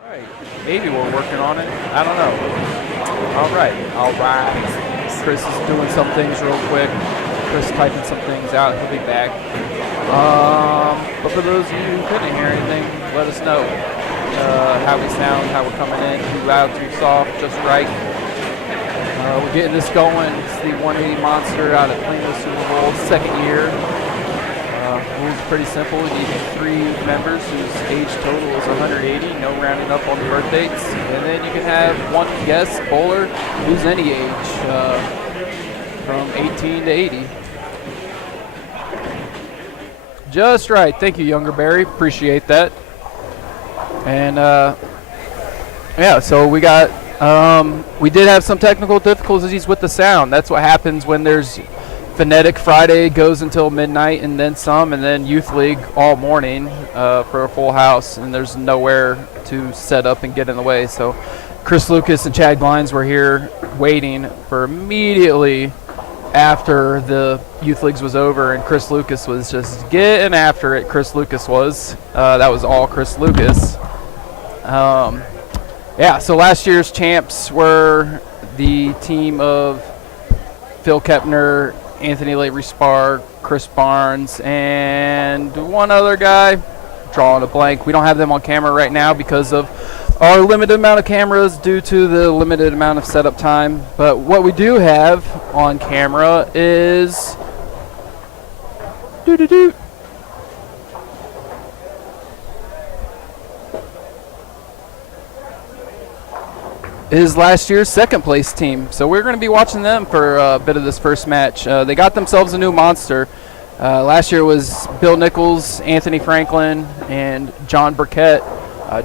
Right. Maybe we're working on it. I don't know. All right. Chris is doing some things real quick. Chris typing some things out. He'll be back. But for those of you who couldn't hear anything, let us know how we sound, how we're coming in, too loud, too soft, just right. We're getting this going. It's the 180 Monster out at Plano Super Bowl, second year. Rules are pretty simple. You need 3 members whose age total is 180, no rounding up on the birth dates. And then you can have 1 guest bowler who's any age, from 18 to 80. Just right. Thank you, Younger Barry. Appreciate that. And, yeah, so we got, we did have some technical difficulties with the sound. That's what happens when there's Phonetic Friday goes until midnight and then some, and then Youth League all morning for a full house, and there's nowhere to set up and get in the way. So Chris Lucas and Chad Glines were here waiting for immediately after the Youth Leagues was over, and Chris Lucas was just getting after it. Chris Lucas was. That was all Chris Lucas. Yeah, so last year's champs were the team of Phil Kepner, Anthony Lavery-Spar, Chris Barnes, and one other guy, drawing a blank. We don't have them on camera right now because of our limited amount of cameras due to the limited amount of setup time. But what we do have on camera is is last year's second place team. So we're going to be watching them for a bit of this first match. They got themselves a new monster. Last year was Bill Nichols, Anthony Franklin, and John Burkett.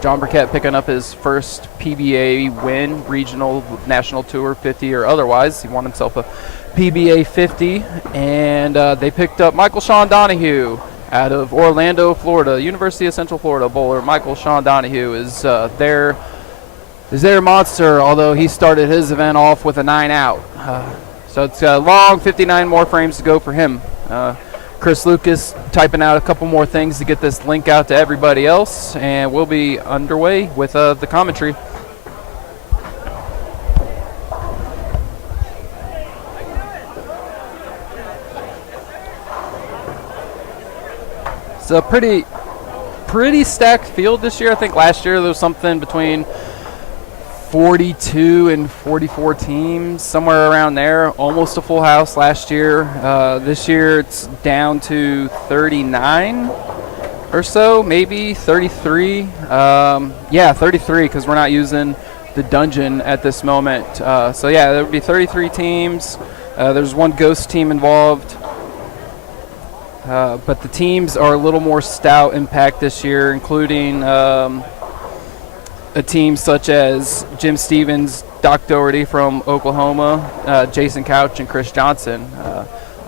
John Burkett picking up his first PBA win, regional, national tour, 50 or otherwise. He won himself a PBA 50. And they picked up Michael Sean Donahue out of Orlando, Florida. University of Central Florida bowler Michael Sean Donahue is their monster, although he started his event off with a 9 out. So it's a long 59 more frames to go for him. Chris Lucas typing out a couple more things to get this link out to everybody else, and we'll be underway with the commentary. It's a pretty stacked field this year. I think last year there was something between 42 and 44 teams, somewhere around there. Almost a full house last year. This year it's down to 39 or so, maybe 33. Yeah, 33 because we're not using the dungeon at this moment. So yeah, there would be 33 teams. There's 1 ghost team involved. But the teams are a little more stout in pack this year, including a team such as Jim Stevens, Doc Doherty from Oklahoma, Jason Couch, and Chris Johnson.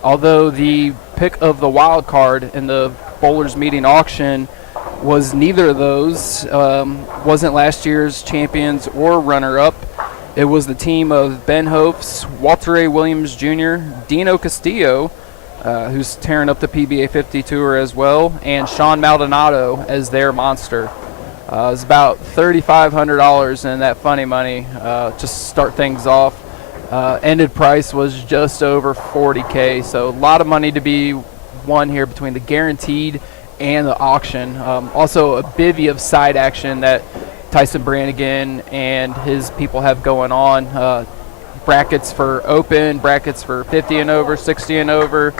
Although the pick of the wild card in the Bowlers Meeting auction was neither of those, wasn't last year's champions or runner-up. It was the team of Ben Hopes, Walter A. Williams Jr., Dino Castillo, who's tearing up the PBA 50 Tour as well, and Sean Maldonado as their monster. It was about $3,500 in that funny money just to start things off. Ended price was just over $40K, so a lot of money to be won here between the guaranteed and the auction. Also a bivvy of side action that Tyson Brannigan and his people have going on. Brackets for open, brackets for 50 and over, 60 and over.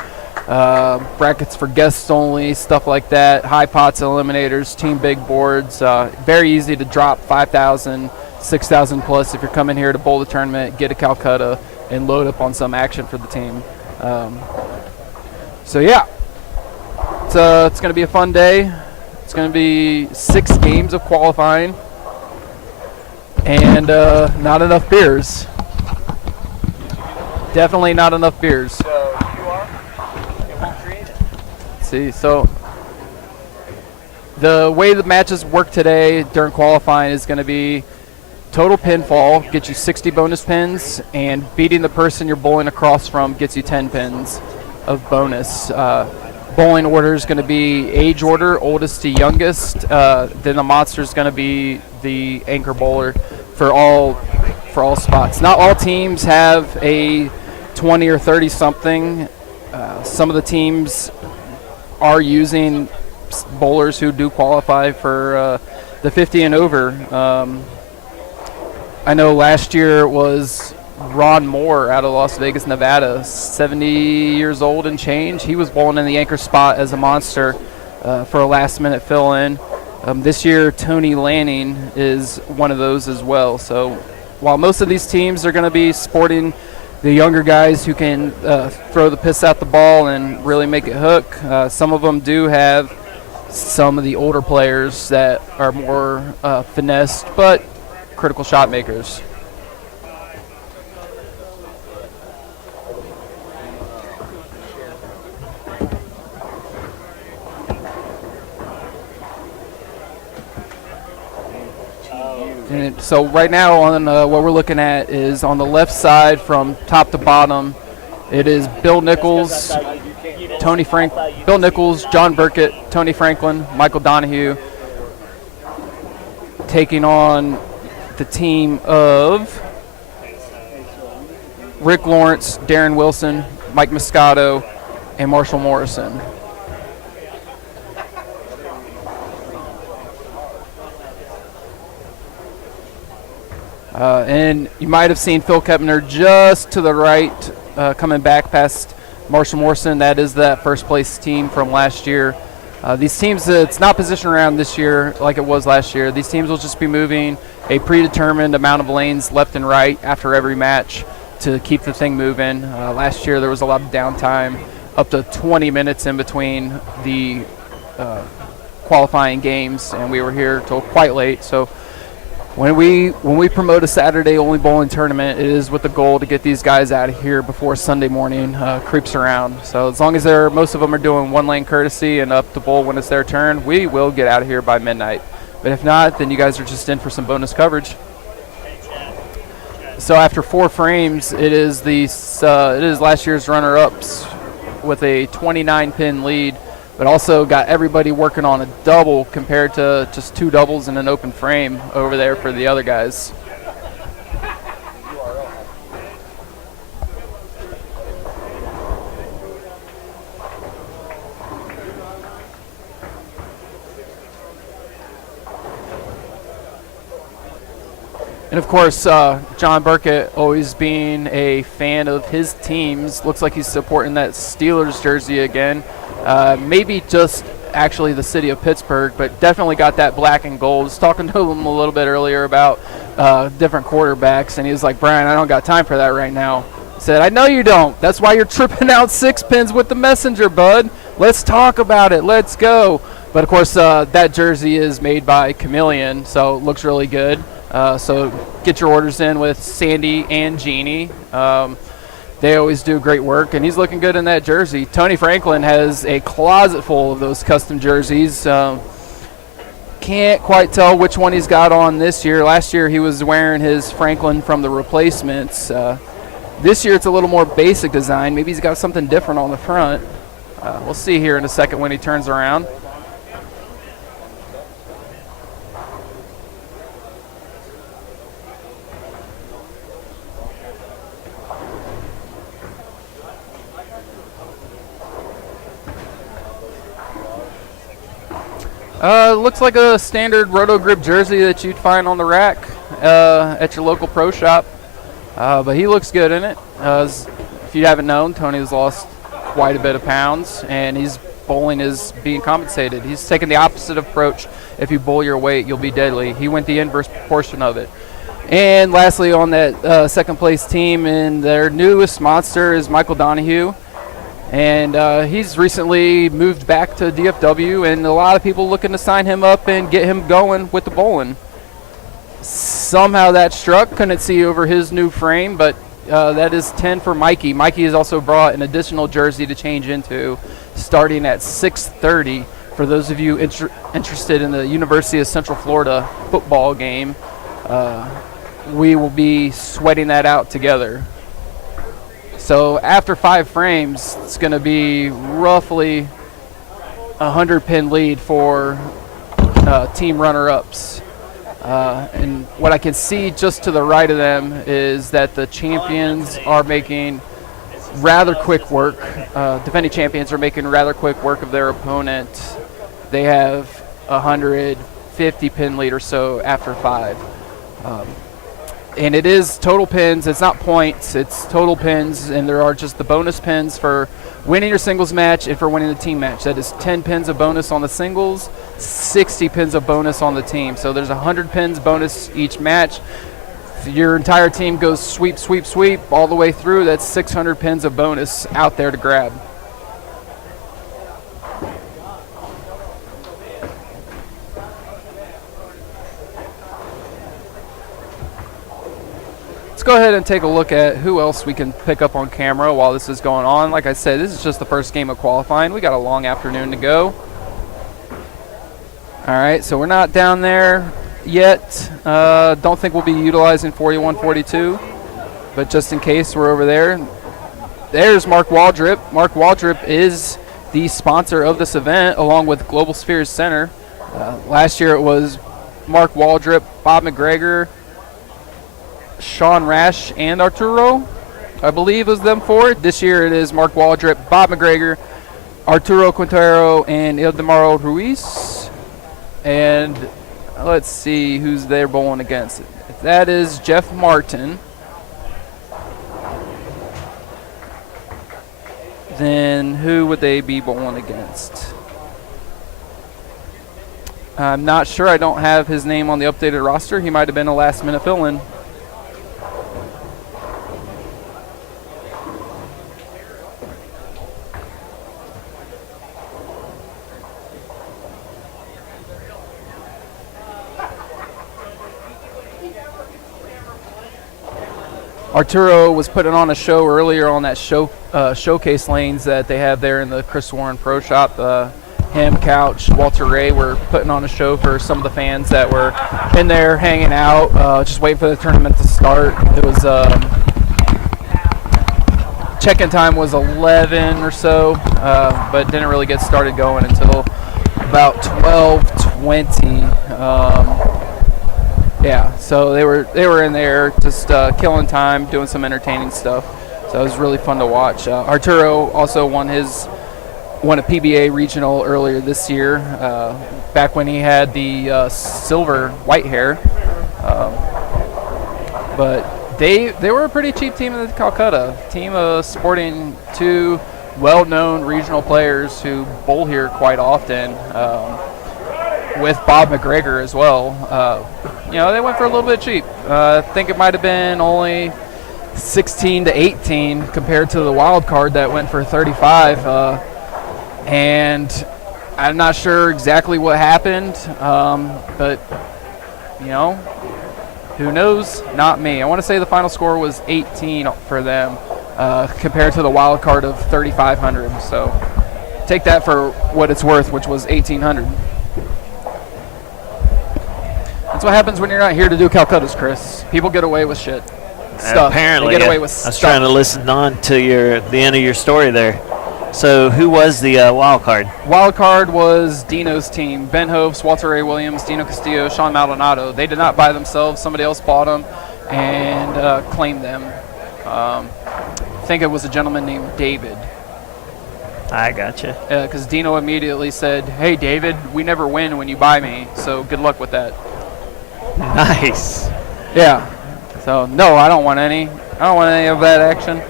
Brackets for guests only, stuff like that. High pots, eliminators, team big boards. Very easy to drop 5,000, 6,000 plus if you're coming here to bowl the tournament, get a Calcutta, and load up on some action for the team. So yeah, it's going to be a fun day. It's going to be 6 games of qualifying and not enough beers. Definitely not enough beers. See, so the way the matches work today during qualifying is going to be total pinfall gets you 60 bonus pins, and beating the person you're bowling across from gets you 10 pins of bonus. bowling order is going to be age order, oldest to youngest. Then the monster is going to be the anchor bowler for all spots. Not all teams have a 20 or 30 something. Some of the teams are using bowlers who do qualify for the 50 and over. I know last year it was Ron Moore out of Las Vegas, Nevada, 70 years old and change. He was bowling in the anchor spot as a monster for a last-minute fill-in. This year, Tony Lanning is one of those as well. So while most of these teams are going to be sporting the younger guys who can throw the piss out the ball and really make it hook, some of them do have some of the older players that are more finessed but critical shot makers. And so right now on what we're looking at is on the left side from top to bottom, it is Bill Nichols, Bill Nichols, John Burkett, Tony Franklin, Michael Donahue, taking on the team of Rick Lawrence, Darren Wilson, Mike Moscato, and Marshall Morrison. And you might have seen Phil Kepner just to the right coming back past Marshall Morrison. That is that first place team from last year. These teams, it's not positioned around this year like it was last year. These teams will just be moving a predetermined amount of lanes left and right after every match to keep the thing moving. Last year there was a lot of downtime, up to 20 minutes in between the qualifying games, and we were here till quite late. So when we promote a Saturday-only bowling tournament, it is with the goal to get these guys out of here before Sunday morning creeps around. So as long as most of them are doing one-lane courtesy and up to bowl when it's their turn, we will get out of here by midnight. But if not, then you guys are just in for some bonus coverage. So after 4 frames, it is last year's runner-ups with a 29-pin lead, but also got everybody working on a double compared to just 2 doubles in an open frame over there for the other guys. And of course, John Burkett, always being a fan of his teams, looks like he's supporting that Steelers jersey again. Maybe just actually the city of Pittsburgh, but definitely got that black and gold. I was talking to him a little bit earlier about different quarterbacks, and he was like, Brian, I don't got time for that right now. I said, I know you don't. That's why you're tripping out 6 pins with the messenger, bud. Let's talk about it. Let's go. But, of course, that jersey is made by Chameleon, so it looks really good. So get your orders in with Sandy and Jeannie. They always do great work, and he's looking good in that jersey. Tony Franklin has a closet full of those custom jerseys. Can't quite tell which one he's got on this year. Last year he was wearing his Franklin from the replacements. This year it's a little more basic design. Maybe he's got something different on the front. We'll see here in a second when he turns around. Looks like a standard Roto Grip jersey that you'd find on the rack at your local pro shop. But he looks good in it. If you haven't known, Tony has lost quite a bit of pounds, and his bowling is being compensated. He's taken the opposite approach. If you bowl your weight, you'll be deadly. He went the inverse proportion of it. And lastly, on that second place team, and their newest monster is Michael Donahue. And he's recently moved back to DFW, and a lot of people looking to sign him up and get him going with the bowling. Somehow that struck. Couldn't see over his new frame, but that is 10 for Mikey. Mikey has also brought an additional jersey to change into, starting at 6:30. For those of you interested in the University of Central Florida football game, we will be sweating that out together. So after 5 frames, it's going to be roughly 100 pin lead for team runner-ups. And what I can see just to the right of them is that the champions are making rather quick work. Defending champions are making rather quick work of their opponent. They have 150 pin lead or so after 5. And it is total pins. It's not points. It's total pins, and there are just the bonus pins for winning your singles match and for winning the team match. That is 10 pins of bonus on the singles, 60 pins of bonus on the team. So there's 100 pins bonus each match. If your entire team goes sweep, sweep, sweep all the way through, that's 600 pins of bonus out there to grab. Go ahead and take a look at who else we can pick up on camera while this is going on. Like I said, this is just the first game of qualifying. We got a long afternoon to go. All right, so we're not down there yet. Don't think we'll be utilizing 41-42, but just in case, we're over there. There's Mark Waldrep. Mark Waldrep is the sponsor of this event along with Global Spheres Center. Last year it was Mark Waldrep, Bob McGregor, Sean Rash, and Arturo, I believe, was them four. This year it is Mark Waldrep, Bob McGregor, Arturo Quintero, and Ildemaro Ruiz. And let's see who's they're bowling against. That is Jeff Martin. Then who would they be bowling against? I'm not sure. I don't have his name on the updated roster. He might have been a last-minute fill-in. Arturo was putting on a show earlier on that showcase lanes that they have there in the Chris Warren Pro Shop. Him, Couch, Walter Ray were putting on a show for some of the fans that were in there hanging out, just waiting for the tournament to start. It was check-in time was 11 or so, but didn't really get started going until about 12:20. Yeah, so they were in there just killing time, doing some entertaining stuff. So it was really fun to watch. Arturo also won a PBA regional earlier this year, back when he had the silver white hair. But they were a pretty cheap team in Calcutta. Team sporting 2 well-known regional players who bowl here quite often, with Bob McGregor as well. They went for a little bit cheap. I think it might have been only 16-18 compared to the wild card that went for 35. And I'm not sure exactly what happened, but, who knows? Not me. I want to say the final score was 18 for them compared to the wild card of 3,500. So take that for what it's worth, which was 1,800. That's what happens when you're not here to do Calcuttas, Chris. People get away with shit. Stuff. Apparently, they get away with I was stuff. trying to listen on to the end of your story there. So who was the wild card? Wild card was Dino's team. Ben Hoves, Walter Ray Williams, Dino Castillo, Sean Maldonado. They did not buy themselves. Somebody else bought them and claimed them. I think it was a gentleman named David. I gotcha. Because Dino immediately said, "Hey, David, we never win when you buy me, so good luck with that." Nice. Yeah. So, no, I don't want any. I don't want any of that action.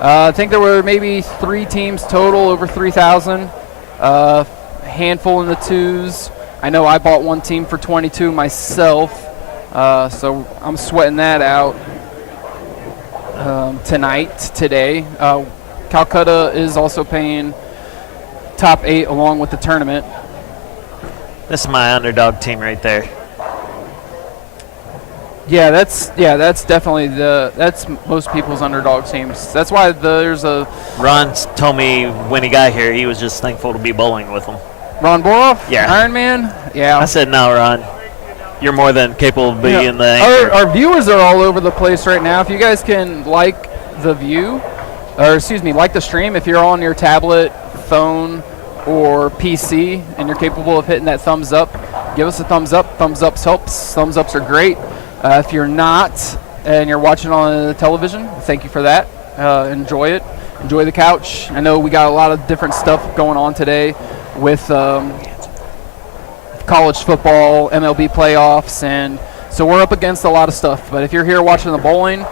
I think there were maybe 3 teams total over 3,000. A handful in the 2s. I know I bought one team for 22 myself, so I'm sweating that out today. Calcutta is also paying top 8 along with the tournament. This is my underdog team right there. Yeah, that's definitely that's most people's underdog teams. That's why there's a. Ron told me when he got here he was just thankful to be bowling with him. Ron Boroff? Yeah. Iron Man? Yeah. I said, no, Ron. You're more than capable of being the anchor. Our viewers are all over the place right now. If you guys can like the stream, if you're on your tablet, phone, or PC and you're capable of hitting that thumbs up, give us a thumbs up. Thumbs ups helps. Thumbs ups are great. If you're not and you're watching on the television, thank you for that. Enjoy it. Enjoy the couch. I know we got a lot of different stuff going on today with college football, MLB playoffs, and so we're up against a lot of stuff. But if you're here watching the bowling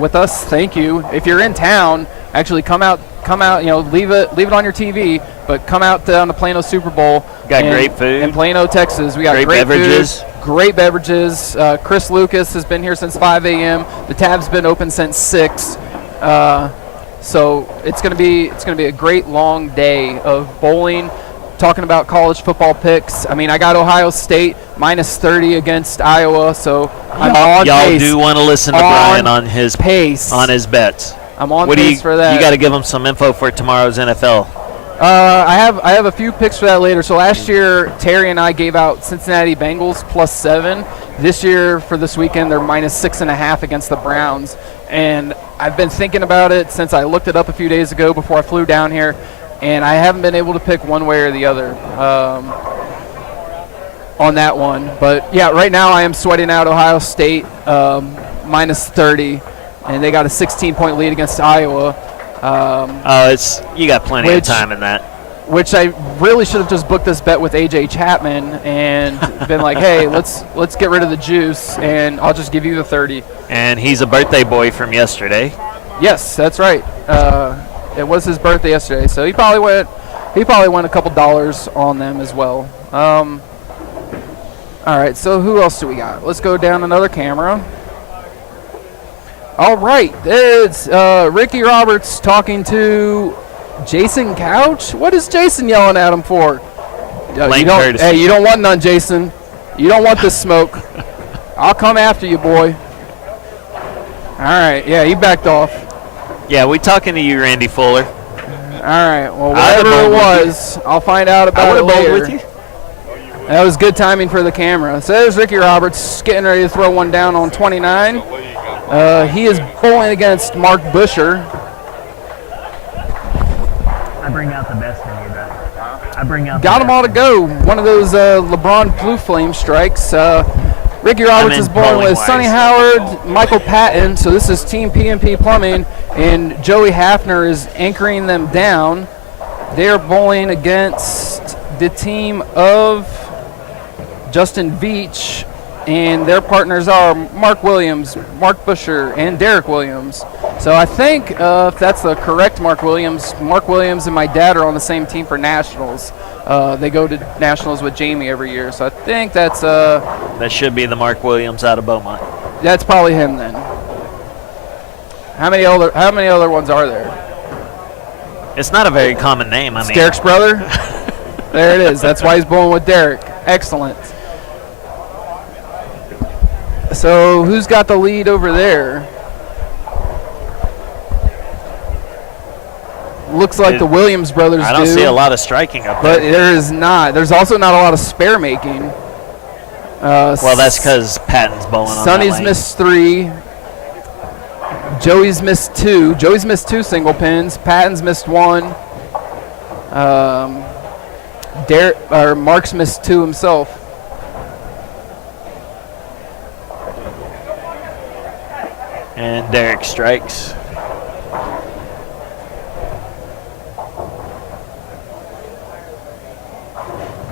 with us, thank you. If you're in town, actually come out. Leave it on your TV, but come out down to Plano Super Bowl. Got great food in Plano, Texas. We got great beverages. Food, great beverages. Chris Lucas has been here since 5 a.m. The tab's been open since 6. So it's gonna be a great long day of bowling. Talking about college football picks. I mean, I got Ohio State -30 against Iowa, so I'm on pace. Y'all do want to listen to Brian on his pace, on his bets. I'm on pace for that. You got to give him some info for tomorrow's NFL. I have a few picks for that later. So last year, Terry and I gave out Cincinnati Bengals +7. This year, for this weekend, they're -6.5 against the Browns. And I've been thinking about it since I looked it up a few days ago before I flew down here. And I haven't been able to pick one way or the other on that one. But, yeah, right now I am sweating out Ohio State -30, and they got a 16-point lead against Iowa. You got plenty of time in that. Which I really should have just booked this bet with A.J. Chapman and been like, hey, let's get rid of the juice, and I'll just give you the 30. And he's a birthday boy from yesterday. Yes, that's right. It was his birthday yesterday, so he probably went a couple dollars on them as well. All right, so who else do we got? Let's go down another camera. All right, it's Ricky Roberts talking to Jason Couch. What is Jason yelling at him for? You don't want none, Jason. You don't want this smoke. I'll come after you, boy. All right, yeah, he backed off. Yeah, we talking to you, Randy Fuller. All right, well, whatever it was, I'll find out about it later. With you. That was good timing for the camera. So there's Ricky Roberts getting ready to throw one down on 29. He is bowling against Mark Busher. I bring out the best in you, though. I bring out. Got them all to go. One of those LeBron Blue Flame strikes. Ricky Roberts is bowling with Sonny Howard, Michael Patton. So this is Team PNP Plumbing, and Joey Hafner is anchoring them down. They are bowling against the team of Justin Veach, and their partners are Mark Williams, Mark Busher, and Derek Williams. So I think if that's the correct Mark Williams and my dad are on the same team for Nationals. They go to Nationals with Jamie every year. So I think that's... that should be the Mark Williams out of Beaumont. That's probably him then. How many other ones are there? It's not a very common name. I mean, Derek's brother? There it is. That's why he's bowling with Derek. Excellent. So who's got the lead over there? Looks like the Williams brothers do. I don't see a lot of striking up there. But there is not. There's also not a lot of spare making. Well, that's because Patton's bowling on that Sonny's lane. missed 3. Joey's missed 2. Joey's missed 2 single pins. Patton's missed 1. Mark's missed 2 himself. And Derek strikes.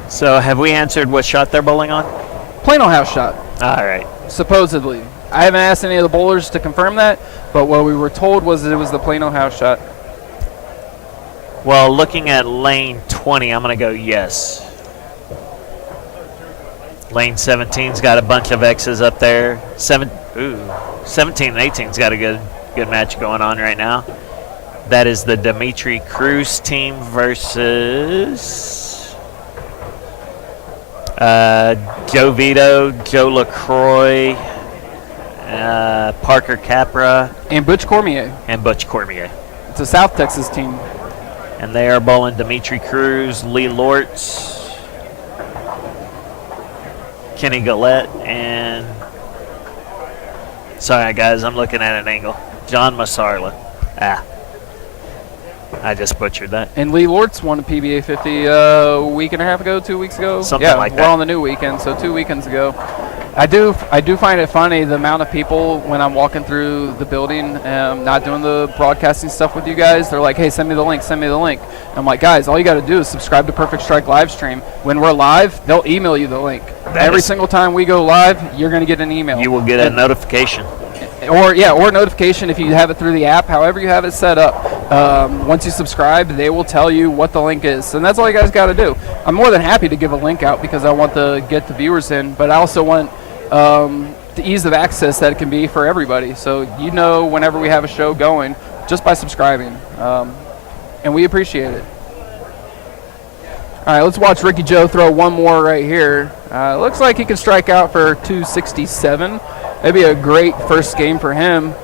So have we answered what shot they're bowling on? Plano house shot. All right. Supposedly. I haven't asked any of the bowlers to confirm that, but what we were told was that it was the Plano house shot. Well, looking at lane 20, I'm going to go yes. Lane 17's got a bunch of X's up there. 17 and 18's got a good match going on right now. That is the Dimitri Cruz team versus Joe Vito, Joe LaCroix, Parker Capra, and Butch Cormier. It's a South Texas team. And they are bowling Dimitri Cruz, Lee Lortz, Kenny Gillette, and sorry guys, I'm looking at an angle. John Massarla. I just butchered that. And Lee Lortz won a PBA 50 a week and a half ago, 2 weeks ago. Something like that. We're on the new weekend, so 2 weekends ago. I do find it funny, the amount of people when I'm walking through the building, not doing the broadcasting stuff with you guys, they're like, hey, send me the link, send me the link. I'm like, guys, all you got to do is subscribe to Perfect Strike live stream. When we're live, they'll email you the link. Every single time we go live, you're going to get an email. You will get a notification. Or notification if you have it through the app, however you have it set up. Once you subscribe, they will tell you what the link is, and that's all you guys got to do. I'm more than happy to give a link out because I want to get the viewers in, but I also want the ease of access that it can be for everybody. So whenever we have a show going, just by subscribing, and we appreciate it. All right, let's watch Ricky Joe throw one more right here. Looks like he can strike out for 267. That'd be a great first game for him.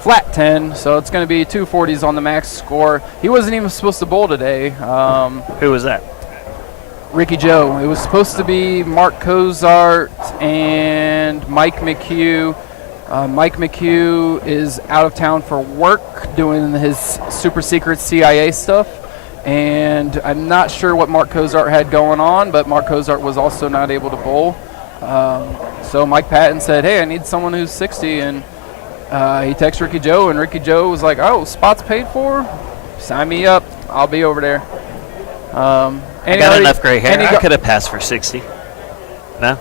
Flat 10, so it's going to be 240s on the max score. He wasn't even supposed to bowl today. Who was that? Ricky Joe. It was supposed to be Mark Cozart and Mike McHugh. Mike McHugh is out of town for work doing his super secret CIA stuff. And I'm not sure what Mark Cozart had going on, but Mark Cozart was also not able to bowl. So Mike Patton said, hey, I need someone who's 60. And he texted Ricky Joe, and Ricky Joe was like, oh, spots paid for? Sign me up. I'll be over there. I got enough gray hair. I could have passed for 60. No?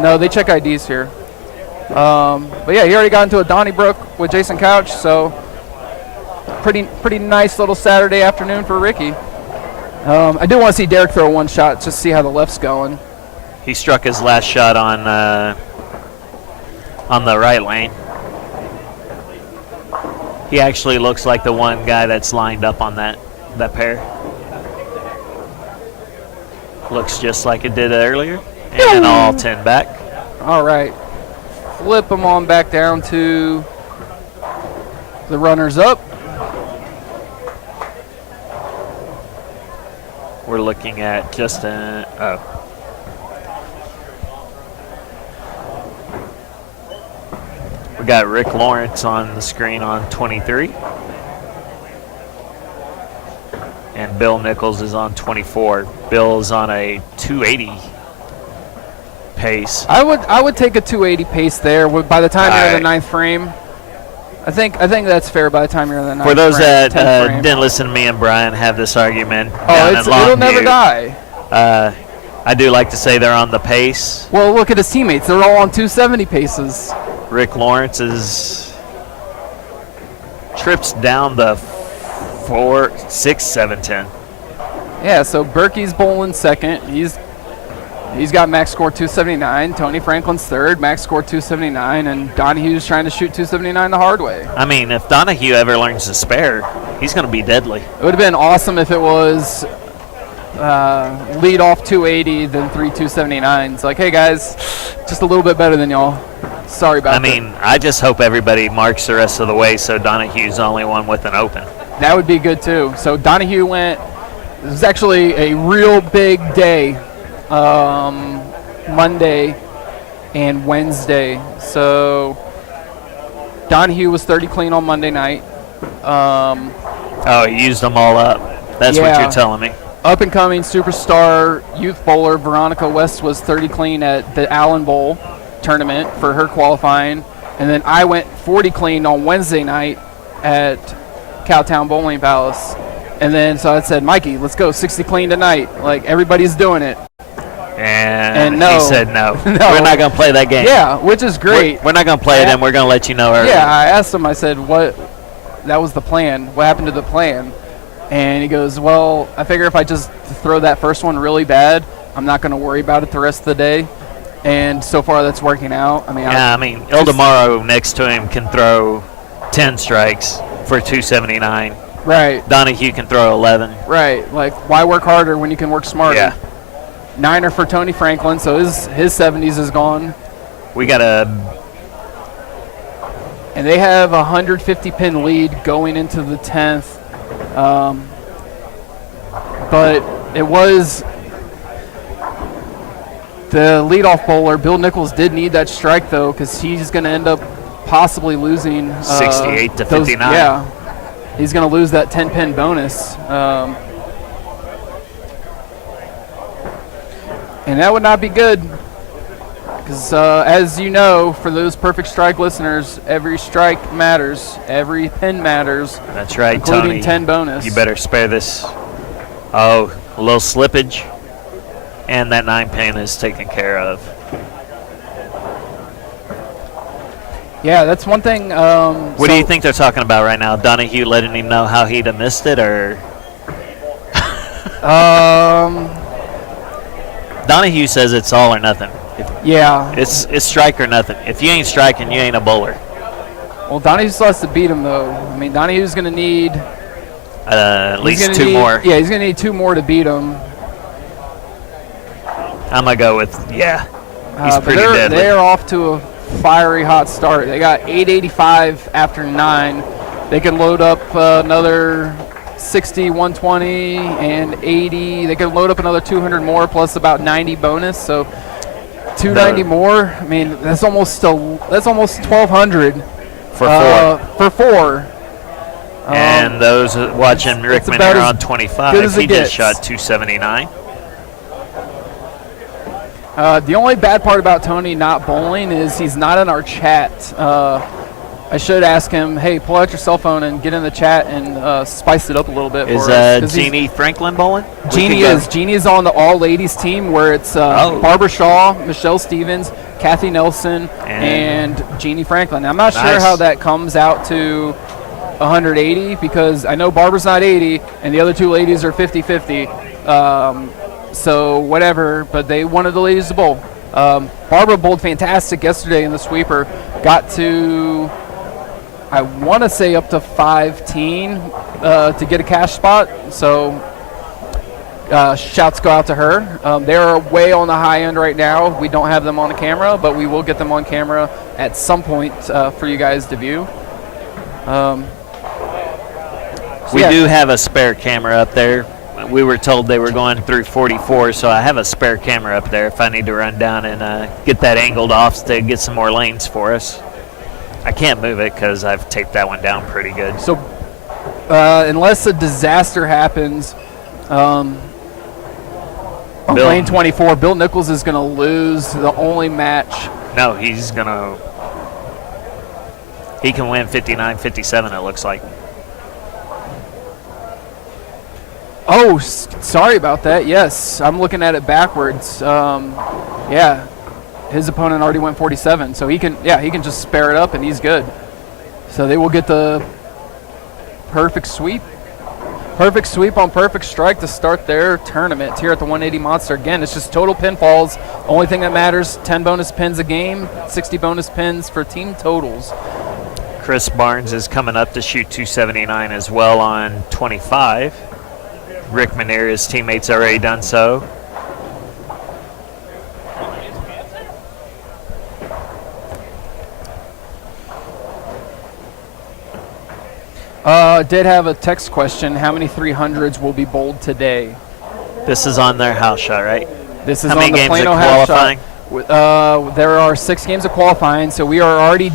No, they check IDs here. But yeah, he already got into a Donnybrook with Jason Couch, so pretty nice little Saturday afternoon for Ricky. I do want to see Derek throw one shot just to see how the left's going. He struck his last shot on the right lane. He actually looks like the one guy that's lined up on that pair. Looks just like it did earlier. And all 10 back. All right. Flip them on back down to the runners up. We're looking at just we got Rick Lawrence on the screen on 23. And Bill Nichols is on 24. Bill's on a 280 pace. I would take a 280 pace there. By the time you're in the ninth frame, I think that's fair. By the time you're in the ninth frame. For those that didn't listen to me and Brian have this argument, it'll never die. I do like to say they're on the pace. Well, look at his teammates; they're all on 270 paces. Rick Lawrence trips down the 4, 6, 7, 10. Yeah, so Berkey's bowling second. He's got max score 279. Tony Franklin's third, max score 279, and Donahue's trying to shoot 279 the hard way. I mean, if Donahue ever learns to spare, he's going to be deadly. It would have been awesome if it was lead off 280, then 3 279s. Like, hey guys, just a little bit better than y'all. Sorry about that. I mean, I just hope everybody marks the rest of the way so Donahue's the only one with an open. That would be good too. So Donahue went. It was actually a real big day, Monday and Wednesday. So Donahue was 30 clean on Monday night. He used them all up. That's what you're telling me. Up and coming superstar youth bowler Veronica West was 30 clean at the Allen Bowl tournament for her qualifying, and then I went 40 clean on Wednesday night at Cowtown Bowling Palace. And then so I said, Mikey, let's go 60 clean tonight. Like, everybody's doing it. And no. He said no. No. We're not going to play that game. Yeah, which is great. We're not going to play it, and we're going to let you know early. Yeah, I asked him, I said, that was the plan. What happened to the plan? And he goes, well, I figure if I just throw that first one really bad, I'm not going to worry about it the rest of the day. And so far that's working out. I mean, Ildemaro next to him can throw 10 strikes for 279. Right. Donahue can throw 11. Right. Like, why work harder when you can work smarter? Yeah. Niner for Tony Franklin, so his 70s is gone. We got and they have a 150 pin lead going into the 10th. But it was the leadoff bowler. Bill Nichols did need that strike, though, because he's going to end up possibly losing 68 to 59. Yeah, he's going to lose that 10-pin bonus. And that would not be good. Because as you know, for those Perfect Strike listeners, every strike matters. Every pin matters. That's right, including Tony. 10 bonus. You better spare this. Oh, a little slippage. And that 9-pin is taken care of. Yeah, that's one thing. What do you think they're talking about right now? Donahue letting him know how he'd have missed it, or? Donahue says it's all or nothing. Yeah. It's strike or nothing. If you ain't striking, you ain't a bowler. Well, Donahue still has to beat him, though. I mean, Donahue's going to need at least 2 more. Yeah, he's going to need 2 more to beat him. I'm going to go with, he's pretty deadly. They're off to a fiery hot start. They got 885 after 9. They can load up another 60, 120, and 80. They can load up another 200 more plus about 90 bonus. So 290 more. I mean, that's almost 1,200 for 4. For 4. And those watching Rick Manera on 25, he just shot 279. The only bad part about Tony not bowling is he's not in our chat. I should ask him, hey, pull out your cell phone and get in the chat and spice it up a little bit for us. Is Jeannie Franklin bowling? Jeannie is. Jeannie is on the all-ladies team where it's Barbara Shaw, Michelle Stevens, Kathy Nelson, and Jeannie Franklin. I'm not sure how that comes out to 180 because I know Barbara's not 80 and the other 2 ladies are 50-50. So whatever, but they wanted the ladies to bowl. Barbara bowled fantastic yesterday in the sweeper. Got to, I want to say, up to 15 to get a cash spot. So shouts go out to her. They're way on the high end right now. We don't have them on the camera, but we will get them on camera at some point for you guys to view. We do have a spare camera up there. We were told they were going through 44, so I have a spare camera up there if I need to run down and get that angled off to get some more lanes for us. I can't move it because I've taped that one down pretty good. So unless a disaster happens on lane 24, Bill Nichols is going to lose the only match. No, he can win 59-57, it looks like. Oh, sorry about that. Yes, I'm looking at it backwards. Yeah, his opponent already went 47, so he can just spare it up and he's good. So they will get the perfect sweep. Perfect sweep on Perfect Strike to start their tournament here at the 180 Monster. Again, it's just total pinfalls. Only thing that matters, 10 bonus pins a game, 60 bonus pins for team totals. Chris Barnes is coming up to shoot 279 as well on 25. Rick Manera's teammates already done so. Did have a text question. How many 300s will be bowled today? This is on their house shot, right? This is How on many the games Plano of house qualifying? shot. There are 6 games of qualifying, so we are already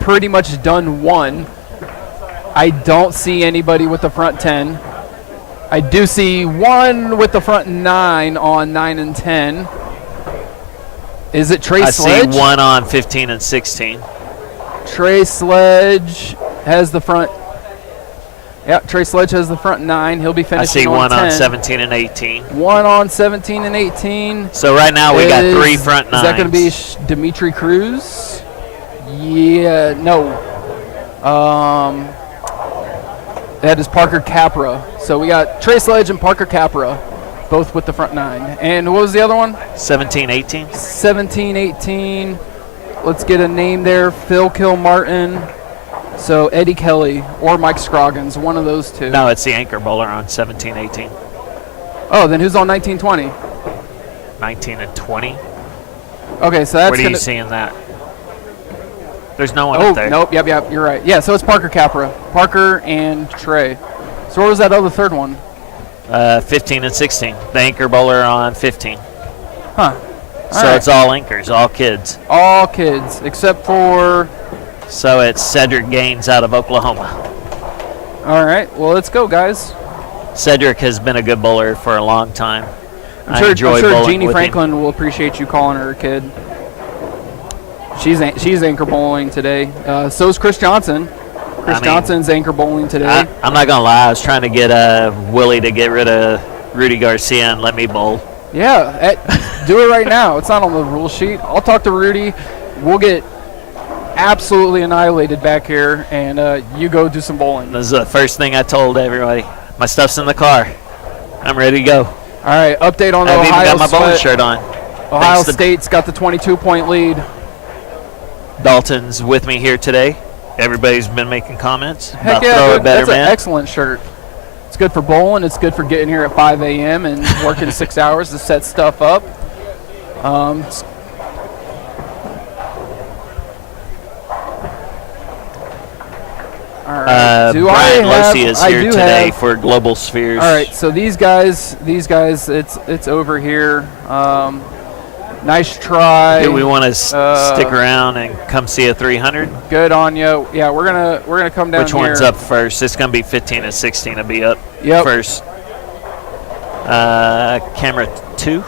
pretty much done 1. I don't see anybody with the front 10. I do see 1 with the front 9 on 9 and 10. Is it Trey Sledge? I see 1 on 15 and 16. Trey Sledge has the front. Yeah, Trey Sledge has the front 9. He'll be finishing on 10. I see 1 on 17 and 18. 1 on 17 and 18. So right now we got 3 front 9s. Is that going to be Dimitri Cruz? Yeah, no. That is Parker Capra. So we got Trey Sledge and Parker Capra, both with the front 9. And what was the other one? 17, 18. 17, 18. Let's get a name there. Phil Kilmartin. So Eddie Kelly or Mike Scroggins, one of those 2. No, it's the anchor bowler on 17, 18. Oh, then who's on 19, 20? 19 and 20. Okay, so that's Where do you see in that? There's no one up there. Nope, yep, you're right. Yeah, so it's Parker Capra. Parker and Trey. So where was that other third one? 15 and 16. The anchor bowler on 15. Huh. So it's all anchors, all kids. All kids, except for So it's Cedric Gaines out of Oklahoma. All right, well, let's go, guys. Cedric has been a good bowler for a long time. I'm sure Jeannie Franklin will appreciate you calling her a kid. She's anchor bowling today. So's Chris Johnson. Johnson's anchor bowling today. I'm not gonna lie. I was trying to get Willie to get rid of Rudy Garcia and let me bowl. Yeah, do it right now. It's not on the rule sheet. I'll talk to Rudy. We'll get absolutely annihilated back here, and you go do some bowling. This is the first thing I told everybody. My stuff's in the car. I'm ready to go. All right, update on the I've even Ohio got my bowling shirt on. Ohio State's got the 22-point lead. Dalton's with me here today. Everybody's been making comments Heck about yeah, throw dude, it better, that's man. an excellent shirt. It's good for bowling. It's good for getting here at 5 a.m. and working 6 hours to set stuff up. All right. Brian Losey is here today for Global Spheres. All right, so these guys, it's over here. Nice try. Do we want to stick around and come see a 300? Good on you. Yeah, we're gonna come down. Which here. one's up first? It's gonna be 15 and 16 to be up first. Camera 2.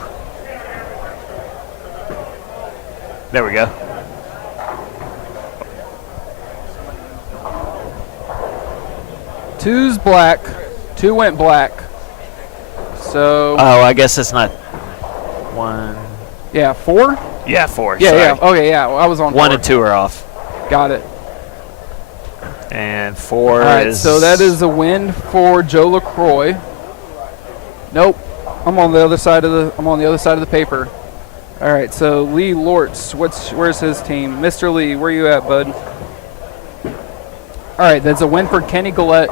There we go. Two's black. 2 went black. So. Oh, I guess it's not 1. Yeah, 4. Yeah, 4. Yeah, sorry. yeah. Okay, yeah. I was on 1 4. and 2 are off. Got it. And 4 All right, is. so that is a win for Joe LaCroix. Nope. I'm on the other side of the paper. All right, so Lee Lortz, where's his team? Mr. Lee, where you at, bud? All right, that's a win for Kenny Gillette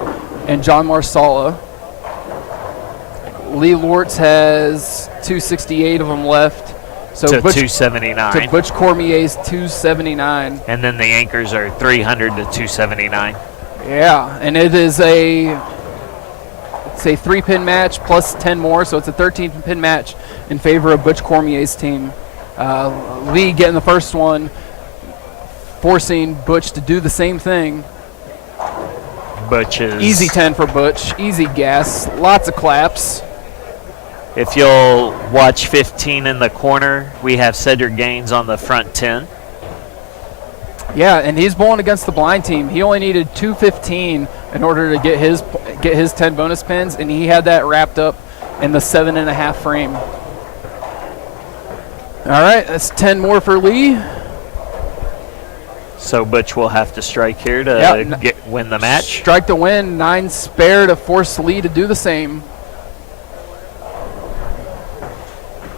and John Marsala. Lee Lortz has 268 of them left. So to Butch, 279. To Butch Cormier's 279. And then the anchors are 300 to 279. Yeah, and it is a 3-pin match plus 10 more, so it's a 13-pin match in favor of Butch Cormier's team. Lee getting the first one, forcing Butch to do the same thing. Butch is easy 10 for Butch, easy gas, lots of claps. If you'll watch 15 in the corner, we have Cedric Gaines on the front 10. Yeah, and he's bowling against the blind team. He only needed 215 in order to get his 10 bonus pins, and he had that wrapped up in the 7.5 frame. All right, that's 10 more for Lee. So Butch will have to strike here to win the match. Strike to win, 9 spare to force Lee to do the same.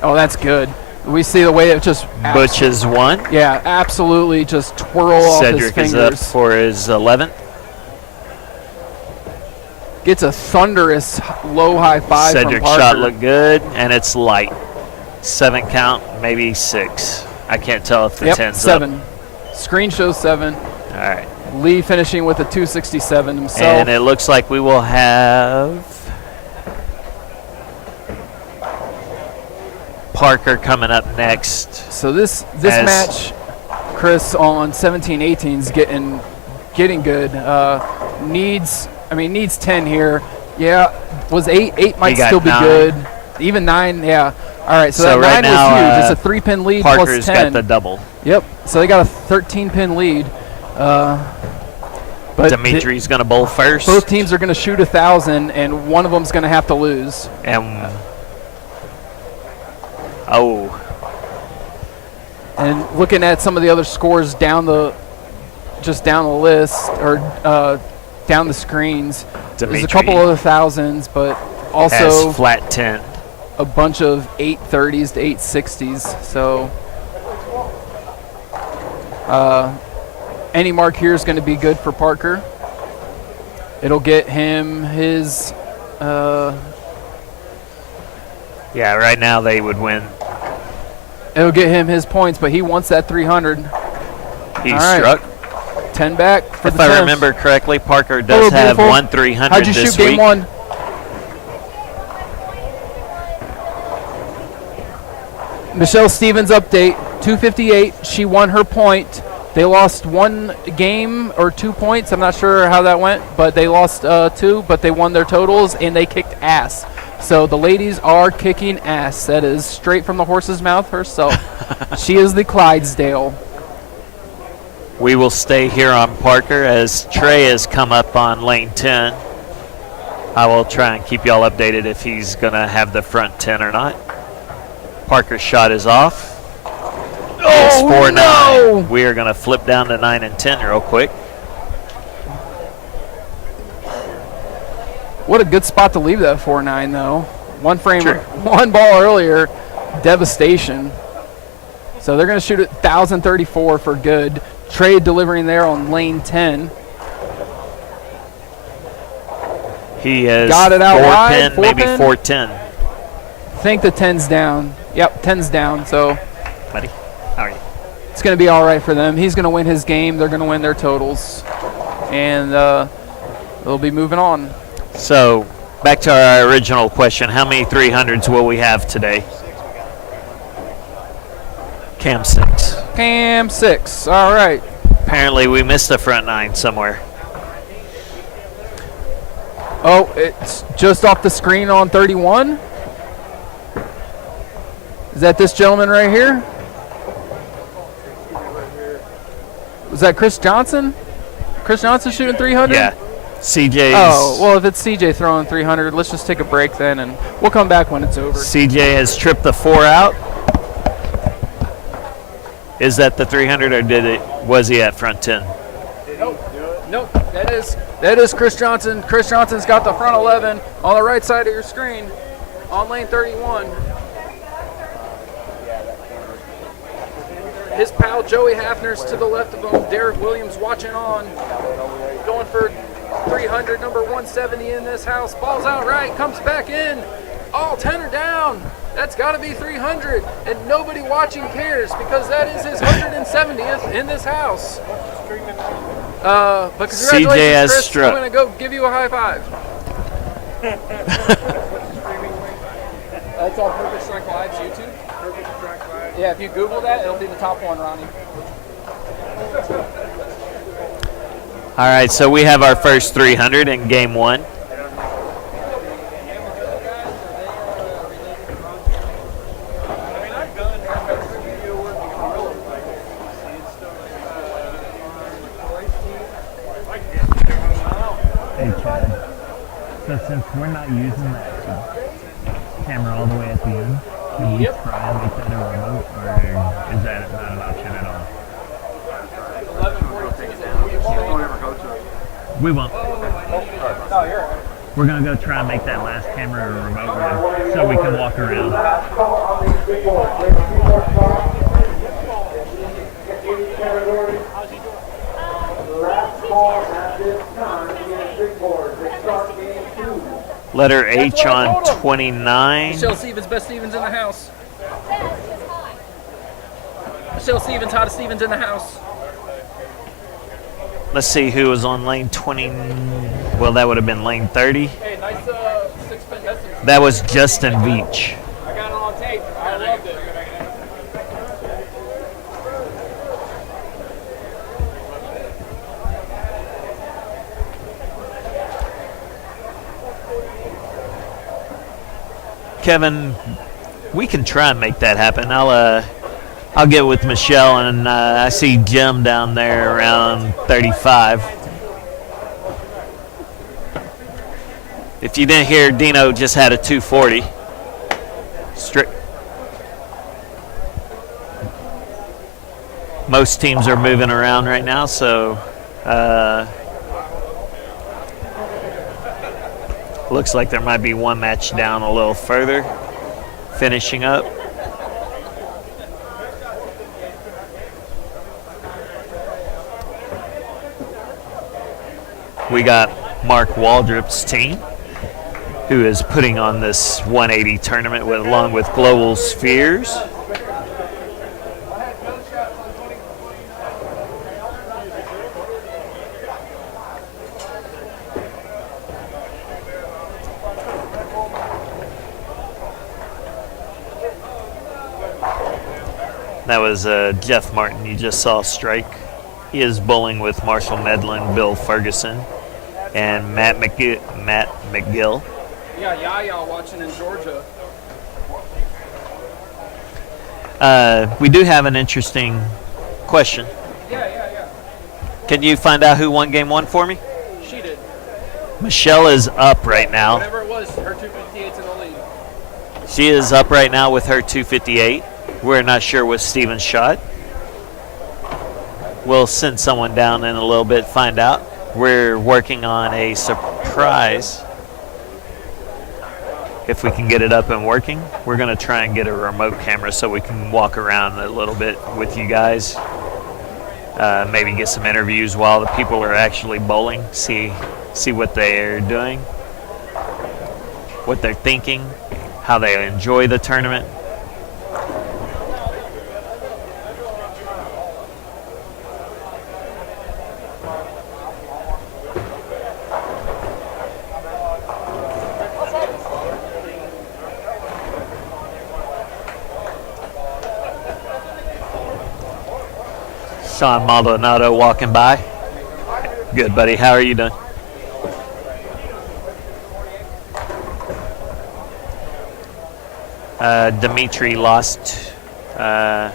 Oh, that's good. We see the way it just... Butch has won. Yeah, absolutely just twirl off his fingers. Cedric is up for his 11th. Gets a thunderous low high five from Cedric's Parker. shot looked good, and it's light. 7 count, maybe 6. I can't tell if the 10's 7. up. Screen shows 7. All right. Lee finishing with a 267 himself. And it looks like we will have Parker coming up next. So this match, Chris, on 17-18 is getting good. Needs 10 here. Yeah, was 8. 8 might still be 9. good. Even 9, yeah. All right, so that right 9 now, was huge. It's a 3-pin lead Parker's plus 10. got the double. Yep. So they got a 13-pin lead. But Dimitri's going to bowl first. Both teams are going to shoot 1,000, and one of them's going to have to lose. And looking at some of the other scores down the list or down the screens, there's a couple other thousands, but also has flat 10. A bunch of 830s to 860s. So any mark here is going to be good for Parker. It'll get him his. Yeah, right now they would win. It'll get him his points, but he wants that 300. He struck. 10 back for if the I 10th. remember correctly, Parker does have beautiful. 1 300 How'd you this shoot game week. 1? Michelle Stevens update, 258. She won her point. They lost 1 game or 2 points. I'm not sure how that went, but they lost 2, but they won their totals, and they kicked ass. So the ladies are kicking ass. That is straight from the horse's mouth herself. She is the Clydesdale. We will stay here on Parker as Trey has come up on lane 10. I will try and keep y'all updated if he's going to have the front 10 or not. Parker's shot is off. It's 4-9. No! We are going to flip down to 9 and 10 real quick. What a good spot to leave that 4-9, though. One frame, Sure. one ball earlier, devastation. So they're going to shoot at 1,034 for good. Trey delivering there on lane 10. He has Got it out wide, 4-10, four maybe pin? 4-10. I think the 10's down. Yep, 10's down. So Buddy, how are you? it's going to be all right for them. He's going to win his game. They're going to win their totals. And they'll be moving on. So back to our original question, how many 300s will we have today? Cam 6. Cam 6. All right. Apparently we missed a front 9 somewhere. Oh, it's just off the screen on 31. Is that this gentleman right here? Was that Chris Johnson? Chris Johnson shooting 300? Yeah. CJ's. Oh, well, if it's CJ throwing 300, let's just take a break then, and we'll come back when it's over. CJ has tripped the 4 out. Is that the 300 or was he at front 10? Nope, that is Chris Johnson. Chris Johnson's got the front 11 on the right side of your screen on lane 31. His pal Joey Hafner's to the left of him. Derek Williams watching on. Going for 300, number 170 in this house. Ball's out right, comes back in. All 10 are down. That's got to be 300. And nobody watching cares because that is his 170th in this house. But congratulations, CJ has Chris. struck. I'm going to go give you a high five. That's on Perfect Strike Live's YouTube. Perfect Strike Live. Yeah, if you Google that, it'll be the top one, Ronnie. All right, so we have our first 300 in game 1. Hey, Chad. So since we're not using that camera all the way at the end, can we try and make that a remote, or is that not an option at all? We won't. We're going to go try and make that last camera a remote one so we can walk around. Letter H on 29. Michelle Stevens, best Stevens in the house. Michelle Stevens, hottest Stevens in the house. Let's see who was on lane 20. Well, that would have been lane 30. Hey, nice 6-pin message. That was Justin Veach. I got it on tape. I loved it. Kevin, we can try and make that happen. I'll get with Michelle, and I see Jim down there around 35. If you didn't hear, Dino just had a 240. Most teams are moving around right now, so looks like there might be one match down a little further, finishing up. We got Mark Waldrup's team, who is putting on this 180 tournament along with Global Spheres. That was Jeff Martin you just saw strike. He is bowling with Marshall Medlin, Bill Ferguson, and Matt McGill. Yeah, watching in Georgia. We do have an interesting question. Yeah. Can you find out who won game 1 for me? She did. Michelle is up right now. Whatever it was, her 258's in the lead. She is up right now with her 258. We're not sure what Steven's shot. We'll send someone down in a little bit, find out. We're working on a surprise. If we can get it up and working, we're going to try and get a remote camera so we can walk around a little bit with you guys. Maybe get some interviews while the people are actually bowling, see what they're doing, what they're thinking, how they enjoy the tournament. Sean Maldonado walking by. Good, buddy. How are you doing? Dimitri lost. Their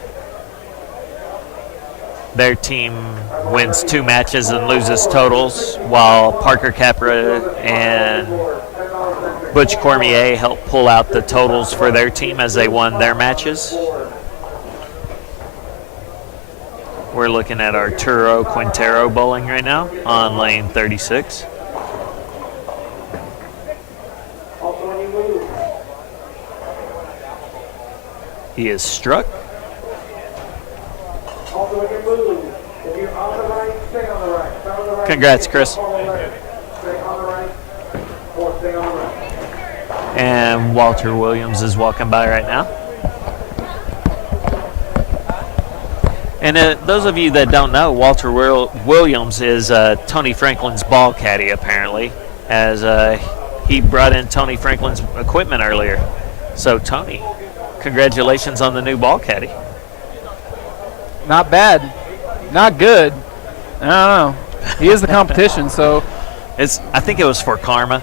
team wins 2 matches and loses totals, while Parker Capra and Butch Cormier helped pull out the totals for their team as they won their matches. We're looking at Arturo Quintero bowling right now on lane 36. He is struck. Congrats, Chris. And Walter Williams is walking by right now. And those of you that don't know, Walter Williams is Tony Franklin's ball caddy, apparently, as he brought in Tony Franklin's equipment earlier. So, Tony, congratulations on the new ball caddy. Not bad. Not good. I don't know. He is the competition, so. I think it was for karma,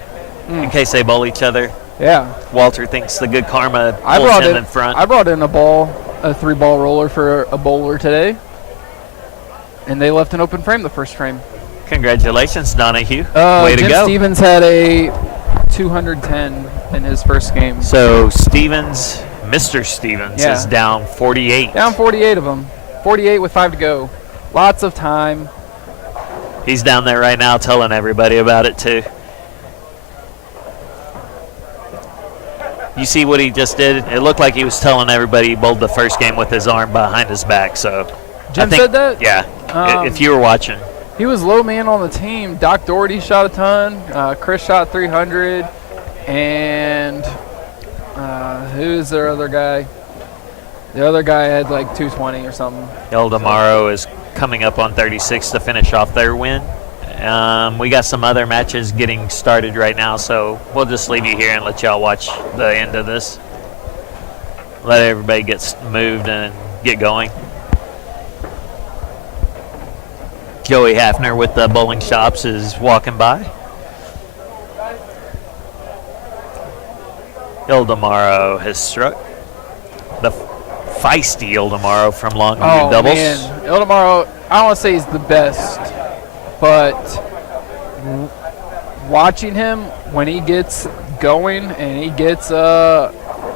in case they bowl each other. Yeah. Walter thinks the good karma pulls him in front. I brought in a 3-ball roller for a bowler today, and they left an open frame the first frame. Congratulations, Donahue. Way to Jim go. Stevens had a 210 in his first game. So Mr. Stevens is down 48. Down 48 of them. 48 with 5 to go. Lots of time. He's down there right now telling everybody about it too. You see what he just did? It looked like he was telling everybody he bowled the first game with his arm behind his back. So Jim said that? Yeah, if you were watching. He was low man on the team. Doc Doherty shot a ton. Chris shot 300. And who's their other guy? The other guy had like 220 or something. Eldamaro is coming up on 36 to finish off their win. We got some other matches getting started right now, so we'll just leave you here and let y'all watch the end of this. Let everybody get moved and get going. Joey Hafner with the bowling shops is walking by. Eldamaro has struck. The feisty Eldamaro from Longview Doubles. Man. Eldamaro, I don't want to say he's the best, but watching him when he gets going and he gets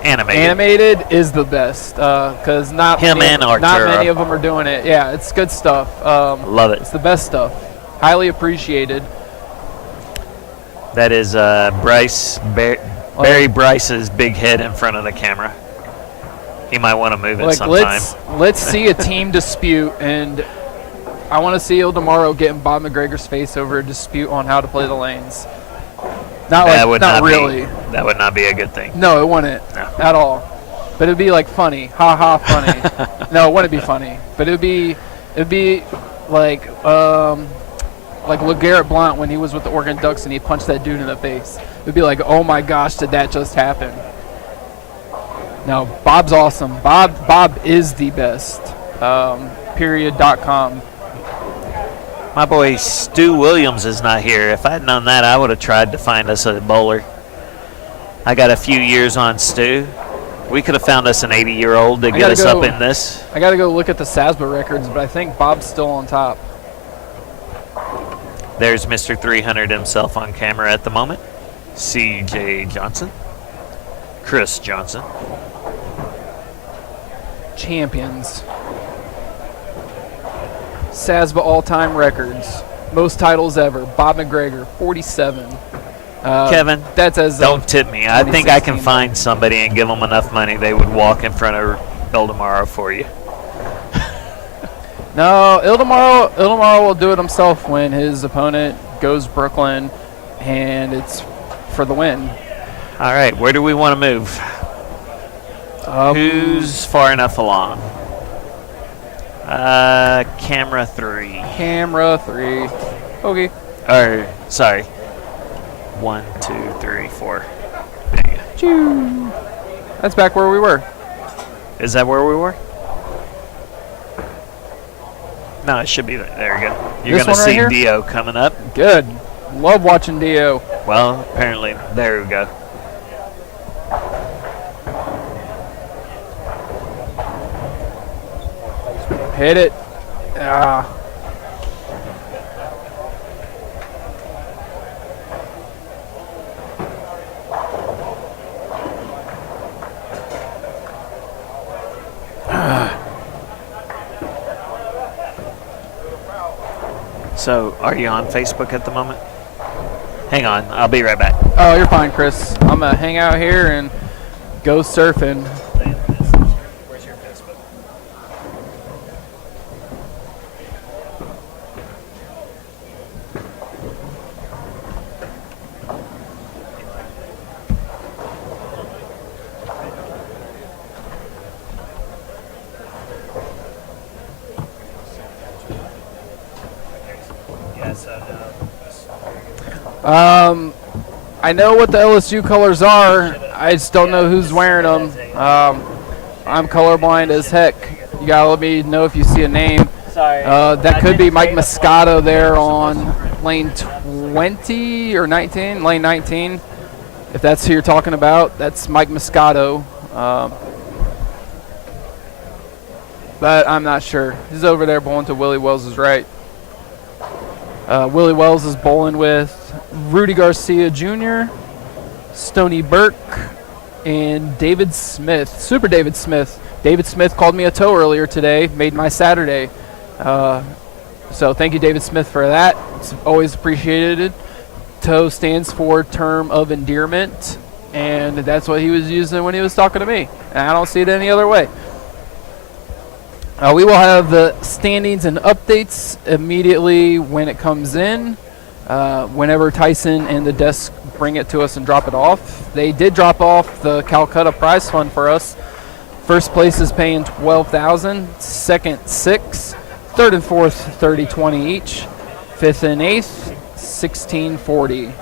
animated is the best, because not many of them are doing it. Yeah, it's good stuff. Love it. It's the best stuff. Highly appreciated. That is Barry Bryce's big head in front of the camera. He might want to move it sometime. Let's see a team dispute, and I want to see Eldamaro getting Bob McGregor's face over a dispute on how to play the lanes. That would not be a good thing. No, it wouldn't at all. But it'd be like funny, ha ha, funny. No, it wouldn't be funny, but it'd be like LeGarrette Blount when he was with the Oregon Ducks and he punched that dude in the face. It'd be like, oh my gosh, did that just happen? No, Bob's awesome. Bob is the best. .com. My boy Stu Williams is not here. If I had known that, I would have tried to find us a bowler. I got a few years on Stu. We could have found us an 80-year-old to get us up in this. I got to go look at the SASBA records, but I think Bob's still on top. There's Mr. 300 himself on camera at the moment. C.J. Johnson. Chris Johnson. Champions. SASBA all-time records. Most titles ever. Bob McGregor, 47. Kevin, that's as don't tip me. I think I can 2016. find somebody and give them enough money they would walk in front of Ildemaro for you. No, Ildemaro will do it himself when his opponent goes Brooklyn, and it's for the win. All right, where do we want to move? Who's far enough along? Camera 3. Camera 3. Okay. Or, sorry. 1, 2, 3, 4. There you go. Choo. That's back where we were. Is that where we were? No, it should be there. There we go. You're This going to one right see here? Dio coming up. Good. Love watching Dio. Well, apparently, there we go. Hit it. Ah. So, are you on Facebook at the moment? Hang on, I'll be right back. Oh, you're fine, Chris. I'm going to hang out here and go surfing. Where's your Facebook? I know what the LSU colors are. I just don't know who's wearing them. I'm colorblind as heck. You gotta let me know if you see a name. Sorry. That could be Mike Moscato there on lane 20 or 19, lane 19. If that's who you're talking about, that's Mike Moscato. But I'm not sure. He's over there bowling to Willie Wells' right. Willie Wells is bowling with Rudy Garcia Jr., Stoney Burke, and David Smith. Super David Smith. David Smith called me a toe earlier today, made my Saturday. So thank you, David Smith, for that. It's always appreciated. Toe stands for term of endearment, and that's what he was using when he was talking to me. And I don't see it any other way. We will have the standings and updates immediately when it comes in. Whenever Tyson and the desk bring it to us and drop it off. They did drop off the Calcutta prize fund for us. First place is paying $12,000, second $6,000, third and fourth $30-20 each, fifth and eighth $16.40.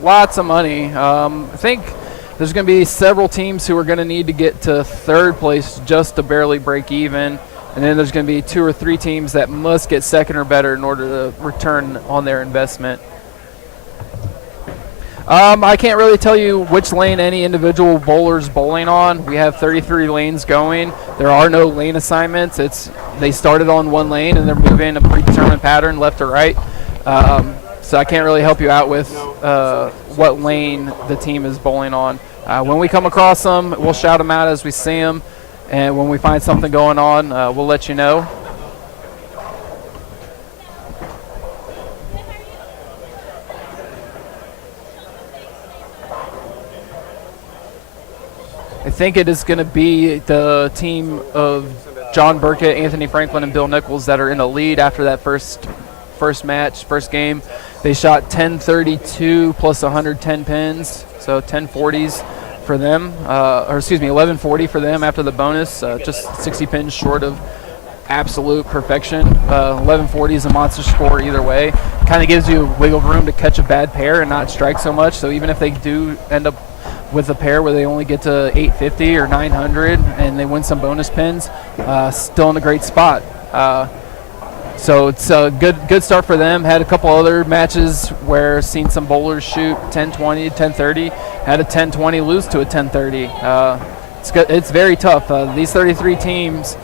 Lots of money. I think there's going to be several teams who are going to need to get to third place just to barely break even. And then there's going to be 2 or 3 teams that must get second or better in order to return on their investment. I can't really tell you which lane any individual bowler's bowling on. We have 33 lanes going. There are no lane assignments. They started on one lane and they're moving a predetermined pattern left or right. So I can't really help you out with what lane the team is bowling on. When we come across them, we'll shout them out as we see them. And when we find something going on, we'll let you know. I think it is going to be the team of John Burkett, Anthony Franklin, and Bill Nichols that are in the lead after that first game. They shot 1032 plus 110 pins, so 1040s for them, 1140 for them after the bonus, just 60 pins short of absolute perfection. 1140 is a monster score either way. Kind of gives you wiggle room to catch a bad pair and not strike so much, so even if they do end up with a pair where they only get to 850 or 900 and they win some bonus pins, still in a great spot. So it's a good start for them. Had a couple other matches where seen some bowlers shoot 10-20, 10-30. Had a 10-20 lose to a 10-30. It's good. It's very tough. These 33 teams,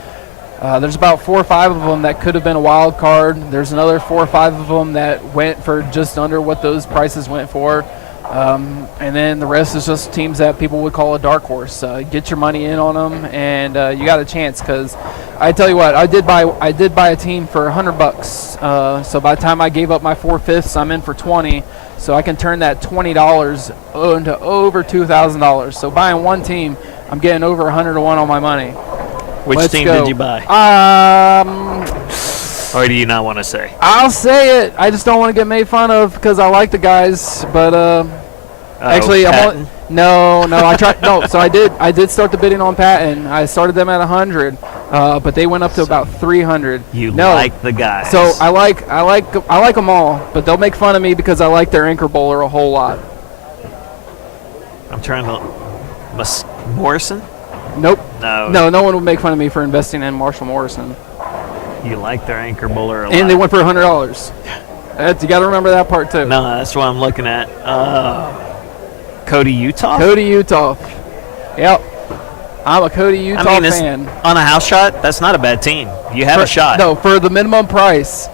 there's about 4 or 5 of them that could have been a wild card. There's another 4 or 5 of them that went for just under what those prices went for. And then the rest is just teams that people would call a dark horse. Get your money in on them, and you got a chance. Because I tell you what, I did buy a team for $100. So by the time I gave up my 4/5, I'm in for 20. So I can turn that $20 into over $2,000. So buying one team, I'm getting over 100 to 1 on my money. Which team did you buy? Or do you not want to say? I'll say it. I just don't want to get made fun of because I like the guys. But actually, no. I tried. No, so I did start the bidding on Patton. I started them at 100, but they went up to about 300. You like the guys. So I like them all, but they'll make fun of me because I like their anchor bowler a whole lot. I'm trying to. Morrison? Nope. No. No one would make fun of me for investing in Marshall Morrison. You like their anchor bowler a lot. And they went for $100. You got to remember that part too. No, that's what I'm looking at. Cody Utah? Cody Utah. Yep. I'm a Cody Utah fan. On a house shot, that's not a bad team. You have a shot. No, for the minimum price.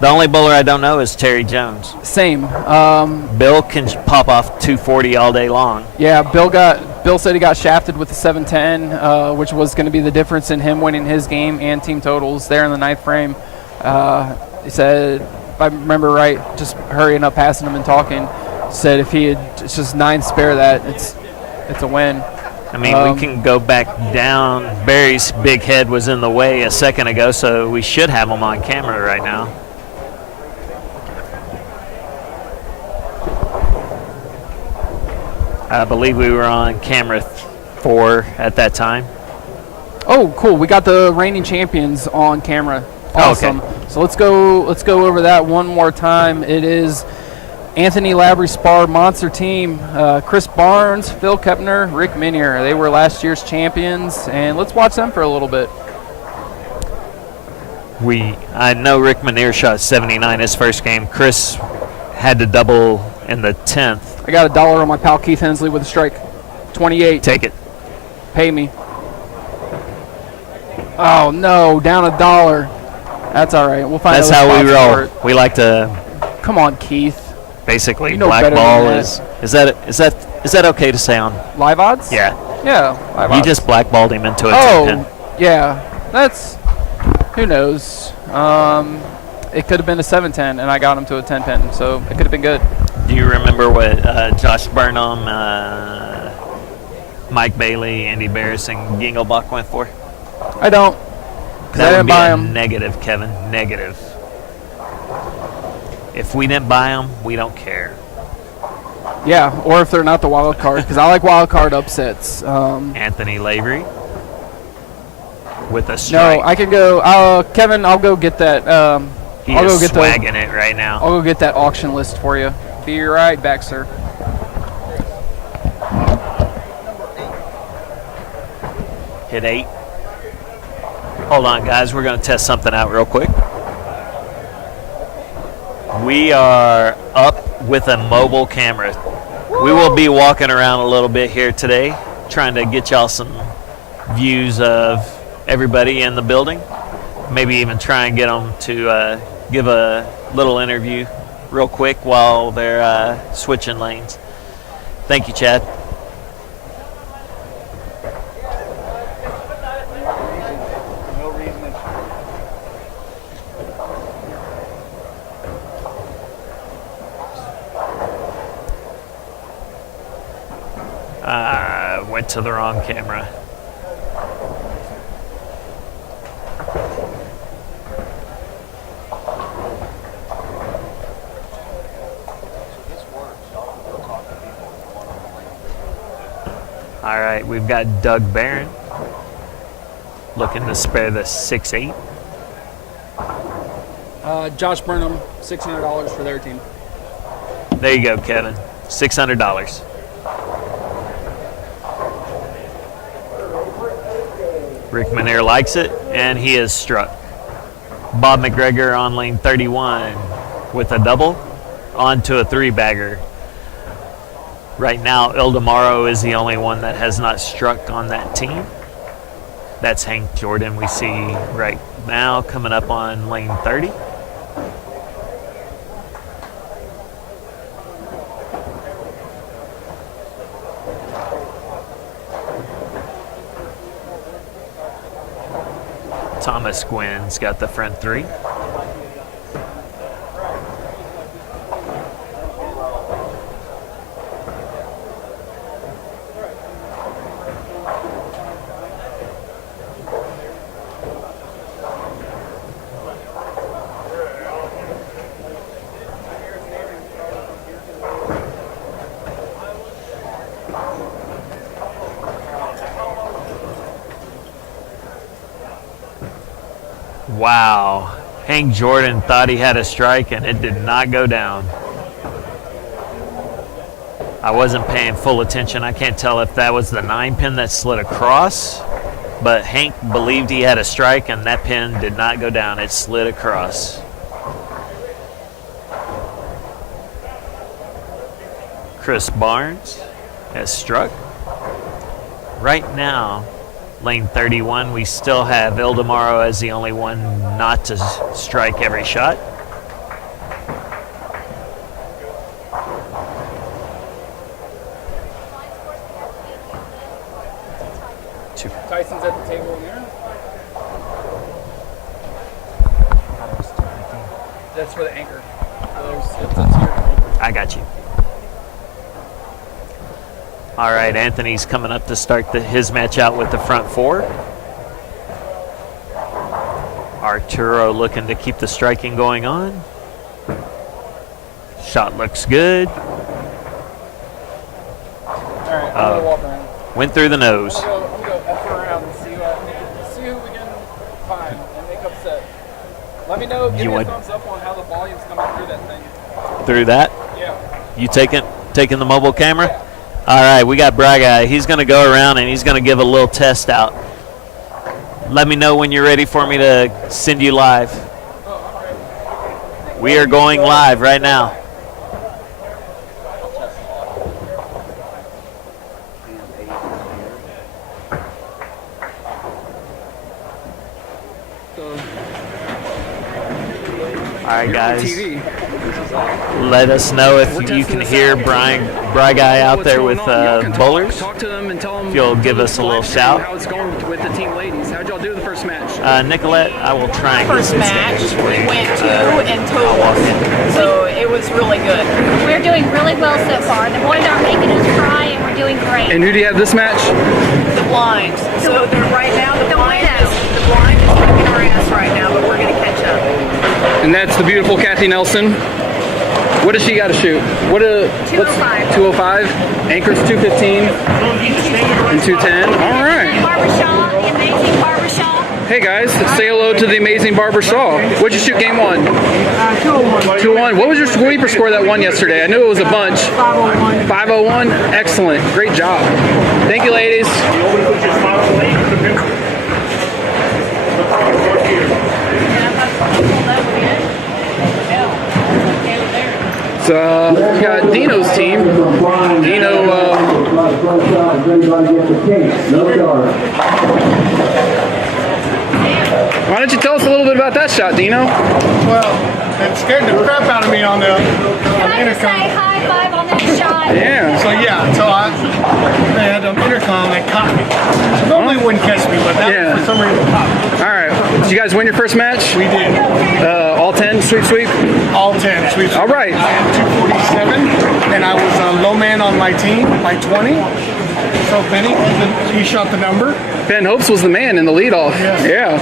The only bowler I don't know is Terry Jones. Same. Bill can pop off 240 all day long. Yeah, Bill said he got shafted with the 710, which was going to be the difference in him winning his game and team totals there in the 9th frame. He said, if I remember right, just hurrying up, passing him and talking, said if he had just 9 spare that, it's a win. I mean, we can go back down. Barry's big head was in the way a second ago, so we should have him on camera right now. I believe we were on camera 4 at that time. Oh, cool! We got the reigning champions on camera. Awesome. Okay. So let's go over that one more time. It is Anthony Lavery Spar Monster Team, Chris Barnes, Phil Kepner, Rick Minier. They were last year's champions, and let's watch them for a little bit. I know Rick Minier shot 79 his first game. Chris had to double in the 10th. I got $1 on my pal Keith Hensley with a strike. 28. Take it. Pay me. Oh no, down $1. That's all right. We'll find. That's how we roll. We like to. Come on, Keith. Basically, you know blackball is that okay to say on live odds? Yeah. Yeah. Live you odds. Just blackballed him into a 10-10. Yeah. That's who knows. It could have been a 7-10, and I got him to a 10-10, so it could have been good. Do you remember what Josh Burnham, Mike Bailey, Andy Barris, and Gingelbach went for? I don't. Because I didn't buy them. Negative, Kevin. Negative. If we didn't buy them, we don't care. Yeah, or if they're not the wild card, because I like wild card upsets. Anthony Lavery with a strike. No, I can go. Kevin, I'll go get that. He is swagging it right now. I'll go get that auction list for you. Be right back, sir. Hit 8. Hold on, guys. We're going to test something out real quick. We are up with a mobile camera. We will be walking around a little bit here today, trying to get y'all some views of everybody in the building. Maybe even try and get them to give a little interview real quick while they're switching lanes. Thank you, Chad. Went to the wrong camera. All right, we've got Doug Barron looking to spare the 6-8. Josh Burnham, $600 for their team. There you go, Kevin. $600. Rick Minier likes it, and he is struck. Bob McGregor on lane 31 with a double onto a 3-bagger. Right now, Ildemaro is the only one that has not struck on that team. That's Hank Jordan we see right now coming up on lane 30. Thomas Gwynn's got the front 3. Wow, Hank Jordan thought he had a strike and it did not go down. I wasn't paying full attention. I can't tell if that was the 9-pin that slid across, but Hank believed he had a strike and that pin did not go down. It slid across. Chris Barnes has struck. Right now, lane 31, we still have Ildemaro as the only one not to strike every shot. Tyson's at the table in there. That's for the anchor. I got you. All right, Anthony's coming up to start his match out with the front 4. Arturo looking to keep the striking going on. Shot looks good. All right, I'm gonna walk around. Went through the nose. I'm gonna go F around and see who we can find and make upset. Let me know. Give me a thumbs up on how the volume's coming through that thing. Through that? Yeah. You taking the mobile camera? Yeah. All right, we got Bry Guy. He's going to go around and he's going to give a little test out. Let me know when you're ready for me to send you live. We are going live right now. All right, guys. Let us know if you can hear Bry Guy out there with bowlers. Talk to them and tell them if you'll give us a little shout. How it's going with the team ladies. How'd y'all do the first match? Nicolette, I will try and first match. We went 2 and total, so it was really good. We're doing really well so far. The boys aren't making us cry, and we're doing great. And who do you have this match? The blind. So right now the blind is kicking our ass right now, but we're going to catch up. And that's the beautiful Kathy Nelson. What does she got to shoot? 205. 205. Anchor's 215 and 210. All right. Barbara Shaw, the amazing Barbara Shaw. Hey guys, say hello to the amazing Barbara Shaw. What'd you shoot game 1? 201. 201. What was your sweeper score that won yesterday? I knew it was a bunch. 501. 501. Excellent. Great job. Thank you, ladies. So we got Dino's team. Dino. Why don't you tell us a little bit about that shot, Dino? Well, it scared the crap out of me on the intercom. Say high five on that shot. Yeah. So they had an intercom that caught me. So normally it wouldn't catch me, but that for some reason caught me. All right. Did you guys win your first match? We did. All 10 sweep? All 10 sweep. All right. I had 247, and I was low man on my team by 20. So Benny, he shot the number. Ben Hopes was the man in the leadoff. Yeah.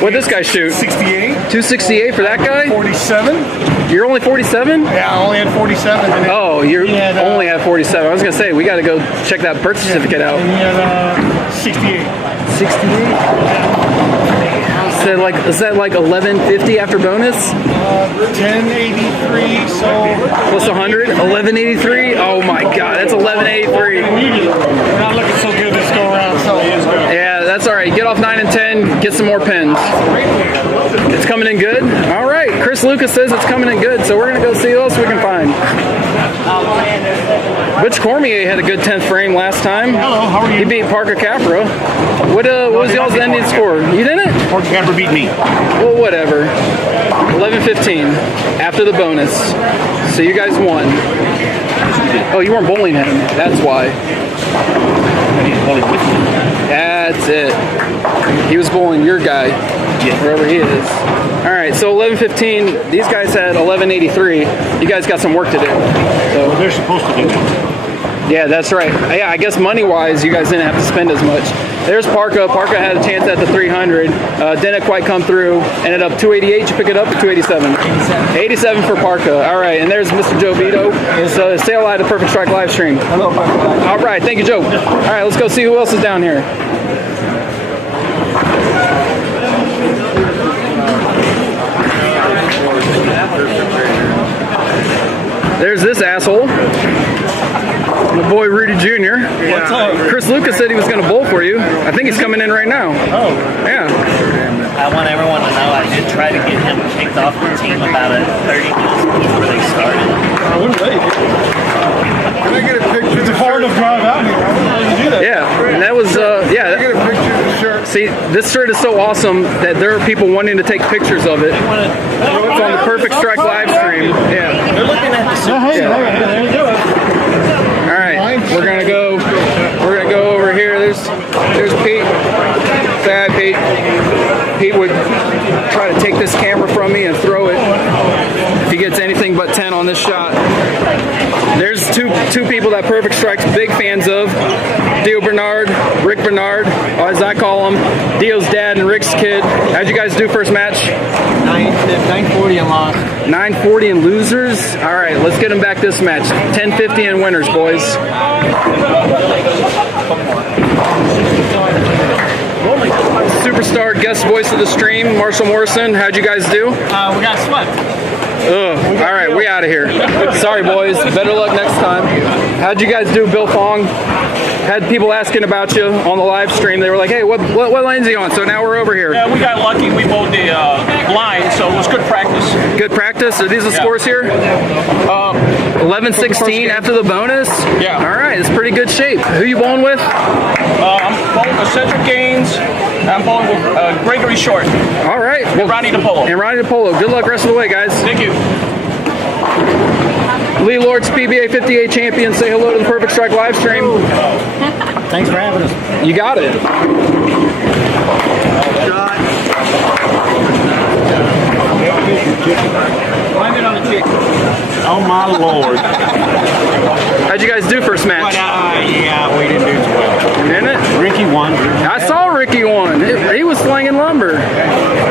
What'd this guy shoot? 68. 268 for that guy? 47. You're only 47? Yeah, I only had 47. Oh, you only had 47. I was going to say, we got to go check that birth certificate out. And he had 68. 68? Is that like 1150 after bonus? 1083, so... Plus 100? 1183? Oh my god, that's 1183. We're not looking so good this go around, so... Yeah, that's alright. Get off 9 and 10, get some more pins. It's coming in good? All right. Chris Lucas says it's coming in good, so we're going to go see who else we can find. Butch Cormier had a good 10th frame last time. Hello, how are you? He beat Parker Capra. What was y'all's ending score? You didn't? Parker Capra beat me. Well, whatever. 11-15 after the bonus. So you guys won. Oh, you weren't bowling him. That's why. That's it. He was bowling your guy, wherever he is. All right, so 11-15. These guys had 11-83. You guys got some work to do. So They're supposed to do that. yeah, that's right. Yeah, I guess money-wise, you guys didn't have to spend as much. There's Parka. Parka had a chance at the 300. Didn't quite come through. Ended up 288. You pick it up or 287? 87 for Parka. All right, and there's Mr. Joe Vito. So say hello to Perfect Strike live stream. Hello, Parker. All right, thank you, Joe. All right, let's go see who else is down here. There's this asshole. My boy Rudy Jr. What's up? Chris Lucas said he was going to bowl for you. I think he's coming in right now. Oh. Yeah. I want everyone to know I did try to get him kicked off the team about 30 minutes before they started. Can I get a picture? It's hard to drive out here. I wouldn't do that. Yeah, and that was, yeah. Can I get a picture of the shirt? See, this shirt is so awesome that there are people wanting to take pictures of it. It's on the Perfect Strike live stream. Yeah. They're looking at the All right, we're gonna go over here. There's Pete. Say hi, Pete. Pete would try to take this camera from me and throw it if he gets anything but 10 on this shot. There's two people that Perfect Strike's big fans of. Dio Bernard, Rick Bernard, or as I call him, Dio's dad and Rick's kid. How'd you guys do first match? 940 and lost. 940 and losers. All right, let's get them back this match. 1050 and winners, boys. Superstar guest voice of the stream, Marshall Morrison. How'd you guys do? We got swept. Ugh. All right, we out of here. Sorry, boys. Better luck next time. How'd you guys do, Bill Fong? Had people asking about you on the live stream. They were like, hey, what lane's he on? So now we're over here. Yeah, we got lucky. We bowled the line, so it was good practice. Good practice? Are these the scores here? 11-16 after the bonus? Yeah. All right, it's pretty good shape. Who you bowling with? I'm bowling with Cedric Gaines. I'm bowling with Gregory Short. All right. And Ronnie DePolo. And Ronnie DePolo. Good luck rest of the way, guys. Thank you. Lee Lords, PBA 58 champion. Say hello to the Perfect Strike live stream. Thanks for having us. You got it. Oh my Lord. How'd you guys do first match? Yeah, we didn't do too well. Didn't it? Ricky won. I saw Ricky won. He was slinging lumber.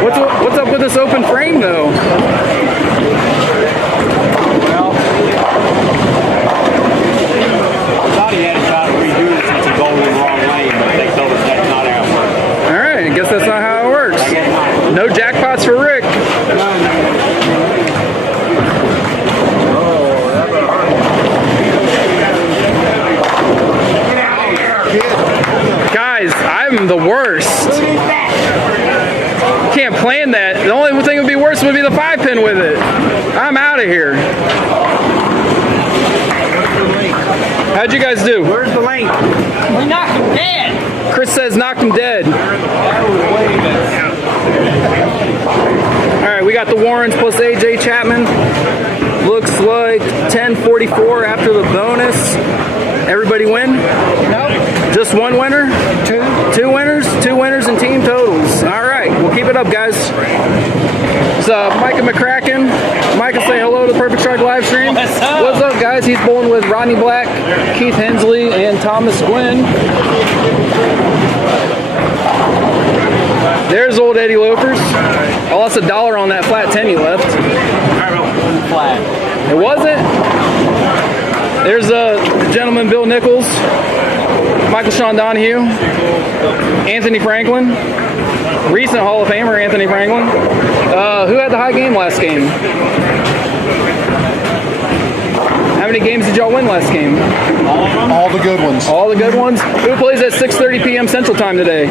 What's up with this open frame though? Well, I thought he had a shot at redoing it since he bowled the wrong lane, but they told us that's not how it works. All right, I guess that's not how it works. No jackpots for Rick. Guys, I'm the worst. Can't plan that. The only thing that would be worse would be the 5-pin with it. I'm out of here. How'd you guys do? Where's the lane? We knocked him dead. Chris says knocked him dead. All right, we got the Warrens plus AJ Chapman. Looks like 10:44 after the bonus. Everybody win? No. Just one winner? Two winners? Two winners and team totals. All right, we'll keep it up, guys. So Micah McCracken. Micah, say hello to the Perfect Strike live stream. What's up? What's up, guys? He's bowling with Rodney Black, Keith Hensley, and Thomas Gwynn. There's old Eddie Loafers. I lost $1 on that flat 10 you left. Flag. It wasn't? There's the gentleman Bill Nichols, Michael Sean Donahue, Anthony Franklin, recent Hall of Famer Anthony Franklin. Who had the high game last game? How many games did y'all win last game? All the good ones. All the good ones? Who plays at 6:30 p.m. Central Time today?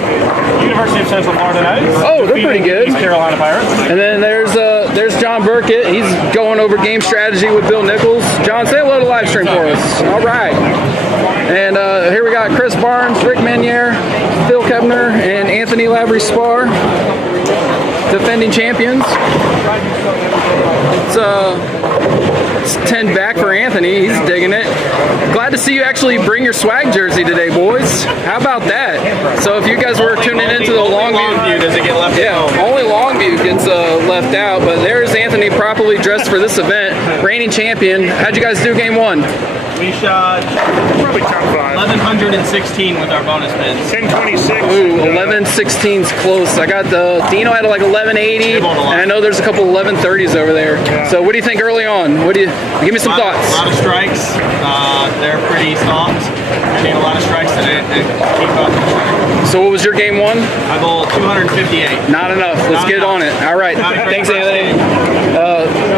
University of Central Florida Knights. Oh, they're pretty good. East Carolina Pirates. And then there's John Burkett. He's going over game strategy with Bill Nichols. John, say hello to live stream for us. All right. And here we got Chris Barnes, Rick Meniere, Phil Kebner, and Anthony Lavery Spar, defending champions. It's 10 back for Anthony. He's digging it. Glad to see you actually bring your swag jersey today, boys. How about that? So if you guys were tuning into the Longview, does it get left out? only Longview gets left out. But there's Anthony properly dressed for this event, reigning champion. How'd you guys do game one? We shot Probably top 5. 1,116 with our bonus pins. 1026. Ooh, 1116's close. I got Dino had like 1180, and I know there's a couple 1130s over there. So what do you think early on? Give me some thoughts. A lot of strikes. They're pretty soft. I need a lot of strikes to keep up. So what was your game one? I bowled 258. Not enough. Let's get on it. All right. Thanks, Anthony.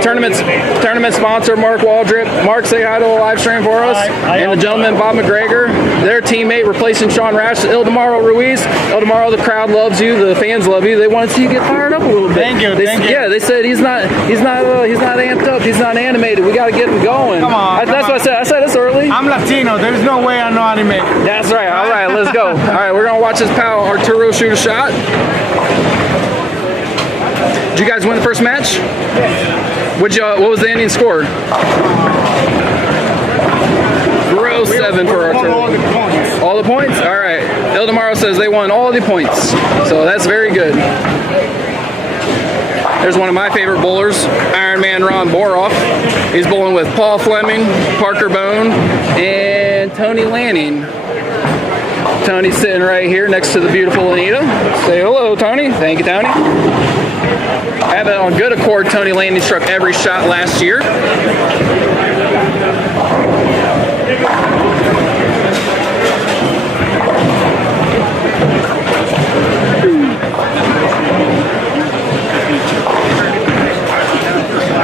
Tournament sponsor Mark Waldrep. Mark, say hi to the live stream for us. And the gentleman Bob McGregor, their teammate replacing Sean Rash, Ildemaro Ruiz. Ildemaro, the crowd loves you. The fans love you. They want to see you get fired up a little bit. Thank you. Yeah, they said he's not amped up. He's not animated. We got to get him going. Come on. That's what I said. I said this early. I'm Latino. There's no way I know animated. That's right. All right, let's go. All right, we're gonna watch his pal Arturo shoot a shot. Did you guys win the first match? What was the ending score? 307 for Arturo. All the points? All right. Ildemaro says they won all the points. So that's very good. There's one of my favorite bowlers, Ironman Ron Boroff. He's bowling with Paul Fleming, Parker Bone, and Tony Lanning. Tony's sitting right here next to the beautiful Anita. Say hello, Tony. Thank you, Tony. I have it on good accord. Tony Lanning struck every shot last year.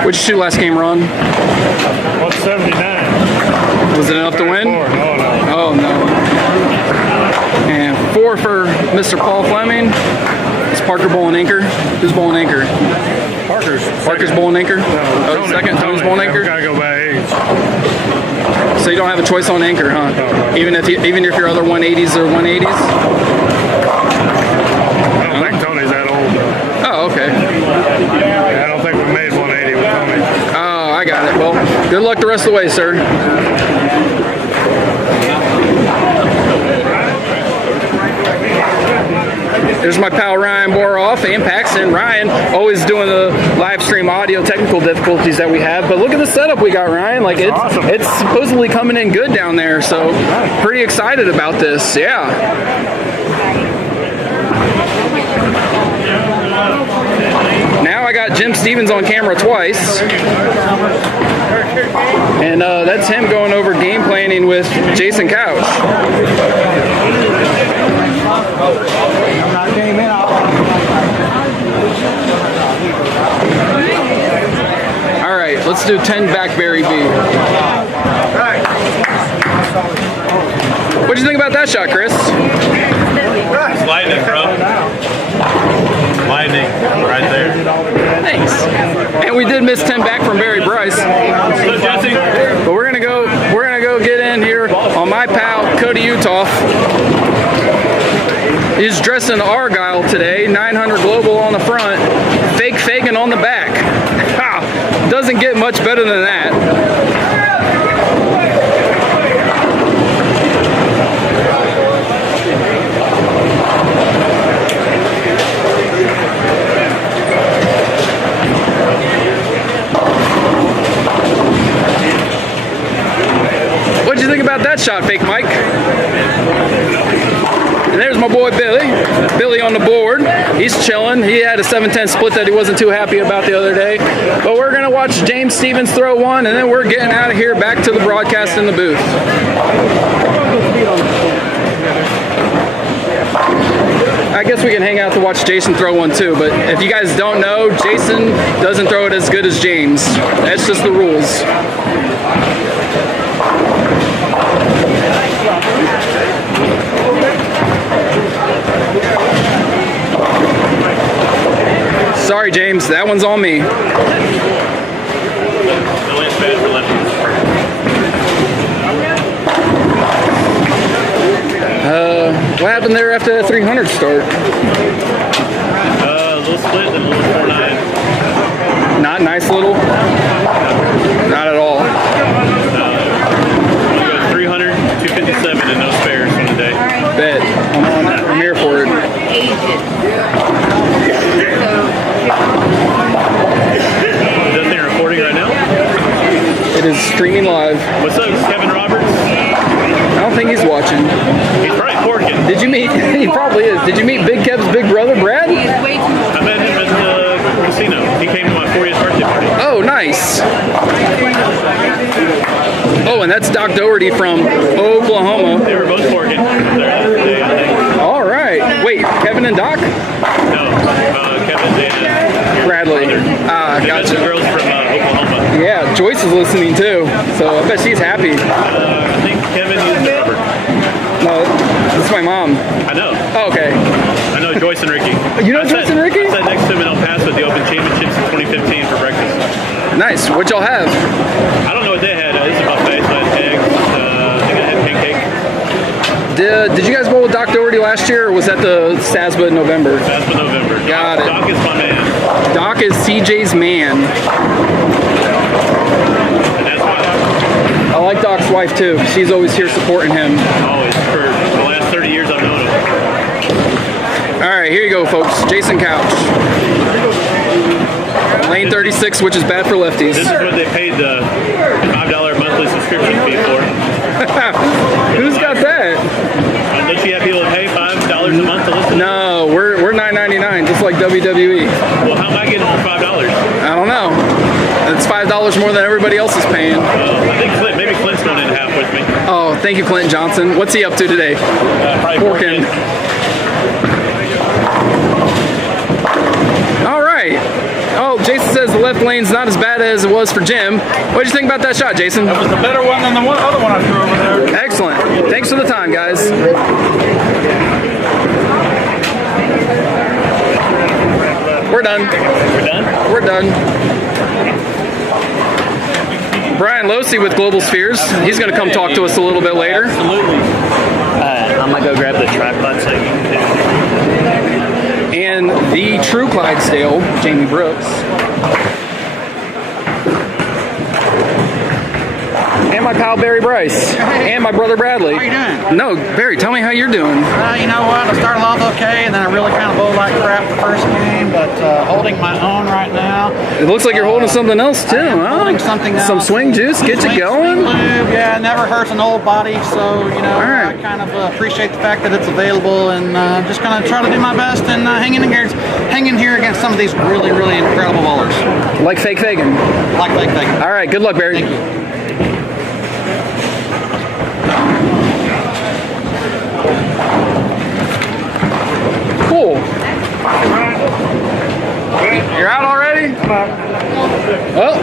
What'd you shoot last game, Ron? 179. Was it enough to win? No. Oh, no. And 4 for Mr. Paul Fleming. Is Parker bowling anchor? Who's bowling anchor? Parker's bowling anchor? Tony, second? Tony's bowling anchor? Gotta go by age. So you don't have a choice on anchor, huh? No. Even if your other 180s are 180s? I don't think Tony's that old. Oh, okay. Yeah, I don't think we made 180 with Tony. Oh, I got it. Well, good luck the rest of the way, sir. There's my pal Ryan Boroff and Paxton. Ryan always doing the live stream audio technical difficulties that we have. But look at the setup we got, Ryan. Like it's supposedly coming in good down there. So pretty excited about this. Yeah. Now I got Jim Stevens on camera twice. And that's him going over game planning with Jason Couch. All right, let's do 10 Backberry B. What'd you think about that shot, Chris? It's lightning, bro. Lightning, right there. Thanks. And we did miss 10 back from Barry Bryce. But we're gonna go get in here on my pal Cody Uthoff. He's dressed in Argyle today, 900 Global on the front, fake Fagan on the back. Ha! Doesn't get much better than that. What'd you think about that shot, Fake Mike? And there's my boy Billy. Billy on the board. He's chilling. He had a 7-10 split that he wasn't too happy about the other day. But we're going to watch James Stevens throw one, and then we're getting out of here back to the broadcast in the booth. I guess we can hang out to watch Jason throw one too, but if you guys don't know, Jason doesn't throw it as good as James. That's just the rules. Sorry, James, that one's on me. What happened there after that 300 start? A little split and a little 4.9. Not nice little? Not at all. We go 300, 257, and no spares for the day. Bet. I'm here for it. Is that thing recording right now? It is streaming live. What's up, Kevin Roberts? I don't think he's watching. He's probably porking. Did you meet? He probably is. Did you meet Big Kev's big brother, Brad? I met him at the casino. He came to my 40th birthday party. Oh, nice. Oh, and that's Doc Doherty from Oklahoma. They were both porking there today, I think. All right. Wait, Kevin and Doc? No, Kevin and Bradley. They got Gotcha. some girls from Oklahoma. Yeah, Joyce is listening too, so I bet she's happy. I think Kevin used Robert. No, this is my mom. I know. Oh, okay. I know Joyce and Ricky. You know Joyce and Ricky? I sat next to him in El Paso at the Open Championships in 2015 for breakfast. Nice. What y'all have? I don't know what they had. This is a buffet, so I had eggs. I think I had pancake. Did you guys bowl with Doc Doherty last year, or was that the SASBA in November? SASBA November. Got it. Doc is my man. Doc is CJ's man. And that's why I like Doc's wife too. She's always here supporting him. always, for the last 30 years I've known him. All right, here you go, folks. Jason Couch. Lane 36, which is bad for lefties. This is what they paid the $5 monthly subscription fee for. Who's got that? Don't you have people that pay $5 a month to listen? No, we're $9.99, just like WWE. Well, how am I getting for $5? I don't know. It's $5 more than everybody else is paying. I think maybe Clint's going in half with me. Oh, thank you, Clint Johnson. What's he up to today? Probably Porking. All right. Oh, Jason says the left lane's not as bad as it was for Jim. What did you think about that shot, Jason? That was the better one than the other one I threw over there. Excellent. Thanks for the time, guys. We're done. We're done? We're done. Brian Losey with Global Spheres. He's going to come talk to us a little bit later. Absolutely. I'm going to go grab the tripod so you can do it. And the true Clydesdale, Jamie Brooks. And my pal Barry Bryce. And my brother Bradley. How you doing? No, Barry, tell me how you're doing. You know what? I started off okay, and then I really kind of bowled like crap the first game, but holding my own right now. It looks like you're holding something else too, huh? Holding something else. Some swing juice, get you going. Swing lube, yeah, it never hurts an old body, so you know, right. I kind of appreciate the fact that it's available, and just gonna try to do my best and hang in here against some of these really, really incredible bowlers. Like Fake Fagan. Like Fake Fagan. All right, good luck, Barry. Thank you. Cool. You're out already? Well.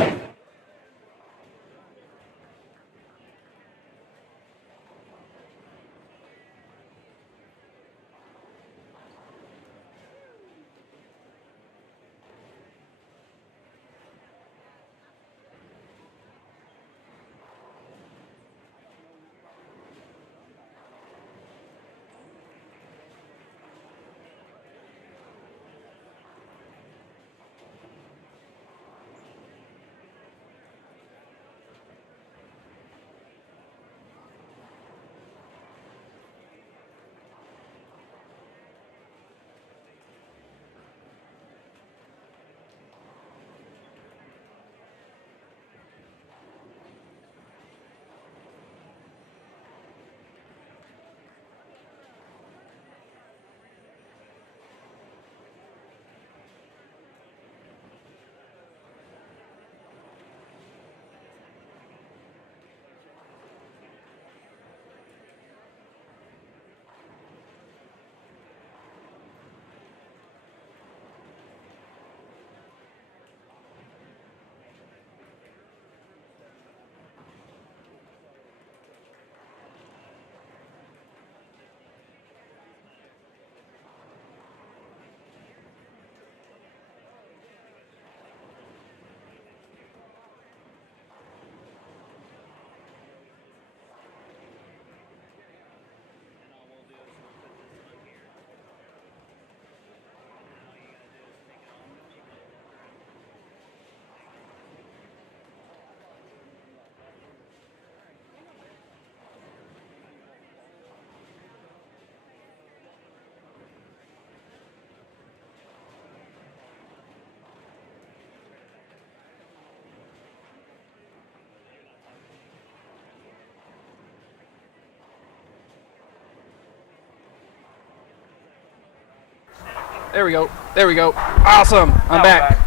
There we go. There we go. Awesome. I'm back.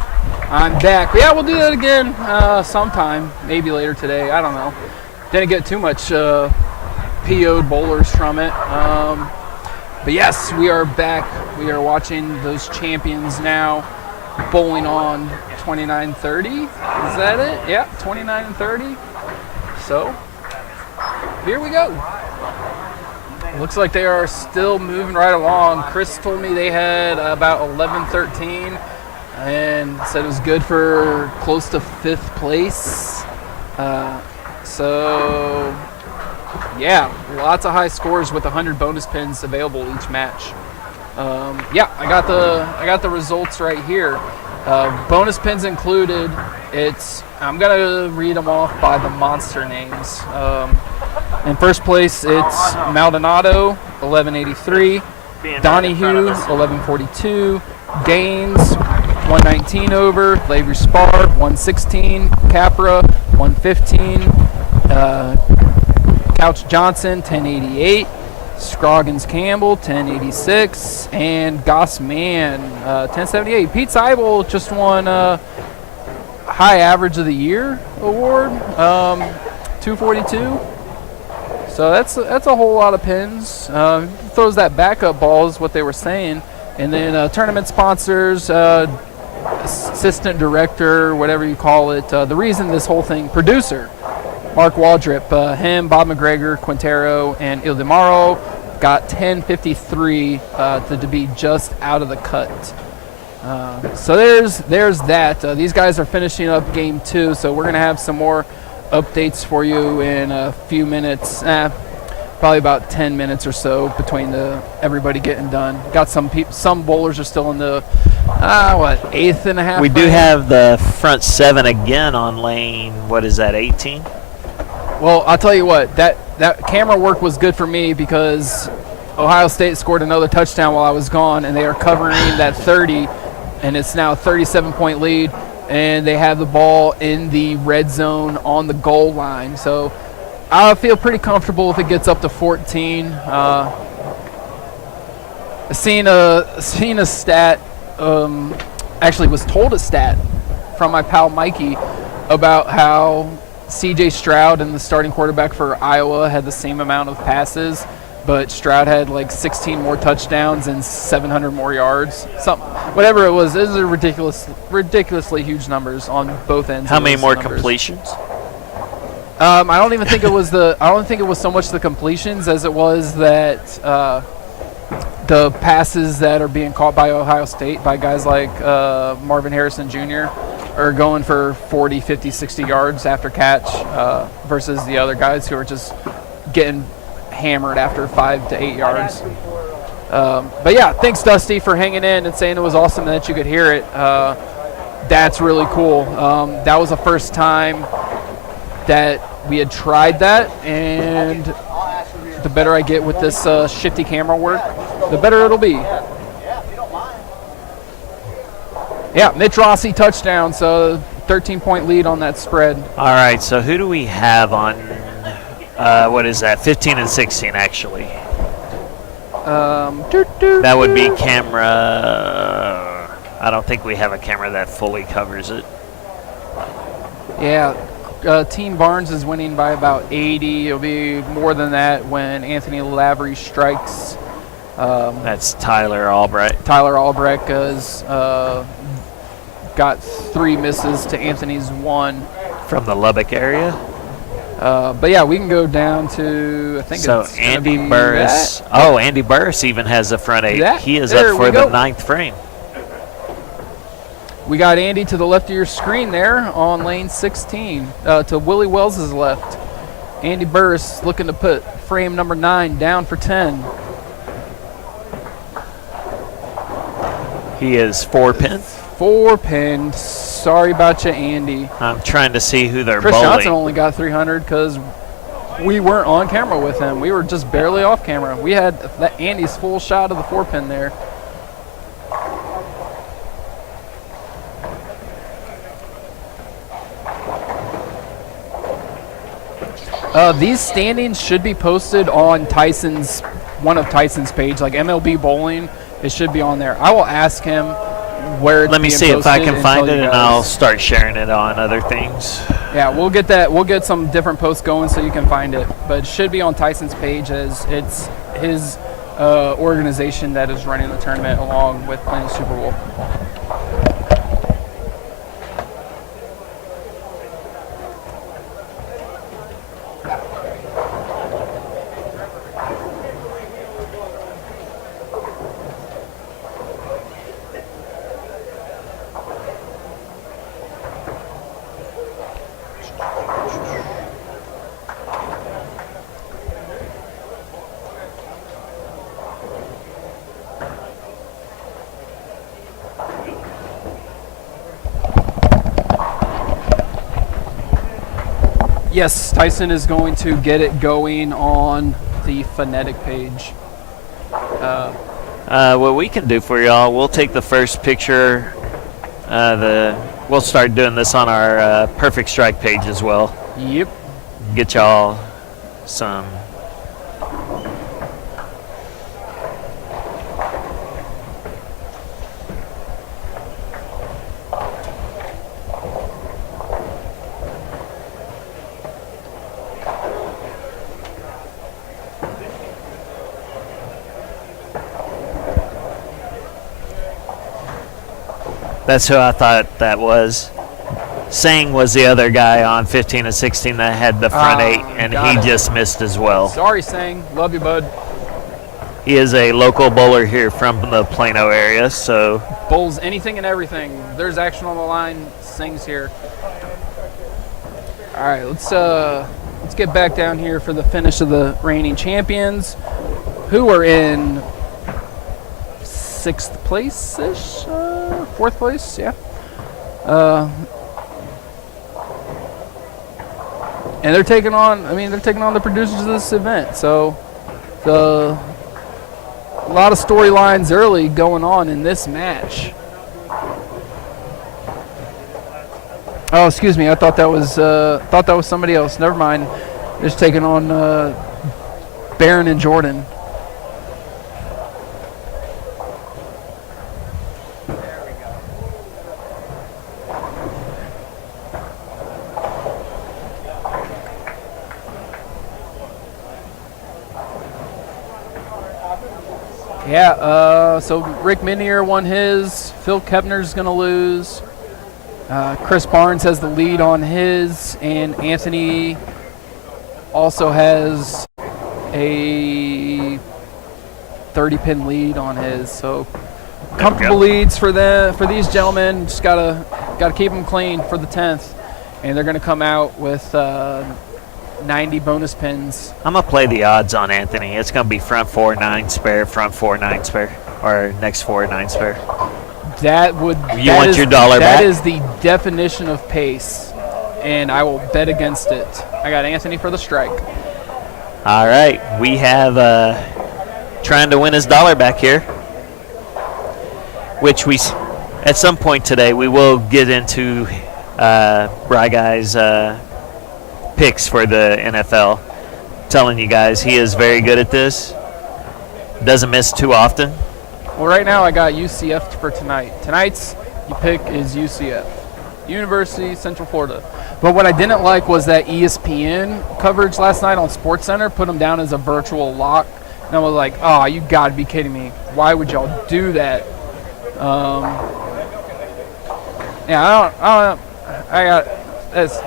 I'm back. Yeah, we'll do that again sometime. Maybe later today. I don't know. Didn't get too much PO'd bowlers from it. But yes, we are back. We are watching those champions now bowling on 29-30. Is that it? Yeah, 29 and 30. So here we go. Looks like they are still moving right along. Chris told me they had about 11-13 and said it was good for close to 5th place. So yeah, lots of high scores with 100 bonus pins available each match. Yeah, I got the results right here. Bonus pins included. I'm gonna read them off by the monster names. In first place, it's Maldonado, 1183, Donahue, 1142, Gaines, 119 over, Lavery Spar, 116, Capra, 115, Couch Johnson, 1088, Scroggins Campbell, 1086, and Goss Mann, 1078. Pete Seibel just won High Average of the Year award, 242. So that's a whole lot of pins. Throws that backup ball is what they were saying. And then tournament sponsors, assistant director, whatever you call it. The reason this whole thing, producer, Mark Waldrep, him, Bob McGregor, Quintero, and Ildemaro got 1053 to be just out of the cut. So there's that. These guys are finishing up game 2, so we're going to have some more updates for you in a few minutes, probably about 10 minutes or so between everybody getting done. Got some bowlers are still in the 8th and a half. We do have the front 7 again on lane. What is that, 18? Well, I'll tell you what, that camera work was good for me because Ohio State scored another touchdown while I was gone, and they are covering that 30, and it's now a 37-point lead. And they have the ball in the red zone on the goal line. So I feel pretty comfortable if it gets up to 14. Seeing a stat, actually was told a stat from my pal Mikey about how C.J. Stroud and the starting quarterback for Iowa had the same amount of passes, but Stroud had like 16 more touchdowns and 700 more yards. Whatever it was those are ridiculously huge numbers on both ends. How many more completions? I don't even think it was so much the completions as it was that the passes that are being caught by Ohio State by guys like Marvin Harrison Jr. are going for 40, 50, 60 yards after catch versus the other guys who are just getting hammered after 5 to 8 yards. But yeah, thanks Dusty for hanging in and saying it was awesome that you could hear it. That's really cool. That was the first time that we had tried that, and the better I get with this shifty camera work, the better it'll be. Yeah, Mitch Rossi touchdown, so 13-point lead on that spread. All right, so who do we have on what is that? 15 and 16, actually. That would be camera. I don't think we have a camera that fully covers it. Yeah, Team Barnes is winning by about 80. It'll be more than that when Anthony Lavery strikes. That's Tyler Albrecht. Tyler Albrecht has got 3 misses to Anthony's 1. From the Lubbock area? But yeah, we can go down to, I think so it's Andy Burris. That. Oh, Andy Burris even has a front 8. That. He is there up for the 9th frame. We got Andy to the left of your screen there on lane 16 to Willie Wells' left. Andy Burris looking to put frame number 9 down for 10. He is 4 pin. 4 pin. Sorry about you, Andy. I'm trying to see who they're Chris bowling. Johnson only got 300 because we weren't on camera with him. We were just barely off camera. We had that Andy's full shot of the 4 pin there. These standings should be posted on one of Tyson's page, like MLB Bowling It should be on there. I will ask him where. Let me see if I can find it, and I'll start sharing it on other things. Yeah, we'll get that. We'll get some different posts going so you can find it. But it should be on Tyson's page, as it's his organization that is running the tournament along with playing Super Bowl. Yes, Tyson is going to get it going on the phonetic page. What we can do for y'all, we'll take the first picture. We'll start doing this on our Perfect Strike page as well. Yep. Get y'all some. That's who I thought that was. Sang was the other guy on 15 and 16 that had the front 8, and he just missed as well. Sorry, Sang. Love you, bud. He is a local bowler here from the Plano area, so. Bowls anything and everything. There's action on the line. Sing's here. All right, let's get back down here for the finish of the reigning champions, who are in 6th place-ish, 4th place, yeah. And they're taking on the producers of this event. So a lot of storylines early going on in this match. Oh, excuse me. I thought that was somebody else. Never mind. They're just taking on Barron and Jordan. Yeah, so Rick Minier won his. Phil Kepner's going to lose. Chris Barnes has the lead on his, and Anthony also has a 30-pin lead on his. So comfortable leads for these gentlemen. Just gotta keep them clean for the 10th, and they're going to come out with 90 bonus pins. I'm going to play the odds on Anthony. It's going to be front 4, 9 spare, front 4, 9 spare, or next 4, 9 spare. That would. You want your dollar back? That is the definition of pace, and I will bet against it. I got Anthony for the strike. All right. We have trying to win his dollar back here, which we, at some point today, we will get into Bry Guy's picks for the NFL. Telling you guys, he is very good at this. Doesn't miss too often. Well, right now I got UCF for tonight. Tonight's pick is UCF, University Central Florida. But what I didn't like was that ESPN coverage last night on SportsCenter put them down as a virtual lock. And I was like, oh, you got to be kidding me. Why would y'all do that? Yeah, I got this.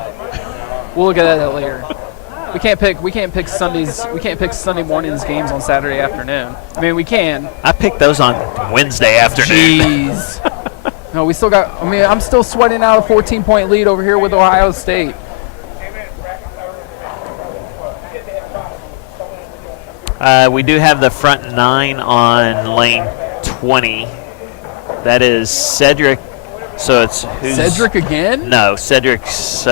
We'll look at that later. We can't pick Sundays. We can't pick Sunday mornings games on Saturday afternoon. I mean, we can. I picked those on Wednesday afternoon. Jeez. No, we still got. I mean, I'm still sweating out a 14-point lead over here with Ohio State. We do have the front 9 on lane 20. That is Cedric. So it's Cedric again? No, Cedric's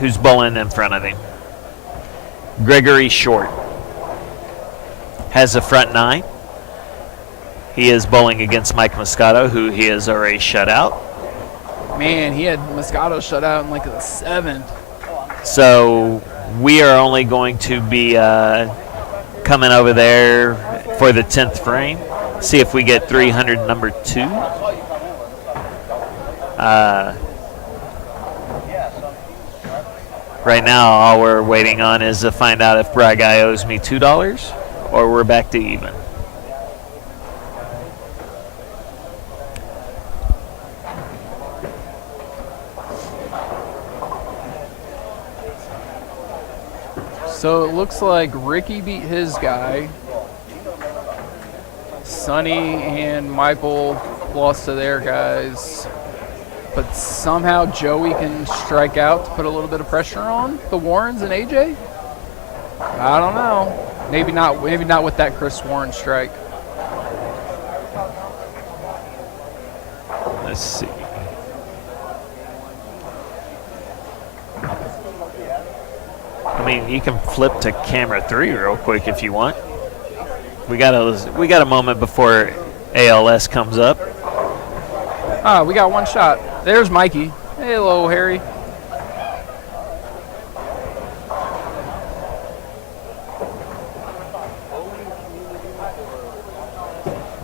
who's bowling in front of him. Gregory Short has the front 9. He is bowling against Mike Moscato, who he has already shut out. Man, he had Moscato shut out in like the 7th. So we are only going to be coming over there for the 10th frame. See if we get 300 number 2. Right now, all we're waiting on is to find out if Bry Guy owes me $2 or we're back to even. So it looks like Ricky beat his guy. Sonny and Michael lost to their guys. But somehow Joey can strike out to put a little bit of pressure on the Warrens and AJ? I don't know. Maybe not with that Chris Warren strike. Let's see. I mean, you can flip to camera 3 real quick if you want. We got a moment before ALS comes up. Ah, we got one shot. There's Mikey. Hey, hello, Harry.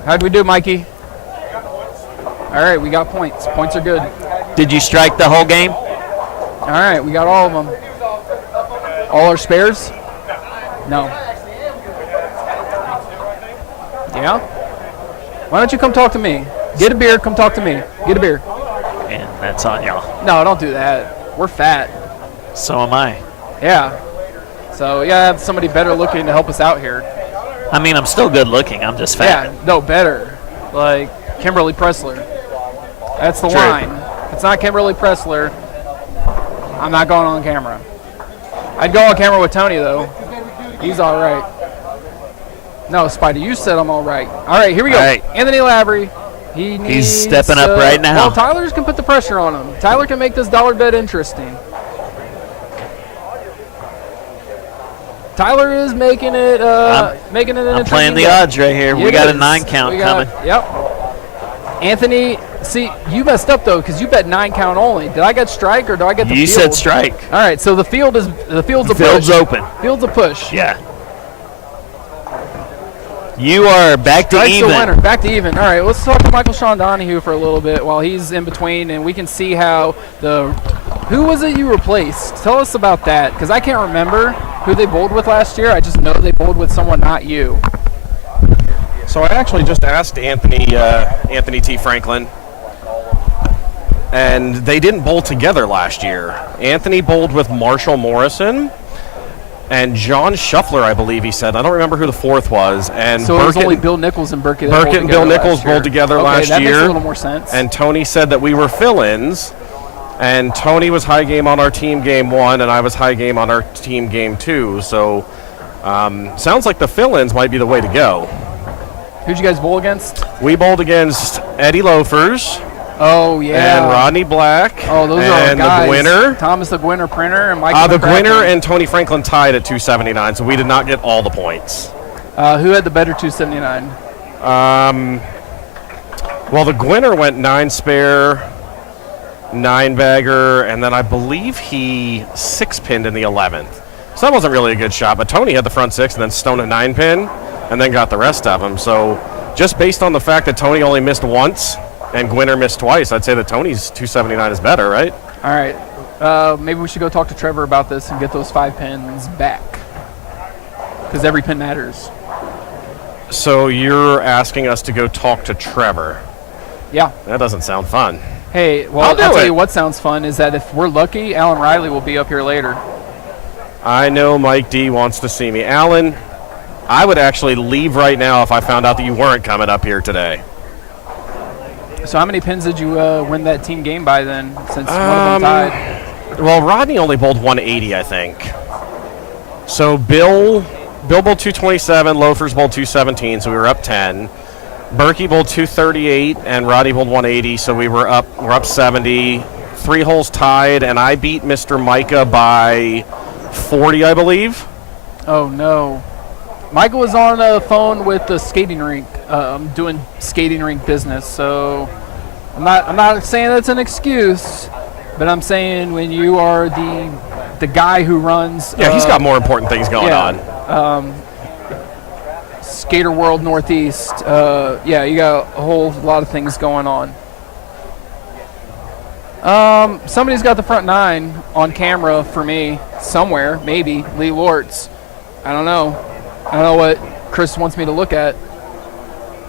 How'd we do, Mikey? All right, we got points. Points are good. Did you strike the whole game? All right, we got all of them. All our spares? No. Yeah? Why don't you come talk to me? Get a beer, come talk to me. Get a beer. And that's on y'all. No, don't do that. We're fat. So am I. Yeah. So you gotta have somebody better looking to help us out here. I mean, I'm still good looking. I'm just fat. Yeah, no, better. Like Kimberly Pressler. That's the True. line. If it's not Kimberly Pressler, I'm not going on camera. I'd go on camera with Tony, though. He's all right. No, Spidey, you said I'm all right. All right, here we go. All right. Anthony Lavery. He's stepping up right now. Well, Tyler's can put the pressure on him. Tyler can make this dollar bet interesting. Tyler is making it making it an I'm playing the game. odds right here. We got a 9 count coming. Yep. Anthony, see, you messed up though because you bet 9 count only. Did I get strike or do I get the field? You said strike. All right, so the field's a push. Field's open. Field's a push. Yeah. You are back to Strike's even. the winner. Back to even. All right, let's talk to Michael Sean Donahue for a little bit while he's in between, and we can see how who was it you replaced? Tell us about that because I can't remember who they bowled with last year. I just know they bowled with someone not you. So I actually just asked Anthony T. Franklin, and they didn't bowl together last year. Anthony bowled with Marshall Morrison and John Shuffler, I believe he said. I don't remember who the fourth was. And So it was only Bill Nichols and Burkett. Burkett and Bill Nichols bowled together last year. Okay, that makes a little more sense. And Tony said that we were fill-ins, and Tony was high game on our team game 1, and I was high game on our team game 2. So sounds like the fill-ins might be the way to go. Who'd you guys bowl against? We bowled against Eddie Loafers. Oh, yeah. And Rodney Black. Oh, those are our guys. The Gwinner. Thomas the Gwinner printer and Mike the Gwinner and Tony Franklin tied at 279, so we did not get all the points. Who had the better 279? Well, the Gwinner went 9 spare, 9 bagger, and then I believe he 6-pinned in the 11th. So that wasn't really a good shot, but Tony had the front 6 and then Stone a 9-pin and then got the rest of them. So just based on the fact that Tony only missed once and Gwinner missed twice, I'd say that Tony's 279 is better, right? All right. Maybe we should go talk to Trevor about this and get those 5 pins back because every pin matters. So you're asking us to go talk to Trevor? Yeah. That doesn't sound fun. Hey, well, I'll tell you what sounds fun is that if we're lucky, Alan Riley will be up here later. I know Mike D wants to see me. Alan, I would actually leave right now if I found out that you weren't coming up here today. So how many pins did you win that team game by then, since one of them tied? Well, Rodney only bowled 180, I think. So Bill bowled 227, Loafers bowled 217, so we were up 10. Berkey bowled 238, and Rodney bowled 180, so we're up 70. 3 holes tied, and I beat Mr. Micah by 40, I believe. Oh no. Michael was on the phone with the skating rink, doing skating rink business. So I'm not saying that's an excuse, but I'm saying when you are the guy who runs. Yeah, he's got more important things going on. Skater World Northeast. Yeah, you got a whole lot of things going on. Somebody's got the front 9 on camera for me somewhere. Maybe Lee Lortz. I don't know. I don't know what Chris wants me to look at.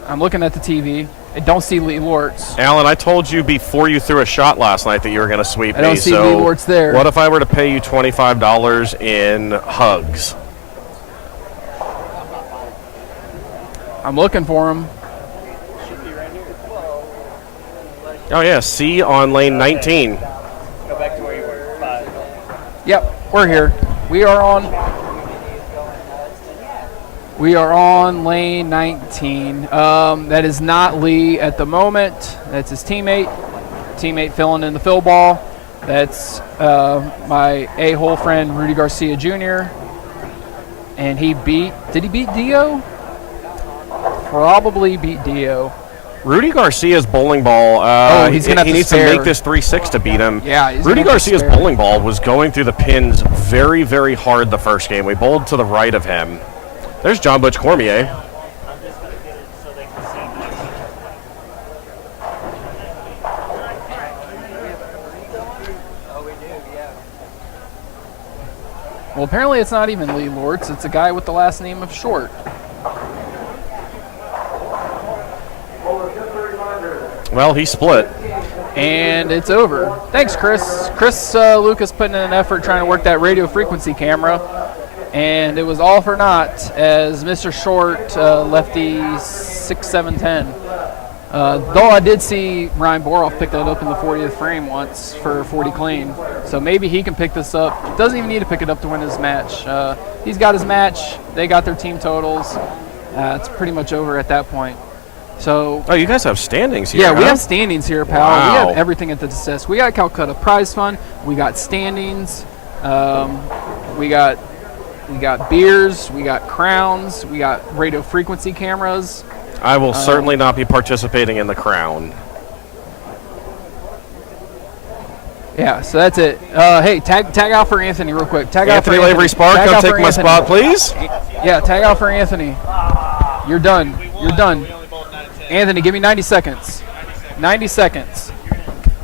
I'm looking at the TV. I don't see Lee Lortz. Alan, I told you before you threw a shot last night that you were going to sweep me. I don't see Lee Lortz there. What if I were to pay you $25 in hugs? I'm looking for him. Oh, yeah, C on lane 19. Go back to where you were. 5. Yep, we're here. We are on lane 19. That is not Lee at the moment. That's his teammate filling in the fill ball. That's my a-hole friend Rudy Garcia Jr. And did he beat Dio? Probably beat Dio. Rudy Garcia's bowling ball, he's gonna have he to needs spare. to make this 3-6 to beat him. Yeah, he's Rudy gonna have to Garcia's spare. bowling ball was going through the pins very, very hard the first game. We bowled to the right of him. There's John Butch Cormier. I'm just going to get it so they can see. Oh, we do, yeah. Well, apparently it's not even Lee Lortz. It's a guy with the last name of Short. Well, he split. And it's over. Thanks, Chris. Lucas putting in an effort trying to work that radio frequency camera. And it was all for naught as Mr. Short left the 6-7-10. Though I did see Ryan Boroff pick that up in the 40th frame once for 40 clean. So maybe he can pick this up. Doesn't even need to pick it up to win his match. He's got his match. They got their team totals. It's pretty much over at that point. So, oh, you guys have standings here. Yeah, we huh? have standings here, pal. Wow. We have everything at the Desist. We got Calcutta Prize Fund. We got standings. We got beers. We got crowns. We got radio frequency cameras. I will certainly not be participating in the crown. Yeah, so that's it. Hey, tag out for Anthony real quick. Tag out for Anthony Lavery Spark, Tag come out take for my Anthony. spot, please. Yeah, tag out for Anthony. You're done. You're done. Anthony, give me 90 seconds. 90 seconds.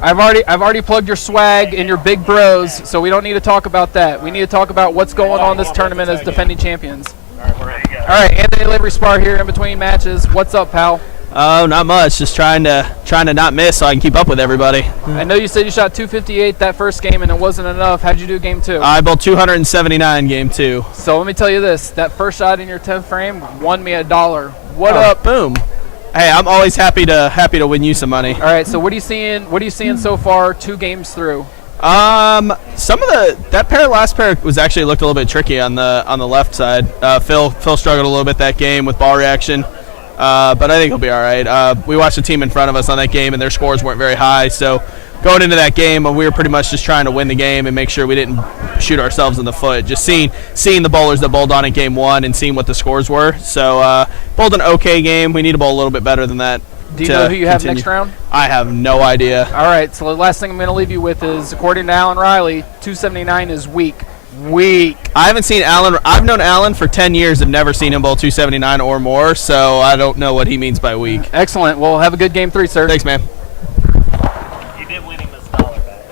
I've already plugged your swag and your big bros, so we don't need to talk about that. We need to talk about what's going on this tournament as defending champions. All right, we're ready to go. All right, Anthony Lavery Spar here in between matches. What's up, pal? Oh, not much. Just trying to not miss so I can keep up with everybody. I know you said you shot 258 that first game and it wasn't enough. How'd you do game 2? I bowled 279 game 2. So let me tell you this: that first shot in your 10th frame won me $1. What up? Boom. Hey, I'm always happy to win you some money. All right. So what are you seeing? What are you seeing so far? 2 games through. Some of that last pair was actually looked a little bit tricky on the left side. Phil struggled a little bit that game with ball reaction, but I think he'll be all right. We watched the team in front of us on that game, and their scores weren't very high. So going into that game, we were pretty much just trying to win the game and make sure we didn't shoot ourselves in the foot. Just seeing the bowlers that bowled on in game 1 and seeing what the scores were. So bowled an okay game. We need to bowl a little bit better than that. Do you know who you have next round? I have no idea. All right, so the last thing I'm going to leave you with is, according to Alan Riley, 279 is weak. Weak. I haven't seen Alan. I've known Alan for 10 years. I've never seen him bowl 279 or more, so I don't know what he means by weak. Excellent. Well, have a good game 3, sir. Thanks, man. You did win him $1 back.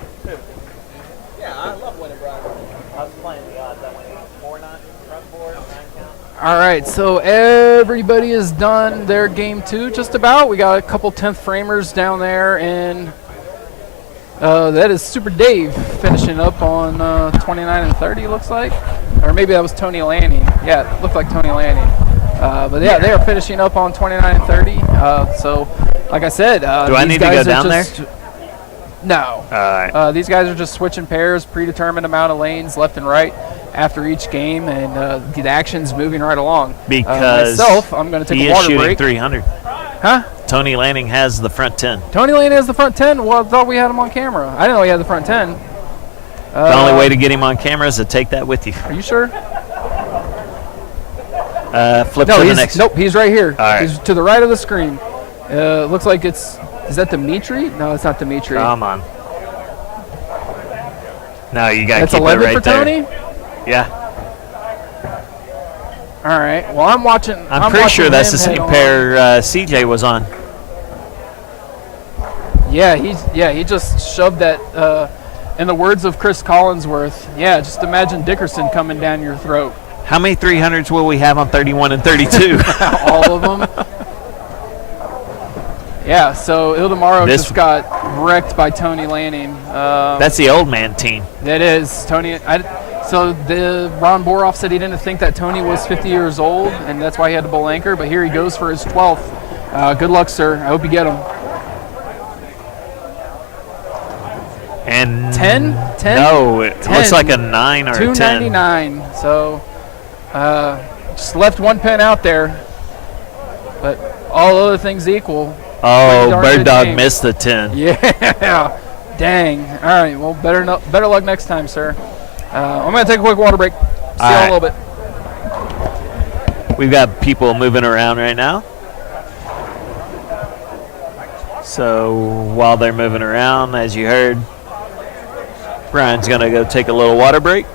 Yeah, I love winning Brian. I was playing the odds. I went 4-9 front board, 9 count. All right, so everybody has done their game 2 just about. We got a couple 10th framers down there, and that is Super Dave finishing up on 29 and 30, looks like. Or maybe that was Tony Lanning. Yeah, it looked like Tony Lanning. But yeah, they are finishing up on 29 and 30. So, like I said, do I need to go down there? No. All right. These guys are just switching pairs, predetermined amount of lanes left and right after each game, and the action's moving right along. Because myself, I'm going to take a water he is break. shooting 300. Huh? Tony Lanning has the front 10. Tony Lanning has the front 10? Well, I thought we had him on camera. I didn't know he had the front 10. The only way to get him on camera is to take that with you. Are you sure? Flip to the next. Nope, he's right here. All right. He's to the right of the screen. Looks like is that Dimitri? No, it's not Dimitri. Come on. No, you got to That's keep it 11 right for there. Tony? Yeah. All right. Well, I'm watching. I'm pretty sure that's the him head same on. pair CJ was on. Yeah, he just shoved that. In the words of Chris Collinsworth, yeah, just imagine Dickerson coming down your throat. How many 300s will we have on 31 and 32? All of them. Yeah, so Ildemaro just got wrecked by Tony Lanning. That's the old man team. That is. Tony. So Ron Boroff said he didn't think that Tony was 50 years old, and that's why he had to bowl anchor, but here he goes for his 12th. Good luck, sir. I hope you get him. And 10? No, it 10. looks like a 9 or a 10. 299. So just left one pin out there, but all other things equal. Oh, Bird Dog missed the 10. Yeah. Dang. All right. Well, better luck next time, sir. I'm going to take a quick water break. See you in a little bit. We've got people moving around right now. So while they're moving around, as you heard, Brian's going to go take a little water break.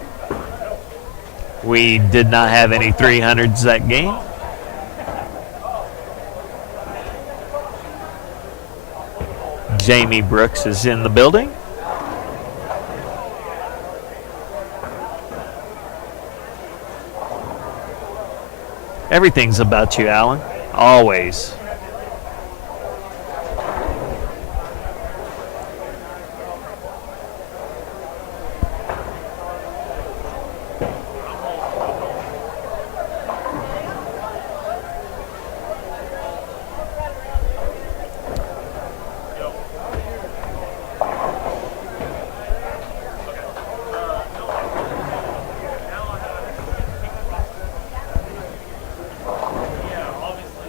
We did not have any 300s that game. Jamie Brooks is in the building. Everything's about you, Alan. Always.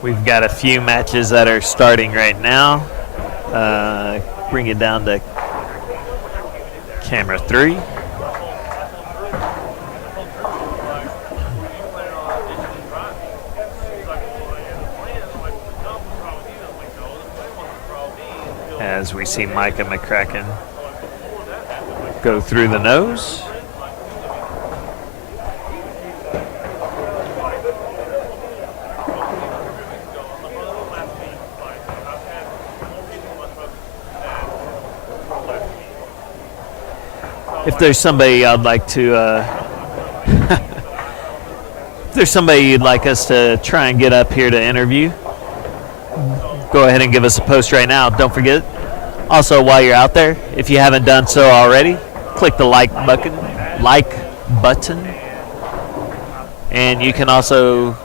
We've got a few matches that are starting right now. Bring it down to camera 3. As we see Micah McCracken go through the nose. If there's somebody I'd like to, if there's somebody you'd like us to try and get up here to interview, go ahead and give us a post right now. Don't forget, also while you're out there, if you haven't done so already, click the like button, and you can also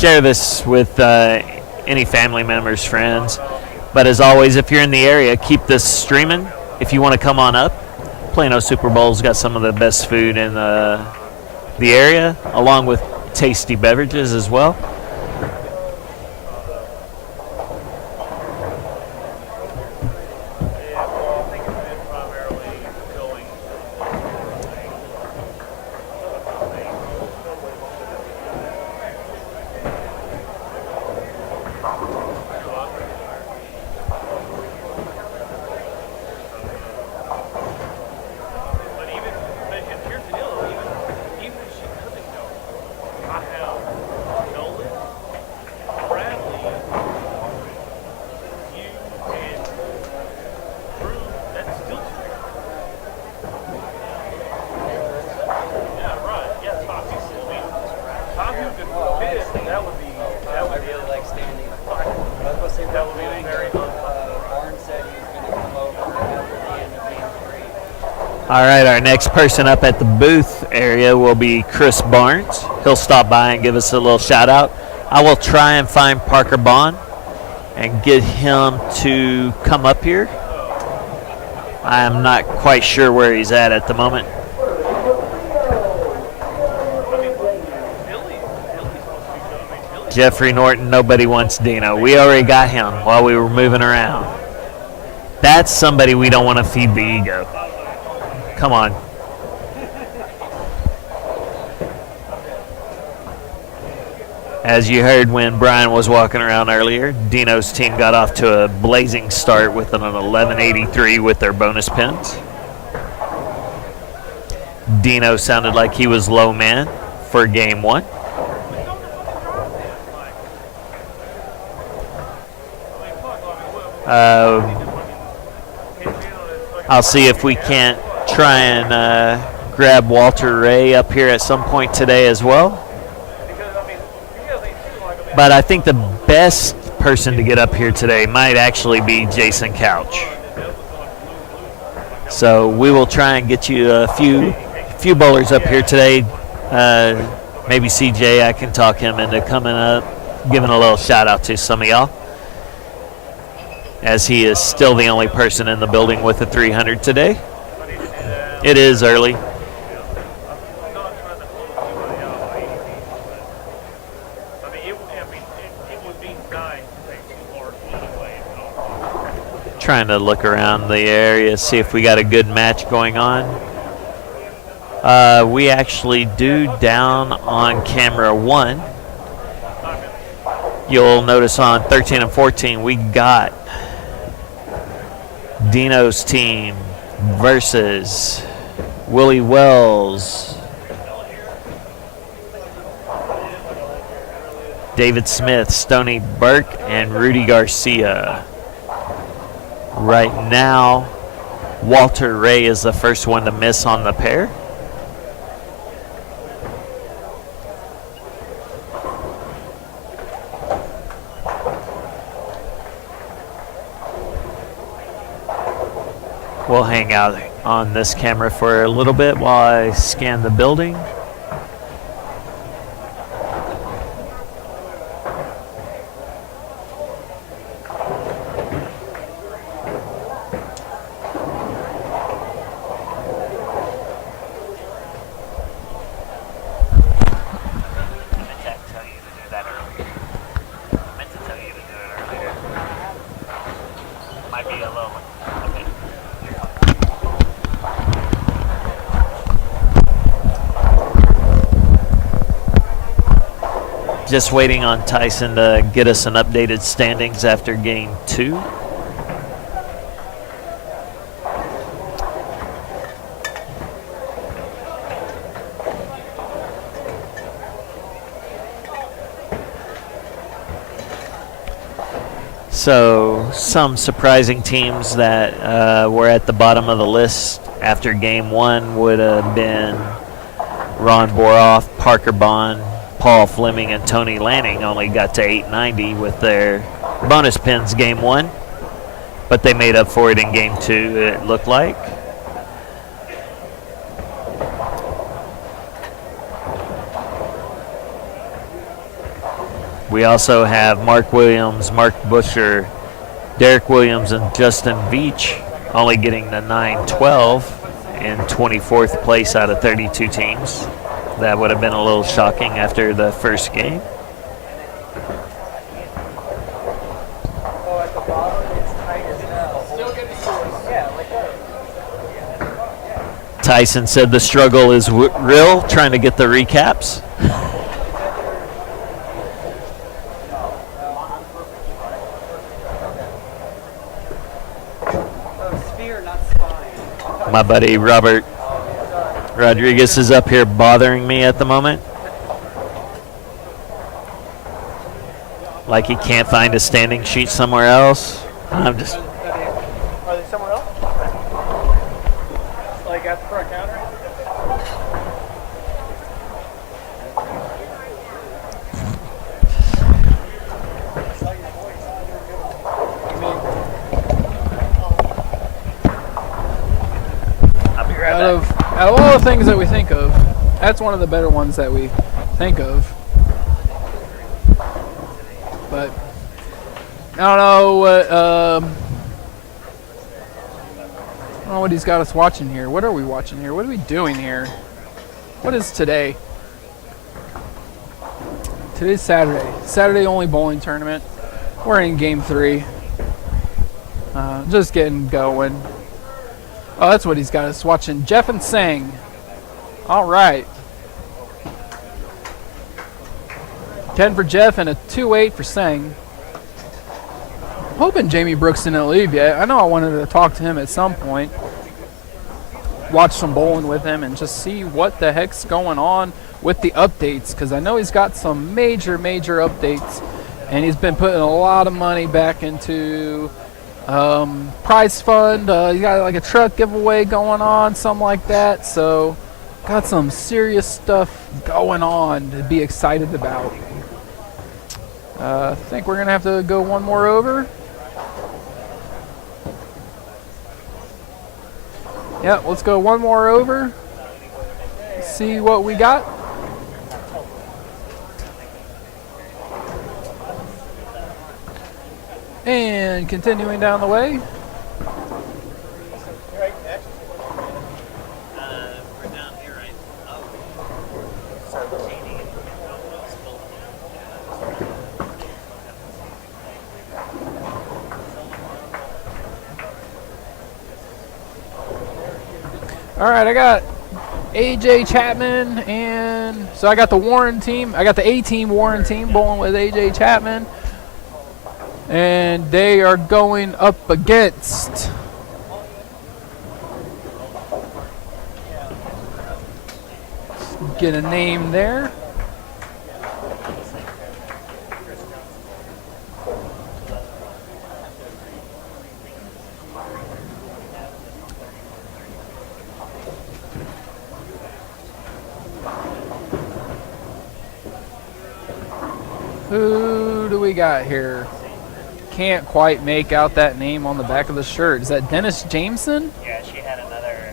share this with any family members, friends. But as always, if you're in the area, keep this streaming. If you want to come on up, Plano Super Bowl's got some of the best food in the area, along with tasty beverages as well. All right, our next person up at the booth area will be Chris Barnes. He'll stop by and give us a little shout out. I will try and find Parker Bond and get him to come up here. I am not quite sure where he's at the moment. Jeffrey Norton, nobody wants Dino. We already got him while we were moving around. That's somebody we don't want to feed the ego. Come on. As you heard when Brian was walking around earlier, Dino's team got off to a blazing start with an 1183 with their bonus pins. Dino sounded like he was low man for game 1. I'll see if we can't try and grab Walter Ray up here at some point today as well. But I think the best person to get up here today might actually be Jason Couch. So we will try and get you a few bowlers up here today. Maybe CJ, I can talk him into coming up, giving a little shout out to some of y'all, as he is still the only person in the building with a 300 today. It is early. Trying to look around the area, see if we got a good match going on. We actually do down on camera 1. You'll notice on 13 and 14 we got Dino's team versus Willie Wells, David Smith, Stoney Burke, and Rudy Garcia. Right now, Walter Ray is the first one to miss on the pair. We'll hang out on this camera for a little bit while I scan the building. Just waiting on Tyson to get us an updated standings after game 2. So some surprising teams that were at the bottom of the list after game 1 would have been Ron Boroff, Parker Bond, Paul Fleming, and Tony Lanning. Only got to 890 with their bonus pins game 1, but they made up for it in game 2, it looked like. We also have Mark Williams, Mark Busher, Derek Williams, and Justin Veach only getting the 912 in 24th place out of 32 teams. That would have been a little shocking after the first game. Tyson said the struggle is real, trying to get the recaps. My buddy Robert Rodriguez is up here bothering me at the moment. Like he can't find a standing sheet somewhere else. I'm just... Are they somewhere else? Like at the front counter? I'll be right back. Out of all the things that we think of, that's one of the better ones that we think of. But I don't know what he's got us watching here. What are we watching here? What are we doing here? What is today? Today's Saturday. Saturday only bowling tournament. We're in game 3. Just getting going. Oh, that's what he's got us watching. Jeff and Sang. All right. 10 for Jeff and a 2-8 for Sang. I'm hoping Jamie Brooks didn't leave yet. I know I wanted to talk to him at some point. watch some bowling with him and just see what the heck's going on with the updates, because I know he's got some major updates, and he's been putting a lot of money back into prize fund. He got like a truck giveaway going on, something like that. So got some serious stuff going on to be excited about. I think we're gonna have to go one more over. Yeah, let's go one more over. See what we got. And continuing down the way. All right, I got AJ Chapman, and so I got the Warren team. I got the A-team Warren team bowling with AJ Chapman, and they are going up against get a name there. Who do we got here? Can't quite make out that name on the back of the shirt. Is that Dennis Jameson? Yeah, she had another.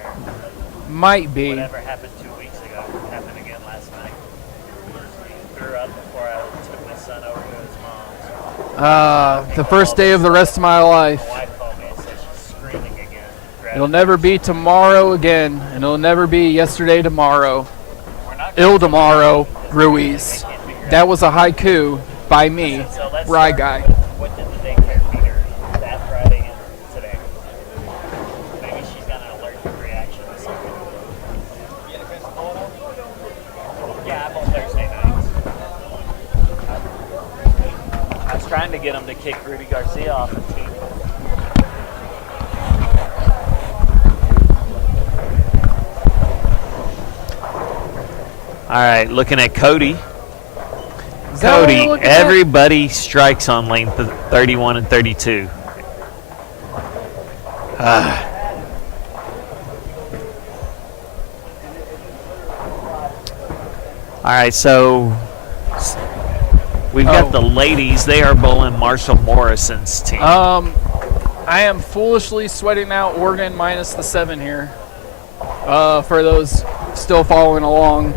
Might be. Whatever happened 2 weeks ago happened again last night. Grew up before I took my son over to his mom's. The first day of the rest of my life. My wife called me and said she's screaming again. It'll never be tomorrow again, and it'll never be yesterday tomorrow. Il tomorrow, Ruiz. That was a haiku by me, Rye Guy. What did the daycare feed her that Friday and today? Maybe she's got an allergic reaction to something. Yeah, I'm on Thursday nights. I was trying to get him to kick Rudy Garcia off the team. All right, looking at Cody. Cody, everybody strikes on lane 31 and 32. All right, so we've got the ladies. They are bowling Marshall Morrison's team. I am foolishly sweating out Oregon minus the 7 here. For those still following along.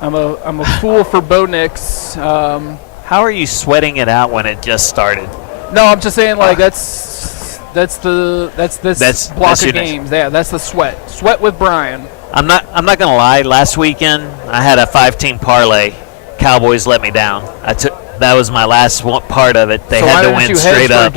I'm a fool for Bo Nix. How are you sweating it out when it just started? No, I'm just saying like that's this block of games. Yeah, that's the sweat. Sweat with Brian. I'm not gonna lie. Last weekend I had a 5-team parlay. Cowboys let me down. That was my last part of it. They had to win straight up.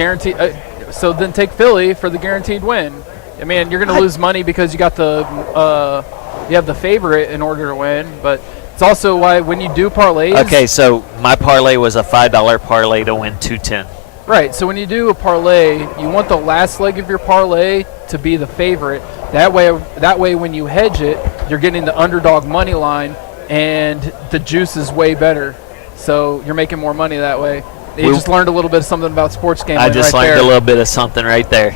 So then take Philly for the guaranteed win. I mean, you're gonna lose money because you got you have the favorite in order to win, but it's also why when you do parlays. Okay, so my parlay was a $5 parlay to win $210. Right. So when you do a parlay, you want the last leg of your parlay to be the favorite. That way, when you hedge it, you're getting the underdog money line, and the juice is way better. So you're making more money that way. You just learned a little bit of something about sports gambling. I just learned a little bit of something right there.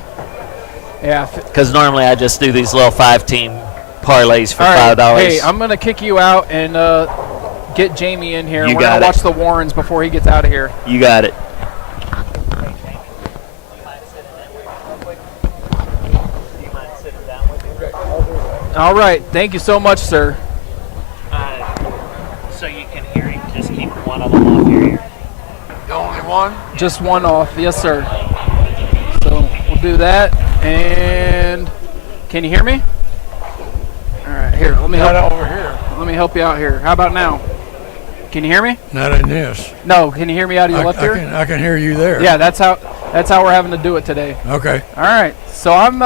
Yeah. Because normally I just do these little 5-team parlays for $5. Hey, I'm gonna kick you out and get Jamie in here. We're gonna watch the Warrens before he gets out of here. You got it. All right, thank you so much, sir. So you can hear him. Just keep one of them off your ear. The only one? Just one off, yes, sir. So we'll do that. And can you hear me? All right, here. Let me help. Over here. Let me help you out here. How about now? Can you hear me? Not in this. No. Can you hear me out of your left ear? I can hear you there. Yeah, that's how we're having to do it today. Okay. All right. So I'm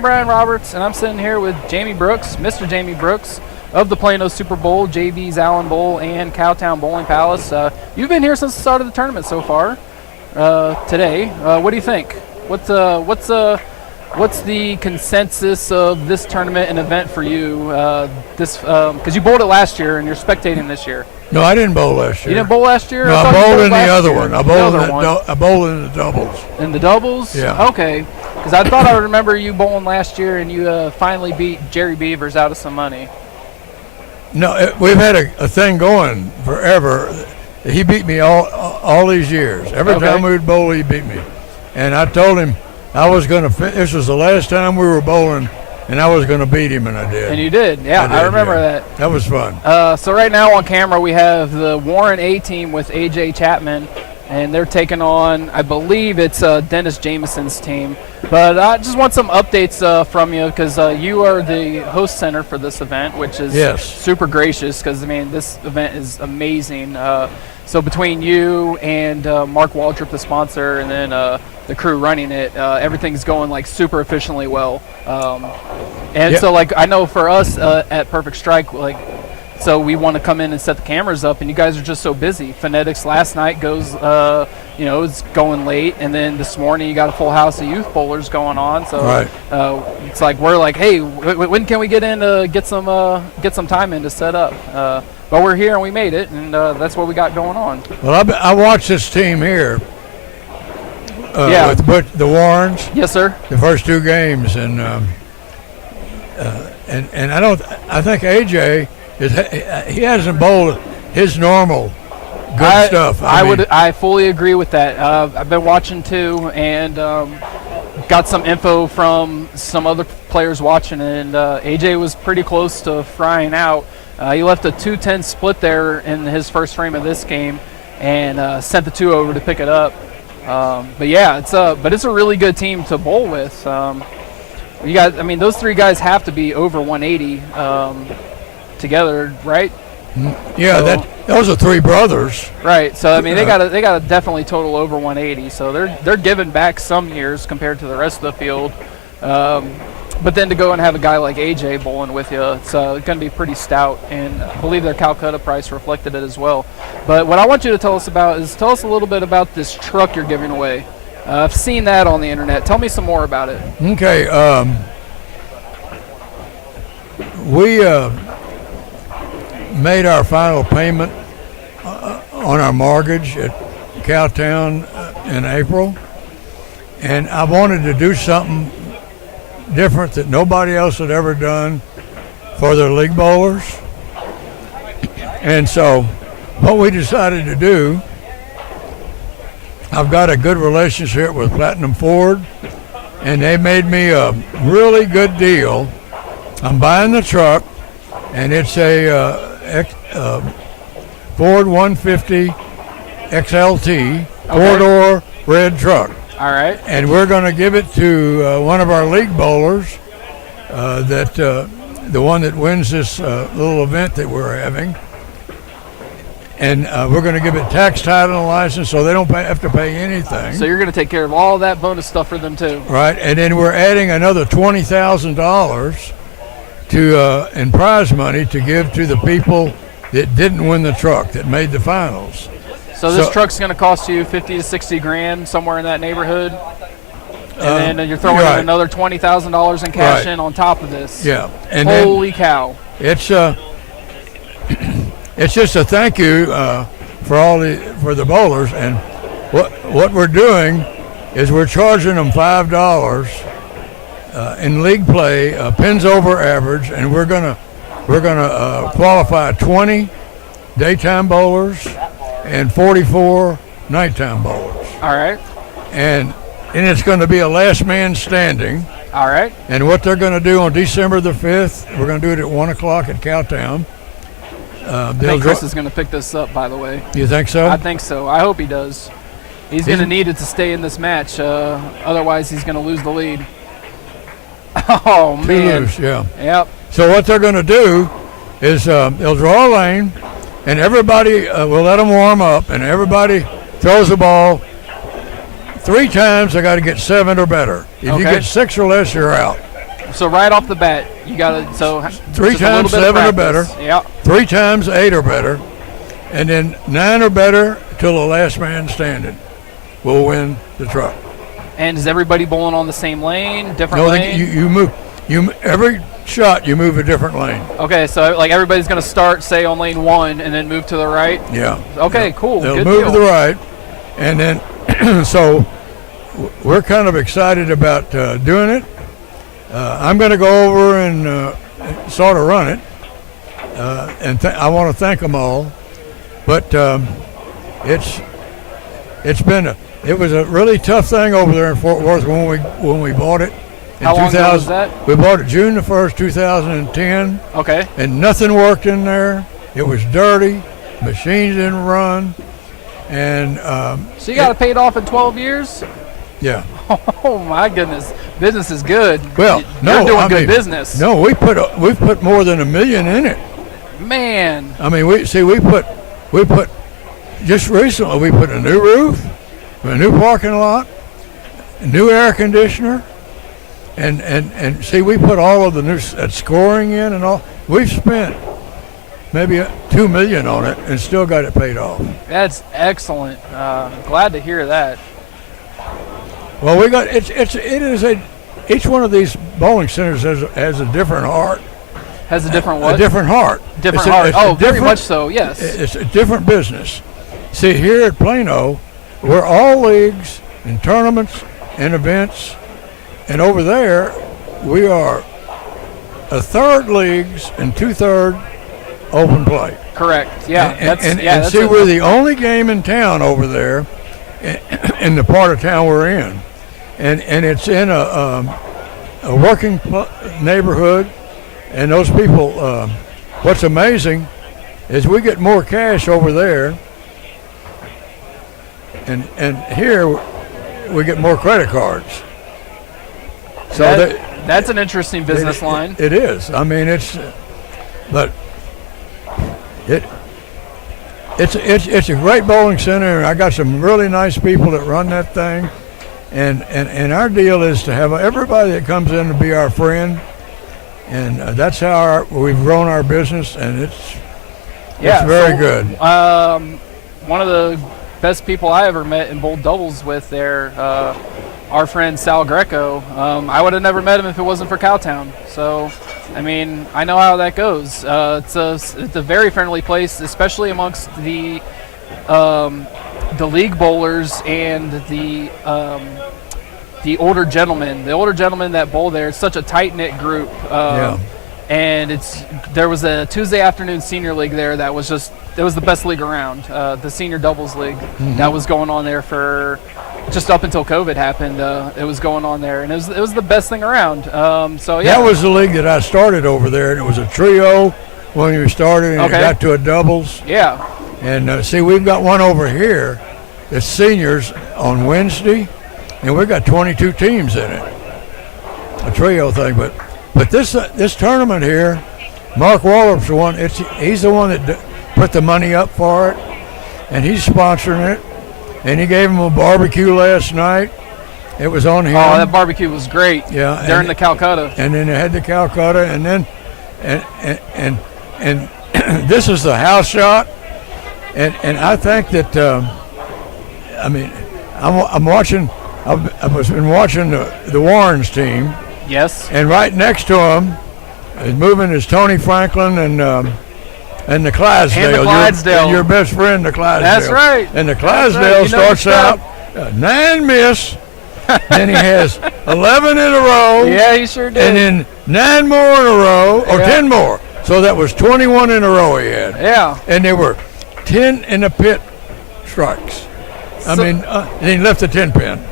Brian Roberts, and I'm sitting here with Jamie Brooks, Mr. Jamie Brooks of the Plano Super Bowl, JV's Allen Bowl, and Cowtown Bowling Palace. You've been here since the start of the tournament so far. Today, what do you think? What's What's the consensus of this tournament and event for you? Because you bowled it last year and you're spectating this year. No, I didn't bowl last year. You didn't bowl last year? No, I bowled in the other one. I bowled in the doubles. In the doubles? Yeah. Okay. Because I thought I would remember you bowling last year and you finally beat Jerry Beavers out of some money. No, we've had a thing going forever. He beat me all these years. Every time we would bowl, he beat me. And I told him I was going to. This was the last time we were bowling, and I was going to beat him, and I did. And you did, yeah. I remember that. That was fun. So right now on camera we have the Warren A team with AJ Chapman, and they're taking on, I believe it's Dennis Jameson's team. But I just want some updates from you, because you are the host center for this event, which is super gracious, because I mean this event is amazing. So between you and Mark Waldrup, the sponsor, and then the crew running it, everything's going like super efficiently well. So like I know for us at Perfect Strike, like, so we want to come in and set the cameras up, and you guys are just so busy. Phonetics last night goes, it's going late, and then this morning you got a full house of youth bowlers going on. So it's like we're like, hey, when can we get in to get some time in to set up? But we're here and we made it, and that's what we got going on. Well, I watched this team here. With the Warrens. Yes, sir. The first two games, and I think AJ he hasn't bowled his normal good stuff. I fully agree with that. I've been watching too, and got some info from some other players watching, and AJ was pretty close to frying out. He left a 2-10 split there in his first frame of this game, and sent the 2 over to pick it up. But yeah, it's a really good team to bowl with. You guys, I mean, those three guys have to be over 180 together, right? Yeah, so, those are three brothers. Right. So I mean, they got to definitely total over 180. So they're giving back some years compared to the rest of the field. But then to go and have a guy like AJ bowling with you, it's going to be pretty stout, and I believe their Calcutta price reflected it as well. But what I want you to tell us about is tell us a little bit about this truck you're giving away. I've seen that on the internet. Tell me some more about it. Okay. We made our final payment on our mortgage at Cowtown in April, and I wanted to do something different that nobody else had ever done for their league bowlers. And so what we decided to do, I've got a good relationship with Platinum Ford, and they made me a really good deal. I'm buying the truck, and it's a Ford 150 XLT, four-door red truck. All right. And we're going to give it to one of our league bowlers, the one that wins this little event that we're having. And we're going to give it tax, title, and license, so they don't have to pay anything. So you're going to take care of all that bonus stuff for them too. Right. And then we're adding another $20,000 to in prize money to give to the people that didn't win the truck, that made the finals. So this truck's going to cost you 50 to 60 grand, somewhere in that neighborhood, and then you're throwing in another $20,000 in cash in on top of this. Yeah, and holy cow! It's just a thank you for the bowlers, and what we're doing is we're charging them $5 in league play, pins over average, and we're gonna qualify 20 daytime bowlers and 44 nighttime bowlers. All right. And it's going to be a last man standing. All right. And what they're going to do on December the 5th, we're going to do it at 1 o'clock at Cowtown. I think Chris is going to pick this up, by the way. You think so? I think so. I hope he does. He's going to need it to stay in this match. Otherwise, he's going to lose the lead. Oh, man. Lose, yeah. Yep. So what they're going to do is they'll draw a lane, and everybody will let them warm up, and everybody throws the ball 3 times. They got to get 7 or better. If you get 6 or less, you're out. So right off the bat, you got to 3 times 7 or better. Yeah. 3 times 8 or better, and then 9 or better till the last man standing will win the truck. And is everybody bowling on the same lane, different No, lane? you move. Every shot you move a different lane. Okay, so like everybody's going to start, say, on lane 1 and then move to the right? Yeah. Okay, yeah. cool. They'll Good move deal. to the right, and then so we're kind of excited about doing it. I'm going to go over and sort of run it, and I want to thank them all. But it was a really tough thing over there in Fort Worth when we bought it. In How long ago was that? We bought it June the 1st, 2010. Okay. And nothing worked in there. It was dirty. Machines didn't run. And so you got it paid off in 12 years? Yeah. Oh my goodness, business is good. Well, You're doing good business. No, we've put more than $1 million in it. Man. I mean, we put just recently we put a new roof, a new parking lot, a new air conditioner, and see, we put all of the new scoring in and all. We've spent maybe $2 million on it and still got it paid off. That's excellent. Glad to hear that. Well, we got each one of these bowling centers has a different heart. Has a different what? A different heart. Different heart. Very much so. Yes. It's a different business. See, here at Plano, we're all leagues and tournaments and events, and over there, we are a third leagues and 2/3 open play. Correct. Yeah. And see, we're the only game in town over there, in the part of town we're in, and it's in a working neighborhood, and those people. What's amazing is we get more cash over there, and here we get more credit cards. So that's an interesting business line. It is. I mean, it's a great bowling center, and I got some really nice people that run that thing, and our deal is to have everybody that comes in to be our friend, and that's how we've grown our business, and it's very good. One of the best people I ever met and bowled doubles with there, our friend Sal Greco. I would have never met him if it wasn't for Cowtown. So, I mean, I know how that goes. It's a very friendly place, especially amongst the league bowlers and the older gentlemen. The older gentlemen that bowl there, it's such a tight-knit group. And there was a Tuesday afternoon senior league there that was it was the best league around, the senior doubles league that was going on there for just up until COVID happened. It was going on there, and it was the best thing around. So yeah, that was the league that I started over there, and it was a trio when we started, and it got to a doubles. Yeah. And see, we've got one over here that's seniors on Wednesday, and we've got 22 teams in it, a trio thing. But this tournament here, Mark Waldrup's the one. He's the one that put the money up for it, and he's sponsoring it. And he gave him a barbecue last night. It was on him. Oh, that barbecue was great. Yeah, during the Calcutta. And then they had the Calcutta, and then and this is the house shot, and I think that I mean I'm watching. I've been watching the Warrens team. Yes. And right next to him is moving is Tony Franklin and the Clydesdale. And the Clydesdale. Your best friend, the Clydesdale. That's right. And the Clydesdale starts out 9 miss. Then he has 11 in a row. Yeah, he sure did. And then 9 more in a row, or 10 more. So that was 21 in a row he had. Yeah. And there were 10 in the pit strikes. And he left the 10 pin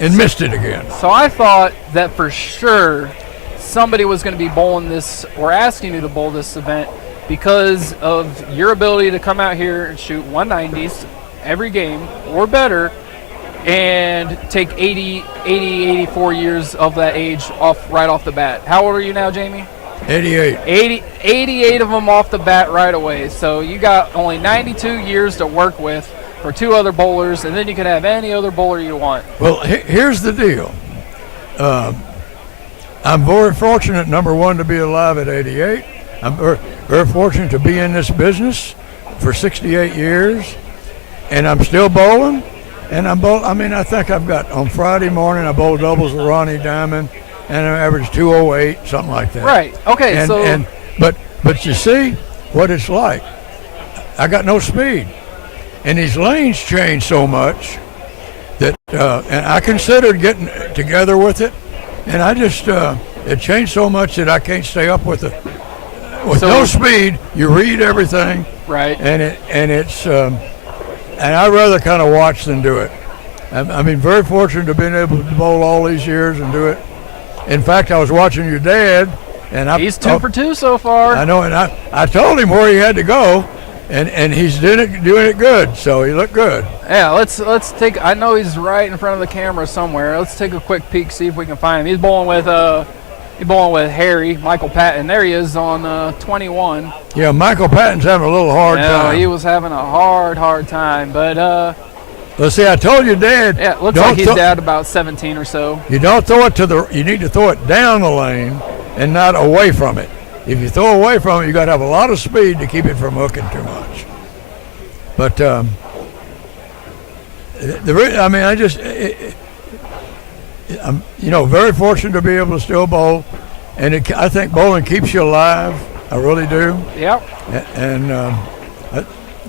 and missed it again. So I thought that for sure somebody was going to be bowling this or asking you to bowl this event because of your ability to come out here and shoot 190s every game or better and take 84 years of that age right off the bat. How old are you now, Jamie? 88. 88 of them off the bat right away. So you got only 92 years to work with for 2 other bowlers, and then you can have any other bowler you want. Well, here's the deal. I'm very fortunate, number one, to be alive at 88. I'm very fortunate to be in this business for 68 years, and I'm still bowling, And I think I've got on Friday morning I bowled doubles with Ronnie Diamond, and I averaged 208, something like that. Right. Okay. But you see what it's like. I got no speed, and these lanes change so much that, and I considered getting together with it, and I just it changed so much that I can't stay up with it. With no speed, you read everything. Right. And I'd rather kind of watch than do it. I mean, very fortunate to have been able to bowl all these years and do it. In fact, I was watching your dad, and he's 2 for 2 so far. I know, and I told him where he had to go, and he's doing it good. So he looked good. Yeah, let's take. I know he's right in front of the camera somewhere. Let's take a quick peek, see if we can find him. He's bowling with Harry, Michael Patton. There he is on 21. Yeah, Michael Patton's having a little hard time. He was having a hard time, but let's see. I told you, Dad. Yeah, it looks like he's down about 17 or so. You don't throw it you need to throw it down the lane and not away from it. If you throw away from it, you got to have a lot of speed to keep it from hooking too much. But I'm very fortunate to be able to still bowl, and I think bowling keeps you alive. I really do. Yep.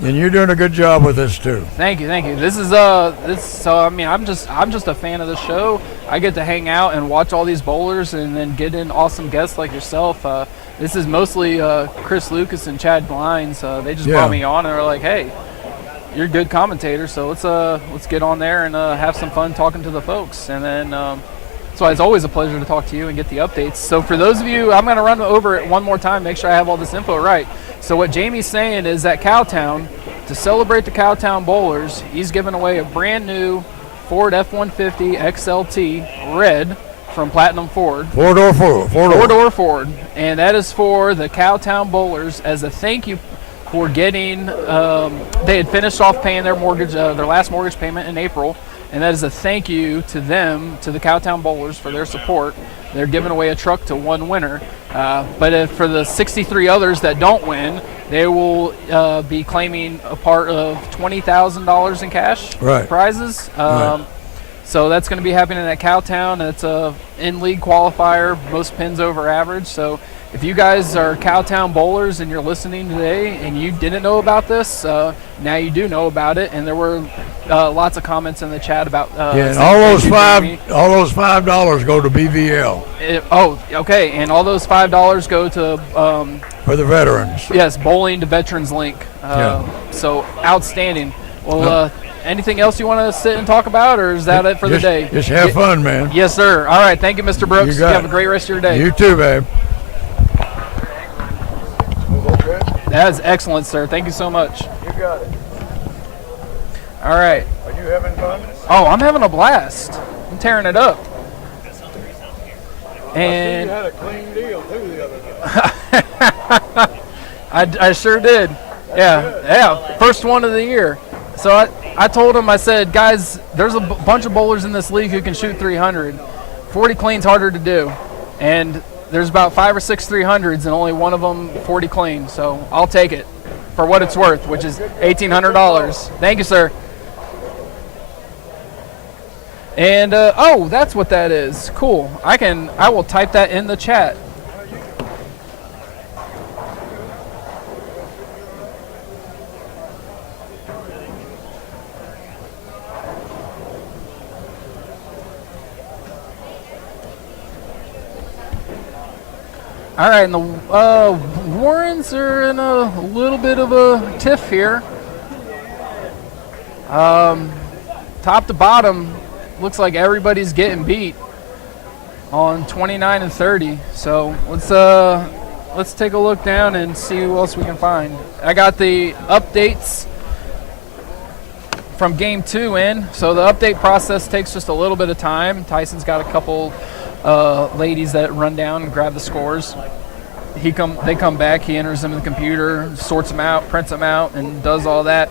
And you're doing a good job with this too. Thank you. This is I'm just a fan of the show. I get to hang out and watch all these bowlers and then get in awesome guests like yourself. This is mostly Chris Lucas and Chad Glines. They just brought me on and they're like, hey, you're a good commentator, so let's get on there and have some fun talking to the folks. And then so it's always a pleasure to talk to you and get the updates. So for those of you, I'm going to run over it one more time, make sure I have all this info right. So what Jamie's saying is that Cowtown, to celebrate the Cowtown bowlers, he's giving away a brand new Ford F-150 XLT red from Platinum Ford. Four-door Ford. And that is for the Cowtown bowlers as a thank you for getting, they had finished off paying their mortgage, their last mortgage payment in April, and that is a thank you to them, to the Cowtown bowlers, for their support. They're giving away a truck to one winner, but for the 63 others that don't win, they will be claiming a part of $20,000 in cash prizes. So that's going to be happening at Cowtown. It's a in-league qualifier, most pins over average. So if you guys are Cowtown bowlers and you're listening today and you didn't know about this, now you do know about it. And there were lots of comments in the chat about and all those $5 go to BVL. Okay, and all those $5 go to for the veterans. Yes, Bowling to Veterans Link. So outstanding. Well, anything else you want to sit and talk about, or is that it for the day? Just have fun, man. Yes, sir. All right, thank you, Mr. Brooks. You have a great rest of your day. You too, babe. That is excellent, sir. Thank you so much. You got it. All right. Are you having fun? Oh, I'm having a blast. I'm tearing it up. And I see you had a clean deal too the other day. I sure did. Yeah. First one of the year. So I told him, I said, guys, there's a bunch of bowlers in this league who can shoot 300. 40 clean's harder to do. And there's about 5 or 6 300s and only one of them 40 clean. So I'll take it for what it's worth, which is $1,800. Thank you, sir. And, that's what that is. Cool. I will type that in the chat. All right, and the Warrens are in a little bit of a tiff here. Top to bottom, looks like everybody's getting beat on 29 and 30. So let's take a look down and see who else we can find. I got the updates from game 2 in. So the update process takes just a little bit of time. Tyson's got a couple ladies that run down and grab the scores. They come back, he enters them in the computer, sorts them out, prints them out, and does all that.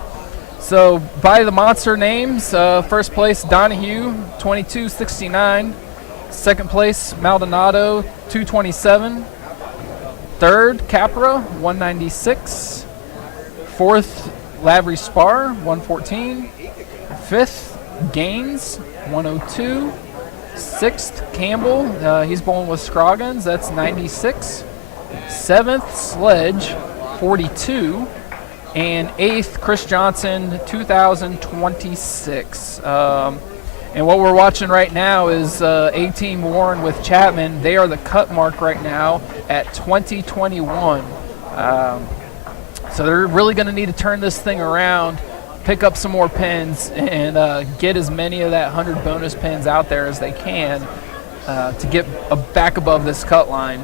So by the monster names, first place Donahue, 2269. Second place Maldonado, 227. Third Capra, 196. Fourth Lavery Spar, 114. Fifth Gaines, 102. 6th, Campbell, he's bowling with Scroggins, that's 96. 7th, Sledge, 42. And 8th, Chris Johnson, 2026. And what we're watching right now is 18 Warren with Chapman. They are the cut mark right now at 2021. So they're really going to need to turn this thing around, pick up some more pins, and get as many of that 100 bonus pins out there as they can to get back above this cut line.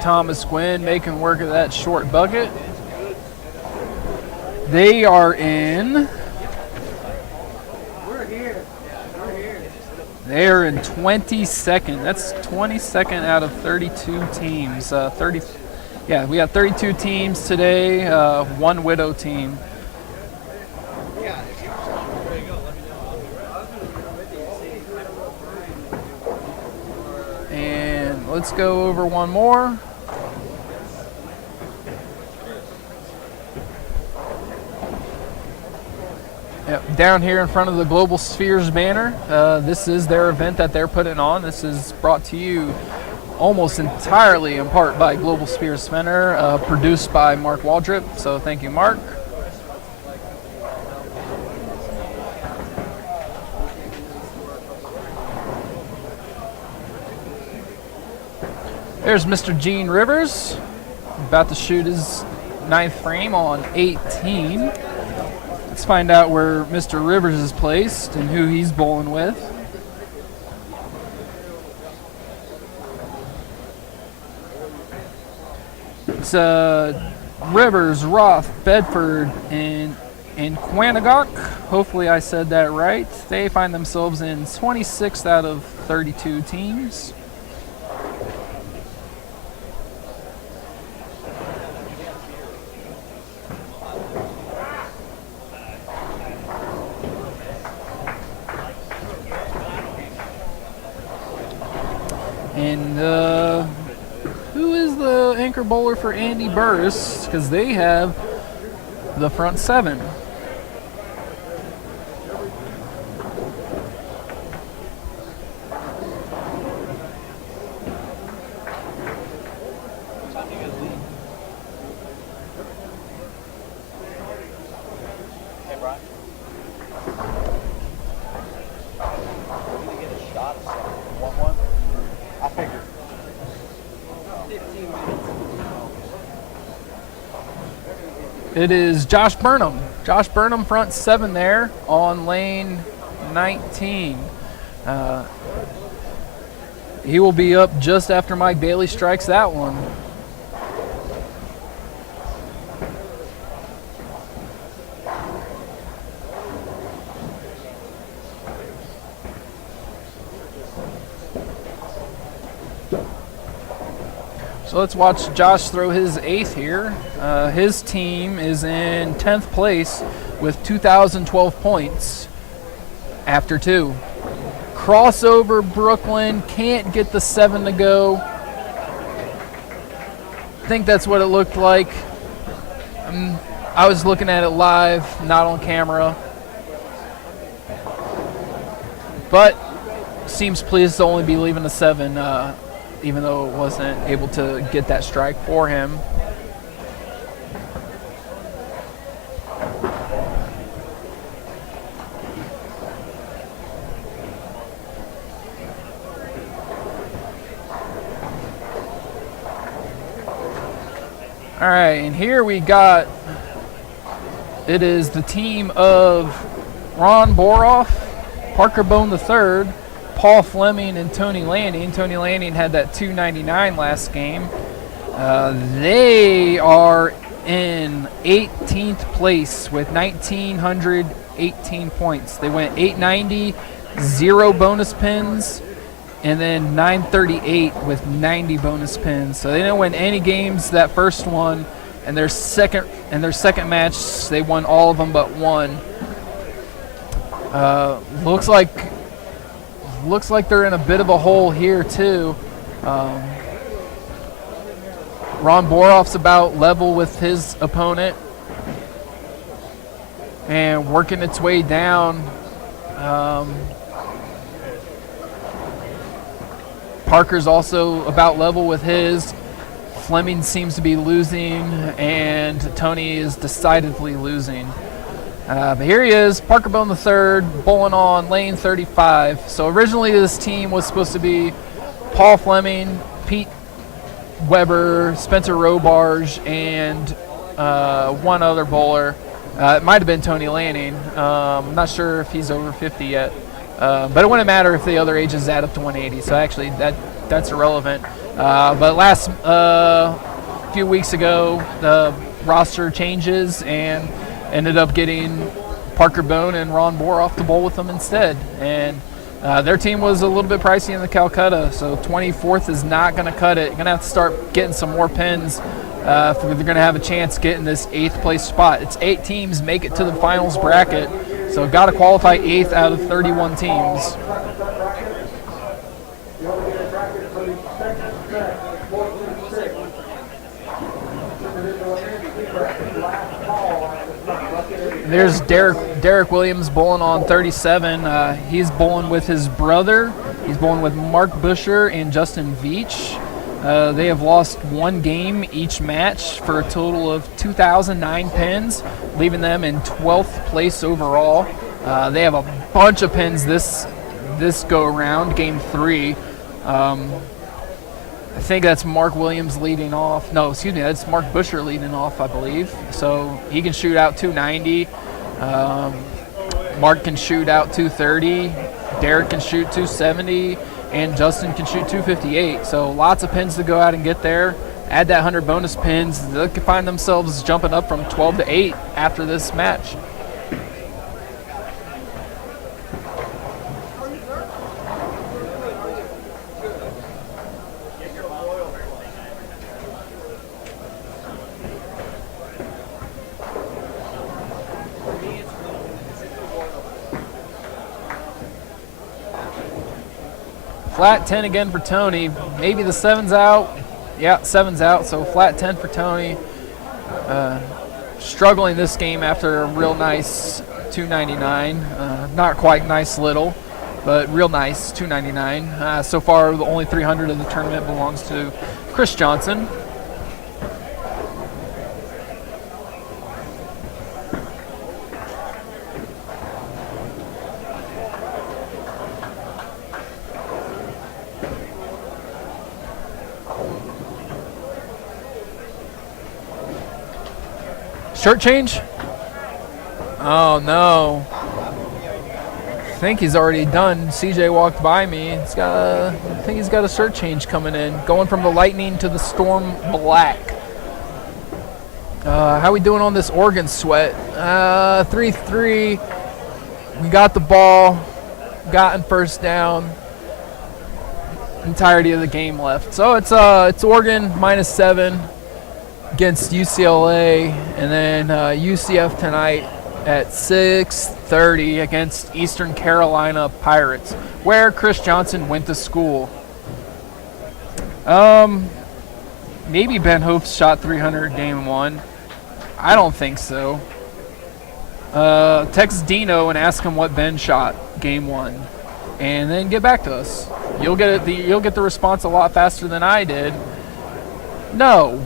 Thomas Gwynn making work of that short bucket. They are in. They're in 22nd. That's 22nd out of 32 teams. Yeah, we got 32 teams today. One widow team. And let's go over one more. Yep, down here in front of the Global Spheres banner, this is their event that they're putting on. This is brought to you almost entirely in part by Global Spheres Center, produced by Mark Waldrep. So thank you, Mark. There's Mr. Gene Rivers, about to shoot his 9th frame on 18. Let's find out where Mr. Rivers is placed and who he's bowling with. It's Rivers, Roth, Bedford, and Quanticook. Hopefully I said that right. They find themselves in 26th out of 32 teams. And who is the anchor bowler for Andy Burris? Because they have the front 7. It is Josh Burnham. Josh Burnham, front 7 there on lane 19. He will be up just after Mike Bailey strikes that one. So let's watch Josh throw his 8th here. His team is in 10th place with 2,012 points after 2. Crossover Brooklyn, can't get the 7 to go. I think that's what it looked like. I was looking at it live, not on camera. But seems pleased to only be leaving the 7. Even though it wasn't able to get that strike for him. All right, and here we got, it is the team of Ron Boroff, Parker Bone III, Paul Fleming, and Tony Lanning. Tony Lanning had that 299 last game. They are in 18th place with 1,918 points. They went 890, 0 bonus pins, and then 938 with 90 bonus pins. So they didn't win any games that first one, and their second match they won all of them but one. Looks like they're in a bit of a hole here too. Ron Boroff's about level with his opponent and working its way down. Parker's also about level with his. Fleming seems to be losing, and Tony is decidedly losing. But here he is, Parker Bone III, bowling on lane 35. So originally this team was supposed to be Paul Fleming, Pete Weber, Spencer Robarge, and one other bowler. It might have been Tony Lanning. I'm not sure if he's over 50 yet. But it wouldn't matter if the other ages add up to 180. So actually that's irrelevant. But last few weeks ago, the roster changes and ended up getting Parker Bone and Ron Boroff to bowl with them instead. And their team was a little bit pricey in the Calcutta, so 24th is not going to cut it. You're going to have to start getting some more pins if they're going to have a chance getting this 8th place spot. It's 8 teams make it to the finals bracket, so got to qualify 8th out of 31 teams. There's Derek Williams bowling on 37. He's bowling with his brother. He's bowling with Mark Busher and Justin Veach. They have lost one game each match for a total of 2,009 pins, leaving them in 12th place overall. They have a bunch of pins this go around, game 3. I think that's Mark Williams leading off. No, excuse me, that's Mark Busher leading off, I believe. So he can shoot out 290. Mark can shoot out 230. Derek can shoot 270. And Justin can shoot 258. So lots of pins to go out and get there. Add that 100 bonus pins. They could find themselves jumping up from 12 to 8 after this match. Flat 10 again for Tony. Maybe the 7's out. Yeah, 7's out, so flat 10 for Tony. Struggling this game after a real nice 299. Not quite nice little, but real nice 299. So far, the only 300 of the tournament belongs to Chris Johnson. Shirt change? Oh no. I think he's already done. CJ walked by me. I think he's got a shirt change coming in. Going from the Lightning to the Storm Black. How we doing on this Oregon sweat? 3-3. We got the ball. Gotten first down. Entirety of the game left. So it's Oregon -7. Against UCLA, and then UCF tonight at 6:30 against Eastern Carolina Pirates, where Chris Johnson went to school. Maybe Ben Hope's shot 300 game 1. I don't think so. Text Dino and ask him what Ben shot game 1, and then get back to us. You'll get the response a lot faster than I did. No.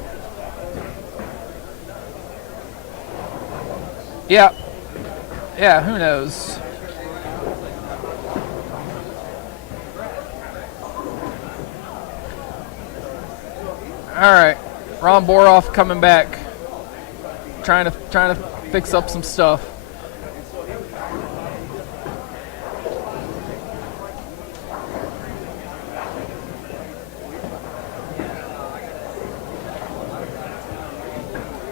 Yeah, who knows? All right, Ron Boroff coming back, trying to fix up some stuff.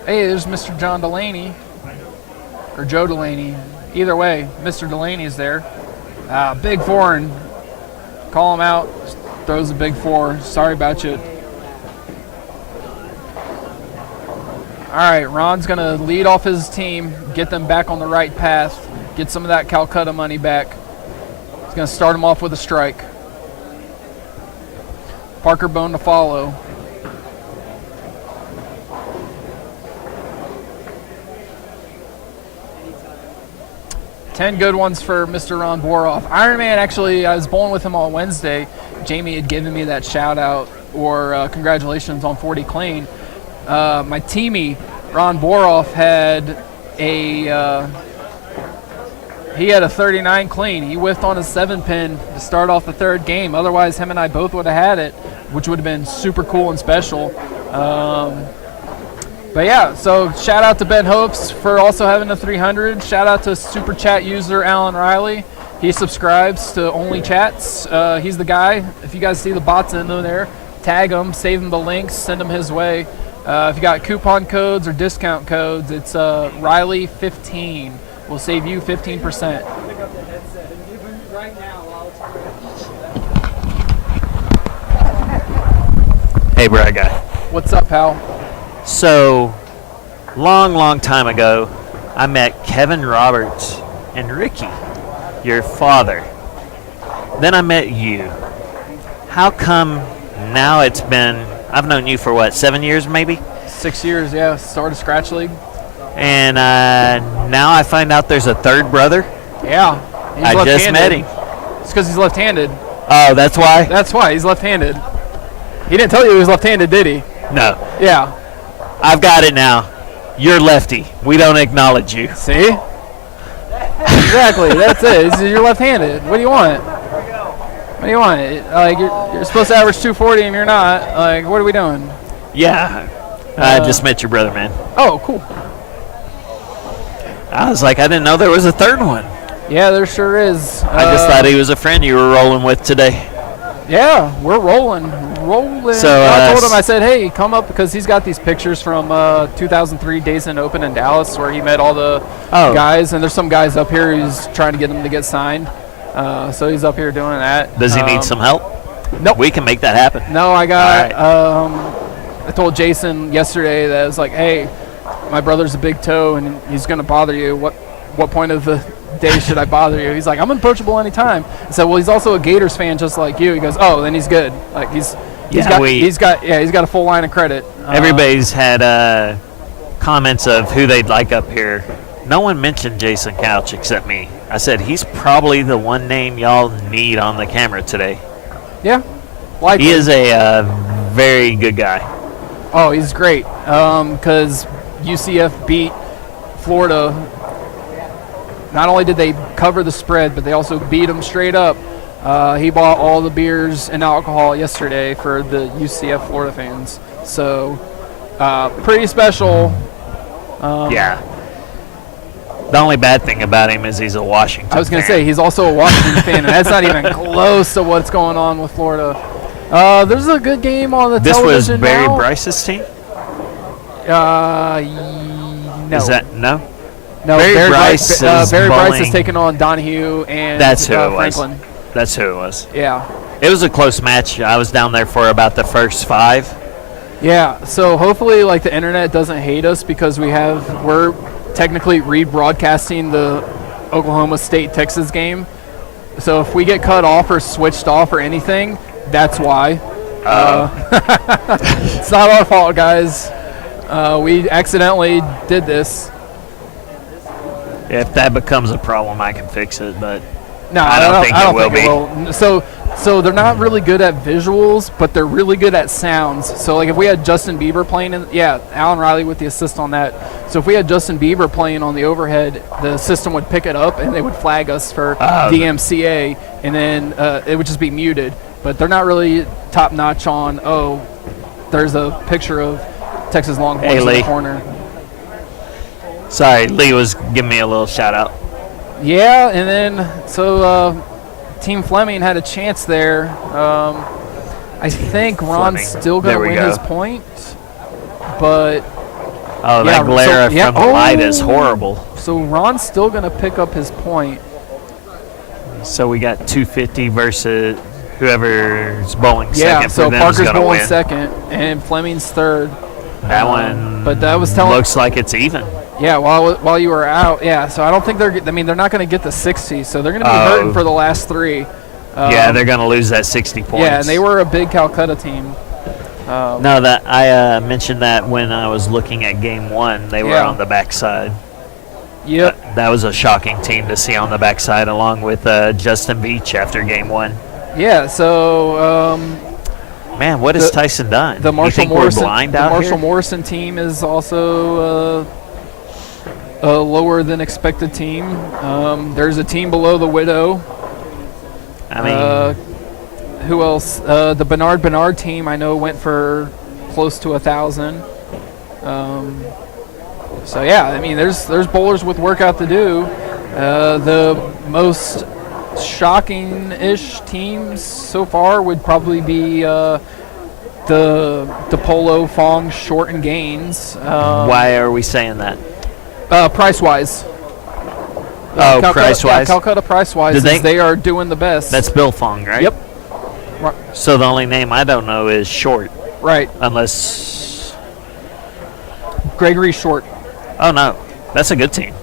Hey, there's Mr. John Delaney, or Joe Delaney. Either way, Mr. Delaney is there. Big four, and call him out. Throws a big four. Sorry about you. All right, Ron's going to lead off his team, get them back on the right path, get some of that Calcutta money back. He's going to start them off with a strike. Parker Bone to follow. Ten good ones for Mr. Ron Boroff. Iron Man, actually, I was bowling with him on Wednesday. Jamie had given me that shout out or congratulations on 40 clean. My teamie, Ron Boroff, had a 39 clean. He whiffed on a 7-pin to start off the third game. Otherwise, him and I both would have had it, which would have been super cool and special. But yeah, so shout out to Ben Hopes for also having a 300. Shout out to Super Chat user Alan Riley. He subscribes to Only Chats. He's the guy. If you guys see the bots in there, tag him, save him the links, send them his way. If you got coupon codes or discount codes, it's Riley15. We'll save you 15%. Hey, Brad guy. What's up, pal? So, long time ago, I met Kevin Roberts and Ricky, your father. Then I met you. How come now it's been, I've known you for what, 7 years maybe? 6 years, yeah. Started Scratch League. And now I find out there's a third brother? Yeah. I just met him. It's because he's left-handed. Oh, that's why? That's why. He's left-handed. He didn't tell you he was left-handed, did he? No. Yeah. I've got it now. You're lefty. We don't acknowledge you. See? Exactly. That's it. You're left-handed. What do you want? What do you want? Like you're supposed to average 240 and you're not. Like, what are we doing? Yeah. I just met your brother, man. Oh, cool. I was like, I didn't know there was a third one. Yeah, there sure is. I just thought he was a friend you were rolling with today. Yeah, we're rolling. So I told him, I said, hey, come up, because he's got these pictures from 2003 Days in Open in Dallas where he met all the guys, and there's some guys up here who's trying to get them to get signed. So he's up here doing that. Does he need some help? Nope. We can make that happen. No, I got, I told Jason yesterday that I was like, hey, my brother's a big toe and he's going to bother you. What point of the day should I bother you? He's like, I'm approachable anytime. I said, well, he's also a Gators fan just like you. He goes, oh, then he's good. Like he's got a full line of credit. Everybody's had comments of who they'd like up here. No one mentioned Jason Couch except me. I said he's probably the one name y'all need on the camera today. Yeah, likely. He is a very good guy. Oh, he's great. Because UCF beat Florida. Not only did they cover the spread, but they also beat them straight up. He bought all the beers and alcohol yesterday for the UCF Florida fans. So, pretty special. Yeah. The only bad thing about him is he's a Washington fan. I was going to say, he's also a Washington fan, and that's not even close to what's going on with Florida. There's a good game on the television now. This was Barry Bryce's team? No. Is that, no? No, Barry Bryce is taking on Donahue and that's who Franklin. It was. That's who it was. Yeah. It was a close match. I was down there for about the first 5. Yeah, so hopefully like the internet doesn't hate us because we're technically rebroadcasting the Oklahoma State-Texas game. So if we get cut off or switched off or anything, that's why. It's not our fault, guys. We accidentally did this. If that becomes a problem, I can fix it, but no, I don't think it will be. So they're not really good at visuals, but they're really good at sounds. So like if we had Justin Bieber playing, Alan Riley with the assist on that. So if we had Justin Bieber playing on the overhead, the system would pick it up and they would flag us for DMCA, and then it would just be muted. But they're not really top notch on. Oh, there's a picture of Texas Longhorns Hey, in Lee. the corner. Sorry, Lee was giving me a little shout out. Yeah, and then so Team Fleming had a chance there. I think Ron's Fleming. still going There to we win go. his point, but Oh, that glare from the light is horrible. So Ron's still going to pick up his point. So we got 250 versus whoever's bowling second. Yeah, so for them is Parker's gonna bowling win. second, and Fleming's third. That one but that was telling. looks like it's even. Yeah, while you were out, yeah. So I don't think they're. I mean, they're not going to get the 60, so they're going to be hurting for the last three. Yeah, they're going to lose that 60 points. Yeah, and they were a big Calcutta team. No, that I mentioned that when I was looking at game one, they were on the backside. Yep. That was a shocking team to see on the backside, along with Justin Beach after game one. Yeah. So. Man, what has Tyson done? The You Marshall think Morrison. we're blind The out Marshall here? Morrison team is also a lower than expected team. There's a team below the Widow. I mean, who else? The Bernard team I know went for close to 1,000. So yeah, I mean there's bowlers with workout to do. The most shocking-ish teams so far would probably be the DePolo, Fong, Short, and Gaines. why are we saying that? Price-wise. Price-wise? Yeah, Calcutta price-wise, they are doing the best. That's Bill Fong, right? Yep. So the only name I don't know is Short. Right. Unless Gregory Short. Oh no, that's a good team.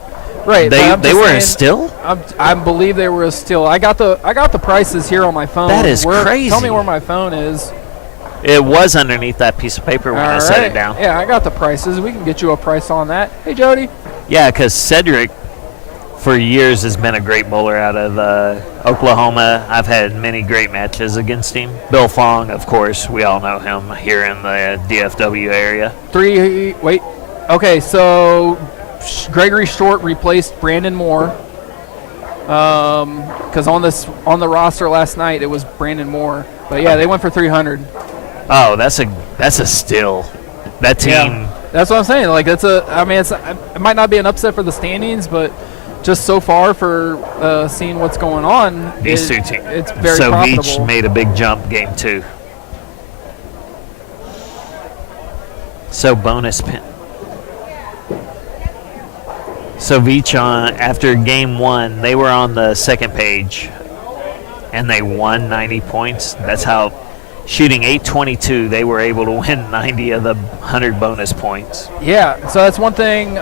Right. They were a still? I believe they were a still. I got the prices here on my phone. That is crazy. Tell me where my phone is. It was underneath that piece of paper when I set it down. Yeah, I got the prices. We can get you a price on that. Hey, Jody. Yeah, because Cedric, for years, has been a great bowler out of Oklahoma. I've had many great matches against him. Bill Fong, of course, we all know him here in the DFW area. Okay, so Gregory Short replaced Brandon Moore. Because on the roster last night, it was Brandon Moore. But yeah, they went for 300. Oh, that's a still. That team. Yeah, that's what I'm saying. Like it might not be an upset for the standings, but just so far for seeing what's going on, These two teams. It's very so profitable. Beach made a big jump game 2. So bonus pin. So Beach after game 1, they were on the second page, and they won 90 points. That's how, shooting 822, they were able to win 90 of the 100 bonus points. Yeah, so that's one thing.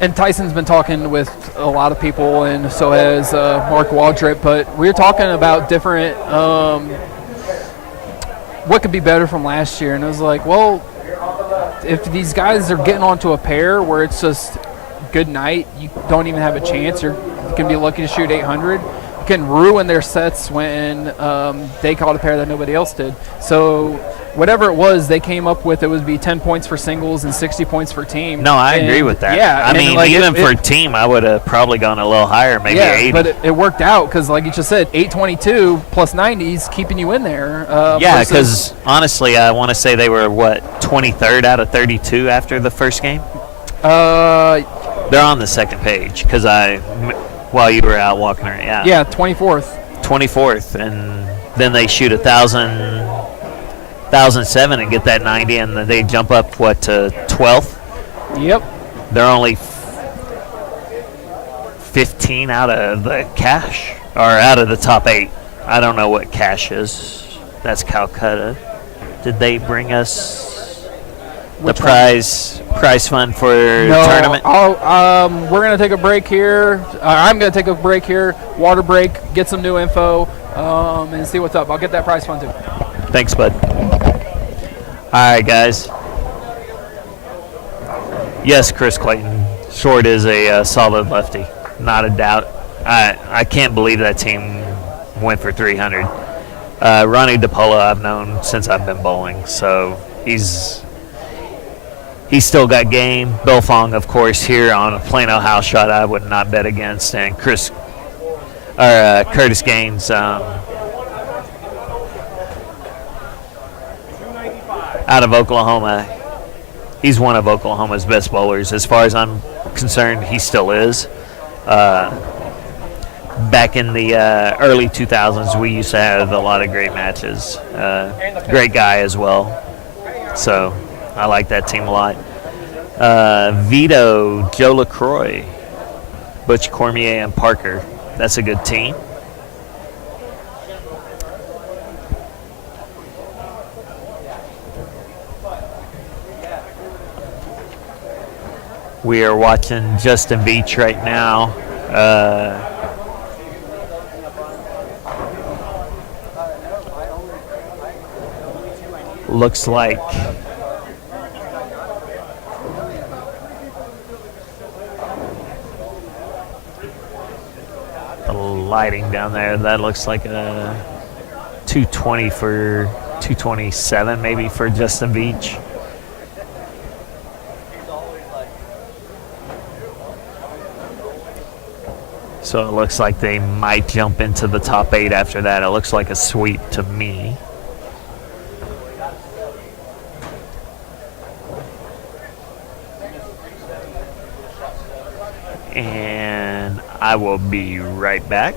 And Tyson's been talking with a lot of people, and so has Mark Waldrep. But we're talking about different, what could be better from last year. And I was like, well, if these guys are getting onto a pair where it's just good night, you don't even have a chance. You can be lucky to shoot 800. You can ruin their sets when they caught a pair that nobody else did. So whatever it was they came up with, it would be 10 points for singles and 60 points for team. No, I agree with that. Yeah, I mean, like even for a team, I would have probably gone a little higher, maybe 80. But it worked out because, like you just said, 822 plus 90s keeping you in there. Yeah, because honestly, I want to say they were, 23rd out of 32 after the first game? They're on the second page because while you were out walking around. Yeah. Yeah, 24th. 24th, and then they shoot 1,007 and get that 90, and then they jump up, to 12th? Yep. They're only 15 out of the cash, or out of the top 8. I don't know what cash is. That's Calcutta. Did they bring us the prize fund for the tournament? We're going to take a break here. I'm going to take a break here, water break, get some new info, and see what's up. I'll get that prize fund too. Thanks, bud. All right, guys. Yes, Chris Clayton. Short is a solid lefty, not a doubt. I can't believe that team went for 300. Ronnie DePolo I've known since I've been bowling, so he's still got game. Bill Fong, of course, here on a Plano house shot I would not bet against, and Curtis Gaines. out of Oklahoma. He's one of Oklahoma's best bowlers. As far as I'm concerned, he still is. Back in the early 2000s, we used to have a lot of great matches. Great guy as well. So I like that team a lot. Vito, Joe LaCroix, Butch Cormier, and Parker. That's a good team. We are watching Justin Beach right now. Looks like the lighting down there, that looks like a 220 for 227 maybe for Justin Beach. So it looks like they might jump into the top 8 after that. It looks like a sweep to me. And I will be right back.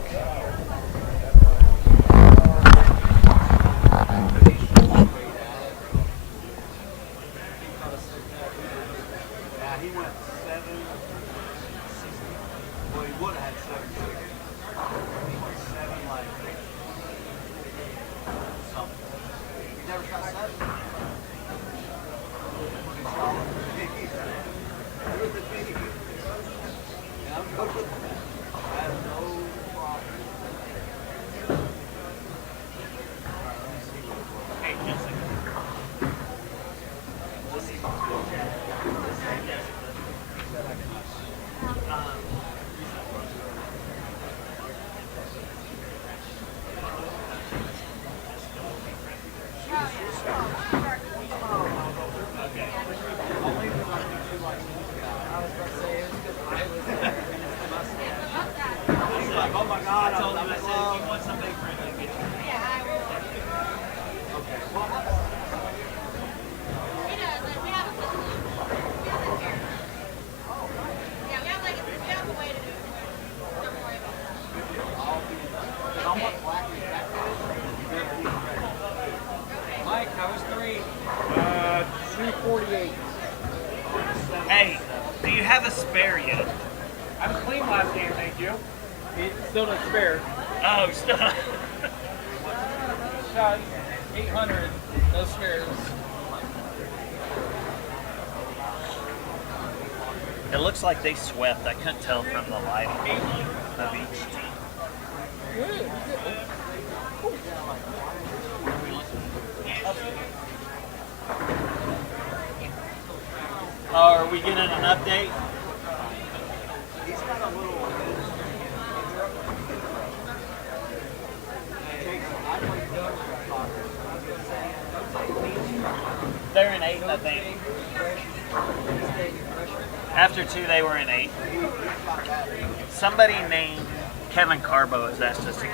Hey, do you have a spare yet? I'm clean last game, thank you. Still no spare. Oh, still. Shot 800, no spares. It looks like they swept. I couldn't tell from the lighting of each team. Are we getting an update? They're in 8, I think. After 2, they were in 8. Somebody named Kevin Carbo has asked us to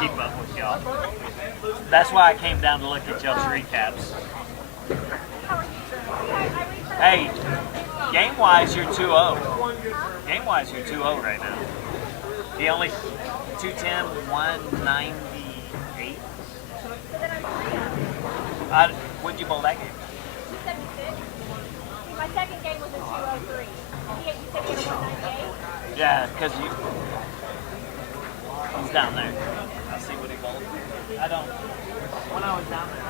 keep up with y'all. That's why I came down to look at y'all's recaps. Hey, game-wise, you're 2-0. Game-wise, you're 2-0 right now. The only 210, 198. What'd you bowl that game? 276. My second game was a 203. You said you had a 198? Yeah, because he's down there. I'll see what he bowled. I don't. When I was down there.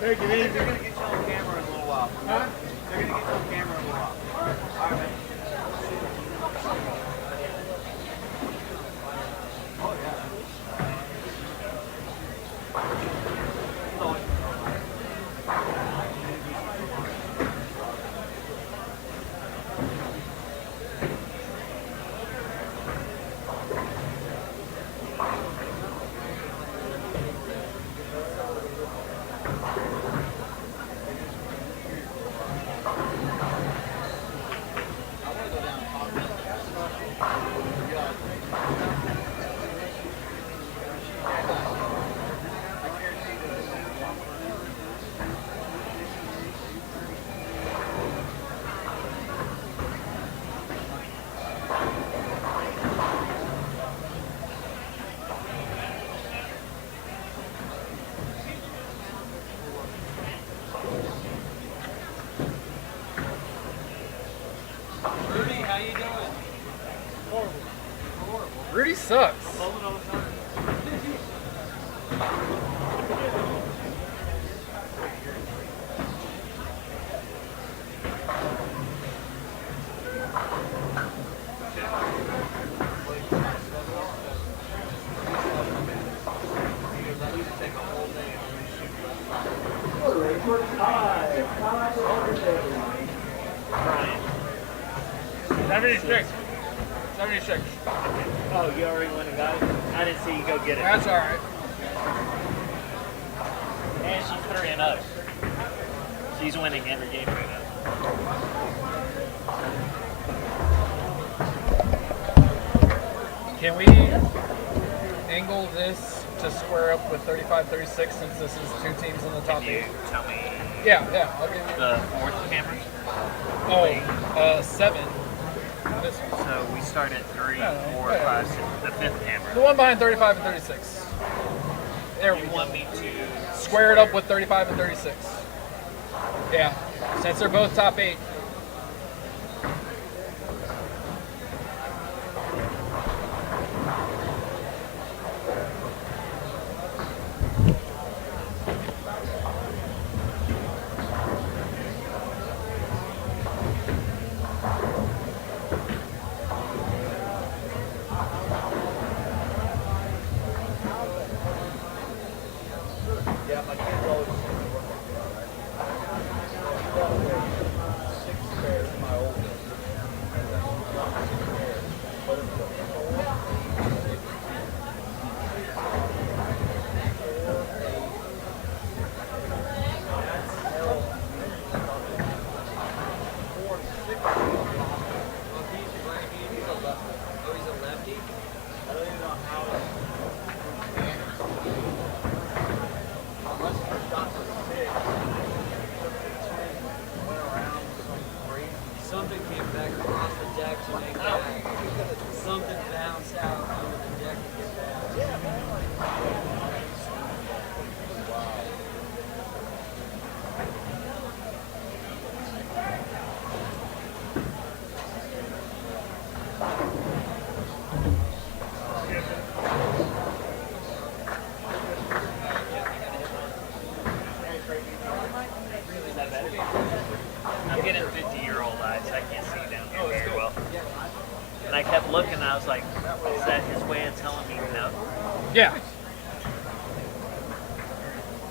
Take it easy. They're going to get you on camera in a little while. Huh? They're going to get you on camera in a little while. All right, man. Rudy sucks. Oh, you already went and got it? I didn't see you go get it. That's all right. And she's 3-0. She's winning every game right now. Can we angle this to square up with 35-36 since this is two teams in the top 8? Tell me. Yeah, I'll give you the fourth camera. 7. This one. So we start at 3, 4, 5, 6. The fifth camera. The one behind 35 and 36. There we want me to square it up with 35 and 36. Yeah, since they're both top 8. I'm getting 50-year-old eyes. I can't see down here very well. And I kept looking, and I was like, is that his way of telling me no? Yeah.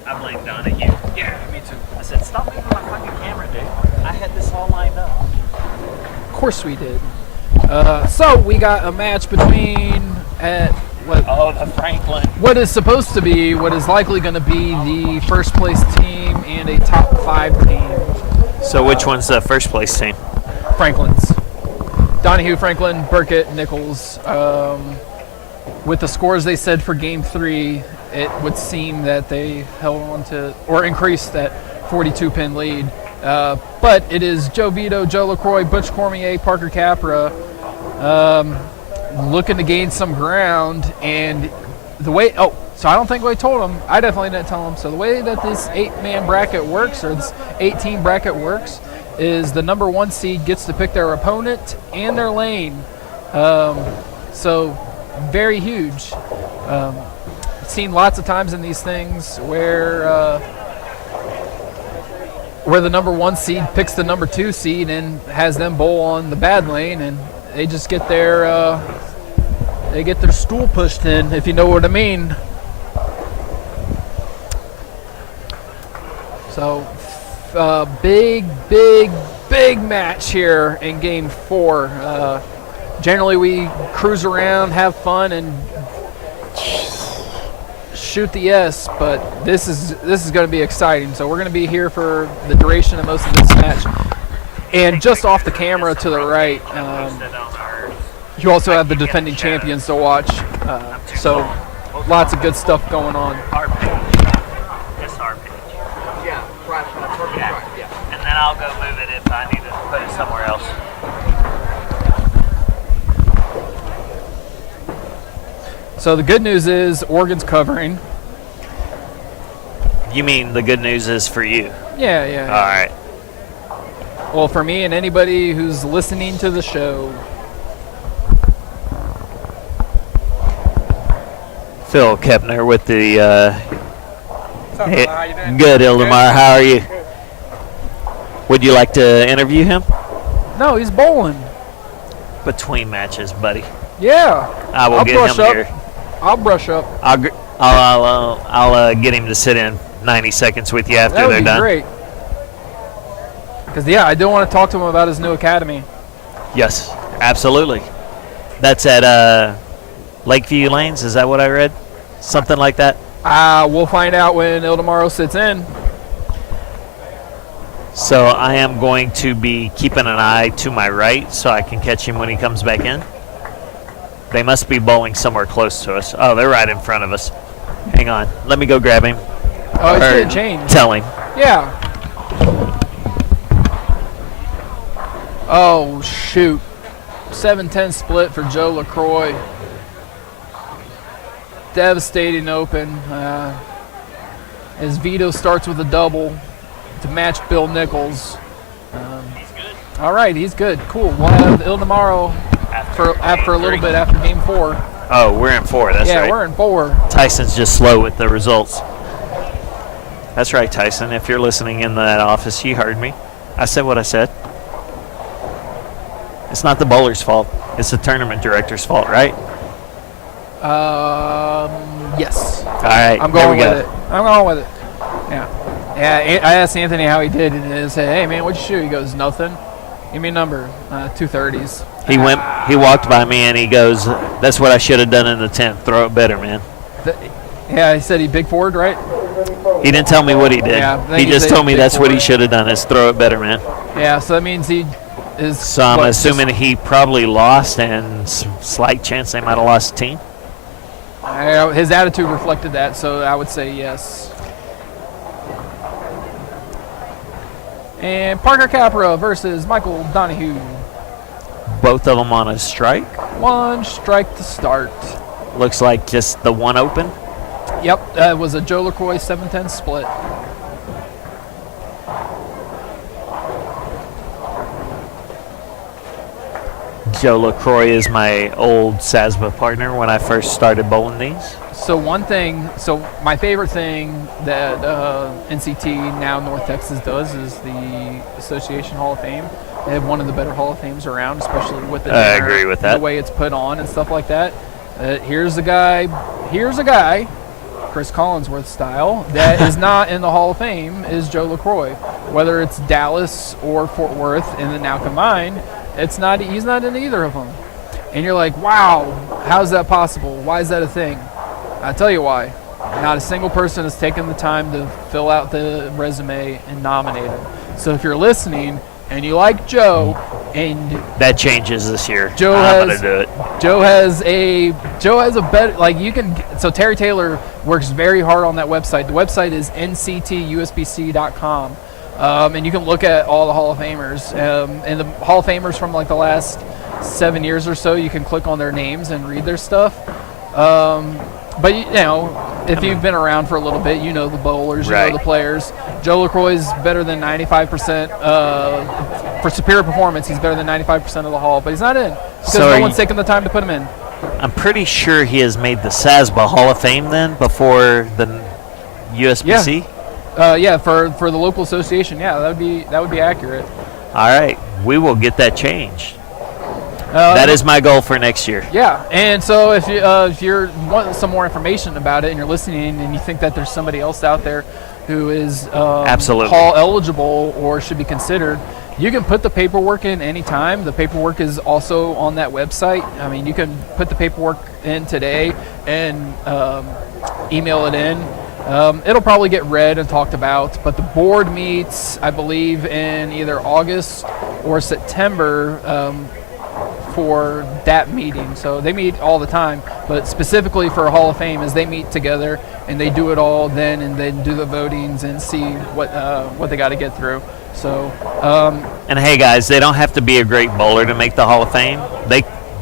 I blame Donahue. Yeah, me too. I said, stop moving my fucking camera, dude. I had this all lined up. Of course we did. So we got a match between the Franklin. What is supposed to be, what is likely going to be the first place team and a top 5 team. So which one's the first place team? Franklin's. Donahue, Franklin, Burkett, Nichols. With the scores they said for Game 3, it would seem that they held on to or increased that 42-pin lead. But it is Joe Vito, Joe LaCroix, Butch Cormier, Parker Capra looking to gain some ground. And the way, so I don't think we told them. I definitely didn't tell them. So the way that this 8-man bracket works, or this 8-team bracket works, is the number 1 seed gets to pick their opponent and their lane. So very huge. Seen lots of times in these things where the number 1 seed picks the number 2 seed and has them bowl on the bad lane, and they just get their stool pushed in, if you know what I mean. So big match here in Game 4. Generally we cruise around, have fun, and shoot the S, but this is going to be exciting. So we're going to be here for the duration of most of this match. And just off the camera to the right, you also have the defending champions to watch. So lots of good stuff going on. This our page. Yeah, right. Yeah. And then I'll go move it if I need to put it somewhere else. So the good news is Oregon's covering. You mean the good news is for you? Yeah. All right. Well, for me and anybody who's listening to the show. Phil Kepner with the good Ildemar. How are you? Would you like to interview him? No, he's bowling. Between matches, buddy. Yeah. I will get brush him up. here. I'll brush up. I'll get him to sit in 90 seconds with you after That would they're be done. great. Because, yeah, I do want to talk to him about his new academy. Yes, absolutely. That's at Lakeview Lanes. Is that what I read? Something like that? We'll find out when Ildemaro sits in. So I am going to be keeping an eye to my right so I can catch him when he comes back in. They must be bowling somewhere close to us. Oh, they're right in front of us. Hang on. Let me go grab him. Oh, he's Or getting changed. tell him. Yeah. Oh, shoot. 7-10 split for Joe LaCroix. Devastating open. His veto starts with a double to match Bill Nichols. He's good. All right, he's good. Cool. We'll have Ildemaro after a little bit after game 4. Oh, we're in 4. That's right. Yeah, we're in 4. Tyson's just slow with the results. That's right, Tyson. If you're listening in that office, you heard me. I said what I said. It's not the bowler's fault. It's the tournament director's fault, right? Yes. All right. I'm going with it. I'm going with it. Yeah. Yeah. I asked Anthony how he did, and I said, "Hey, man, what'd you shoot?" He goes, "Nothing. Give me a number." 230s. He walked by me and he goes, "That's what I should have done in the 10th. Throw it better, man." Yeah, he said he big forward, right? He didn't tell me what he did. Yeah, he just told me that's what he forward. should have done is throw it better, man. Yeah, so that means he is. So I'm assuming he probably lost, and slight chance they might have lost the team. His attitude reflected that, so I would say yes. And Parker Capra versus Michael Donahue. Both of them on a strike. 1 strike to start. Looks like just the one open. Yep, that was a Joe LaCroix 7-10 split. Joe LaCroix is my old SASBA partner when I first started bowling these. So my favorite thing that NCT, now North Texas, does is the Association Hall of Fame. They have one of the better Hall of Fames around, especially with the I agree with that. The way it's put on and stuff like that. Here's a guy, Chris Collinsworth style, that is not in the Hall of Fame is Joe LaCroix. Whether it's Dallas or Fort Worth and then now combined, he's not in either of them. And you're like, wow, how's that possible? Why is that a thing? I'll tell you why. Not a single person has taken the time to fill out the resume and nominate him. So if you're listening and you like Joe, and that changes this year. I'm gonna do it. Joe has a better, like you can. So Terry Taylor works very hard on that website. The website is nctusbc.com. And you can look at all the Hall of Famers. And the Hall of Famers from like the last 7 years or so, you can click on their names and read their stuff. But you know, if you've been around for a little bit, you know the bowlers, you know the players. Joe LaCroix is better than 95% for superior performance. He's better than 95% of the Hall, but he's not in because no one's taking the time to put him in. I'm pretty sure he has made the SASBA Hall of Fame then before the USBC. Yeah, for the local association, yeah, that would be accurate. All right, we will get that changed. That is my goal for next year. Yeah, and so if you want some more information about it and you're listening and you think that there's somebody else out there who is absolutely Hall eligible or should be considered, you can put the paperwork in anytime. The paperwork is also on that website. I mean, you can put the paperwork in today and email it in. It'll probably get read and talked about, but the board meets, I believe, in either August or September for that meeting. So they meet all the time, but specifically for Hall of Fame is they meet together and they do it all then and then do the votings and see what they got to get through. So and hey guys, they don't have to be a great bowler to make the Hall of Fame.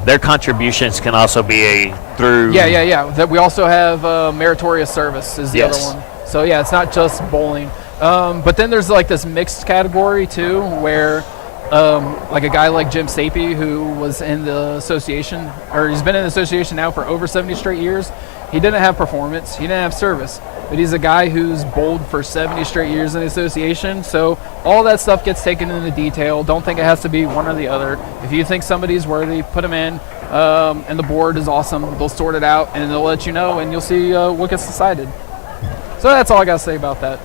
Their contributions can also be through that we also have meritorious service is the other one. So yeah, it's not just bowling, but then there's like this mixed category too where like a guy like Jim Sapie, who was in the association, or he's been in the association now for over 70 straight years. He didn't have performance, he didn't have service, but he's a guy who's bowled for 70 straight years in the association. So all that stuff gets taken into detail. Don't think it has to be one or the other. If you think somebody's worthy, put them in. And the board is awesome. They'll sort it out and they'll let you know, and you'll see what gets decided. So that's all I got to say about that.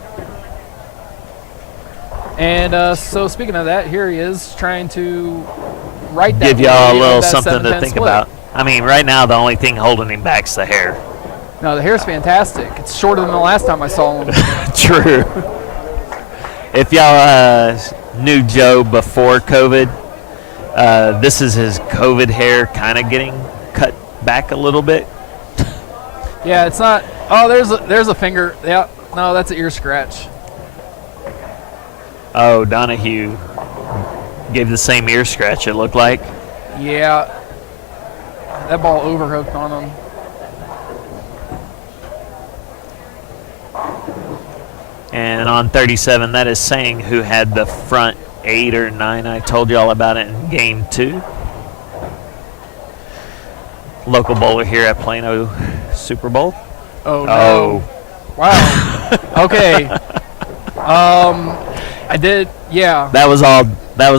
And so speaking of that, here he is trying to write that. Give y'all a little that something to 7-10 think split. about. I mean, right now the only thing holding him back is the hair. No, the hair's fantastic. It's shorter than the last time I saw him. True. If y'all knew Joe before COVID, this is his COVID hair kind of getting cut back a little bit. Yeah, it's not. Oh, there's a finger. Yeah, no, that's an ear scratch. Oh, Donahue gave the same ear scratch, it looked like. Yeah, that ball overhooked on him. And on 37, that is Sang, who had the front 8 or 9. I told you all about it in game 2. Local bowler here at Plano Super Bowl. Oh, no. Wow. Okay. I did, yeah. That was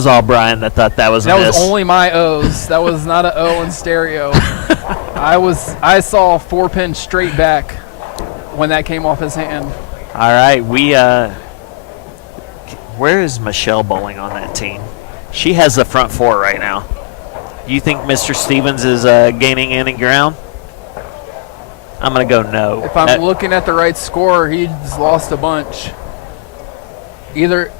all Brian that thought that was a That miss. was only my O's. That was not an O in stereo. I saw 4-pin straight back when that came off his hand. All right, where is Michelle bowling on that team? She has the front 4 right now. You think Mr. Stevens is gaining any ground? I'm going to go no. If I'm looking at the right score, he's lost a bunch. Either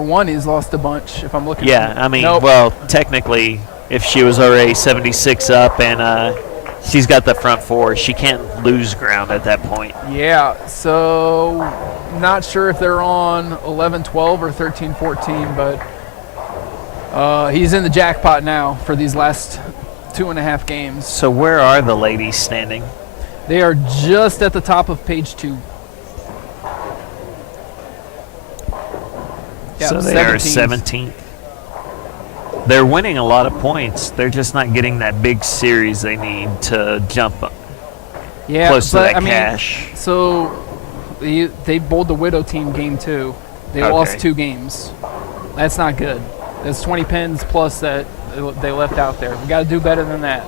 one, he's lost a bunch. If I'm looking. Yeah, I mean, nope. Well, technically, if she was already 76 up and she's got the front 4, she can't lose ground at that point. Yeah, so not sure if they're on 11-12 or 13-14, but he's in the jackpot now for these last 2.5 games. So where are the ladies standing? They are just at the top of page 2. Yeah, so they are 17th. They're winning a lot of points. They're just not getting that big series they need to jump up close to that cash. So they bowled the Widow team game 2. They lost 2 games. That's not good. That's 20 pins plus that they left out there. We got to do better than that.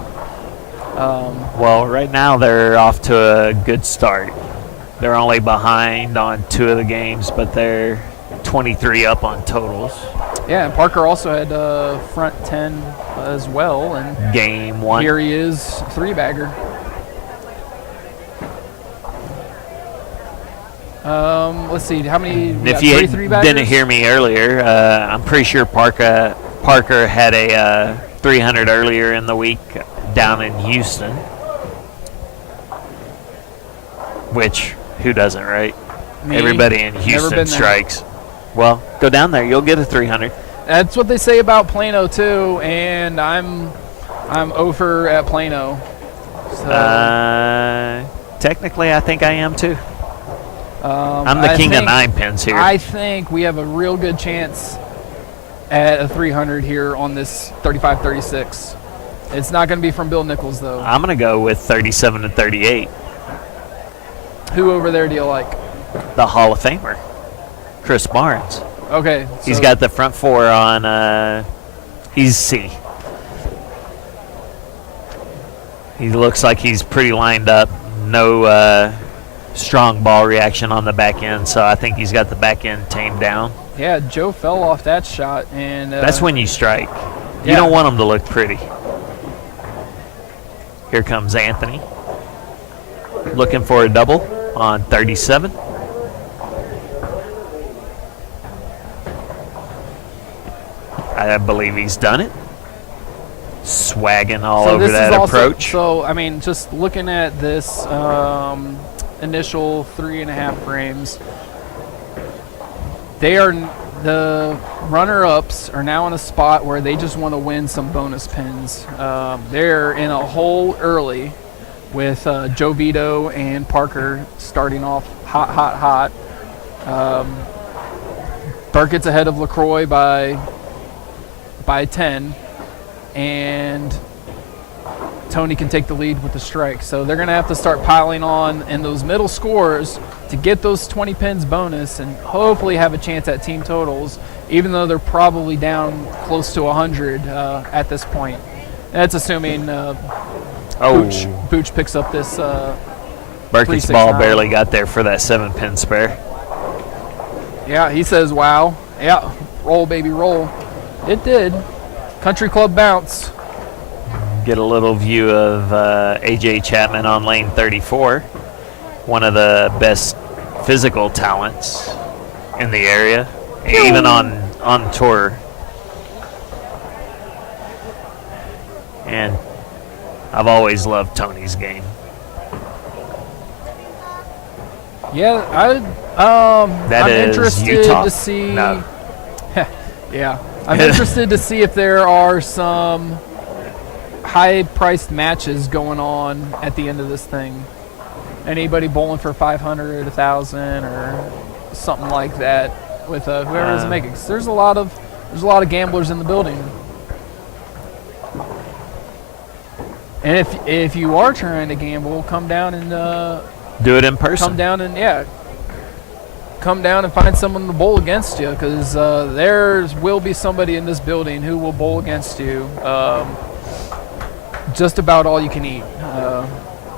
Well, right now they're off to a good start. They're only behind on 2 of the games, but they're 23 up on totals. Yeah, and Parker also had front 10 as well. And game 1. Here he is, 3-bagger. Let's see, how many? If you didn't hear me earlier, I'm pretty sure Parker had a 300 earlier in the week down in Houston. Which, who doesn't, right? Me. Everybody in Houston strikes. Well, go down there. You'll get a 300. That's what they say about Plano too, and I'm over at Plano. So. Technically, I think I am too. I'm the king of 9 pins here. I think we have a real good chance at a 300 here on this 35-36. It's not going to be from Bill Nichols though. I'm going to go with 37 and 38. Who over there do you like? The Hall of Famer, Chris Barnes. Okay. He's got the front 4 on, he's C. He looks like he's pretty lined up. No strong ball reaction on the back end, so I think he's got the back end tamed down. Yeah, Joe fell off that shot. And that's when you strike. You don't want him to look pretty. Here comes Anthony. Looking for a double on 37. I believe he's done it. Swagging all over that approach. So, I mean, just looking at this initial 3.5 frames, the runner-ups are now in a spot where they just want to win some bonus pins. They're in a hole early with Joe Vito and Parker starting off hot. Burkett's ahead of LaCroix by by 10, and Tony can take the lead with the strike. So they're going to have to start piling on in those middle scores to get those 20 pins bonus and hopefully have a chance at team totals, even though they're probably down close to 100 at this point. That's assuming Booch picks up this. Berkey's ball barely got there for that 7-pin spare. Yeah, he says, wow. Yeah, roll, baby, roll. It did. Country Club bounce. Get a little view of AJ Chapman on lane 34, one of the best physical talents in the area, even on tour. And I've always loved Tony's game. Yeah, I'm interested Utah. to see. No. Yeah, I'm interested to see if there are some high-priced matches going on at the end of this thing. Anybody bowling for 500, 1,000, or something like that with whoever is making. 'Cause there's a lot of gamblers in the building. And if you are trying to gamble, come down and do it in person. Come down and find someone to bowl against you, because there will be somebody in this building who will bowl against you. Just about all you can eat.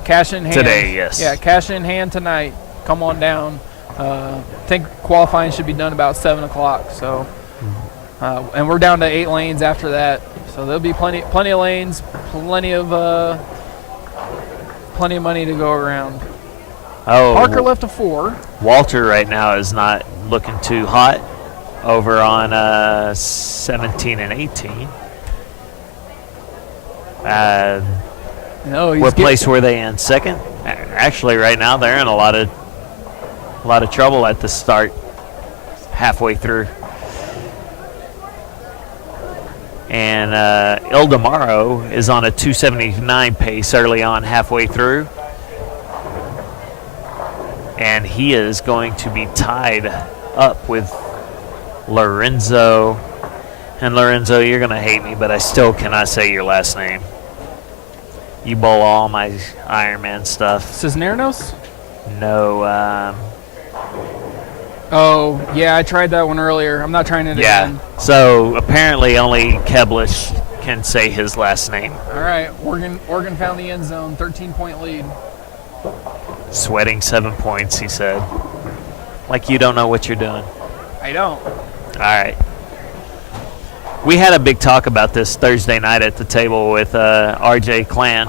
Cash in hand. Today, yes. Yeah, cash in hand tonight. Come on down. I think qualifying should be done about 7 o'clock. So, and we're down to 8 lanes after that. So there'll be plenty of lanes, plenty of money to go around. Oh, Parker left a 4. Walter right now is not looking too hot over on 17 and 18. What place were they in? Second? Actually, right now they're in a lot of trouble at the start, halfway through. And Ildemaro is on a 279 pace early on, halfway through. And he is going to be tied up with Lorenzo. And Lorenzo, you're going to hate me, but I still cannot say your last name. You bowl all my Ironman stuff. Cisneros? No. Oh, yeah, I tried that one earlier. I'm not trying it again. So apparently only Keblish can say his last name. All right, Oregon found the end zone, 13-point lead. Sweating 7 points, he said. Like you don't know what you're doing. I don't. All right. We had a big talk about this Thursday night at the table with RJ Clan.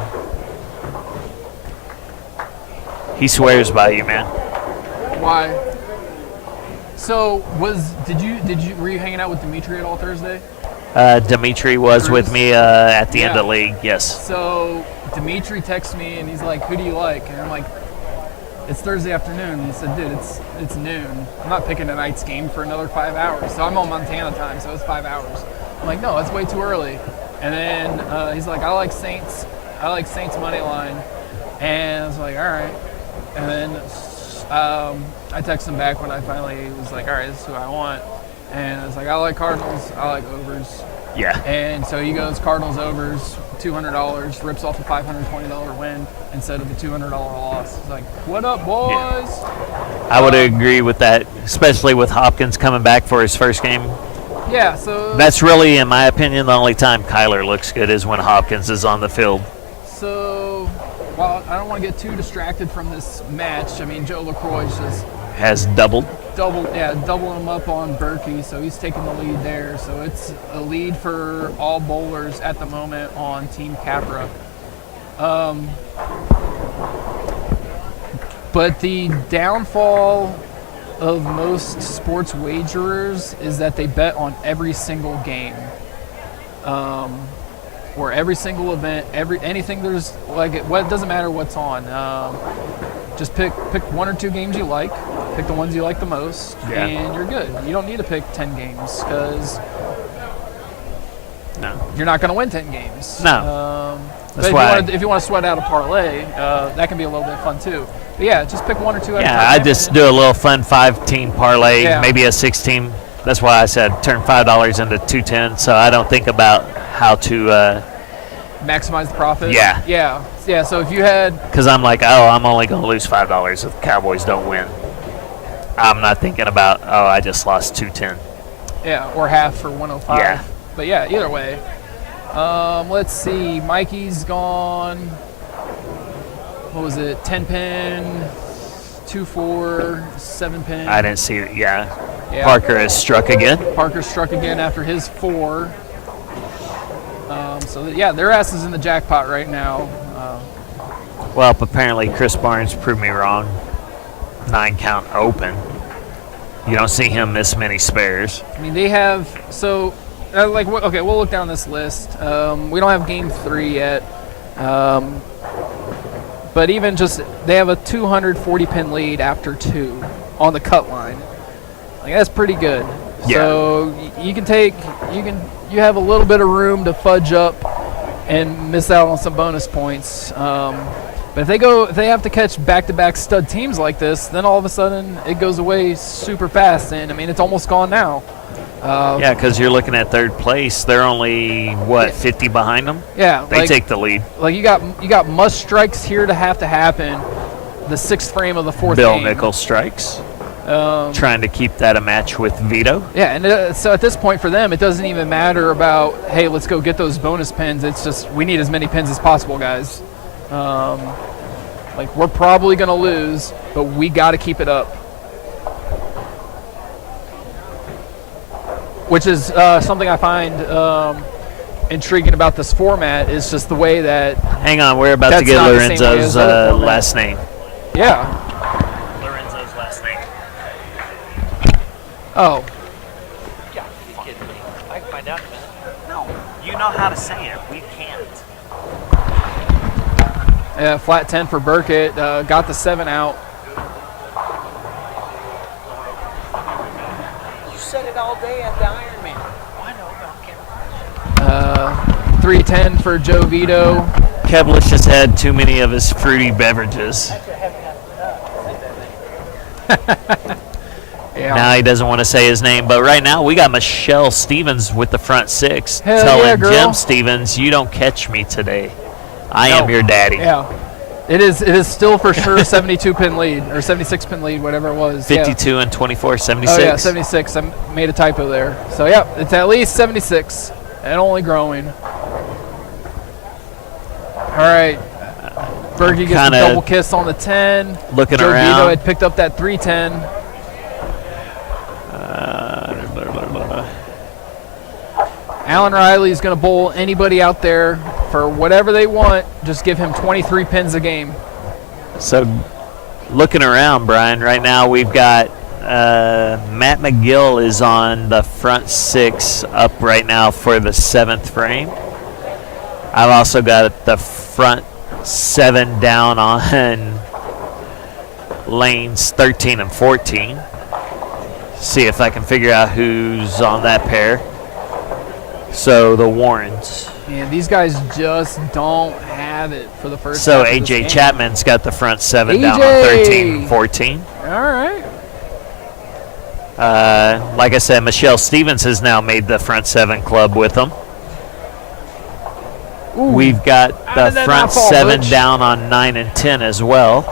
He swears by you, man. Why? So were you hanging out with Dimitri at all Thursday? Dimitri was with me at the end of league, yes. So Dimitri texts me and he's like, "Who do you like?" And I'm like, "It's Thursday afternoon." And he said, "Dude, it's noon. I'm not picking tonight's game for another 5 hours." So I'm on Montana time, so it's 5 hours. I'm like, "No, that's way too early." And then he's like, "I like Saints money line." And I was like, "All right." And then I texted him back when I finally was like, "All right, this is who I want." And I was like, "I like Cardinals. I like overs." Yeah. And so he goes Cardinals overs, $200, rips off a $520 win instead of a $200 loss. It's like, what up, boys? Yeah. I would agree with that, especially with Hopkins coming back for his first game. Yeah, so that's really, in my opinion, the only time Kyler looks good is when Hopkins is on the field. So, well, I don't want to get too distracted from this match. I mean, Joe LaCroix just has doubled him up on Berkey, so he's taking the lead there. So it's a lead for all bowlers at the moment on Team Capra. But the downfall of most sports wagerers is that they bet on every single game, or every single event, anything there's like it doesn't matter what's on. Just pick 1 or 2 games you like, pick the ones you like the most, and you're good. You don't need to pick 10 games because you're not going to win 10 games. No. But if you want to sweat out a parlay, that can be a little bit fun too. But yeah, just pick 1 or 2 at a time. Yeah, I just do a little fun 5-team parlay, maybe a 6-team That's why I said turn $5 into 210. So I don't think about how to. Maximize the profit. Yeah. Yeah. So if you had, Because I'm like, oh, I'm only going to lose $5 if the Cowboys don't win. I'm not thinking about, oh, I just lost 210. yeah, or half for 105. Yeah. But yeah, either way. Let's see. Mikey's gone. What was it? 10 pin, 2-4, 7 pin. I didn't see it. Yeah. Yeah. Parker has struck again. Parker struck again after his 4. So yeah, their ass is in the jackpot right now. Well, apparently Chris Barnes proved me wrong. 9 count open. You don't see him miss many spares. I mean, they have okay. We'll look down this list. We don't have game 3 yet, but even just they have a 240 pin lead after 2 on the cut line. Like that's pretty good. Yeah. So you have a little bit of room to fudge up and miss out on some bonus points. But if they have to catch back-to-back stud teams like this, then all of a sudden it goes away super fast. And I mean, it's almost gone now. Yeah, because you're looking at third place. They're only 50 behind them. Yeah, they take the lead. Like you got must strikes here to happen. The 6th frame of the 4th Bill game. Nichols strikes. Trying to keep that a match with Vito. Yeah, and so at this point for them, it doesn't even matter about, hey, let's go get those bonus pins. It's just we need as many pins as possible, guys. Like we're probably going to lose, but we got to keep it up. Which is something I find intriguing about this format is just the way that. Hang on, we're about to get Lorenzo's last name. Yeah. Lorenzo's last name. Oh. Yeah, you're kidding me. I can find out in a minute. No, you know how to say it. We can't. Yeah, flat 10 for Burkett. Got the 7 out. You said it all day at the Ironman. I know, 310 for Joe Vito. Kevlish has had too many of his fruity beverages. Yeah. Now he doesn't want to say his name, but right now we got Michelle Stevens with the front 6 Hell telling yeah, girl. Jim Stevens, you don't catch me today. I am your daddy. Yeah. It is still for sure 72 pin lead or 76 pin lead, whatever it was. 52 and 24, 76. Oh yeah, 76. I made a typo there. So yeah, it's at least 76 and only growing. All right. Bergie gets a double kiss on the 10. Looking Joe around. Vito had picked up that 310. Alan Riley's going to bowl anybody out there for whatever they want. Just give him 23 pins a game. So looking around, Brian, right now we've got Matt McGill is on the front 6 up right now for the 7th frame. I've also got the front 7 down on lanes 13 and 14. See if I can figure out who's on that pair. So the Warrens. Man, these guys just don't have it for the first So half of this AJ game. Chapman's got the front 7 down on AJ. 13 and 14. All right. Like I said, Michelle Stevens has now made the front 7 club with them. Ooh. We've got How the did that front not fall, 7 Butch? down on 9 and 10 as well.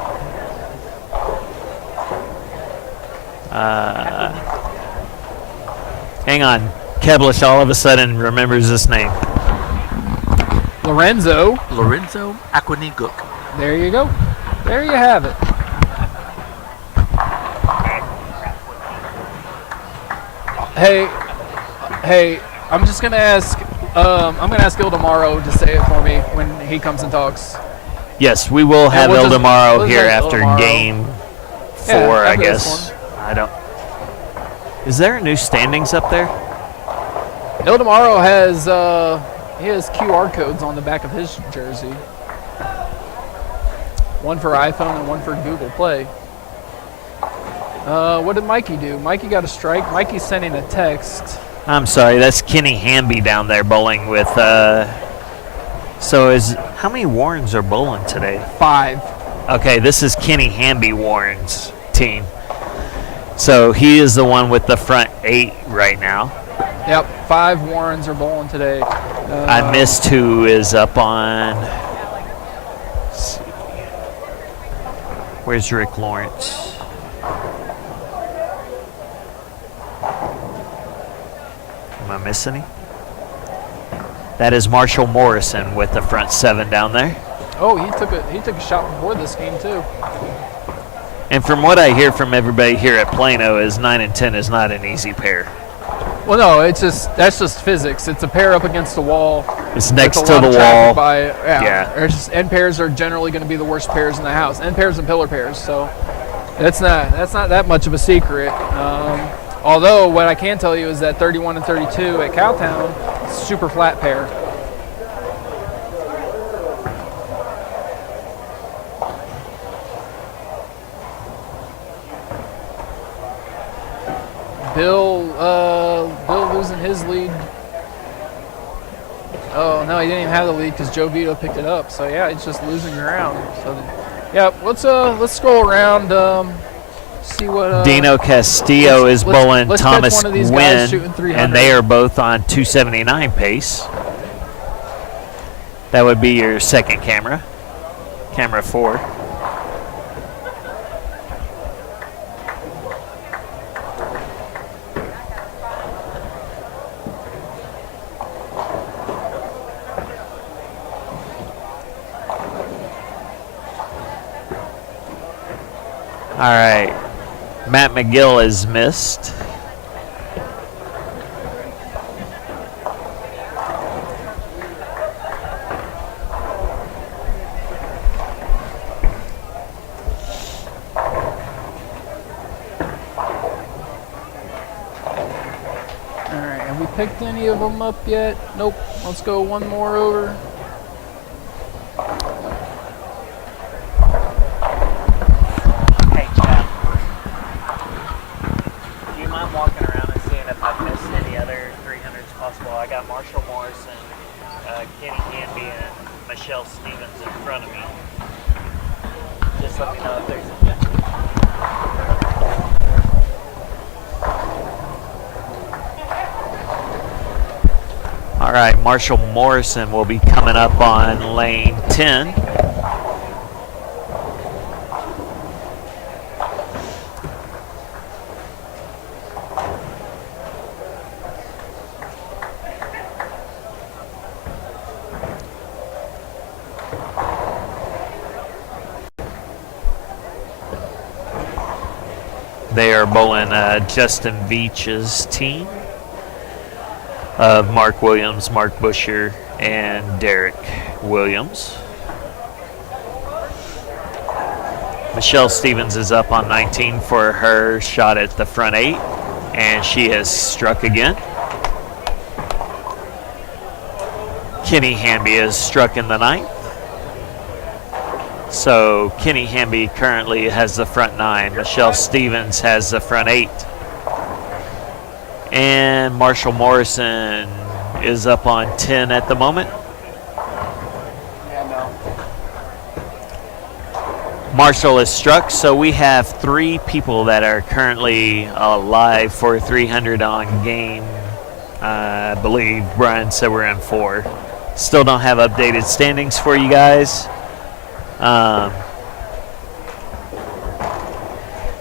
Hang on. Kevlish all of a sudden remembers this name. Lorenzo Aquaniguk. There you go. There you have it. Hey, I'm just gonna ask. I'm gonna ask Il tomorrow to say it for me when he comes and talks. Yes, we will have we'll El just- tomorrow we'll here just have after El Tomorrow. game 4, Yeah, I after this guess. I don't. Is there new standings up there? Il tomorrow has he has QR codes on the back of his jersey. One for iPhone and one for Google Play. What did Mikey do? Mikey got a strike. Mikey's sending a text. I'm sorry, that's Kenny Hamby down there bowling with. So how many Warrens are bowling today? 5. Okay, this is Kenny Hamby Warren's team. So he is the one with the front 8 right now. Yep, 5 Warrens are bowling today. I missed who is up on. Let's see. Where's Rick Lawrence? Am I missing him? That is Marshall Morrison with the front 7 down there. Oh, he took a shot before this game too. And from what I hear from everybody here at Plano is 9 and 10 is not an easy pair. Well, no, that's just physics. It's a pair up against a wall. It's next with to a lot the of traffic wall. Yeah. End pairs are generally going to be the worst pairs in the house. End pairs and pillar pairs. So that's not that much of a secret. Although what I can tell you is that 31 and 32 at Cowtown, super flat pair. Bill losing his lead. Oh no, he didn't even have the lead because Joe Vito picked it up. So yeah, he's just losing ground. So yeah, let's scroll around. See what Dino Castillo is bowling Thomas Wynn, and they are both on 279 pace. That would be your second camera, camera 4. All right, Matt McGill is missed. All right, have we picked any of them up yet? Nope. Let's go one more over. Walking around and seeing if I've missed any other 300s possible. I got Marshall Morrison, Kenny Canby, and Michelle Stevens in front of me. Just let me know if there's All right, Marshall Morrison will be coming up on lane 10. They are bowling Justin Veach's team of Mark Williams, Mark Busher, and Derek Williams. Michelle Stevens is up on 19 for her shot at the front 8, and she has struck again. Kenny Hamby is struck in the 9th. So Kenny Hamby currently has the front 9. Michelle Stevens has the front 8. And Marshall Morrison is up on 10 at the moment. Marshall is struck, so we have 3 people that are currently alive for 300 on game. I believe Brian said we're in 4. Still don't have updated standings for you guys.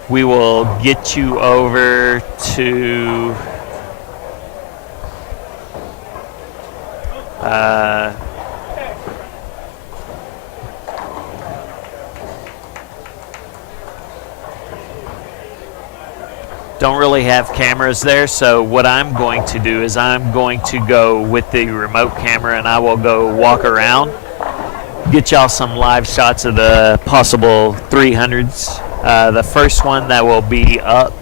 We will get you over to don't really have cameras there, so what I'm going to do is I'm going to go with the remote camera and I will go walk around, get y'all some live shots of the possible 300s. The first one that will be up,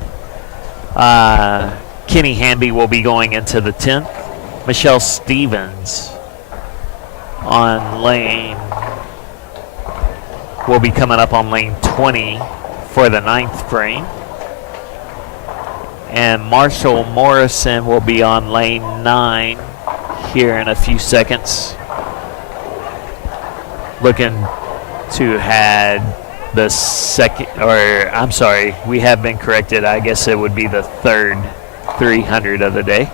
Kenny Hamby will be going into the 10th. Michelle Stevens on lane will be coming up on lane 20 for the 9th frame. And Marshall Morrison will be on lane 9 here in a few seconds. Looking to the second, or I'm sorry, we have been corrected. I guess it would be the third 300 of the day.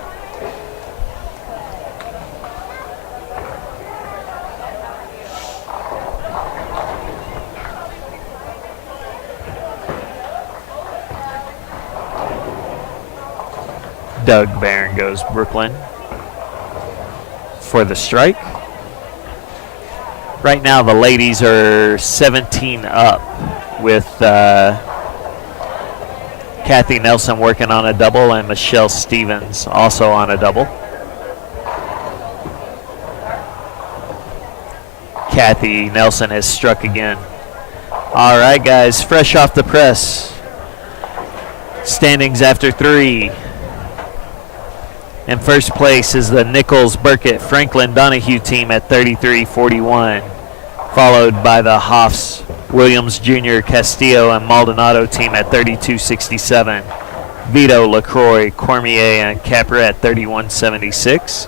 Doug Barron goes Brooklyn for the strike. Right now the ladies are 17 up with Kathy Nelson working on a double and Michelle Stevens also on a double. Kathy Nelson has struck again. All right, guys, fresh off the press. Standings after 3. In first place is the Nichols, Burkett, Franklin, Donahue team at 33-41, followed by the Hoffs, Williams Jr., Castillo, and Maldonado team at 32-67. Vito, LaCroix, Cormier, and Capra at 31-76.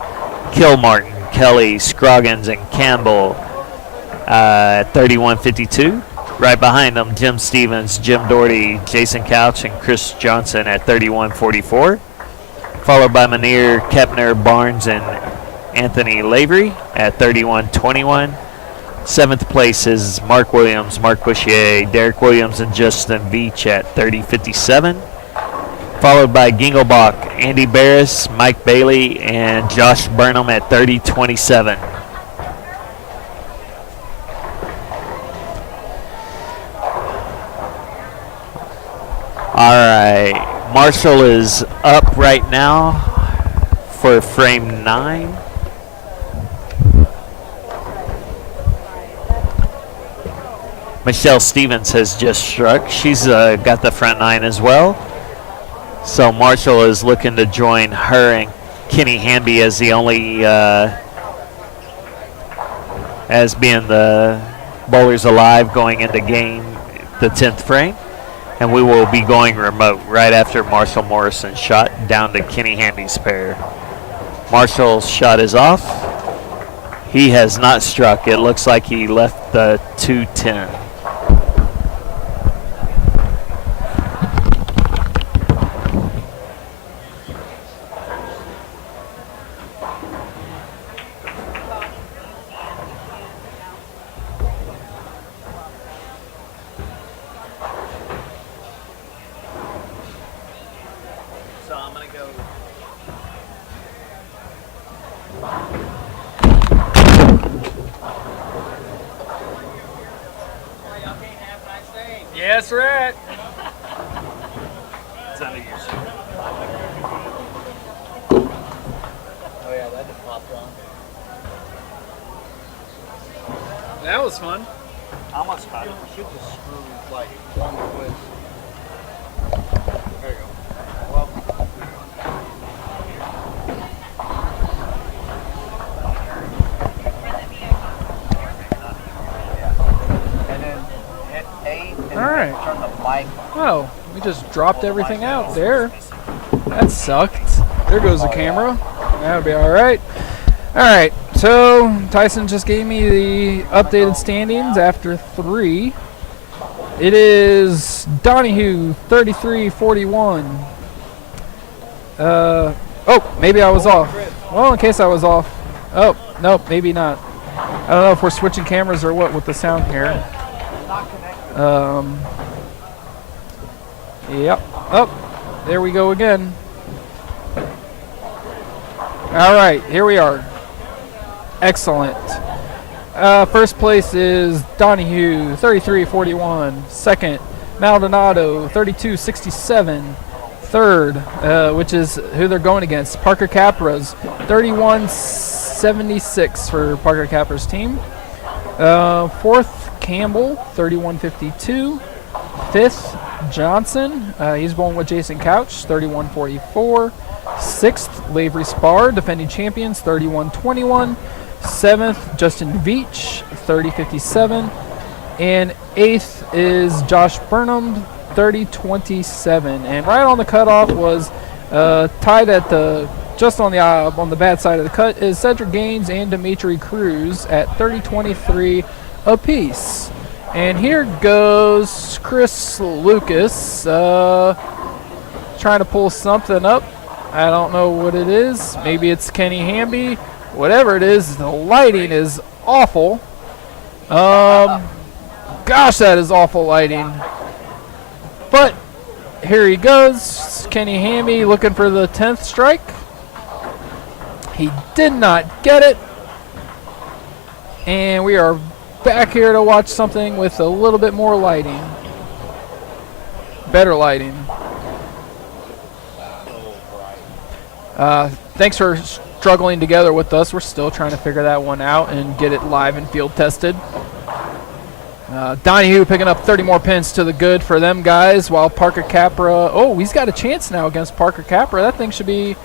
Kilmartin, Kelly, Scroggins, and Campbell at 31-52. Right behind them, Jim Stevens, Jim Doherty, Jason Couch, and Chris Johnson at 31-44. Followed by Manier, Kepner, Barnes, and Anthony Lavery at 31-21. 7th place is Mark Williams, Mark Bouchier, Derek Williams, and Justin Veach at 30-57. Followed by Gingelbach, Andy Barris, Mike Bailey, and Josh Burnham at 30-27. All right. Marshall is up right now for frame 9. Michelle Stevens has just struck. She's got the front 9 as well. So Marshall is looking to join her and Kenny Hamby as the only, as being the bowlers alive going into game the 10th frame. And we will be going remote right after Marshall Morrison's shot down to Kenny Hamby's pair. Marshall's shot is off. He has not struck. It looks like he left the 210. Yes, right. It's under your shirt. Oh yeah, that just popped on. That was fun. I almost caught it. Shoot the screw like one twist. There you go. Well. And then hit A and All right. turn the mic. Oh, we just dropped everything out there. That sucked. There goes the camera. That'll be all right. All right. So Tyson just gave me the updated standings after 3. It is Donahue 33-41. Oh, maybe I was off. Well, in case I was off. Oh, nope, maybe not. I don't know if we're switching cameras or what with the sound here. Yep. Oh, there we go again. All right, here we are. Excellent. First place is Donahue, 33-41. Second, Maldonado, 32-67. Third, which is who they're going against, Parker Capra's, 31-76 for Parker Capra's team. Fourth, Campbell, 31-52. Fifth, Johnson, he's bowling with Jason Couch, 31-44. Sixth, Lavery Spar, defending champions, 31-21. Seventh, Justin Veach, 30-57. And eighth is Josh Burnham, 30-27. And right on the cutoff was tied at the just on the bad side of the cut is Cedric Gaines and Dimitri Cruz at 30-23 apiece. And here goes Chris Lucas trying to pull something up. I don't know what it is. Maybe it's Kenny Hamby. Whatever it is, the lighting is awful. Gosh, that is awful lighting. But here he goes. Kenny Hamby looking for the 10th strike. He did not get it. And we are back here to watch something with a little bit more lighting. Better lighting. Thanks for struggling together with us. We're still trying to figure that one out and get it live and field tested. Donahue picking up 30 more pins to the good for them guys, while Parker Capra, oh, he's got a chance now against Parker Capra. That thing should be,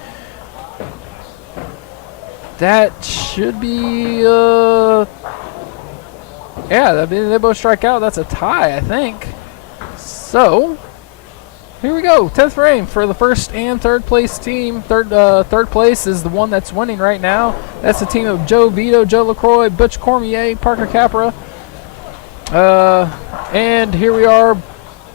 yeah, they both strike out. That's a tie, I think. So, here we go. 10th frame for the first and third place team. Third place is the one that's winning right now. That's the team of Joe Vito, Joe LaCroix, Butch Cormier, Parker Capra. And here we are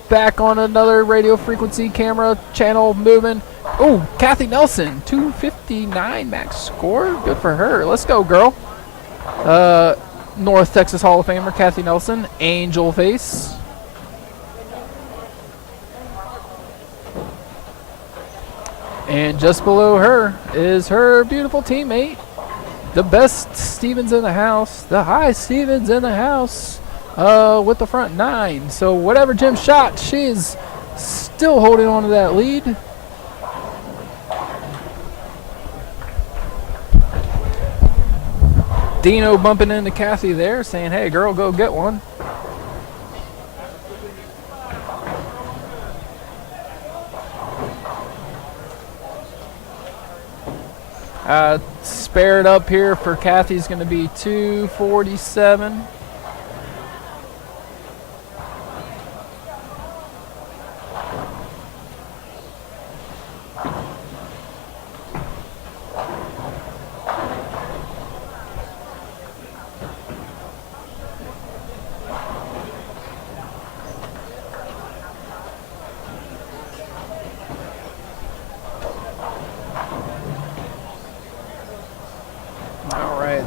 back on another radio frequency camera channel moving. Oh, Kathy Nelson, 259 max score. Good for her. Let's go, girl. North Texas Hall of Famer Kathy Nelson, angel face. And just below her is her beautiful teammate, the best Stevens in the house, the high Stevens in the house, with the front 9. So whatever Jim shot, she's still holding on to that lead. Dino bumping into Kathy there, saying, hey, girl, go get one. Spared up here for Kathy's going to be 247.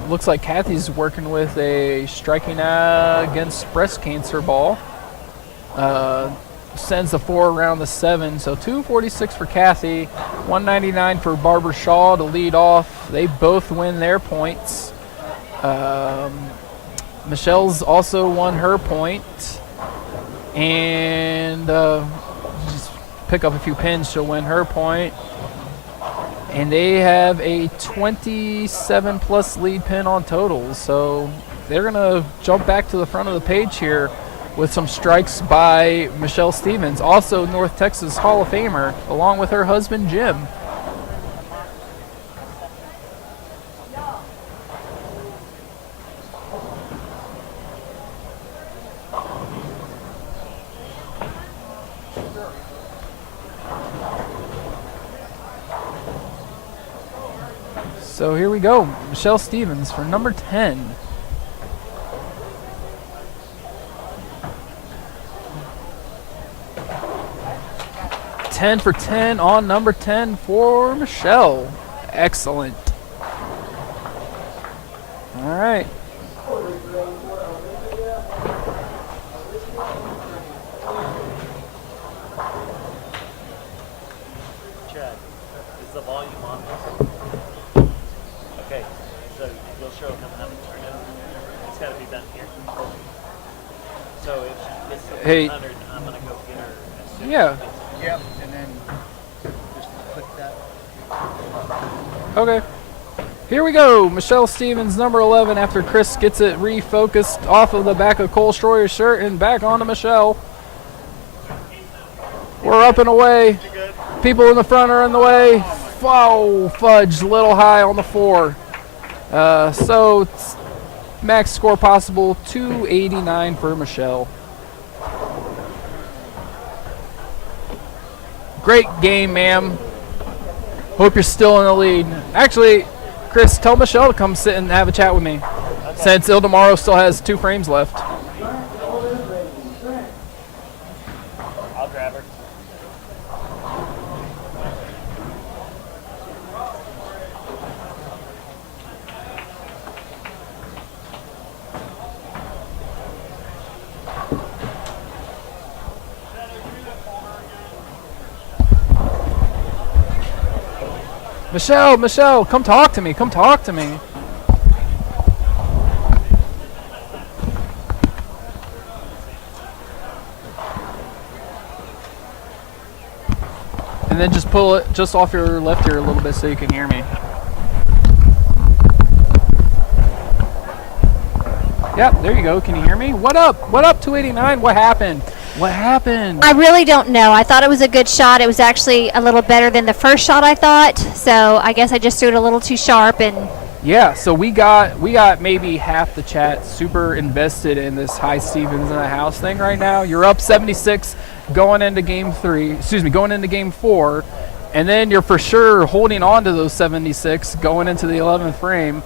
Looks like Kathy's working with a striking against breast cancer ball. Sends the 4 around the 7. So 246 for Kathy, 199 for Barbara Shaw to lead off. They both win their points. Michelle's also won her point. And just pick up a few pins, she'll win her point. And they have a 27 plus lead pin on totals. So they're going to jump back to the front of the page here with some strikes by Michelle Stevens, also North Texas Hall of Famer, along with her husband, Jim. So here we go, Michelle Stevens for number 10. $10 for 10 on number 10 for Michelle. Excellent. All right. Chad, is the volume on this? Okay, so you'll show him how to turn it. It's got to be done here. So if she gets to 100, I'm going to go get her. As soon Yeah. as she gets Yep, and then just click that. Okay. Here we go. Michelle Stevens, number 11, after Chris gets it refocused off of the back of Cole Stroyer's shirt and back onto Michelle. We're up and away. People in the front are in the way. Whoa, fudge, a little high on the 4. So it's max score possible, 289 for Michelle. Great game, ma'am. Hope you're still in the lead. Actually, Chris, tell Michelle to come sit and have a chat with me, since Ildemaro still has 2 frames left. grab her. Michelle, come talk to me. Come talk to me. And then just pull it just off your left ear a little bit so you can hear me. Yep, there you go. Can you hear me? What up? What up, 289? What happened? What happened? I really don't know. I thought it was a good shot. It was actually a little better than the first shot, I thought. So I guess I just threw it a little too sharp. And yeah, so we got maybe half the chat super invested in this high Stevens in the house thing right now. You're up 76 going into game 4, and then you're for sure holding on to those 76 going into the 11th frame.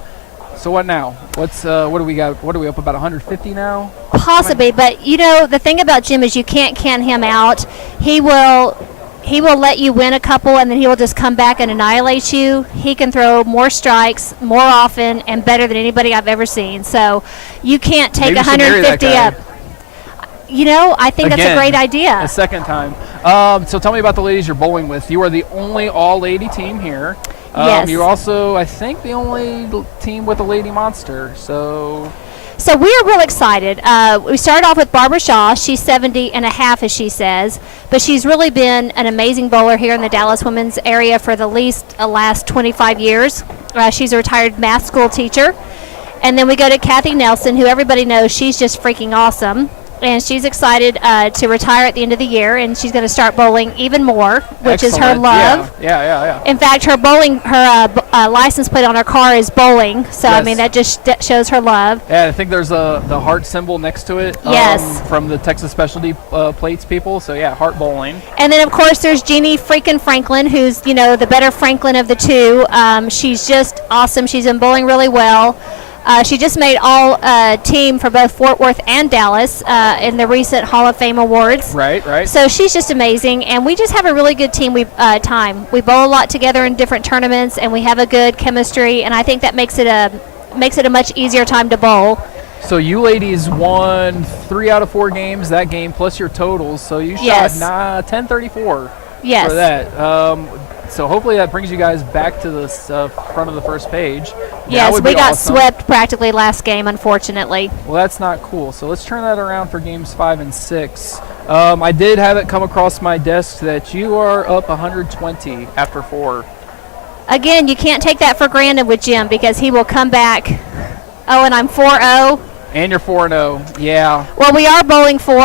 So what now? What do we got? What are we up about 150 now? possibly, but you know the thing about Jim is you can't count him out. He will let you win a couple, and then he will just come back and annihilate you. He can throw more strikes more often and better than anybody I've ever seen. So you can't take 150 up. You know, I think that's a great idea. A second time. So tell me about the ladies you're bowling with. You are the only all-lady team here. Yes. You're also, I think, the only team with a lady monster. So we're real excited. We started off with Barbara Shaw. She's 70 and a half, as she says, but she's really been an amazing bowler here in the Dallas women's area for the last 25 years. She's a retired math school teacher. And then we go to Kathy Nelson, who everybody knows she's just freaking awesome. And she's excited to retire at the end of the year, and she's going to start bowling even more, which is her love. Yeah. In fact, her bowling, her license plate on her car is bowling, so I mean that just shows her love. Yeah, I think there's the heart symbol next to it. Yes. From the Texas Specialty Plates people. So yeah, heart bowling. And then of course there's Jeannie freaking Franklin, who's the better Franklin of the two. She's just awesome. She's been bowling really well. She just made all team for both Fort Worth and Dallas in the recent Hall of Fame awards. Right. So she's just amazing, and we just have a really good team. We bowl a lot together in different tournaments, and we have a good chemistry. And I think that makes it a much easier time to bowl. So you ladies won 3 out of 4 games that game, plus your totals. So you shot 10-34 yes. for that. So hopefully that brings you guys back to the front of the first page. Yes, we got swept practically last game, unfortunately. Well, that's not cool. So let's turn that around for games 5 and 6. I did have it come across my desk that you are up 120 after 4. Again, you can't take that for granted with Jim because he will come back. Oh, and I'm 4-0. And you're 4-0, yeah. Well, we are bowling for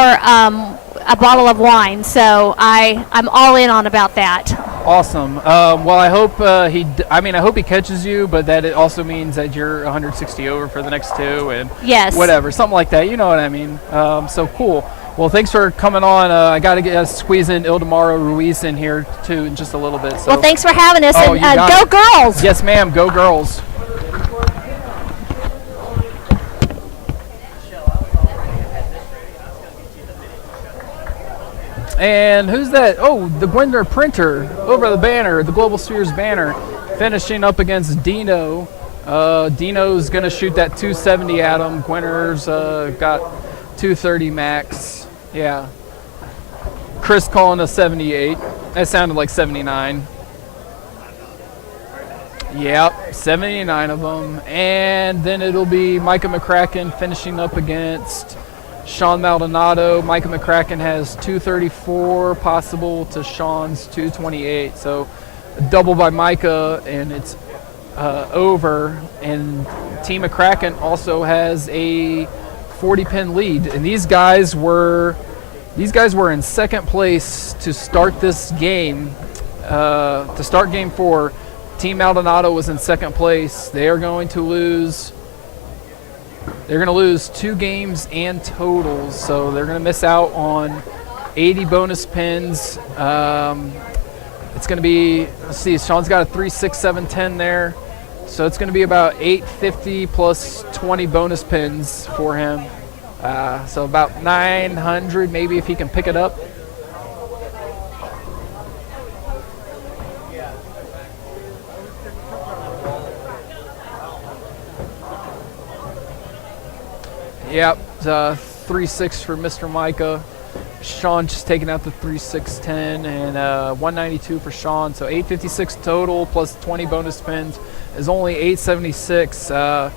a bottle of wine, so I'm all in on about that. Awesome. Well, I hope I hope he catches you, but that it also means that you're 160 over for the next 2 and whatever, something like that. You know what I mean? So cool. Well, thanks for coming on. I got to squeeze in Ildemaro Ruiz in here too in just a little bit. So. Well, thanks for having us, and go girls! Yes, ma'am. Go girls. And who's that? Oh, the Gwender Printer over the banner, the Global Spheres banner, finishing up against Dino. Dino's going to shoot that 270 at him. Gwender's got 230 max. Yeah. Chris calling a 78. That sounded like 79. Yep, 79 of them. And then it'll be Micah McCracken finishing up against Sean Maldonado. Micah McCracken has 234 possible to Sean's 228. So double by Micah, and it's over. And Team McCracken also has a 40-pin lead. And these guys were in second place to start this game. To start game 4, Team Maldonado was in second place. They are going to lose. They're going to lose 2 games and totals, so they're going to miss out on 80 bonus pins. It's going to be, let's see, Sean's got a 3, 6, 7, 10 there, so it's going to be about 850 plus 20 bonus pins for him. So about 900 maybe if he can pick it up. Yep, 3-6 for Mr. Micah. Sean just taking out the 3-6-10 and 192 for Sean. So 856 total plus 20 bonus spins is only 876. But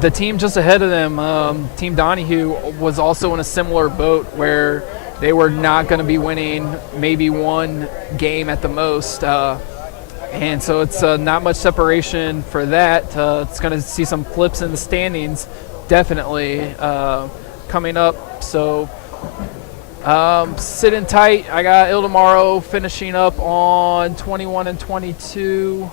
the team just ahead of them, Team Donahue, was also in a similar boat where they were not going to be winning maybe one game at the most. And so it's not much separation for that. It's going to see some flips in the standings, definitely, coming up. So sitting tight. I got Ildemaro finishing up on 21 and 22.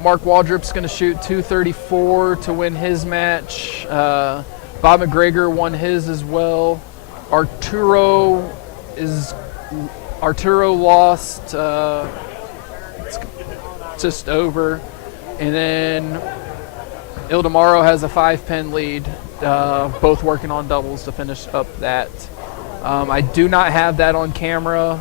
Mark Waldrup's going to shoot 234 to win his match. Bob McGregor won his as well. Arturo lost. It's just over. And then Ildemaro has a 5-pin lead, both working on doubles to finish up that. I do not have that on camera.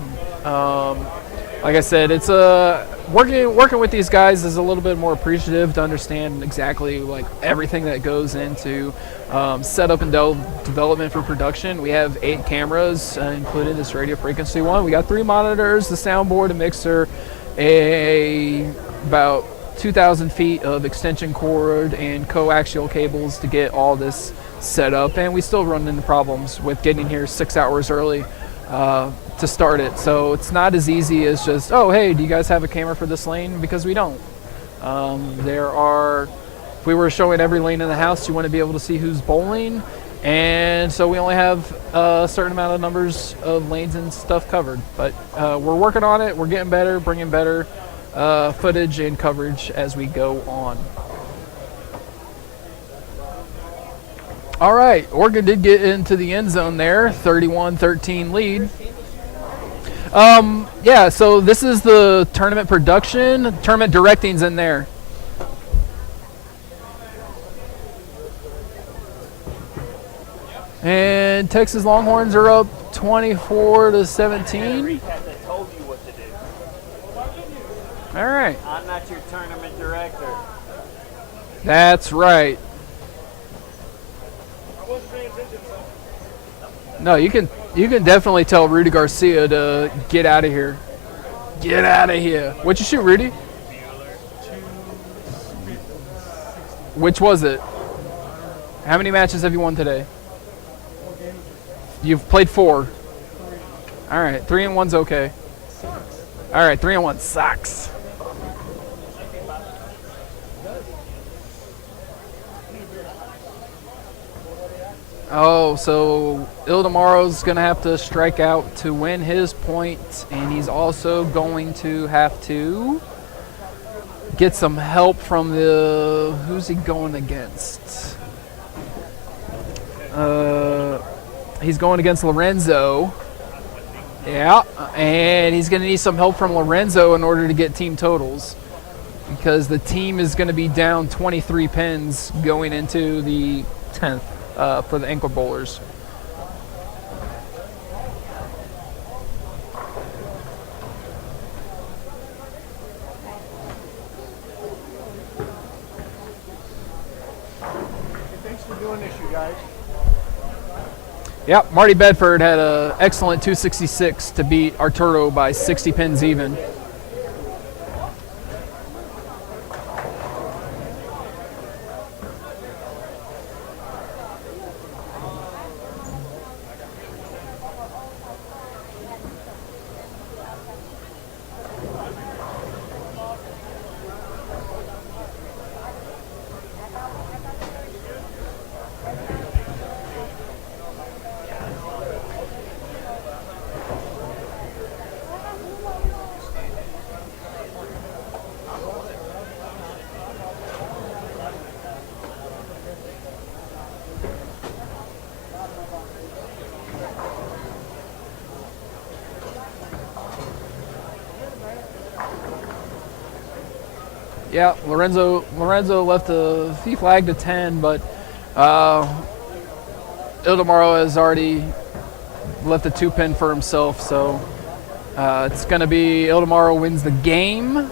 Like I said, it's working with these guys is a little bit more appreciative to understand exactly like everything that goes into setup and development for production. We have 8 cameras, including this radio frequency one. We got 3 monitors, the soundboard, a mixer, about 2,000 feet of extension cord and coaxial cables to get all this set up. And we still run into problems with getting here 6 hours early to start it. So it's not as easy as just, oh, hey, do you guys have a camera for this lane? Because we don't. If we were showing every lane in the house, you want to be able to see who's bowling. And so we only have a certain amount of numbers of lanes and stuff covered. But we're working on it. We're getting better, bringing better footage and coverage as we go on. All right, Oregon did get into the end zone there, 31-13 lead. Yeah, so this is the tournament production. Tournament directing's in there. And Texas Longhorns are up 24-17. All right. I'm not your tournament director. That's right. No, you can definitely tell Rudy Garcia to get out of here. Get out of here. What'd you shoot, Rudy? Which was it? How many matches have you won today? You've played 4. All right, 3 and 1's okay. All right, 3 and 1 sucks. Oh, so Ildemaro's going to have to strike out to win his point, and he's also going to have to get some help from the... Who's he going against? He's going against Lorenzo. Yeah, and he's going to need some help from Lorenzo in order to get team totals, because the team is going to be down 23 pins going into the 10th. For the ankle bowlers. Thanks for doing this, you guys. Yep, Marty Bedford had an excellent 266 to beat Arturo by 60 pins even. Yeah, Lorenzo left he flagged a 10, but Ildemaro has already left a 2-pin for himself, so it's going to be Ildemaro wins the game,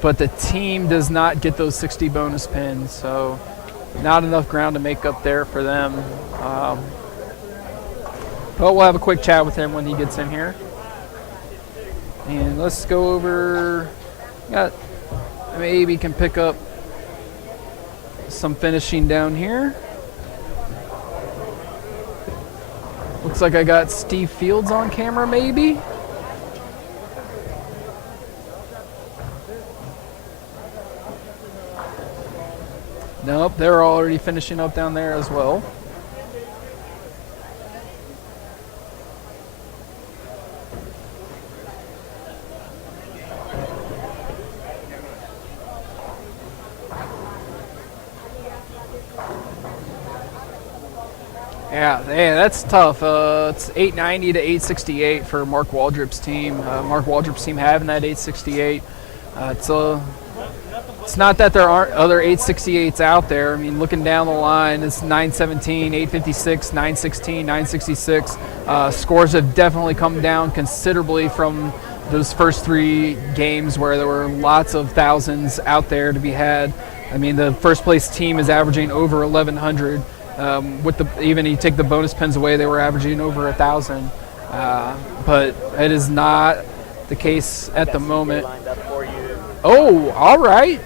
but the team does not get those 60 bonus pins. So Not enough ground to make up there for them. But we'll have a quick chat with him when he gets in here. And let's go over. Maybe can pick up some finishing down here. Looks like I got Steve Fields on camera, maybe. Nope, they're already finishing up down there as well. Yeah, that's tough. It's 890 to 868 for Mark Waldrup's team. Mark Waldrup's team having that 868. It's not that there aren't other 868s out there. I mean, looking down the line, it's 917, 856, 916, 966. Scores have definitely come down considerably from those first 3 games where there were lots of thousands out there to be had. I mean, the first place team is averaging over 1,100. Even you take the bonus pins away, they were averaging over 1,000. But it is not the case at the moment. Oh, all right.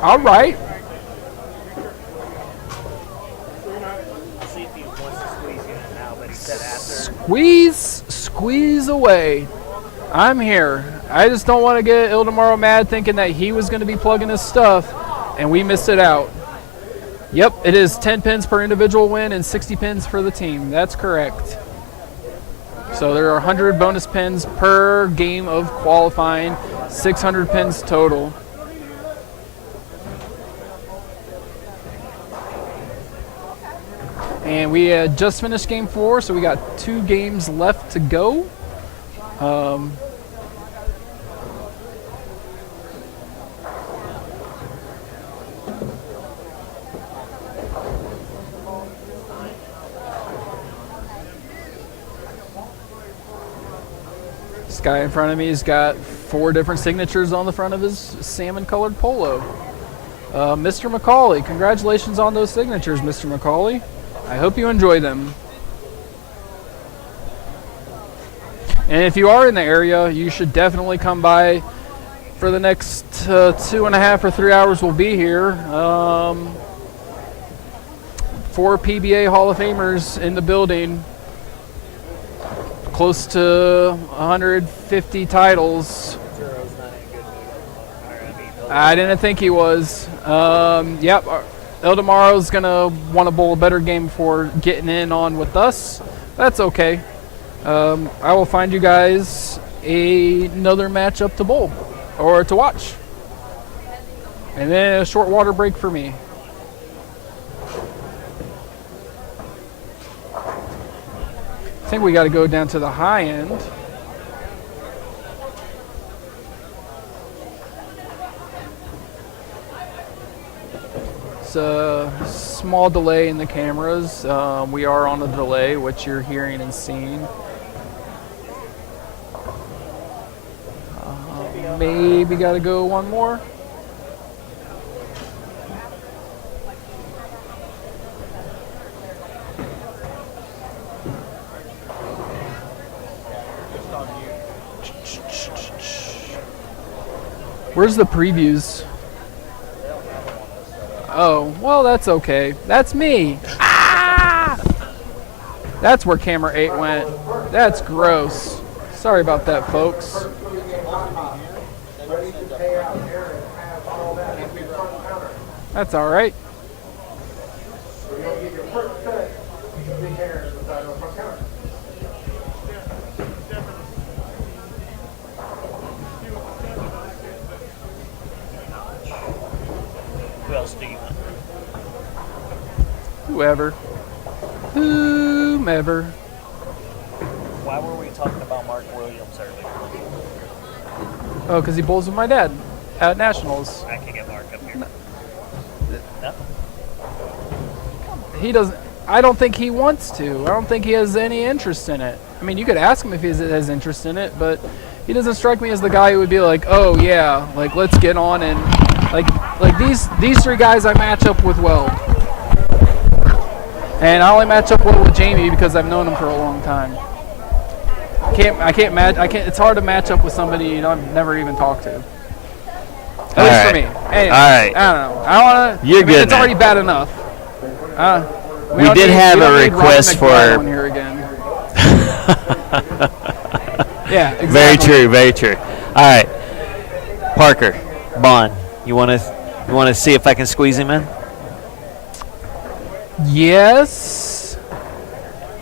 All right. See if he wants to squeeze you in now, but he said after. Squeeze away. I'm here. I just don't want to get Ildemaro mad thinking that he was going to be plugging his stuff, and we missed it out. Yep, it is 10 pins per individual win and 60 pins for the team. That's correct. So there are 100 bonus pins per game of qualifying, 600 pins total. And we had just finished game 4, so we got 2 games left to go. This guy in front of me has got 4 different signatures on the front of his salmon-colored polo. Mr. McCauley, congratulations on those signatures, Mr. McCauley. I hope you enjoy them. And if you are in the area, you should definitely come by for the next 2.5 or 3 hours we'll be here. 4 PBA Hall of Famers in the building. Close to 150 titles. I didn't think he was. Yep. Ildemaro's going to want to bowl a better game before getting in on with us. That's okay. I will find you guys another matchup to bowl or to watch. And then a short water break for me. I think we got to go down to the high end. It's a small delay in the cameras. We are on a delay, which you're hearing and seeing. Maybe got to go one more. Where's the previews? Oh, well, that's okay. That's me. Ah! That's where camera 8 went. That's gross. Sorry about that, folks. That's all right. Who else do you want? Whoever. Whomever. Why were we talking about Mark Williams earlier? Oh, because he bowls with my dad at Nationals. I can get Mark up here. No? He doesn't. I don't think he wants to. I don't think he has any interest in it. I mean, you could ask him if he has interest in it, but he doesn't strike me as the guy who would be like, oh yeah, like let's get on and like these 3 guys I match up with well. And I only match up well with Jamie because I've known him for a long time. It's hard to match up with somebody you don't never even talked to. At least for me. Anyway, All right. I don't know. I don't want to. You're good, It's man. already bad enough. We did have a request for. On here again. Yeah, exactly. Very true. Very true. All right, Parker, Bond. You want to see if I can squeeze him in? Yes.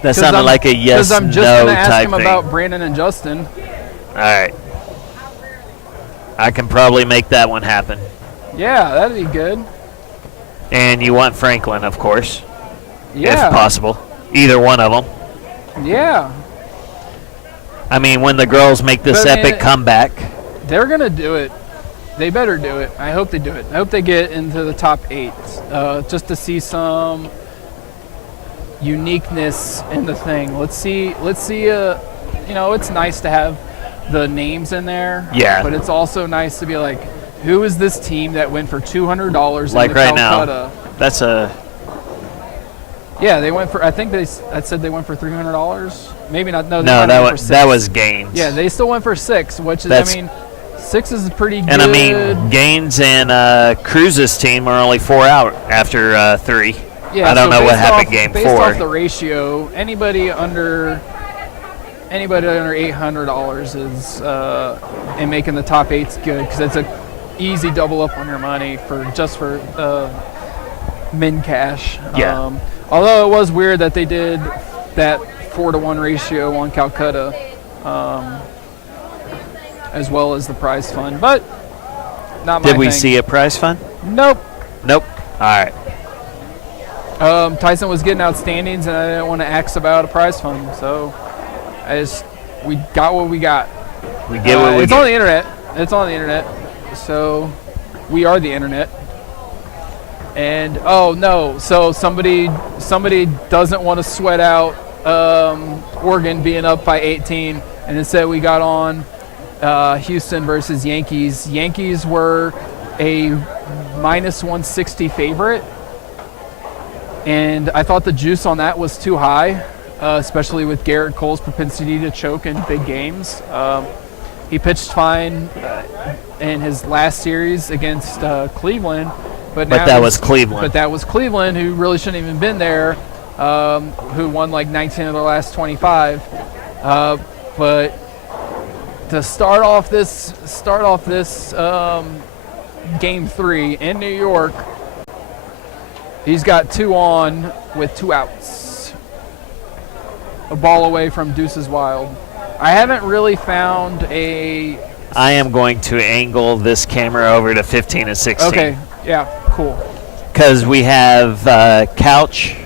That sounded like a yes, Because I'm just no going to ask type him thing. about Brandon and Justin. All right. I can probably make that one happen. Yeah, that'd be good. And you want Franklin, of course. Yeah. If possible. Either one of them. Yeah. I mean, when the girls make this But, I mean, epic comeback. They're going to do it. They better do it. I hope they do it. I hope they get into the top 8 just to see some uniqueness in the thing. Let's see, it's nice to have the names in there. Yeah. But it's also nice to be like, who is this team that went for $200 Like into right Calcutta? now. That's a... Yeah, they went for, I said they went for $300. Maybe not. No, that was Gaines. Yeah, they still went for 6, which is, 6 is pretty good. And I mean, Gaines and Cruz's team are only 4 out after 3. Yeah, I don't know what happened based game 4. Off the ratio, anybody under $800 is and making the top 8's good because it's a easy double up on your money for min cash. Yeah. Although it was weird that they did that 4-to-1 ratio on Calcutta, as well as the prize fund, but not my Did we thing. see a prize fund? Nope. Nope. All right. Tyson was getting outstandings, and I didn't want to ask about a prize fund, so we got what we got. We get what we it's get. on the internet. It's on the internet, so we are the internet. And so somebody doesn't want to sweat out Oregon being up by 18, and instead we got on Houston versus Yankees. Yankees were a -160 favorite, and I thought the juice on that was too high, especially with Garrett Cole's propensity to choke in big games. He pitched fine in his last series against Cleveland, but that was Cleveland. But that was Cleveland, who really shouldn't even been there, who won like 19 of the last 25. But to start off this game 3 in New York, he's got 2 on with 2 outs. A ball away from Deuces Wild. I haven't really found a... I am going to angle this camera over to 15 and 16. Okay, yeah, cool. Because we have Couch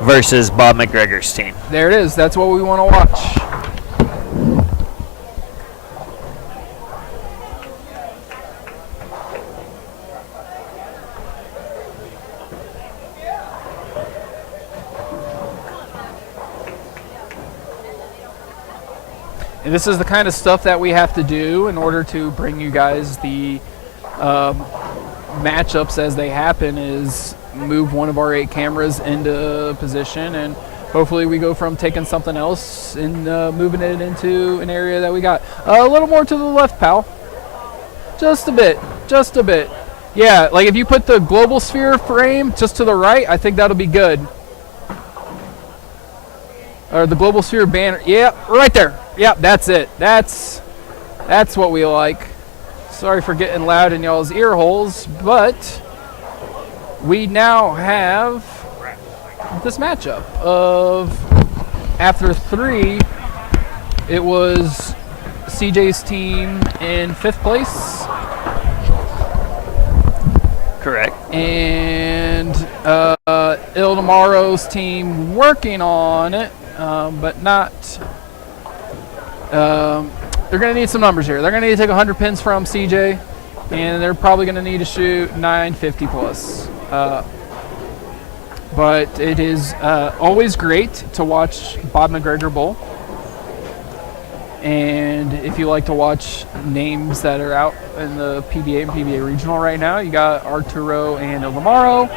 versus Bob McGregor's team. There it is. That's what we want to watch. And this is the kind of stuff that we have to do in order to bring you guys the matchups as they happen, is move one of our 8 cameras into position, and hopefully we go from taking something else and moving it into an area that we got. A little more to the left, pal. Just a bit. Yeah, like if you put the global sphere frame just to the right, I think that'll be good. Or the global sphere banner. Yeah, right there. Yeah, that's it. That's what we like. Sorry for getting loud in y'all's ear holes, but we now have this matchup of, after 3, it was CJ's team in 5th place. Correct. And Il Tomorrow's team working on it, but not... they're going to need some numbers here. They're going to need to take 100 pins from CJ, and they're probably going to need to shoot 950 plus. But it is always great to watch Bob McGregor bowl. And if you like to watch names that are out in the PBA and PBA Regional right now, you got Arturo and Il Tomorrow.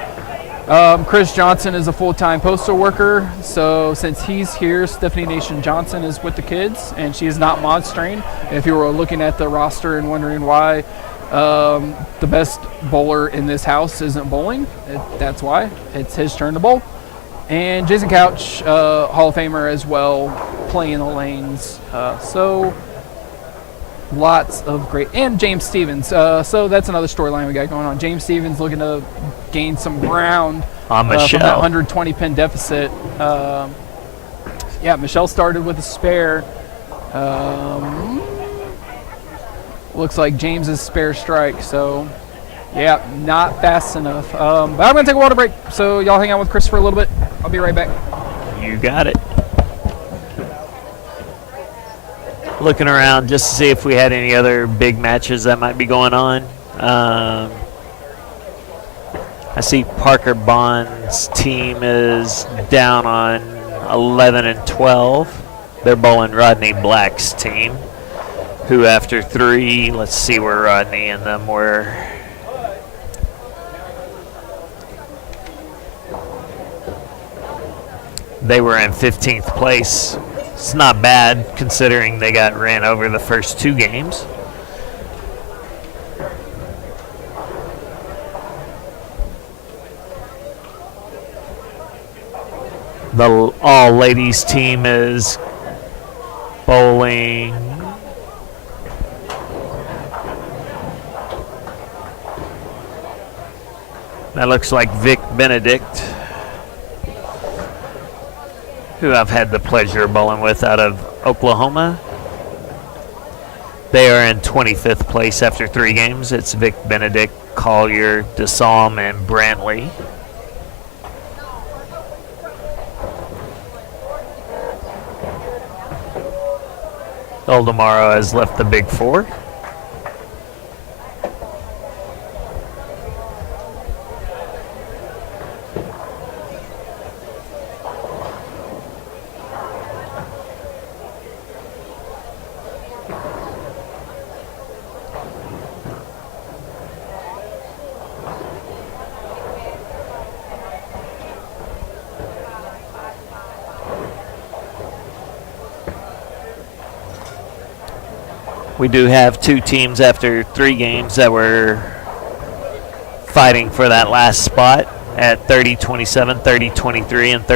Chris Johnson is a full-time postal worker, so since he's here, Stephanie Nation Johnson is with the kids, and she is not monstering. If you were looking at the roster and wondering why the best bowler in this house isn't bowling, that's why. It's his turn to bowl. And Jason Couch, Hall of Famer as well, playing the lanes. So lots of great, and James Stevens. So that's another storyline we got going on. James Stevens looking to gain some ground on from Michelle. that 120 pin deficit. Yeah, Michelle started with a spare. Looks like James's spare strike. So yeah, not fast enough. But I'm gonna take a water break. So y'all hang out with Chris for a little bit. I'll be right back. You got it. Looking around just to see if we had any other big matches that might be going on. I see Parker Bond's team is down on 11 and 12. They're bowling Rodney Black's team, who after 3, let's see where Rodney and them were. They were in 15th place. It's not bad considering they got ran over the first 2 games. The all-ladies team is bowling. That looks like Vic Benedict, who I've had the pleasure of bowling with out of Oklahoma. They are in 25th place after 3 games. It's Vic Benedict, Collier, DeSalm, and Brantley. Oldemaro has left the Big 4. We do have 2 teams after 3 games that were fighting for that last spot at 30-27, 30-23, and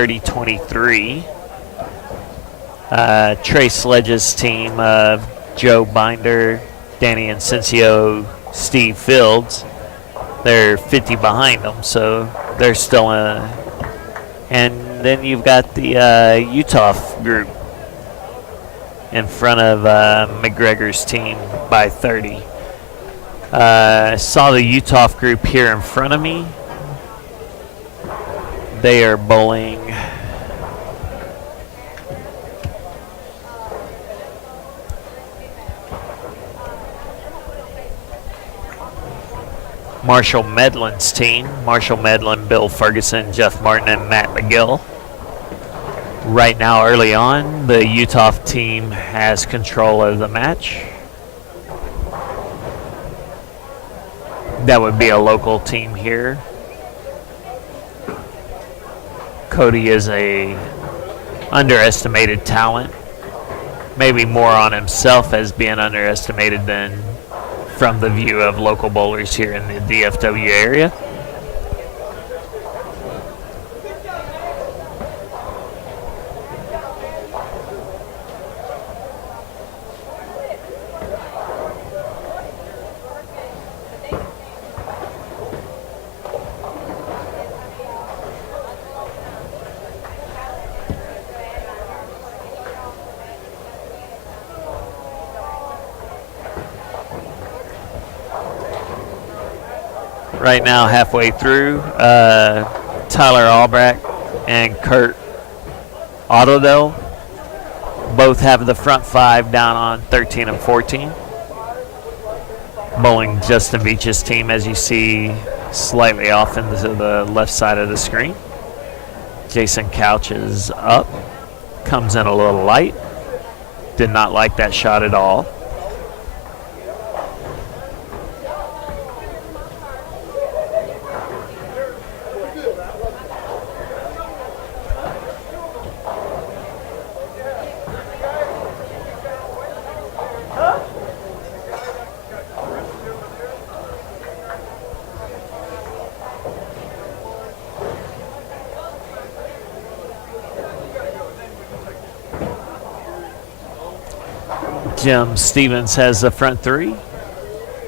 30-23. Trey Sledge's team of Joe Binder, Danny Incencio, Steve Fields, they're 50 behind them, so they're still in. And then you've got the Utah group in front of McGregor's team by 30. Saw the Utah group here in front of me. They are bowling Marshall Medlin's team. Marshall Medlin, Bill Ferguson, Jeff Martin, and Matt McGill. Right now, early on, the Utah team has control of the match. That would be a local team here. Cody is a underestimated talent, maybe more on himself as being underestimated than from the view of local bowlers here in the DFW area. Right now, halfway through, Tyler Albrecht and Kurt Autodell both have the front 5 down on 13 and 14. Bowling Justin Beach's team, as you see, slightly off into the left side of the screen. Jason Couch is up, comes in a little light. Did not like that shot at all. Jim Stevens has the front three,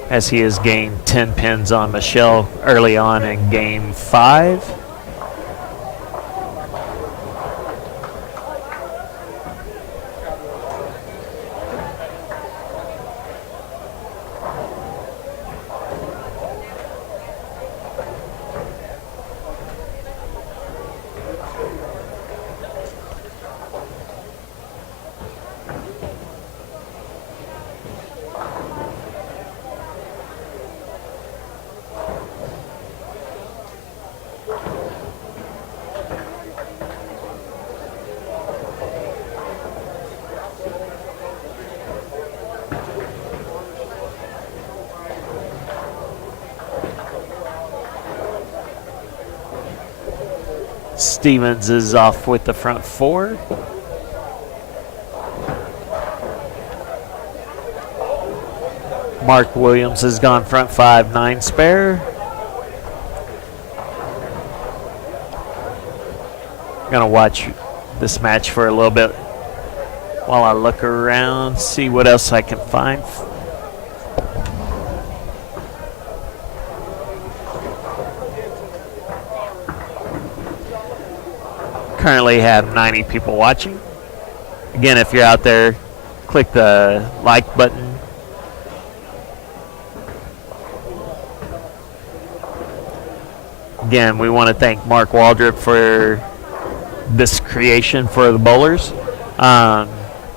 as he has gained 10 pins on Michelle early on in game 5. Stevens is off with the front 4. Mark Williams has gone front 5, 9 spare. Gonna watch this match for a little bit while I look around, see what else I can find. Currently have 90 people watching. Again, if you're out there, click the like button. Again, we want to thank Mark Waldrup for this creation for the bowlers.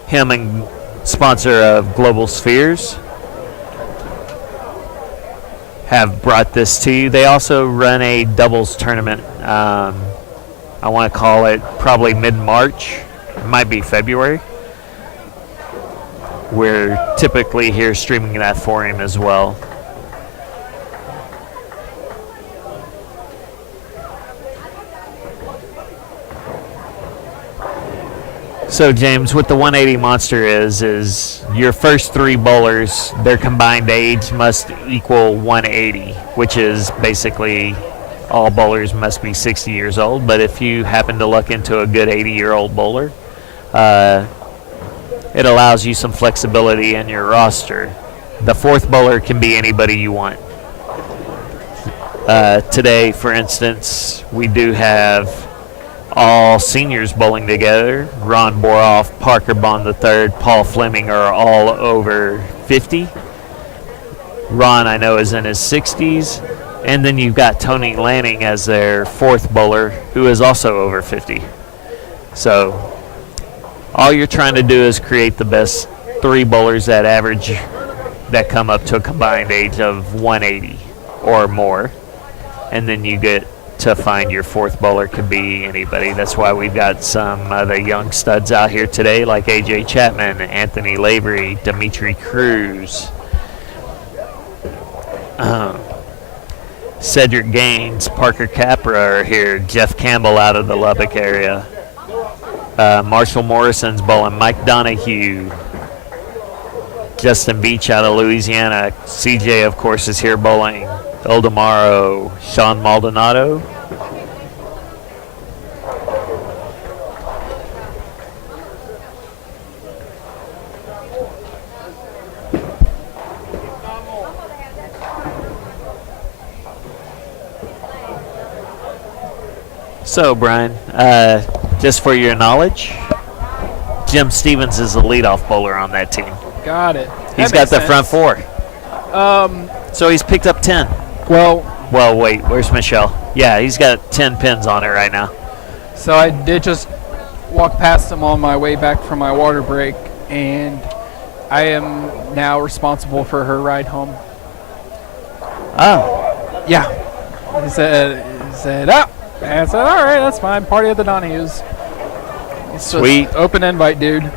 Him and sponsor of Global Spheres have brought this to you. They also run a doubles tournament. I want to call it probably mid-March. It might be February. We're typically here streaming that for him as well. So James, what the 180 monster is your first 3 bowlers, their combined age must equal 180, which is basically all bowlers must be 60 years old. But if you happen to luck into a good 80-year-old bowler, it allows you some flexibility in your roster. The 4th bowler can be anybody you want. Today, for instance, we do have all seniors bowling together. Ron Boroff, Parker Bond III, Paul Fleming are all over 50. Ron, I know, is in his 60s. And then you've got Tony Lanning as their 4th bowler, who is also over 50. So all you're trying to do is create the best 3 bowlers that average, that come up to a combined age of 180 or more. And then you get to find your 4th bowler could be anybody. That's why we've got some of the young studs out here today, like AJ Chapman, Anthony Lavery, Dimitri Cruz, Cedric Gaines, Parker Capra are here, Jeff Campbell out of the Lubbock area, Marshall Morrison's bowling, Mike Donahue, Justin Beach out of Louisiana, CJ of course is here bowling, Oldemaro, Sean Maldonado. So, Brian, just for your knowledge, Jim Stevens is the leadoff bowler on that team. Got it. He's got the front 4. So he's picked up 10. Well, wait, where's Michelle? Yeah, he's got 10 pins on it right now. So I did just walk past him on my way back from my water break, and I am now responsible for her ride home. Oh. Yeah. He said, oh. And I said, all right, that's fine. Party at the Donahues. It's Sweet. Just open invite, dude.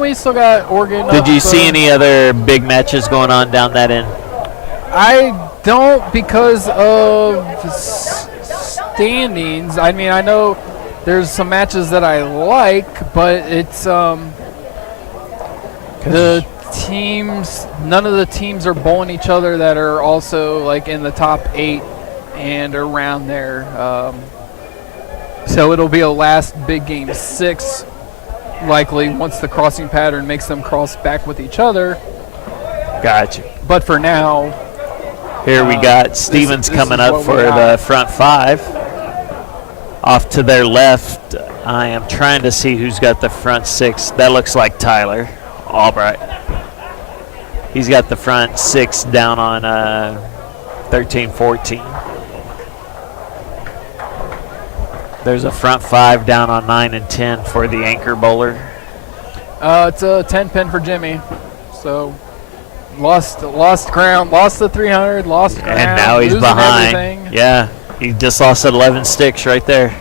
We still got Oregon. Did you see any other big matches going on down that end? I don't, because of standings. I mean, I know there's some matches that I like, but it's the teams. None of the teams are bowling each other that are also like in the top 8 and around there. So it'll be a last big game 6, likely once the crossing pattern makes them cross back with each other. Gotcha. But for now, here we got Stevens coming up for the front 5. Off to their left, I am trying to see who's got the front 6. That looks like Tyler Albright. He's got the front 6 down on 13-14. There's a front 5 down on 9 and 10 for the anchor bowler. It's a 10 pin for Jimmy. So lost ground, lost the 300, lost ground. And now he's losing behind. everything. Yeah, he just lost 11 sticks right there.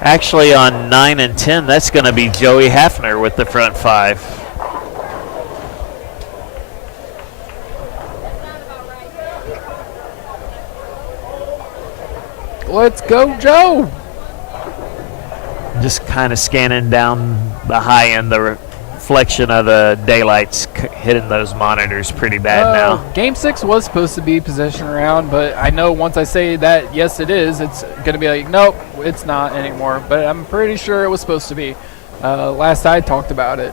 Actually, on 9 and 10, that's going to be Joey Hafner with the front 5. Let's go, Joe. Just kind of scanning down the high end, the reflection of the daylight's hitting those monitors pretty bad now. Game 6 was supposed to be possession round, but I know once I say that, yes, it is, it's going to be like, nope, it's not anymore. But I'm pretty sure it was supposed to be. Last I talked about it.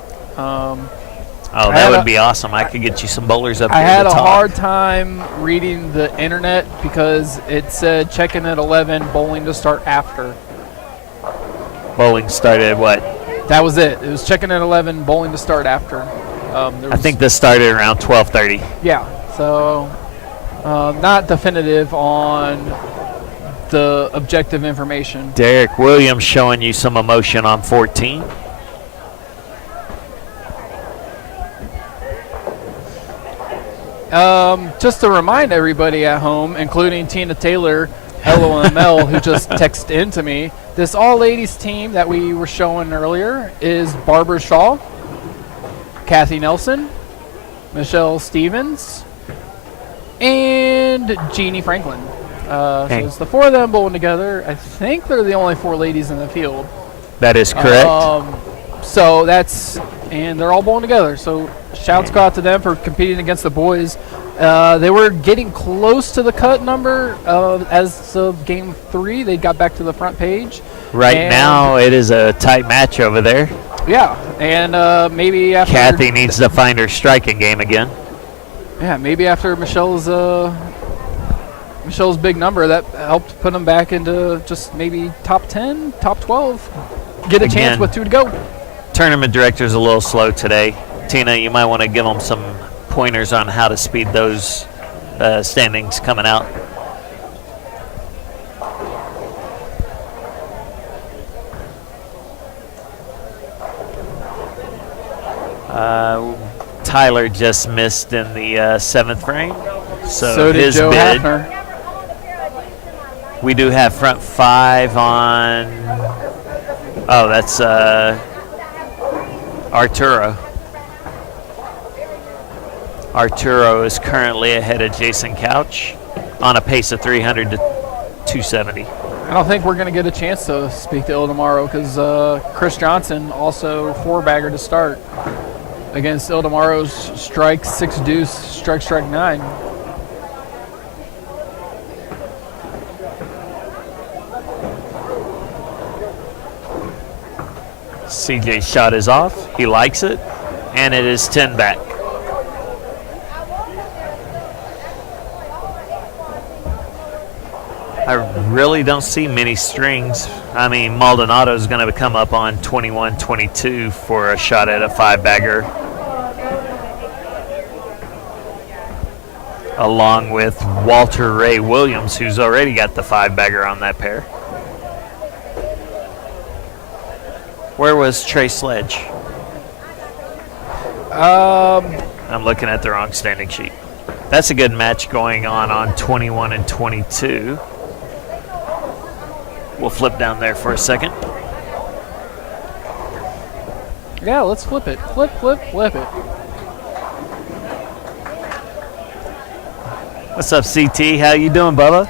Oh, that would be awesome. I could get you some bowlers up here. I had to a talk. hard time reading the internet because it said check-in at 11, bowling to start after. Bowling started at what? That was it. It was check-in at 11, bowling to start after. I think this started around 12:30. Yeah, so not definitive on the objective information. Derek Williams showing you some emotion on 14. Just to remind everybody at home, including Tina Taylor, LOML, who just texted into me, this all-ladies team that we were showing earlier is Barbara Shaw, Kathy Nelson, Michelle Stevens, and Jeannie Franklin. So it's the 4 of them bowling together. I think they're the only 4 ladies in the field. That is correct. So that's, and they're all bowling together. So shouts go out to them for competing against the boys. They were getting close to the cut number as of game 3. They got back to the front page. Right now, it is a tight match over there. Yeah, and maybe after Kathy needs to find her striking game again. Yeah, maybe after Michelle's big number, that helped put them back into just maybe top 10, top 12. Get a chance with 2 to go. Tournament director's a little slow today. Tina, you might want to give them some pointers on how to speed those standings coming out. Tyler just missed in the 7th frame, so did his Joe bid. Hafner. We do have front 5 on. Oh, that's Arturo. Arturo is currently ahead of Jason Couch on a pace of 300 to 270. I don't think we're going to get a chance to speak to Il tomorrow because Chris Johnson also 4-bagger to start against Il tomorrow's strike 6 deuce, strike 9. CJ's shot is off. He likes it, and it is 10 back. I really don't see many strings. I mean, Maldonado's going to come up on 21-22 for a shot at a 5-bagger, along with Walter Ray Williams, who's already got the 5-bagger on that pair. Where was Trey Sledge? I'm looking at the wrong standing sheet. That's a good match going on 21 and 22. We'll flip down there for a second. Yeah, let's flip it. Flip it. What's up, CT? How you doing, Bubba?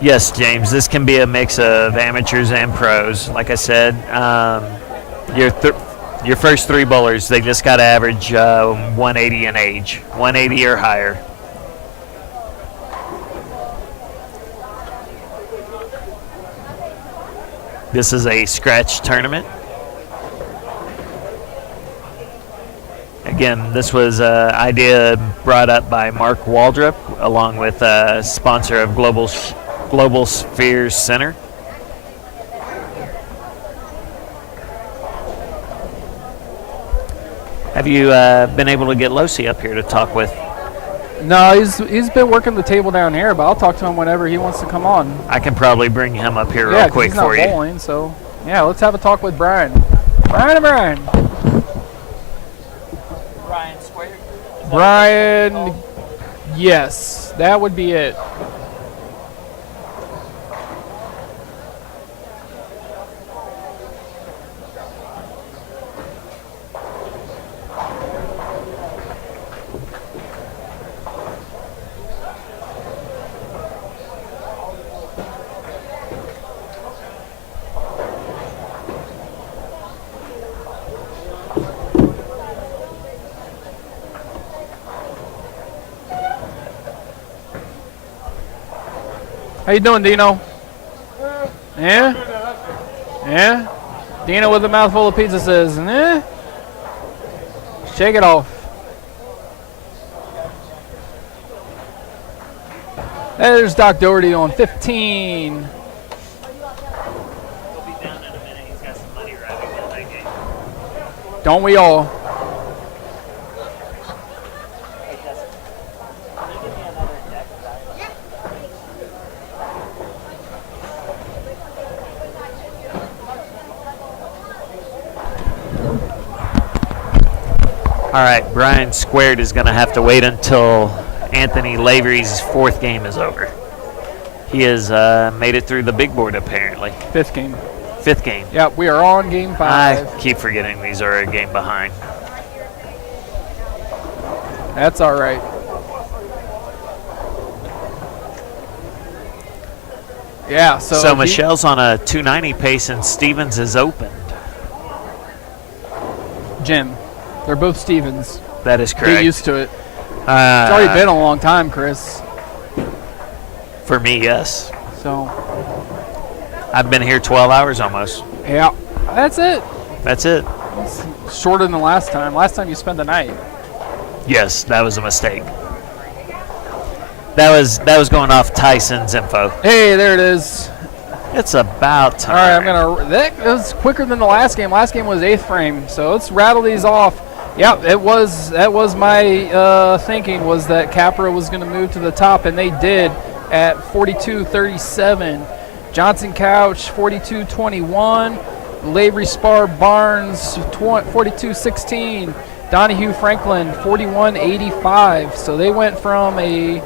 Yes, James, this can be a mix of amateurs and pros. Like I said, your Your first 3 bowlers, they just got to average 180 in age, 180 or higher. This is a scratch tournament. Again, this was an idea brought up by Mark Waldrup, along with a sponsor of Global Spheres Center. Have you been able to get Losi up here to talk with? No, he's been working the table down here, but I'll talk to him whenever he wants to come on. I can probably bring him up here real quick he's not for you. bowling, so yeah, let's have a talk with Brian. Brian. Brian Square. Brian, yes, that would be it. How you doing, Dino? Yeah? Yeah? Dino with a mouthful of pizza says, eh? Shake it off. There's Doc Doherty on 15. He'll be down in a minute. He's got some money riding in that game. Don't we all? All right, Brian Squared is going to have to wait until Anthony Lavery's 4th game is over. He has made it through the big board, apparently. 5th game. 5th game. Yeah, we are on game 5. I keep forgetting these are a game behind. That's all right. Yeah, so Michelle's on a 290 pace and Stevens is opened. Jim. They're both Stevens. That is correct. Get used to it. It's already been a long time, Chris. For me, yes. So. I've been here 12 hours almost. Yeah, that's it. That's it. It's shorter than the last time. Last time you spent the night. Yes, that was a mistake. That was going off Tyson's info. Hey, there it is. It's about time. All right, that was quicker than the last game. Last game was 8th frame, so let's rattle these off. Yep, that was my thinking, was that Capra was going to move to the top, and they did at 42-37. Johnson Couch 42-21. Lavery Spar Barnes 42-16. Donahue Franklin 41-85. So they went from a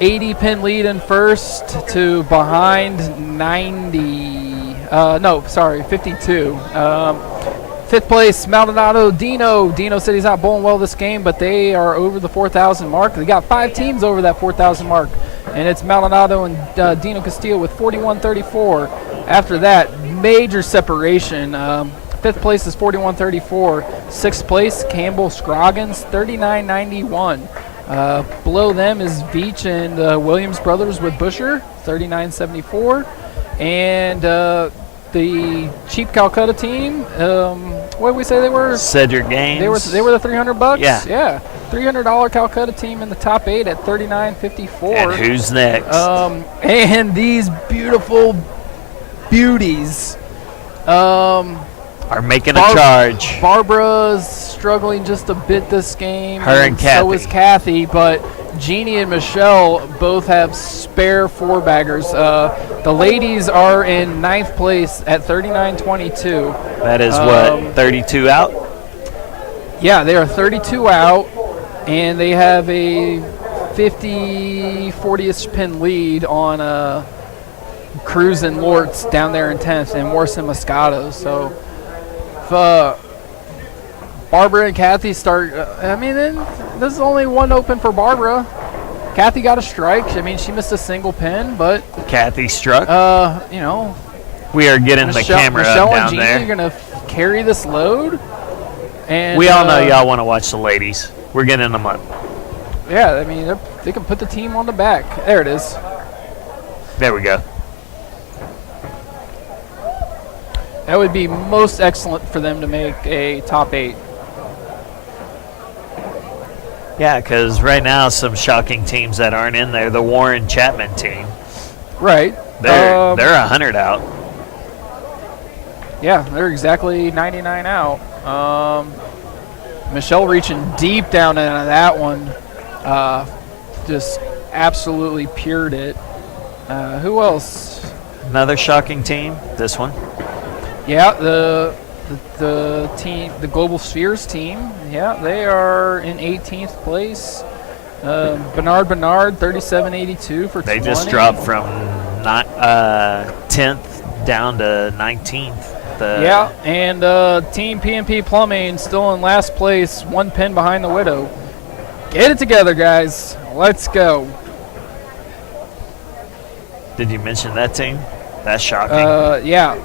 80 pin lead in first to behind 90. 52. 5th place, Maldonado Dino. Dino said he's not bowling well this game, but they are over the 4,000 mark. They got 5 teams over that 4,000 mark, and it's Maldonado and Dino Castillo with 41-34. After that, major separation. 5th place is 41-34. 6th place, Campbell Scroggins, 39-91. Below them is Veach and Williams Brothers with Busher, 39-74. And the cheap Calcutta team, what did we say they were? Cedric Gaines. They were the $300. Yeah. $300 Calcutta team in the top 8 at 39.54. And who's next? And these beautiful beauties are making a charge. Barbara's struggling just a bit this game. Her and Kathy. So is Kathy, but Jeannie and Michelle both have spare 4-baggers. The ladies are in 9th place at 39.22. That is what, 32 out? Yeah, they are 32 out, and they have a 40-ish pin lead on Cruz and Lortz down there in 10th, and Morrison Moscato. So if Barbara and Kathy start, then there's only one open for Barbara. Kathy got a strike. She missed a single pin, but Kathy struck. We are getting the camera Michelle up and down Jeannie there. are going to carry this load. And We all know y'all want to watch the ladies. We're getting them up. Yeah, I mean, they can put the team on the back. There it is. There we go. That would be most excellent for them to make a top 8. Yeah, because right now some shocking teams that aren't in there. The Warren Chapman team. Right. They're 100 out. Yeah, they're exactly 99 out. Michelle reaching deep down into that one. Just absolutely pured it. Who else? Another shocking team. This one. Yeah, the team, the Global Spheres team. Yeah, they are in 18th place. Bernard, 3782 for 20. They just dropped from 10th down to 19th. Yeah, and Team PNP Plumbing still in last place, 1 pin behind the Widow. Get it together, guys. Let's go. Did you mention that team? That's shocking. Yeah.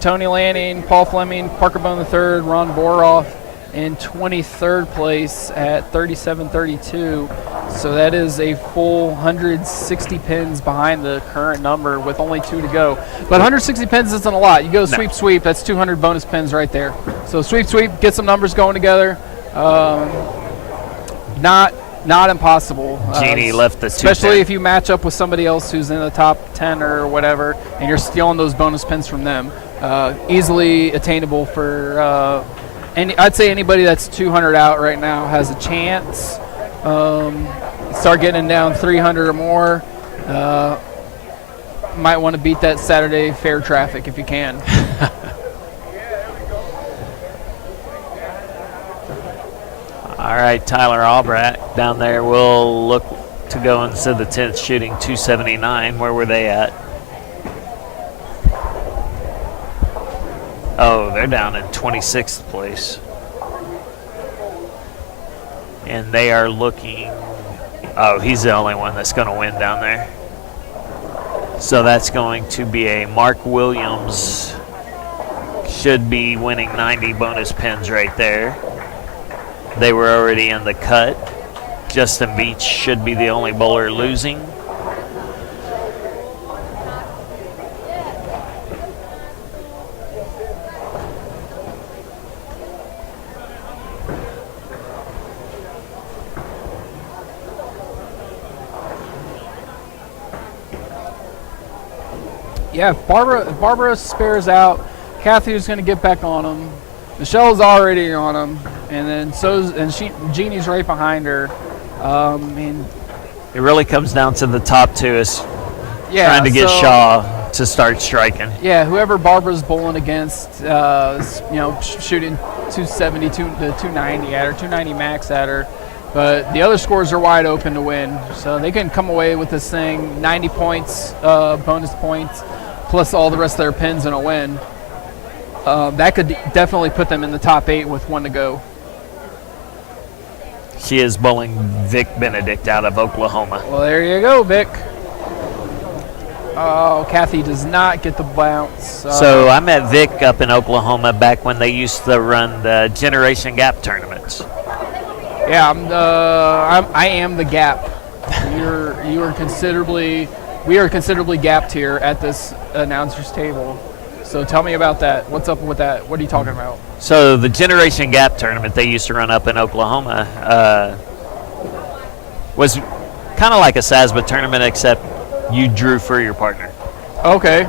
Tony Lanning, Paul Fleming, Parker Bone III, Ron Boroff in 23rd place at 3732. So that is a full 160 pins behind the current number with only 2 to go. But 160 pins isn't a lot. You go sweep, sweep, that's 200 bonus pins right there. So sweep, sweep, get some numbers going together. Not impossible. Jeannie left the especially if you match up with somebody else who's in the top 10 or whatever, and you're stealing those bonus pins from them. Easily attainable for I'd say anybody that's 200 out right now has a chance. Start getting down 300 or more. Might want to beat that Saturday fair traffic if you can. All right, Tyler Albrecht down there will look to go into the 10th shooting 279. Where were they at? Oh, they're down in 26th place. And they are looking, oh, he's the only one that's going to win down there. So that's going to be a Mark Williams. Should be winning 90 bonus pins right there. They were already in the cut. Justin Beach should be the only bowler losing. Yeah, if Barbara spares out, Kathy's going to get back on him. Michelle's already on him, and then Jeannie's right behind her. It really comes down to the top 2 is trying to get Shaw to start striking. Yeah, whoever Barbara's bowling against, shooting 270 to 290 at her, 290 max at her. But the other scores are wide open to win, so they can come away with this thing 90 points, bonus points, plus all the rest of their pins and a win. That could definitely put them in the top 8 with 1 to go. She is bowling Vic Benedict out of Oklahoma. Well, there you go, Vic. Oh, Kathy does not get the bounce. So I met Vic up in Oklahoma back when they used to run the Generation Gap tournaments. Yeah, I am the gap. We are considerably gapped here at this announcer's table. So tell me about that. What's up with that? What are you talking about? So the Generation Gap tournament they used to run up in Oklahoma was kind of like a SASBA tournament, except you drew for your partner. Okay.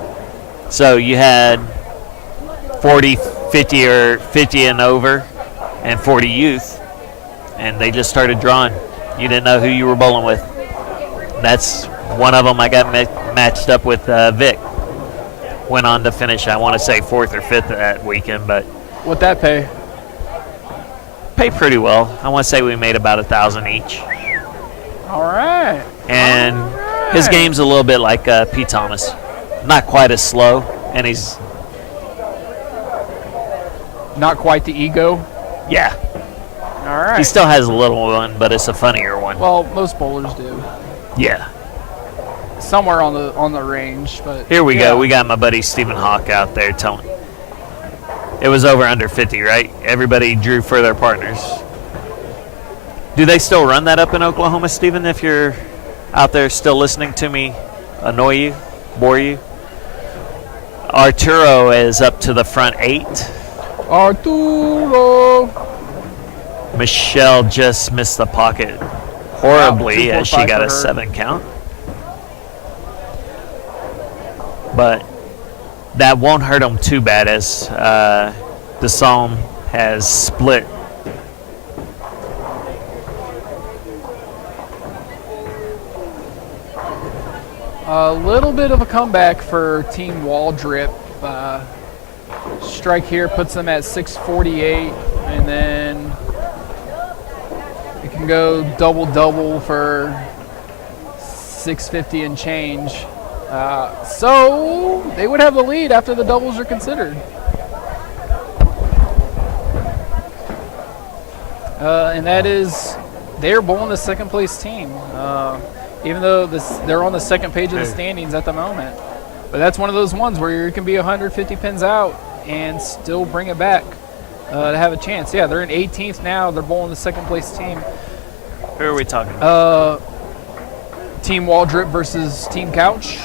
So you had 40, 50 or 50 and over, and 40 youth, and they just started drawing. You didn't know who you were bowling with. That's one of them. I got matched up with Vic. Went on to finish, I want to say 4th or 5th that weekend, but what'd that pay? Pay pretty well. I want to say we made about 1,000 each. All right. And his game's a little bit like Pete Thomas, not quite as slow, and he's not quite the ego. Yeah. All right. He still has a little one, but it's a funnier one. Well, most bowlers do. Yeah. somewhere on the range. But Here we yeah. go. We got my buddy Stephen Hawk out there telling. It was over under 50, right? Everybody drew for their partners. Do they still run that up in Oklahoma, Stephen, if you're out there still listening to me annoy you, bore you? Arturo is up to the front 8. Arturo. Michelle just missed the pocket horribly Wow, as she got for a her. 7 count. But that won't hurt them too bad as the psalm has split. A little bit of a comeback for Team Waldrep. Strike here puts them at 648, and then it can go double-double for 650 and change. So they would have the lead after the doubles are considered. And that is, they're bowling the second place team. Even though they're on the second page of the standings at the moment. But that's one of those ones where you can be 150 pins out and still bring it back to have a chance. Yeah, they're in 18th now. They're bowling the second place team. Who are we talking about? Team Waldrep versus Team Couch.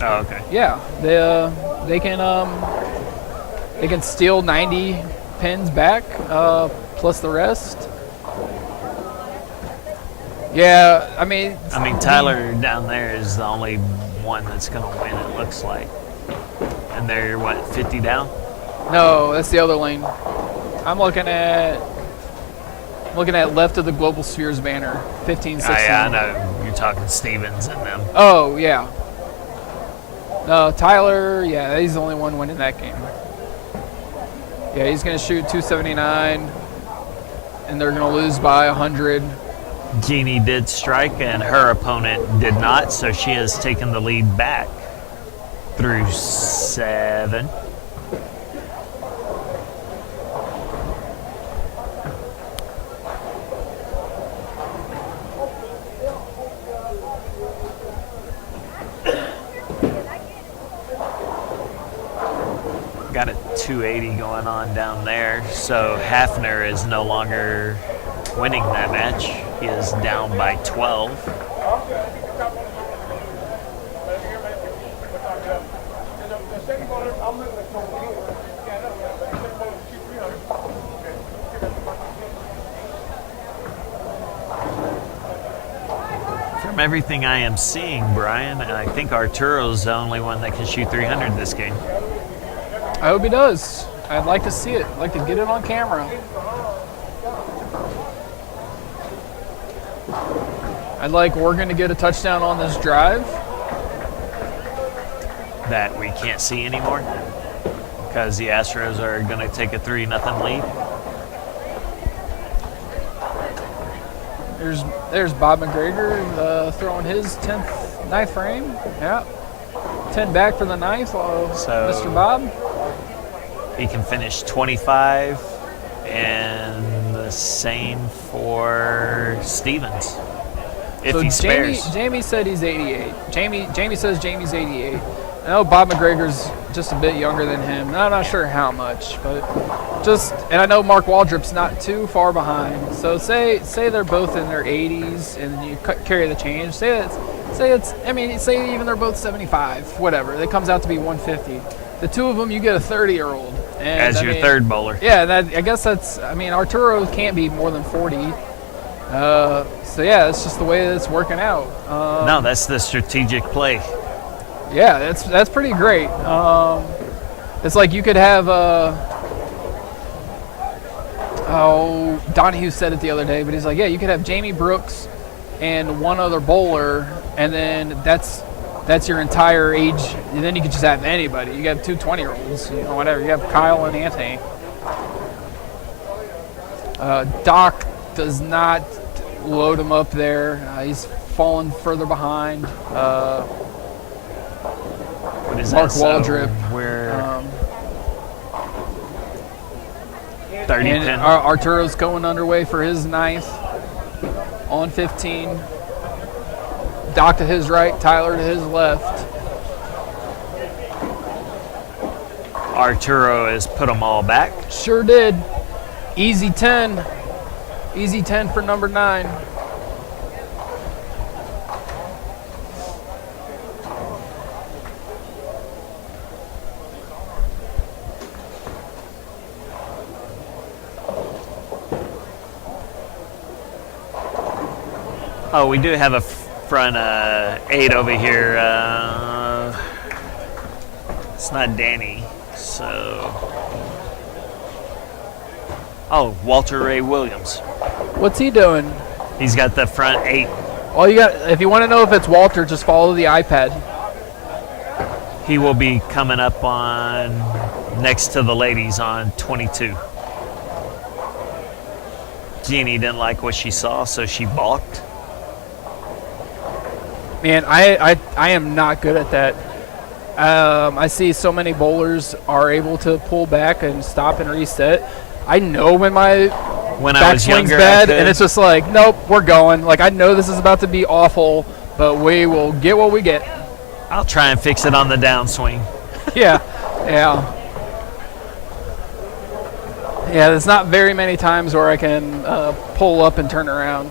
Oh, okay. Yeah, they can steal 90 pins back plus the rest. Yeah, I mean, Tyler down there is the only one that's going to win, it looks like. And they're, what, 50 down? No, that's the other lane. I'm looking at left of the Global Spheres banner, 15, 16. Yeah, I know. You're talking Stevens and them. Oh, yeah. No, Tyler, yeah, he's the only one winning that game. Yeah, he's going to shoot 279, and they're going to lose by 100. Jeannie did strike, and her opponent did not, so she has taken the lead back through 7. Got a 280 going on down there, so Hafner is no longer winning that match. He is down by 12. From everything I am seeing, Brian, I think Arturo's the only one that can shoot 300 this game. I hope he does. I'd like to see it. I'd like to get it on camera. I'd like Oregon to get a touchdown on this drive. That we can't see anymore because the Astros are going to take a 3-0 lead. There's Bob McGregor throwing his 9th frame. Yeah. 10 back for the 9th. Mr. Bob. He can finish 25, and the same for Stevens if So he spares. Jamie said he's 88. Jamie says Jamie's 88. I know Bob McGregor's just a bit younger than him. I'm not sure how much, but and I know Mark Waldrup's not too far behind. So say they're both in their 80s, and then you carry the change. Say even they're both 75, whatever. It comes out to be 150. The two of them, you get a 30-year-old. As your third bowler. Yeah, I guess that's, Arturo can't be more than 40. So yeah, that's just the way it's working out. No, that's the strategic play. Yeah, that's pretty great. It's like you could have Donahue said it the other day, but he's like, yeah, you could have Jamie Brooks and one other bowler, and then that's your entire age, and then you could just have anybody. You have 2 20-year-olds, whatever. You have Kyle and Anthony. Doc does not load him up there. He's fallen further behind. What is Mark that? Waldrep. We're 30 and pin. Arturo's going underway for his 9th on 15. Doc to his right, Tyler to his left. Arturo has put them all back. Sure did. Easy 10. Easy 10 for number 9. Oh, we do have a front 8 over here. It's not Danny, so. Oh, Walter Ray Williams. What's he doing? He's got the front 8. All you got, if you want to know if it's Walter, just follow the iPad. He will be coming up on next to the ladies on 22. Jeannie didn't like what she saw, so she balked. Man, I am not good at that. I see so many bowlers are able to pull back and stop and reset. I know when my backswing's bad, and it's just like, nope, we're going. Like, I know this is about to be awful, but we will get what we get. I'll try and fix it on the downswing. Yeah. There's not very many times where I can pull up and turn around.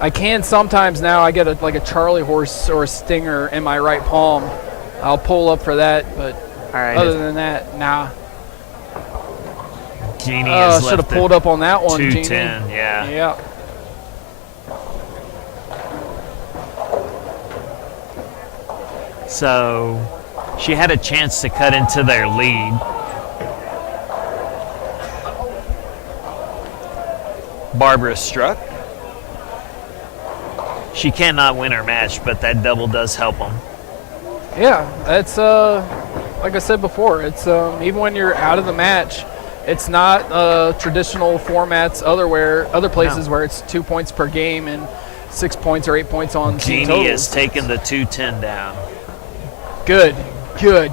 I can sometimes now. I get like a Charlie horse or a stinger in my right palm. I'll pull up for that, but other than that, nah. Jeannie has should have pulled up on that one, 210, Jeannie. yeah. Yeah. So she had a chance to cut into their lead. Barbara struck. She cannot win her match, but that double does help them. Yeah, it's like I said before, it's even when you're out of the match, it's not traditional formats other places where it's 2 points per game and 6 points or 8 points on team Jeannie totals. has taken the 210 down. Good.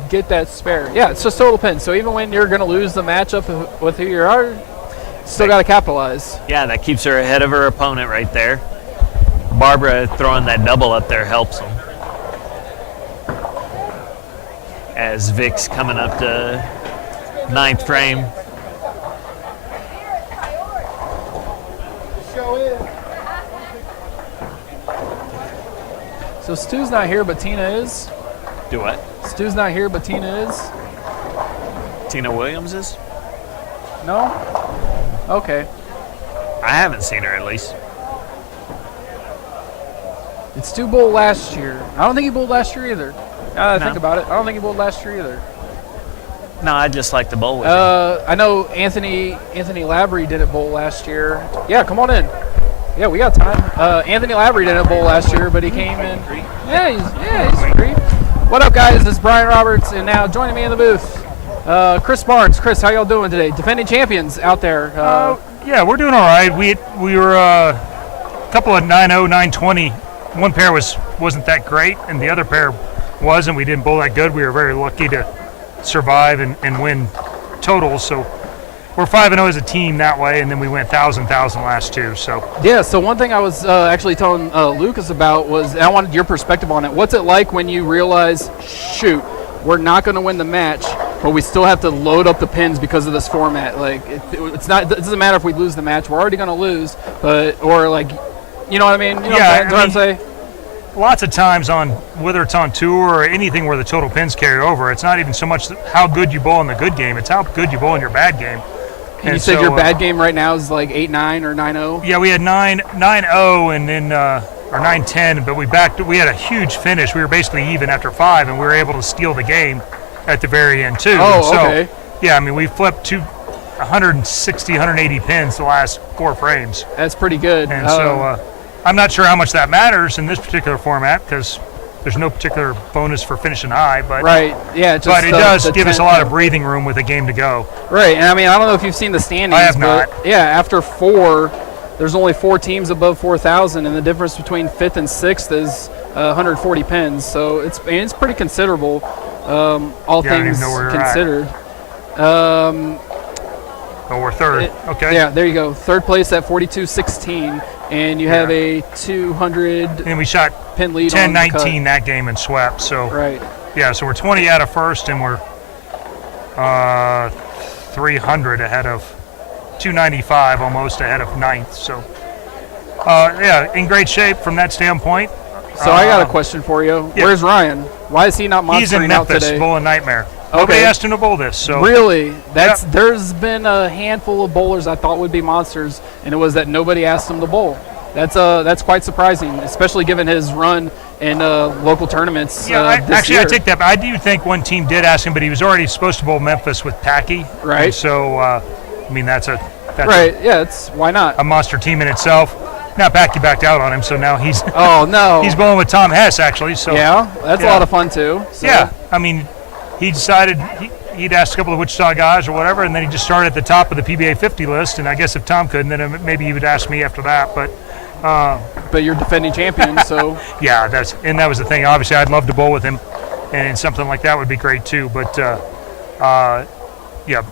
Get that spare. Yeah, it's just total pin. So even when you're going to lose the matchup with who you are, still got to capitalize. Yeah, that keeps her ahead of her opponent right there. Barbara throwing that double up there helps them. As Vic's coming up to 9th frame. So Stu's not here, but Tina is. Do what? Stu's not here, but Tina is. Tina Williams is? No? Okay. I haven't seen her at least. Did Stu bowl last year? I don't think he bowled last year either. Now that I think No. about it, I don't think he bowled last year either. No, I just like to bowl with him. I know Anthony Labrie didn't bowl last year. Yeah, come on in. Yeah, we got time. Anthony Labrie didn't bowl last year, but he came in. Yeah, he's free. What up, guys? It's Brian Roberts, and now joining me in the booth, Chris Barnes. Chris, how y'all doing today? Defending champions out there. Yeah, we're doing all right. We were a couple of 9-0, 9-20. One pair wasn't that great, and the other pair was, and we didn't bowl that good. We were very lucky to survive and win totals. So we're 5-0 as a team that way, and then we went 1,000 last two. So yeah. So one thing I was actually telling Lucas about was I wanted your perspective on it. What's it like when you realize, shoot, we're not going to win the match, but we still have to load up the pins because of this format? Like it doesn't matter if we lose the match. We're already going to lose, or like, you know what I mean? You know what I'm saying? Lots of times whether it's on tour or anything where the total pins carry over, it's not even so much how good you bowl in the good game, it's how good you bowl in your bad game. And you said your bad game right now is like 8-9 or 9-0? Yeah, we had 9-0 and then or 9-10, but we had a huge finish. We were basically even after 5, and we were able to steal the game at the very end too. Oh, okay. Yeah, I mean, we flipped 160, 180 pins the last 4 frames. That's pretty good. And so I'm not sure how much that matters in this particular format because there's no particular bonus for finishing high. But right, yeah. But it does give us a lot of breathing room with a game to go. Right, and I mean, I don't know if you've seen the standings. I have not. Yeah, after 4, there's only 4 teams above 4,000, and the difference between 5th and 6th is 140 pins. So it's pretty considerable, all things considered. Oh, we're third. Okay. Yeah, there you go. Third place at 42-16, and you have a 200. And we shot pin lead on the cut. 10-19 that game and swept. So right. Yeah, so we're 20 out of first, and we're 300 ahead of 295, almost ahead of ninth. So yeah, in great shape from that standpoint. So I got a question for you. Yeah. Where's Ryan? Why is he not monstering He's in out Memphis, today? bowling Nightmare. Nobody asked him to bowl this. So really, there's been a handful of bowlers I thought would be monsters, and it was that nobody asked him to bowl. That's quite surprising, especially given his run in local tournaments. Yeah, this year. I take that. But I do think one team did ask him, but he was already supposed to bowl Memphis with Packy. Right. And so I mean that's right. Yeah, it's why not a monster team in itself. Now Packy backed out on him, so now he's oh no he's bowling with Tom Hess actually. So yeah, that's a lot of fun too. So. Yeah, I mean. He decided he'd asked a couple of Wichita guys or whatever, and then he just started at the top of the PBA 50 list. And I guess if Tom couldn't, then maybe he would ask me after that. But you're defending champion, so yeah, that was the thing. Obviously, I'd love to bowl with him, and something like that would be great too. But yeah,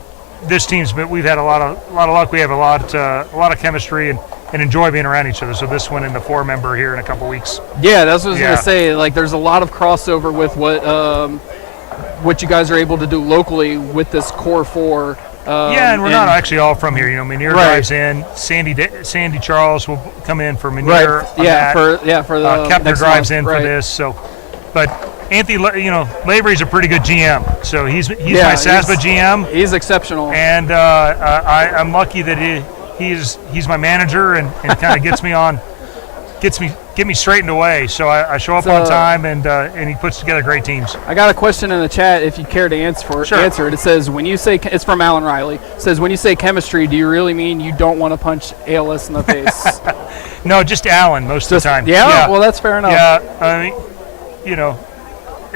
this team's we've had a lot of luck. We have a lot of chemistry and enjoy being around each other. So this one in the 4-member here in a couple weeks. Yeah, that's what I was gonna say. Like, there's a lot of crossover with what you guys are able to do locally with this core 4. Yeah, and we're not actually all from here. You know, Manir drives in. Sandy Charles will come in for Manir. Right. Yeah, for the Kepner drives in right. for this. So, but Anthony, Lavery's a pretty good GM. So he's my SASBA GM. He's exceptional. And I'm lucky that he's my manager and kind of gets me straightened away. So I show up on time and he puts together great teams. I got a question in the chat if you care to answer it. It says, when you say, it's from Alan Riley. It says, when you say chemistry, do you really mean you don't want to punch ALS in the face? No, just Alan most of the time. Yeah? Well, that's fair enough. Yeah, I mean,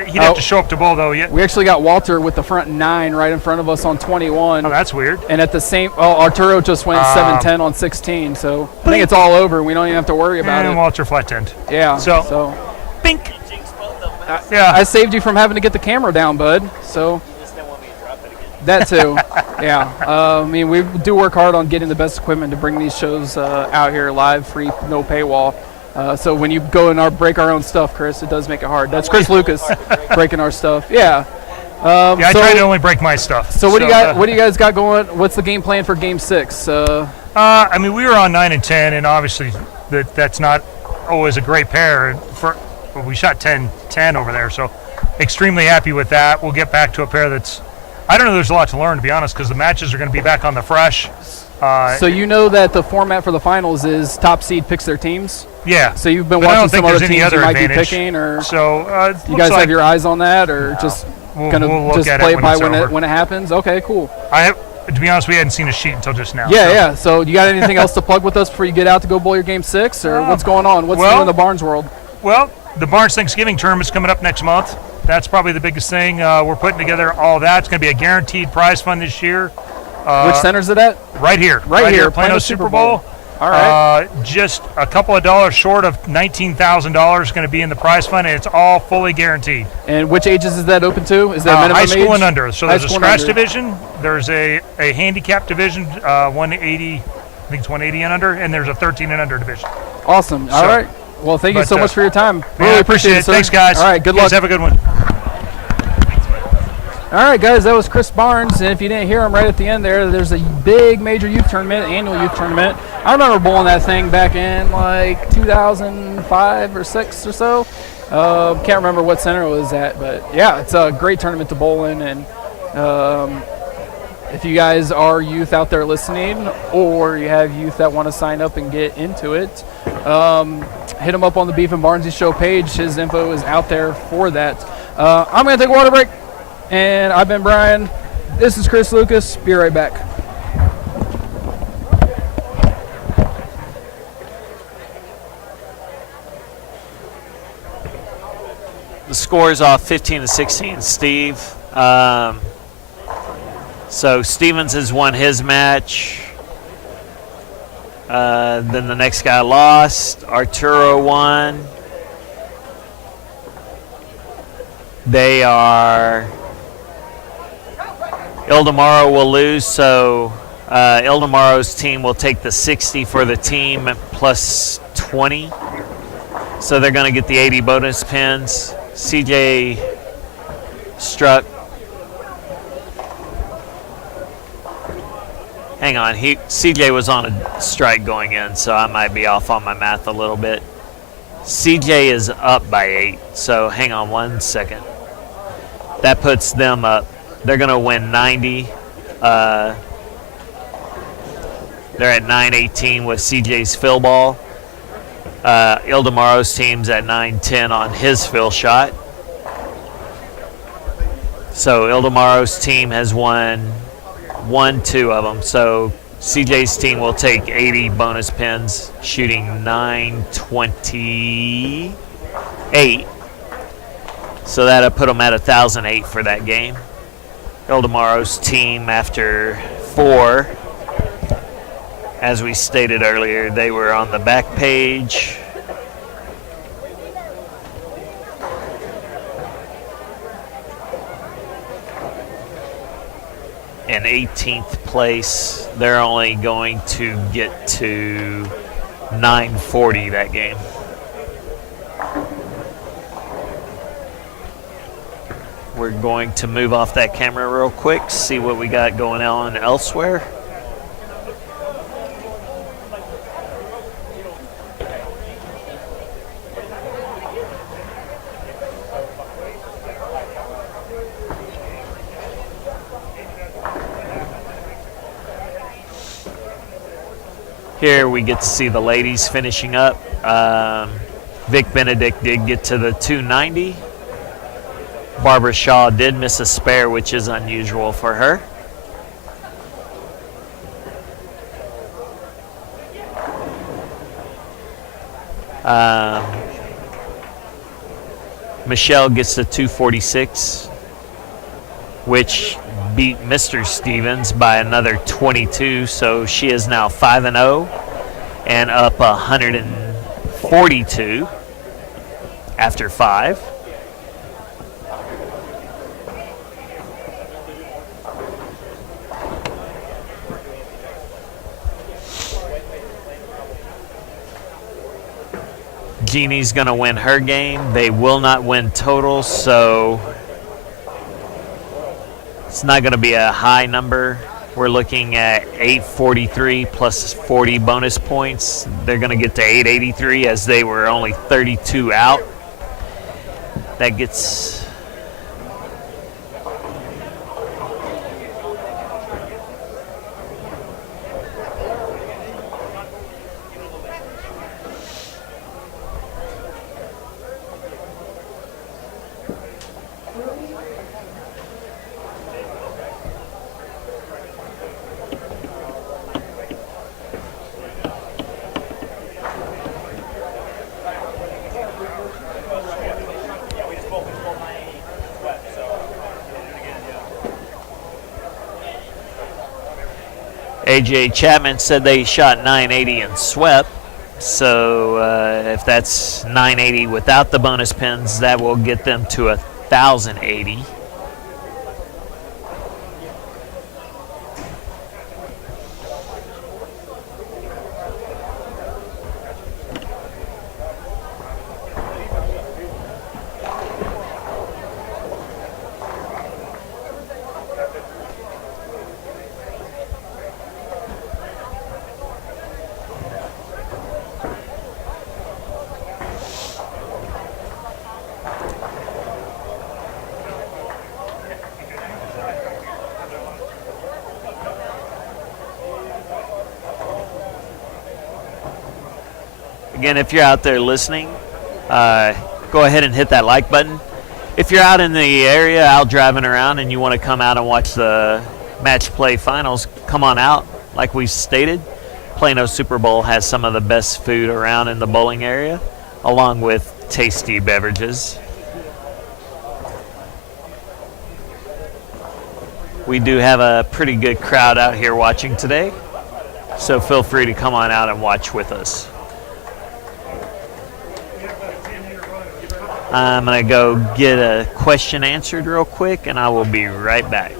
he'd have to show up to bowl though. Yeah. We actually got Walter with the front 9 right in front of us on 21. Oh, that's weird. And at the same, Arturo just went 7-10 on 16. So I think it's all over. We don't even have to worry about it. And Walter flat 10. Yeah. So. Bink. Yeah. I saved you from having to get the camera down, bud. So. That too. Yeah. I mean, we do work hard on getting the best equipment to bring these shows out here live, free, no paywall. So when you go and break our own stuff, Chris, it does make it hard. That's Chris Lucas breaking our stuff. Yeah. I try to only break my stuff. So what do you got? What do you guys got going? What's the game plan for Game 6? I mean, we were on 9 and 10, and obviously that's not always a great pair. We shot 10-10 over there, so extremely happy with that. We'll get back to a pair that's. I don't know. There's a lot to learn, to be honest, because the matches are going to be back on the fresh. So you know that the format for the finals is top seed picks their teams? Yeah. So you've been watching some other teams you might be picking, or so you guys have your eyes on that, or just kind of just play it by when it happens? Okay, cool. To be honest, we hadn't seen a sheet until just now. Yeah. So you got anything else to plug with us before you get out to go bowl your Game 6, or what's going on? What's new in the Barnes world? Well, the Barnes Thanksgiving tournament's coming up next month. That's probably the biggest thing. We're putting together all that. It's going to be a guaranteed prize fund this year. Which center's it at? Right here. Right here. Plano Super Bowl. All right. Just a couple of dollars short of $19,000 going to be in the prize fund, and it's all fully guaranteed. And which ages is that open to? Is there a minimum high school age? and under. So there's a scratch division. There's a handicap division, 180. I think it's 180 and under, and there's a 13 and under division. Awesome. All right. Well, thank you so much for your time. Really appreciate it. Thanks, guys. All right. Good luck. Have a good one. All right, guys, that was Chris Barnes, and if you didn't hear him right at the end there's a big major youth tournament, annual youth tournament. I remember bowling that thing back in like 2005 or 6 or so. Can't remember what center it was at, but yeah, it's a great tournament to bowl in, and if you guys are youth out there listening, or you have youth that want to sign up and get into it, hit him up on the Beef and Barnesy Show page. His info is out there for that. I'm going to take a water break. And I've been Brian. This is Chris Lucas. Be right back. The score is off 15-16, Steve. So Stevens has won his match. Then the next guy lost. Arturo won. They are... Ildemaro will lose, so Ildamaro's team will take the 60 for the team plus 20. So they're going to get the 80 bonus pins. CJ struck. Hang on, CJ was on a strike going in, so I might be off on my math a little bit. CJ is up by 8, so hang on 1 second. That puts them up. They're going to win 90. They're at 918 with CJ's fill ball. Ildamaro's team's at 910 on his fill shot. So Ildamaro's team has won 2 of them. So CJ's team will take 80 bonus pins, shooting 928. So that'll put them at 1,008 for that game. Ildamaro's team, after 4, as we stated earlier, they were on the back page. In 18th place, they're only going to get to 940 that game. We're going to move off that camera real quick, see what we got going on elsewhere. Here we get to see the ladies finishing up. Vic Benedict did get to the 290. Barbara Shaw did miss a spare, which is unusual for her. Michelle gets to 246, which beat Mr. Stevens by another 22, so she is now 5-0 and up 142 after 5. Jeannie's going to win her game. They will not win total, so it's not going to be a high number. We're looking at 843 plus 40 bonus points. They're going to get to 883 as they were only 32 out. That gets... AJ Chapman said they shot 980 and swept. So if that's 980 without the bonus pins, that will get them to 1,080. Again, if you're out there listening, go ahead and hit that like button. If you're out in the area, out driving around, and you want to come out and watch the match play finals, come on out. Like we've stated, Plano Super Bowl has some of the best food around in the bowling area, along with tasty beverages. We do have a pretty good crowd out here watching today, so feel free to come on out and watch with us. I'm going to go get a question answered real quick, and I will be right back.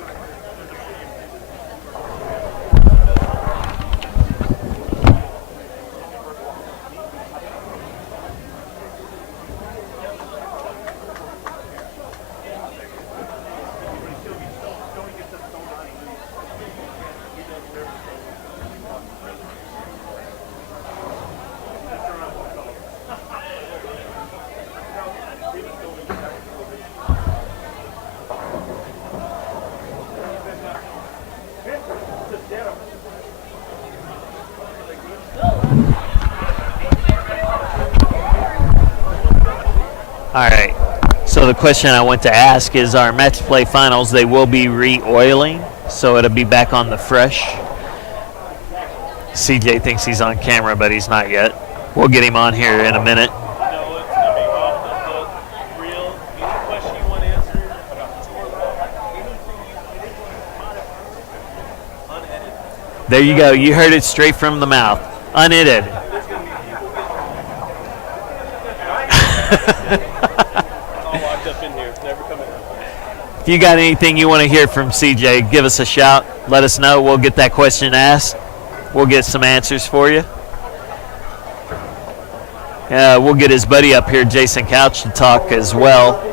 All right. So the question I want to ask is our match play finals, they will be re-oiling, so it'll be back on the fresh. CJ thinks he's on camera, but he's not yet. We'll get him on here in a minute. There you go. You heard it straight from the mouth. Unedited. If you got anything you want to hear from CJ, give us a shout. Let us know. We'll get that question asked. We'll get some answers for you. We'll get his buddy up here, Jason Couch, to talk as well.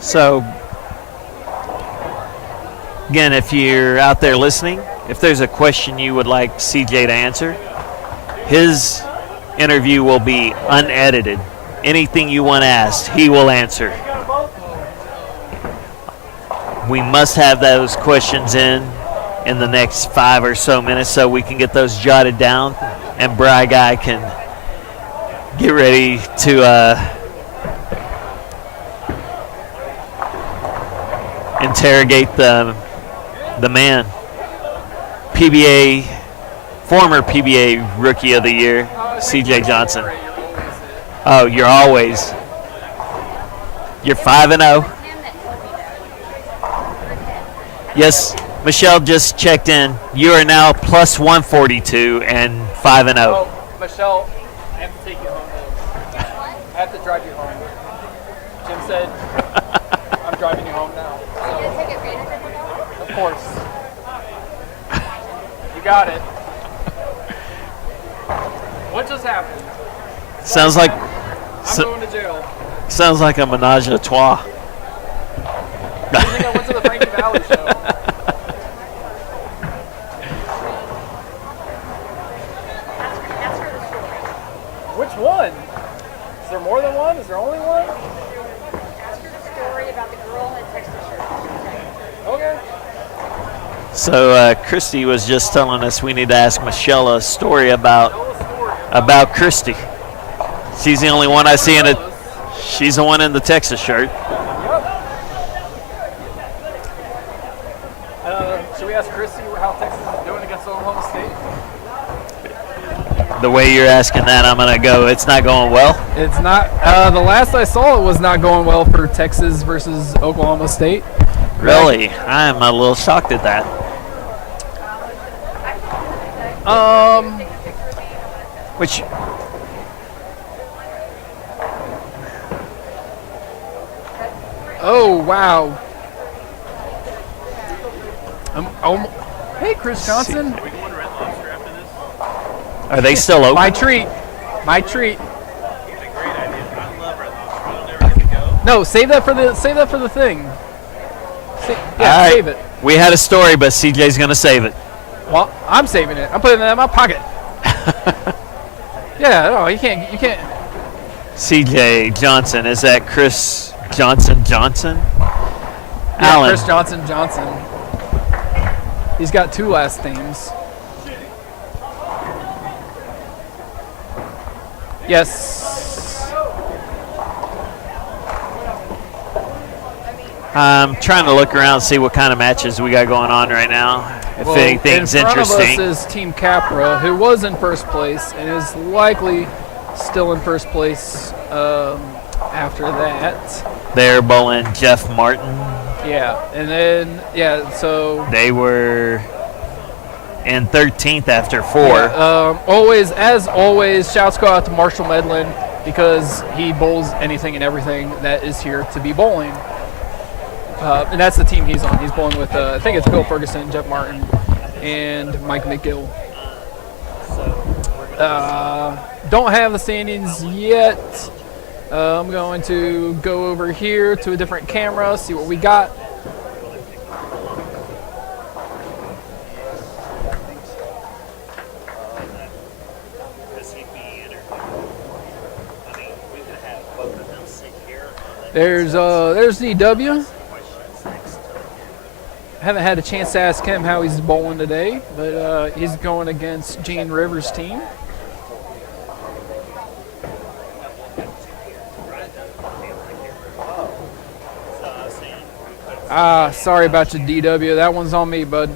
So, again, if you're out there listening, if there's a question you would like CJ to answer, his interview will be unedited. Anything you want asked, he will answer. We must have those questions in the next 5 or so minutes so we can get those jotted down and Bry Guy can get ready to interrogate the man. Former PBA Rookie of the Year, CJ Johnson. Oh, you're 5-0. Yes, Michelle just checked in. You are now plus 142 and 5-0. Oh, Michelle, I have to take you home. I have to drive you home. Jim said I'm driving you home now. Of course. You got it. What just happened? Sounds like I'm going to jail. Sounds like a menage a trois. I think I went to the Frankie Valley show. Which one? Is there more than one? Is there only one? Ask her the story about the girl in the Texas shirt. Okay. So Christy was just telling us we need to ask Michelle a story about Christy. She's the only one I see in it. She's the one in the Texas shirt. Should we ask Christy how Texas is doing against Oklahoma State? The way you're asking that, I'm gonna go. It's not going well. It's not. The last I saw, it was not going well for Texas versus Oklahoma State. Really? I'm a little shocked at that. Which Oh, wow. Hey, Chris Johnson. Are they still open? My treat. My treat. No, save that for the thing. All right. Save it. We had a story, but CJ's gonna save it. Well, I'm saving it. I'm putting it in my pocket. Yeah, no, you can't. CJ Johnson, is that Chris Johnson? Yeah, Alan. Chris Johnson. He's got 2 last names. Yes. I'm trying to look around and see what kind of matches we got going on right now. If anything's in front interesting. of us is Team Capra, who was in first place and is likely still in first place after that. They're bowling Jeff Martin. Yeah, and then, so... They were in 13th after 4. Yeah, as always, shouts go out to Marshall Medlin because he bowls anything and everything that is here to be bowling. And that's the team he's on. He's bowling with, I think it's Bill Ferguson, Jeff Martin, and Mike McGill. Don't have the standings yet. I'm going to go over here to a different camera, see what we got. There's DW. Haven't had a chance to ask him how he's bowling today, but he's going against Gene Rivers' team. Sorry about your DW. That one's on me, bud.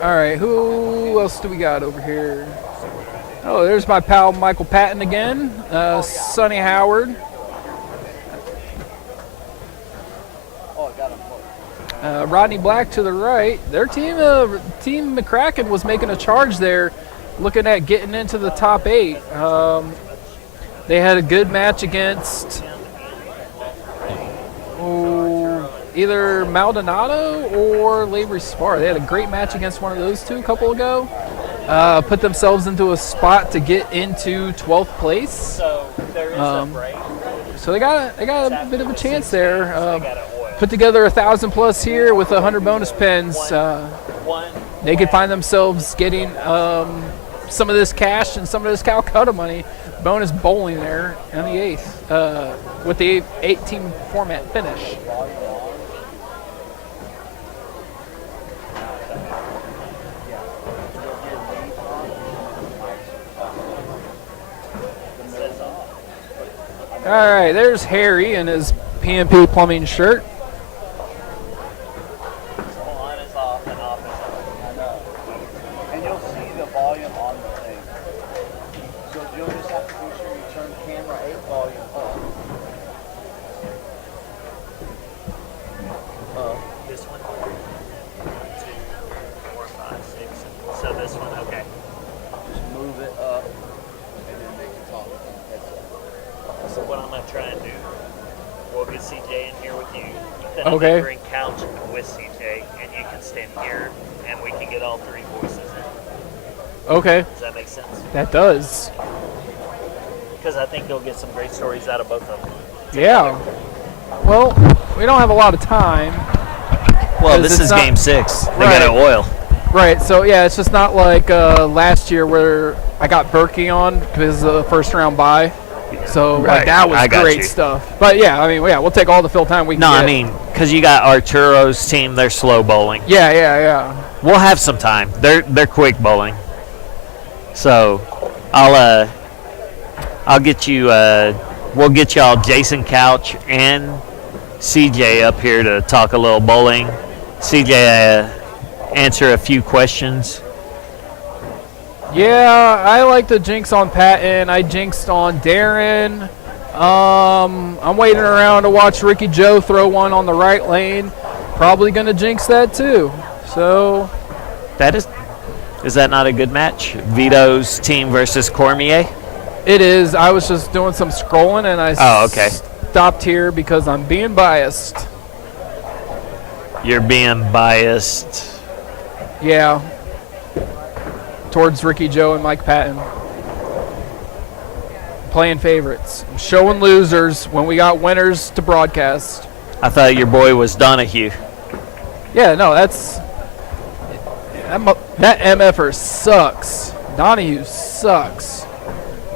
All right, who else do we got over here? Oh, there's my pal Michael Patton again. Sonny Howard. Rodney Black to the right. Their team, Team McCracken, was making a charge there, looking at getting into the top 8. They had a good match against either Maldonado or Lavery Spar. They had a great match against one of those two a couple ago. Put themselves into a spot to get into 12th place. So they got a bit of a chance there. Put together 1,000 plus here with 100 bonus pens. They could find themselves getting some of this cash and some of this Calcutta money bonus bowling there on the 8th with the 8-team format finish. All right, there's Harry in his PMP plumbing shirt. On is off and off is on. I know. And you'll see the volume on the thing. So you'll just have to make sure you turn the camera 8 volume up. This one? 1, 2, 3, 4, 5, 6. So this one, okay. Just move it up and then make it talk with the headset. So what I'm going to try and do, we'll get CJ in here with you. Then Okay. I'm going to bring Couch with CJ, and you can stand here, and we can get all 3 voices in. Okay. Does that make sense? That does. Because I think you'll get some great stories out of both of them. Yeah. Well, we don't have a lot of time. Well, this is game 6. They got to oil. Right, so yeah, it's just not like last year where I got Berkey on because of the first round bye. So Right. that was I got great you. stuff. But yeah, I mean, yeah, we'll take all the fill time we can No, get. I mean, because you got Arturo's team, they're slow bowling. Yeah. We'll have some time. They're quick bowling. So I'll get you. We'll get y'all Jason Couch and CJ up here to talk a little bowling. CJ answer a few questions. Yeah, I like to jinx on Patton. I jinxed on Darren. I'm waiting around to watch Ricky Joe throw one on the right lane. Probably going to jinx that too. So That is that not a good match? Vito's team versus Cormier? it is. I was just doing some scrolling and I stopped here because I'm being biased. You're being biased. Yeah. Towards Ricky Joe and Mike Patton. Playing favorites. Showing losers when we got winners to broadcast. I thought your boy was Donahue. Yeah, no, that MFer sucks. Donahue sucks.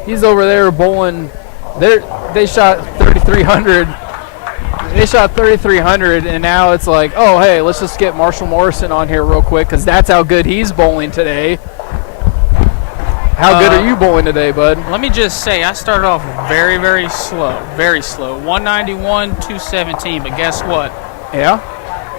He's over there bowling. They shot 3,300 They shot 3,300, and now it's like, oh, hey, let's just get Marshall Morrison on here real quick because that's how good he's bowling today. How good are you bowling today, bud? Let me just say, I started off very, very slow. Very slow. 191, 217, but guess what? Yeah?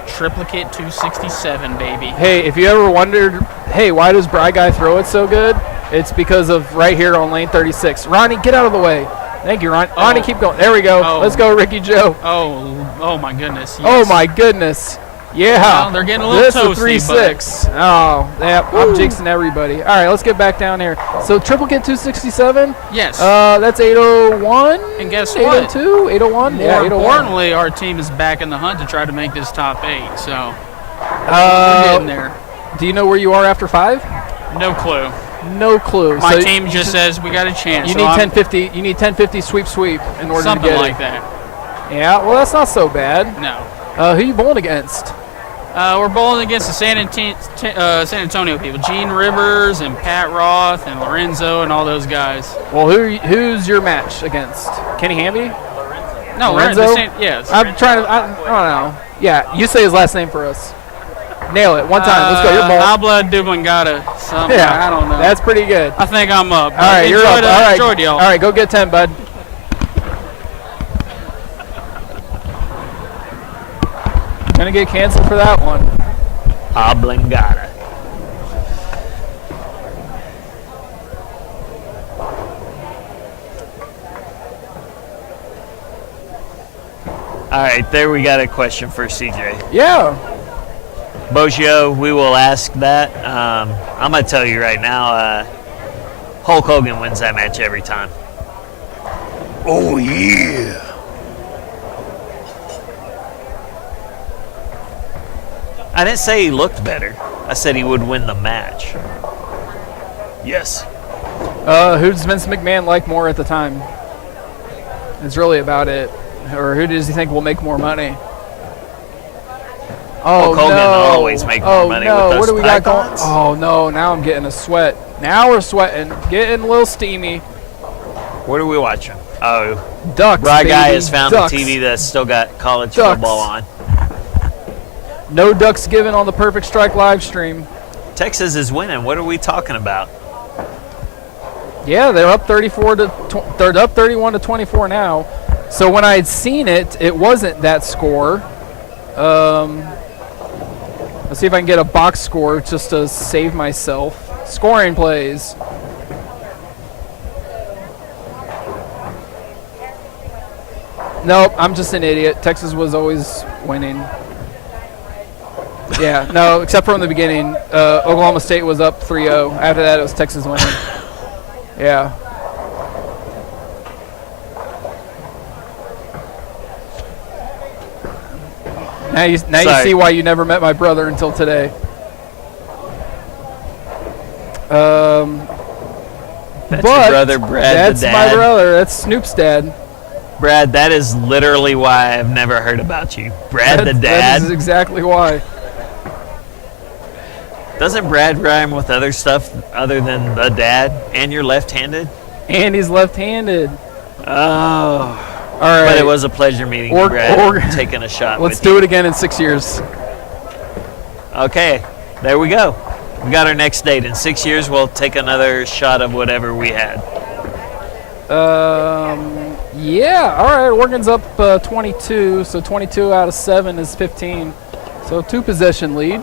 Triplicate 267, baby. Hey, if you ever wondered, hey, why does Bry Guy throw it so good? It's because of right here on lane 36. Ronnie, get out of the way. Thank you, Ronnie. Ronnie, keep going. There we go. Oh. Let's go, Ricky Joe. Oh my goodness. Yes. Oh, my goodness. Yeah. Well, they're getting a little toasty, This is a 3-6. Oh, yeah, I'm jinxing everybody. All right, let's get back down here. So triplicate 267? Yes. That's 801. And guess 802, 801. More Yeah, 801. importantly, our team is back in the hunt to try to make this top 8. So we're getting there. Do you know where you are after 5? No clue. No clue. My So team just says we got a chance. You so need I'm 1050. You need 1050 sweep in order something to get like it. that. Yeah. Well, that's not so bad. No. Who you bowling against? We're bowling against the San Antonio people, Gene Rivers and Pat Roth and Lorenzo and all those guys. Well, who's your match against? Kenny Hamby? No, Lorenzo. Yes. I'm trying to. I don't know. Yeah, you say his last name for us. Nail it one time. Let's go. You're bowling. Habla Dubangata. Yeah, I don't know. That's pretty good. I think I'm up. All right, you're up. All right, enjoyed y'all. All right, go get 10, bud. Gonna get canceled for that one. Oblongata. All right, there we got a question for CJ. Yeah. Boggio, we will ask that. I'm going to tell you right now, Hulk Hogan wins that match every time. Oh, yeah. I didn't say he looked better. I said he would win the match. Yes. Who does Vince McMahon like more at the time? It's really about it. Or who does he think will make more money? Oh, Hulk Hogan no. always make more money with those What do we got going? pythons. Oh, no. Now I'm getting a sweat. Now we're sweating. Getting a little steamy. What are we watching? Oh, Ducks, Bry Guy baby. has found Ducks. the TV that's still got college Ducks. football on. No ducks given on the Perfect Strike live stream. Texas is winning. What are we talking about? Yeah, they're up 31 to 24 now. So when I had seen it, it wasn't that score. Let's see if I can get a box score just to save myself. Scoring plays. Nope, I'm just an idiot. Texas was always winning. Yeah, no, except for in the beginning. Oklahoma State was up 3-0. After that, it was Texas winning. Yeah. Now you see why you never met my brother until today. That's your brother, Brad That's the dad. my brother. That's Snoop's dad. Brad, that is literally why I've never heard about you. Brad the dad. That is exactly why. Doesn't Brad rhyme with other stuff other than the dad? And you're left-handed? And he's left-handed. Oh. All right. But it was a pleasure meeting you, Brad. Taking a shot Let's with do it again in 6 years. Okay, there we go. We got our next date. In 6 years, we'll take another shot of whatever we had. Yeah. All right. Oregon's up 22, so 22 out of 7 is 15. So 2-possession lead.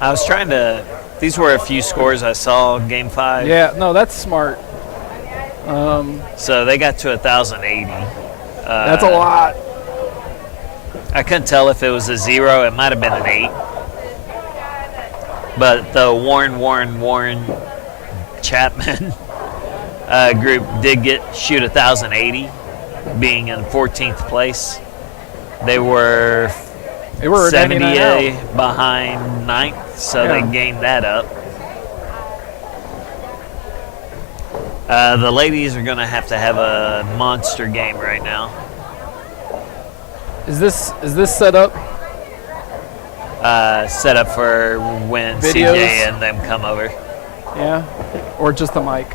I was trying to. These were a few scores I saw game 5. Yeah. No, that's smart. So they got to 1,080. That's a lot. I couldn't tell if it was a 0. It might have been an 8. But the Warren Chapman group did shoot 1,080, being in 14th place. They were 70 behind 9th, so they gained that up. The ladies are going to have a monster game right now. Is this set up? Set up for when Videos? CJ and them come over. Yeah, or just the mic.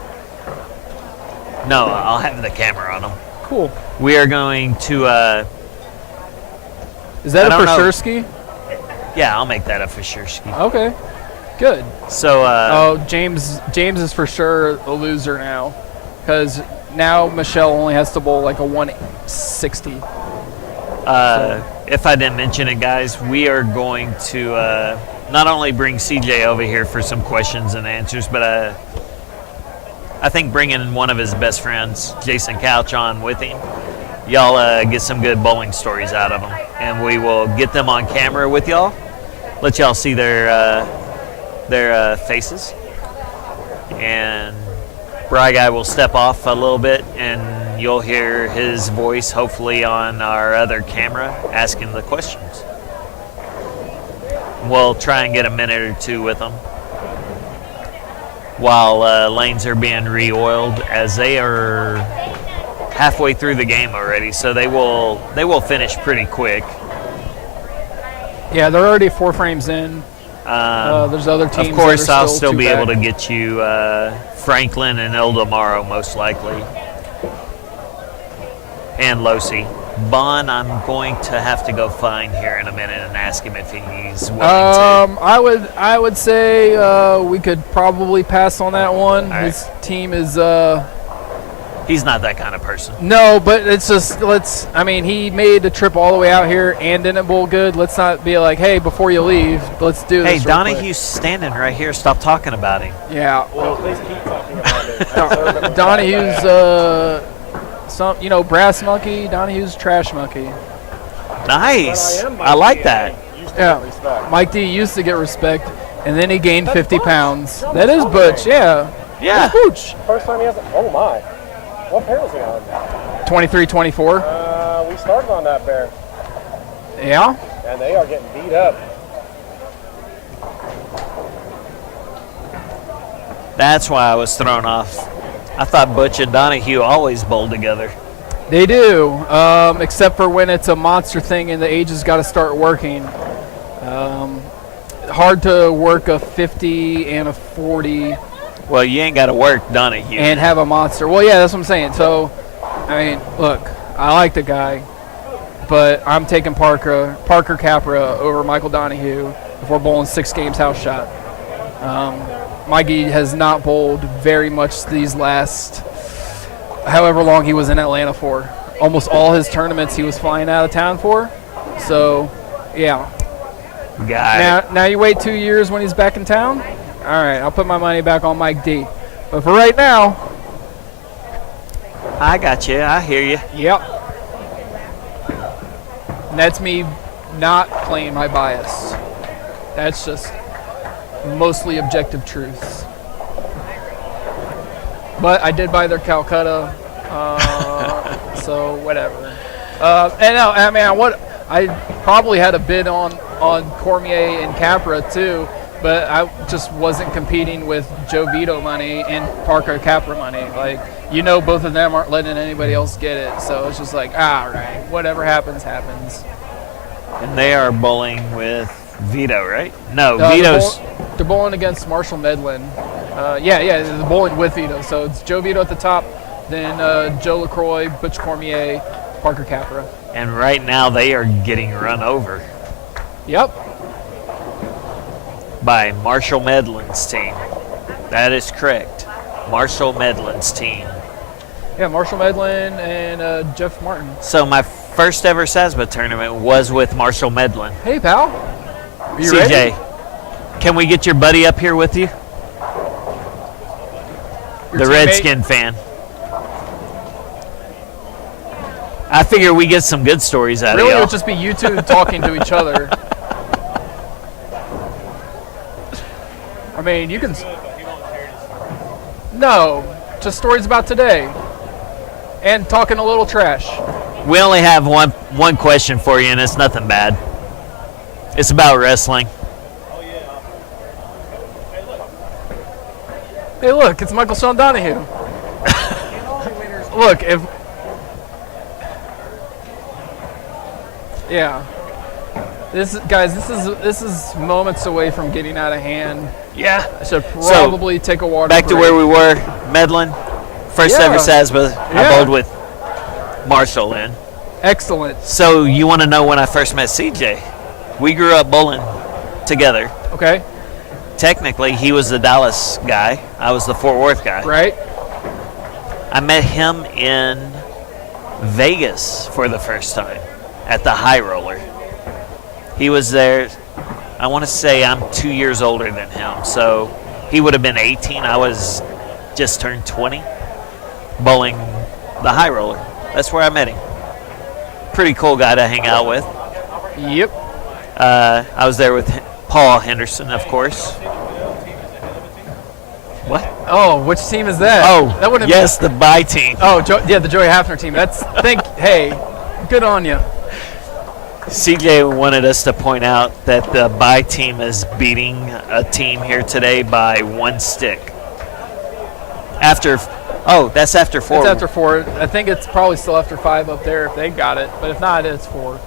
No, I'll have the camera on them. Cool. We are going to. Is that I a don't know. Fashurski? Yeah, I'll make that a Fashurski. Okay. Good. So. James is for sure a loser now, because now Michelle only has to bowl like a 160. If I didn't mention it, guys, we are going to not only bring CJ over here for some questions and answers, but I think bringing one of his best friends, Jason Couch, on with him. Y'all get some good bowling stories out of them, and we will get them on camera with y'all. Let y'all see their faces, and Bry Guy will step off a little bit, and you'll hear his voice hopefully on our other camera asking the questions. We'll try and get a minute or two with them while lanes are being re-oiled, as they are halfway through the game already, so they will finish pretty quick. Yeah, they're already 4 frames in. There's other teams. Of course, that are I'll still two be back. able to get you Franklin and Eldamaro most likely, and Losi. Bon, I'm going to have to go find here in a minute and ask him if he's willing to. I would say we could probably pass on that one. All right. His team is. He's not that kind of person. No, but it's just he made the trip all the way out here and didn't bowl good. Let's not be like, hey, before you leave, let's do Hey, this. real quick. Donahue's standing right here. Stop talking about him. Yeah, well, Please keep talking about it. Donahue's brass monkey. Donahue's trash monkey. Nice. I like that. Yeah, Mike D used to get respect, and then he gained 50 pounds. That is Butch, yeah. Yeah. That's Butch. First time he has. Oh my! What pair was he on? 23-24. We started on that pair, Yeah. and they are getting beat up. That's why I was thrown off. I thought Butch and Donahue always bowled together. They do, except for when it's a monster thing and the ages got to start working. Hard to work a 50 and a 40. Well, you ain't got to work Donahue. And have a monster. Well, yeah, that's what I'm saying. So, look, I like the guy, but I'm taking Parker Capra over Michael Donahue if we're bowling 6 games house shot. Mikey has not bowled very much these last however long he was in Atlanta for. Almost all his tournaments he was flying out of town for. So, yeah. Now you wait 2 years when he's back in town. All right, I'll put my money back on Mike D. But for right now, I got you. I hear you. Yep. And that's me not playing my bias. That's just mostly objective truths. But I did buy their Calcutta, so whatever. I probably had a bid on Cormier and Capra too, but I just wasn't competing with Joe Vito money and Parker Capra money. Both of them aren't letting anybody else get it, so it's just like, all right, whatever happens, happens. And they are bowling with Vito, right? No, They're Vito's. They're bowling against Marshall Medlin. They're bowling with Vito. So it's Joe Vito at the top, then Joe LaCroix, Butch Cormier, Parker Capra. And right now they are getting run over. Yep. By Marshall Medlin's team. That is correct. Marshall Medlin's team. Yeah, Marshall Medlin and Jeff Martin. So my first ever SASBA tournament was with Marshall Medlin. Hey, pal. Are you CJ, ready? can we get your buddy up here with you? Your the teammate? Redskin fan. I figure we get some good stories out Really, of it y'all. would just be you two talking to each other. You can. No, just stories about today, and talking a little trash. We only have one question for you, and it's nothing bad. It's about wrestling. Hey, look, it's Michael Sean Donahue. Look, yeah. This is moments away from getting out of hand. Yeah. I should probably take a water Back to break. where we were, Medlin. First Yeah. ever SASBA, I Yeah. bowled with Marshall in. Excellent. So you want to know when I first met CJ? We grew up bowling together. Okay. Technically, he was the Dallas guy. I was the Fort Worth guy. Right. I met him in Vegas for the first time at the High Roller. He was there. I want to say I'm 2 years older than him. So he would have been 18. I was just turned 20 bowling the High Roller. That's where I met him. Pretty cool guy to hang out with. Yep. I was there with Paul Henderson, of course. What? Oh, which team is that? Oh, that wouldn't yes, the bye team. Oh, the Joey Hafner team. That's hey, good on you. CJ wanted us to point out that the bye team is beating a team here today by 1 stick. That's after 4. It's after 4. I think it's probably still after 5 up there if they got it, but if not, it's 4.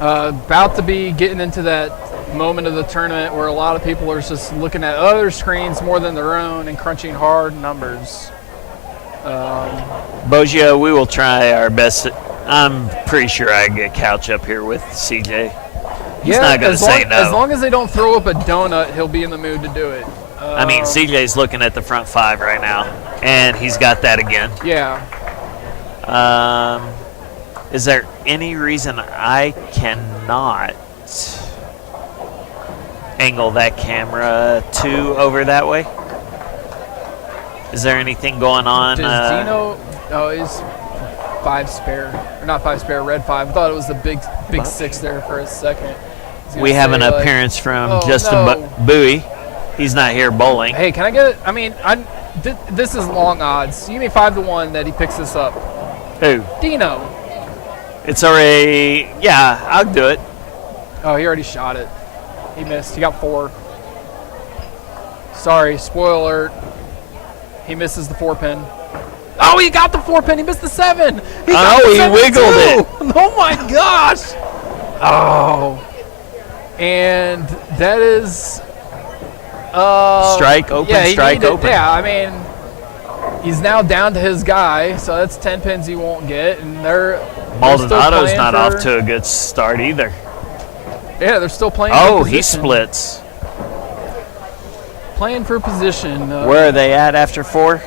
About to be getting into that moment of the tournament where a lot of people are just looking at other screens more than their own and crunching hard numbers. Boggio, we will try our best. I'm pretty sure I can get Couch up here with CJ. He's not going to say no. As long as they don't throw up a donut, he'll be in the mood to do it. I mean, CJ's looking at the front 5 right now, and he's got that again. Yeah. Is there any reason I cannot angle that camera over that way? Is there anything going on? Does Dino? Oh, he's 5 spare, or not 5 spare, red 5. I thought it was the big 6 there for a second. We have an appearance from Justin Bowie. He's not here bowling. Hey, can I get it? I mean, this is long odds. Give me 5-1 that he picks this up. Who? Dino. It's already. Yeah, I'll do it. Oh, he already shot it. He missed. He got 4. Sorry, spoiler alert. He misses the 4-pin. Oh, he got the 4-pin. He missed the 7. He wiggled it. Oh my gosh. Oh. And that is strike open, strike open. Yeah, I mean, he's now down to his guy, so that's 10 pins he won't get, and Maldonado's not off to a good start either. Yeah, they're still playing. Oh, for he position. splits. Playing for position. Where are they at after 4?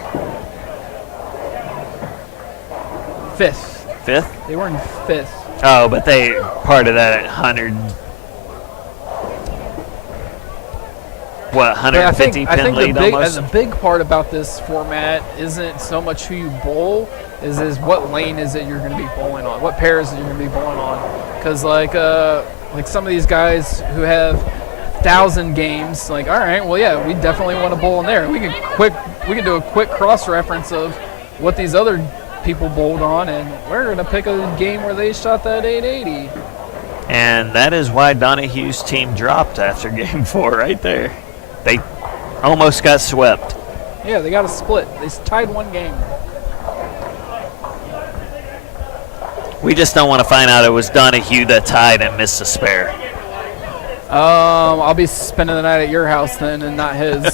5th. 5th? They were in 5th. Oh, but they part of that at 100. What, 150 pin lead almost? The big part about this format isn't so much who you bowl, is what lane is it you're going to be bowling on, what pairs are you going to be bowling on. Because like some of these guys who have 1,000 games, like, all right, well, yeah, we definitely want to bowl in there. We can do a quick cross reference of what these other people bowled on, and we're going to pick a game where they shot that 880. And that is why Donahue's team dropped after game 4 right there. They almost got swept. Yeah, they got a split. They tied 1 game. We just don't want to find out it was Donahue that tied and missed a spare. I'll be spending the night at your house then and not his.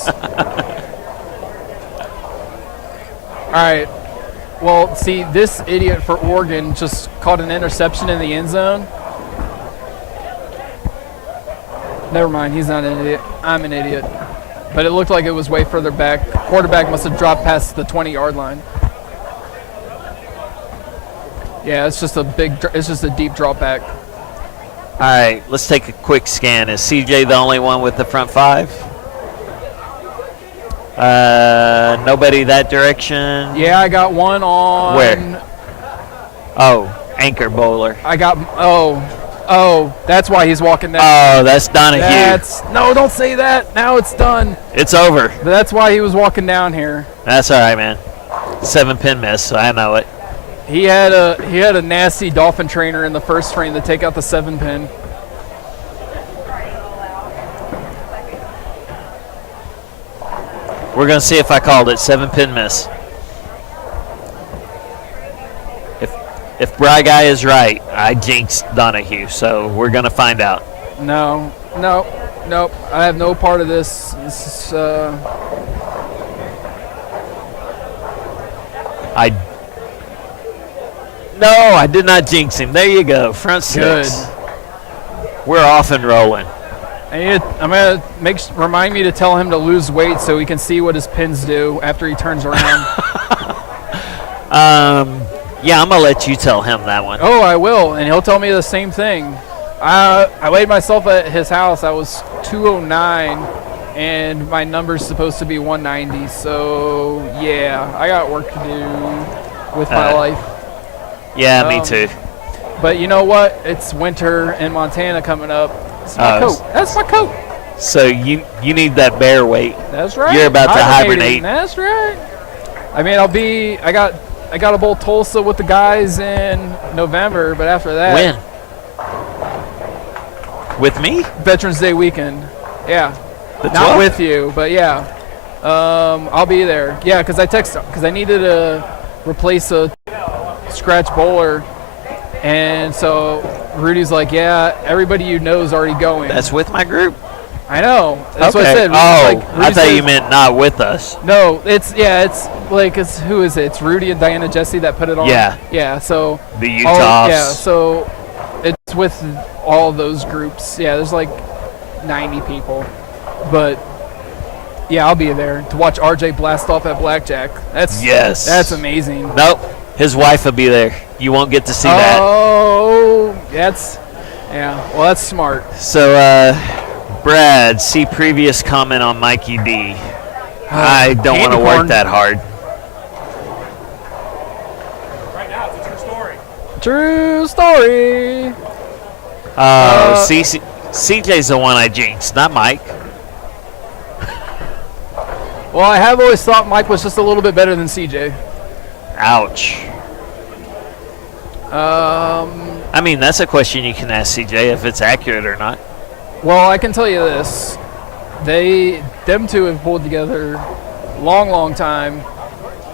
All right. Well, see, this idiot for Oregon just caught an interception in the end zone. Never mind, he's not an idiot. I'm an idiot. But it looked like it was way further back. Quarterback must have dropped past the 20-yard line. Yeah, it's just a deep drop back. All right, let's take a quick scan. Is CJ the only one with the front 5? Nobody that direction? Yeah, I got one on. Where? Oh, anchor bowler. Oh, that's why he's walking down. Oh, that's Donahue. No, don't say that. Now it's done. It's over. But that's why he was walking down here. That's all right, man. 7-pin miss, so I know it. He had a nasty dolphin trainer in the first frame to take out the 7-pin. We're going to see if I called it 7-pin miss. If Bry Guy is right, I jinxed Donahue, so we're going to find out. No, Nope, I have no part of this. This is, No, I did not jinx him. There you go. Front six. Good. We're off and rolling. I'm gonna remind me to tell him to lose weight so he can see what his pins do after he turns around. Yeah, I'm gonna let you tell him that one. Oh, I will, and he'll tell me the same thing. I weighed myself at his house. I was 209, and my number's supposed to be 190. So yeah, I got work to do with my life. Yeah, me too. But you know what? It's winter in Montana coming up. It's my coat. That's my coat. So you need that bear weight. That's right. You're about to hibernate. That's right. I mean, I got a bowl Tulsa with the guys in November, but after that. When? With me? Veterans Day weekend. Yeah. The Not 12th? with you, but yeah. I'll be there. Yeah, because I needed to replace a scratch bowler, and so Rudy's like, yeah, everybody you know is already going. That's with my group. I know. That's what I Okay. said. Oh, I Rudy thought says- you meant not with us. No, it's who is it? It's Rudy and Diana Jesse that put it on. Yeah. Yeah. So The Utahs. Yeah. So it's with all those groups. Yeah. There's like 90 people, but yeah, I'll be there to watch RJ blast off at blackjack. That's amazing. Nope. His wife will be there. You won't get to see that. Oh, well, that's smart. So, Brad, see previous comment on Mikey D. I don't want to work corn. that hard. Right now, it's a true story. True story. CJ's the one I jinxed, not Mike. Well, I have always thought Mike was just a little bit better than CJ. Ouch. I mean, that's a question you can ask CJ if it's accurate or not. Well, I can tell you this. Them two have pulled together long time,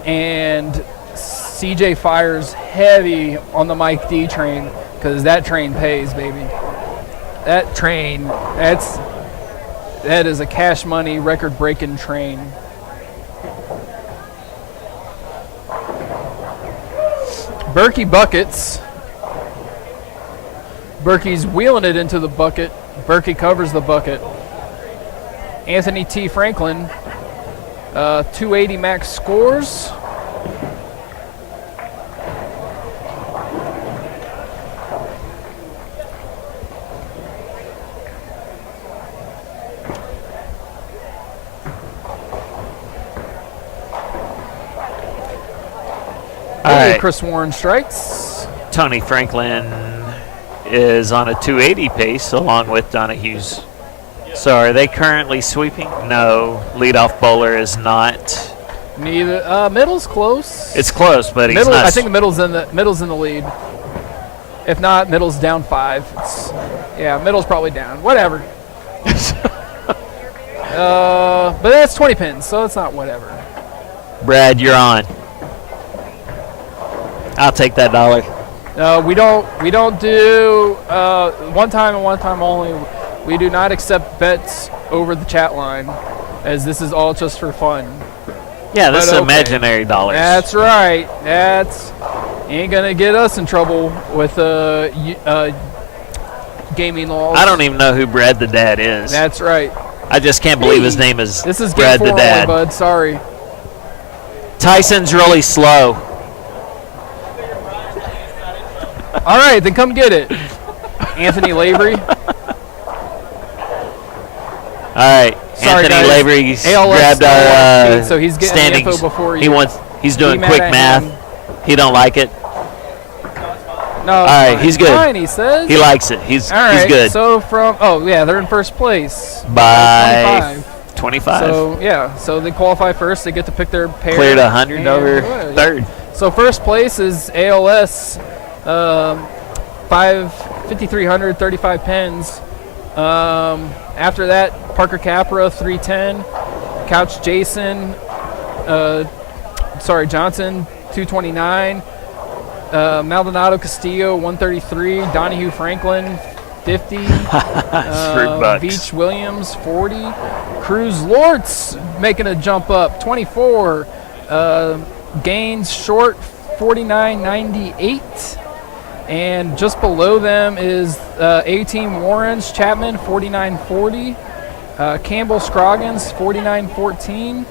and CJ fires heavy on the Mike D train because that train pays, baby. That train, that is a cash money record-breaking train. Berkey buckets. Berkey's wheeling it into the bucket. Berkey covers the bucket. Anthony T. Franklin, 280 max scores. All right. Chris Warren strikes. Tony Franklin is on a 280 pace along with Donahue's. So are they currently sweeping? No, leadoff bowler is not. Neither. Middle's close. It's close, but he's Middle, not. I think middle's in the lead. If not, middle's down 5. Middle's probably down. Whatever. But that's 20 pins, so it's not whatever. Brad, you're on. I'll take that $1. We don't do one time and one time only. We do not accept bets over the chat line, as this is all just for fun. Yeah, this is imaginary dollars. That's right. Ain't gonna get us in trouble with gaming laws. I don't even know who Brad the Dad is. That's right. I just can't believe his name is This is Brad game 4 the Dad. only, bud. Sorry. Tyson's really slow. All right, then come get it, Anthony Lavery. All right, Sorry, Anthony guys. Lavery's ALS grabbed our so he's getting the standings. info before you. He's doing Be quick mad at math. him. He don't like it. No. All right, he's good. Fine, he says. He likes it. He's good. So they're in first place by 25. So they qualify first. They get to pick their pair. Cleared 100 over third. So first place is ALS, 5,300, 35 pins. After that, Parker Capra, 310. Couch Jason, Johnson, 229. Maldonado Castillo, 133. Donahue Franklin, 50. $3. Beach Williams 40. Cruz Lortz making a jump up 24. Gaines Short 49.98. And just below them is A-Team Warrens Chapman 49.40. Campbell Scroggins 49.14.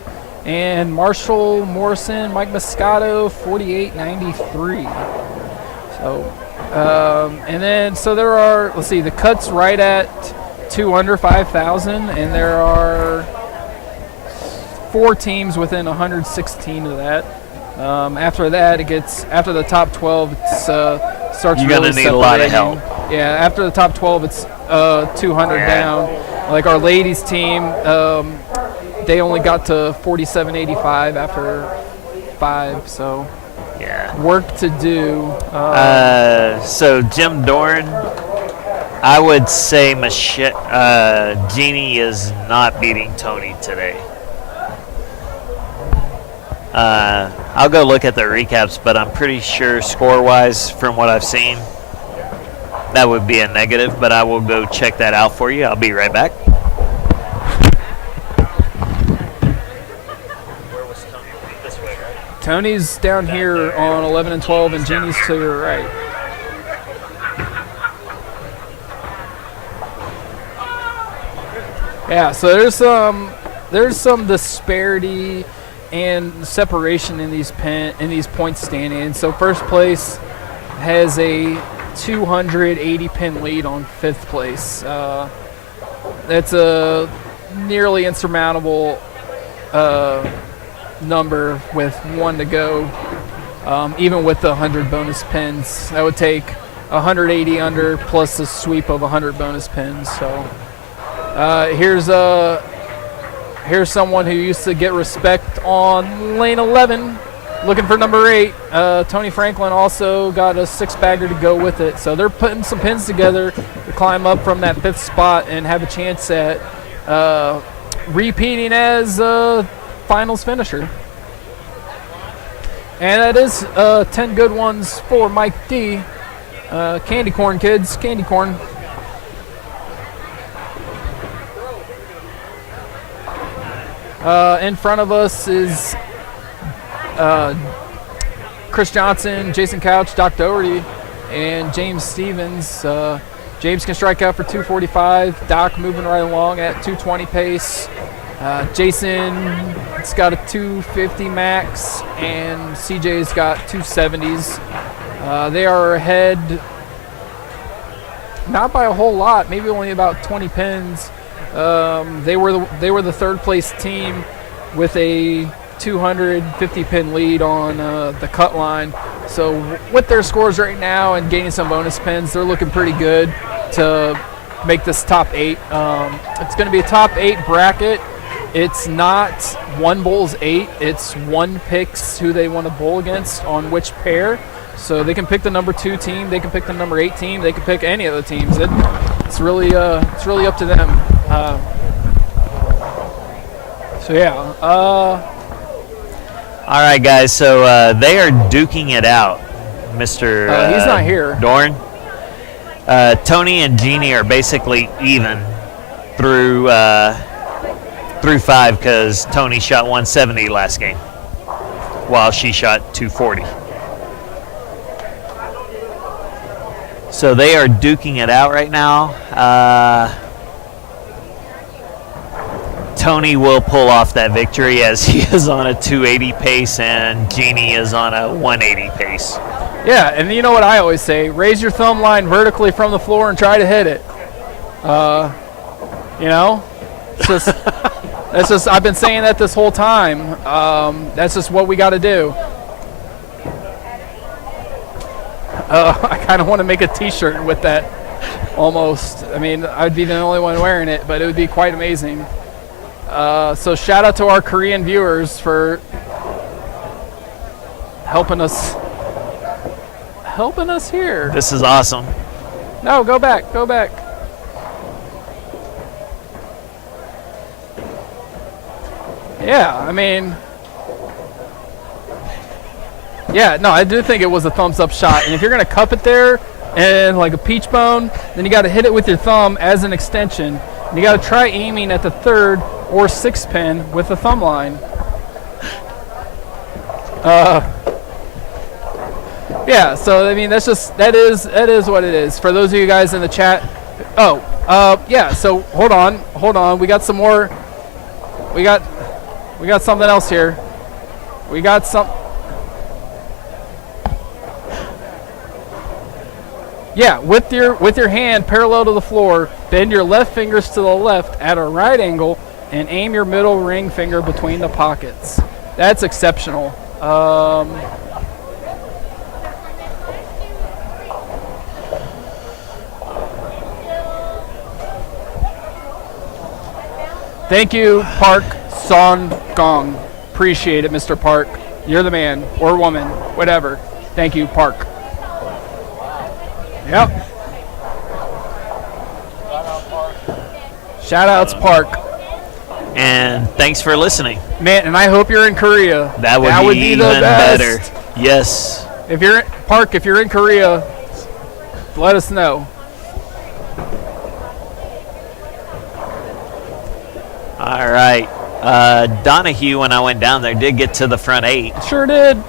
And Marshall Morrison Mike Moscato 48.93. So and then so there are, let's see, the cut's right at 2 under 5,000, and there are 4 teams within 116 of that. After that, it gets, after the top 12, it's starts You're really gonna need a lot of separating. help. Yeah, after the top 12, it's 200 down. Like our ladies team, they only got to 47.85 after 5, so yeah, work to do. So Jim Dorn, I would say Jeannie is not beating Tony today. I'll go look at the recaps, but I'm pretty sure score-wise, from what I've seen, that would be a negative, but I will go check that out for you. I'll be right back. Tony's down here on 11 and 12, and Jeannie's to your right. Yeah, so there's some disparity and separation in these point standings. So first place has a 280 pin lead on fifth place. That's a nearly insurmountable number with 1 to go. Even with the 100 bonus pins, that would take 180 under plus a sweep of 100 bonus pins. So here's someone who used to get respect on lane 11, looking for number 8. Tony Franklin also got a 6-bagger to go with it. So they're putting some pins together to climb up from that 5th spot and have a chance at repeating as finals finisher. And that is 10 good ones for Mike D. Candy corn, kids, candy corn. In front of us is Chris Johnson, Jason Couch, Doc Doherty, and James Stevens. James can strike out for 245. Doc moving right along at 220 pace. Jason's got a 250 max, and CJ's got 270s. They are ahead, not by a whole lot, maybe only about 20 pins. They were the third place team with a 250 pin lead on the cut line. So with their scores right now and gaining some bonus pins, they're looking pretty good to make this top 8. It's going to be a top 8 bracket. It's not one bowls 8. It's one picks who they want to bowl against on which pair. So they can pick the number 2 team. They can pick the number 8 team. They can pick any of the teams. It's really up to them. So yeah. All right, guys. So they are duking it out, Mr. He's not here. Dorn. Tony and Jeannie are basically even through 5 because Tony shot 170 last game, while she shot 240. So they are duking it out right now. Tony will pull off that victory as he is on a 280 pace and Jeannie is on a 180 pace. Yeah, and you know what I always say, raise your thumb line vertically from the floor and try to hit it. It's just, that's just, I've been saying that this whole time. That's just what we got to do. I kind of want to make a t-shirt with that almost. I mean, I'd be the only one wearing it, but it would be quite amazing. So shout out to our Korean viewers for helping us here. This is awesome. No, go back. Yeah, I mean, yeah, no, I do think it was a thumbs up shot. And if you're going to cup it there, and like a peach bone. Then you got to hit it with your thumb as an extension. And you got to try aiming at the 3rd or 6th pin with the thumb line. Yeah, so I mean that is what it is. For those of you guys in the chat, yeah. So hold on. We got some more. We got something else here. We got some. Yeah, with your hand parallel to the floor, bend your left fingers to the left at a right angle, and aim your middle ring finger between the pockets. That's exceptional. Thank you, Park Son Gong. Appreciate it, Mr. Park. You're the man or woman, whatever. Thank you, Park. Yep. Shout outs, Park. And thanks for listening. Man, and I hope you're in Korea. That would be the even best. better. Yes. If you're in Korea, let us know. All right. Donahue, when I went down there, did get to the front 8. Sure did.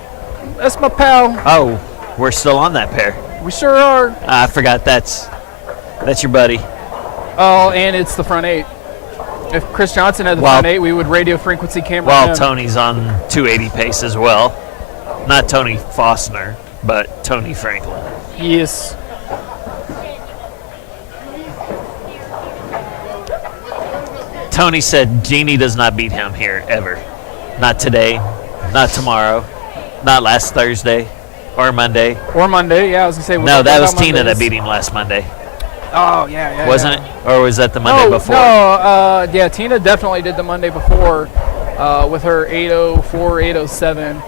That's my pal. Oh, we're still on that pair. We sure are. I forgot that's your buddy. Oh, and it's the front 8. If Chris Johnson had the front 8, we would radio frequency camera him. Tony's on 280 pace as well. Not Tony Faustner, but Tony Franklin. Yes. Tony said Jeannie does not beat him here ever. Not today, not tomorrow, not last Thursday or Monday. Or Monday, yeah, I was going to say. No, that was Tina that beat him last Monday. Oh, yeah. Wasn't it? Or was that the Monday before? No, yeah, Tina definitely did the Monday before with her 804, 807.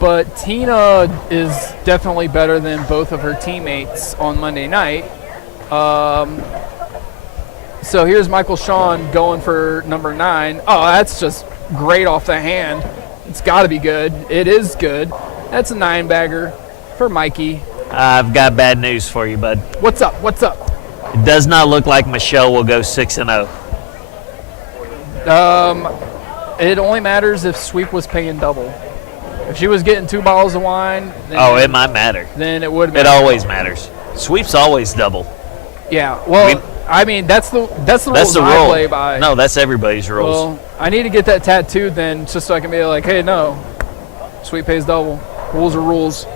But Tina is definitely better than both of her teammates on Monday night. So here's Michael Sean going for number 9. Oh, that's just great off the hand. It's got to be good. It is good. That's a 9-bagger for Mikey. I've got bad news for you, bud. What's up? It does not look like Michelle will go 6-0. It only matters if Sweep was paying double. If she was getting 2 bottles of wine, then it might matter. Then it would matter. It always matters. Sweep's always double. Yeah. Well, I mean that's the rules I play by. No, that's everybody's rules. Well, I need to get that tattooed then, just so I can be like, hey, no, Sweep pays double. Rules are rules.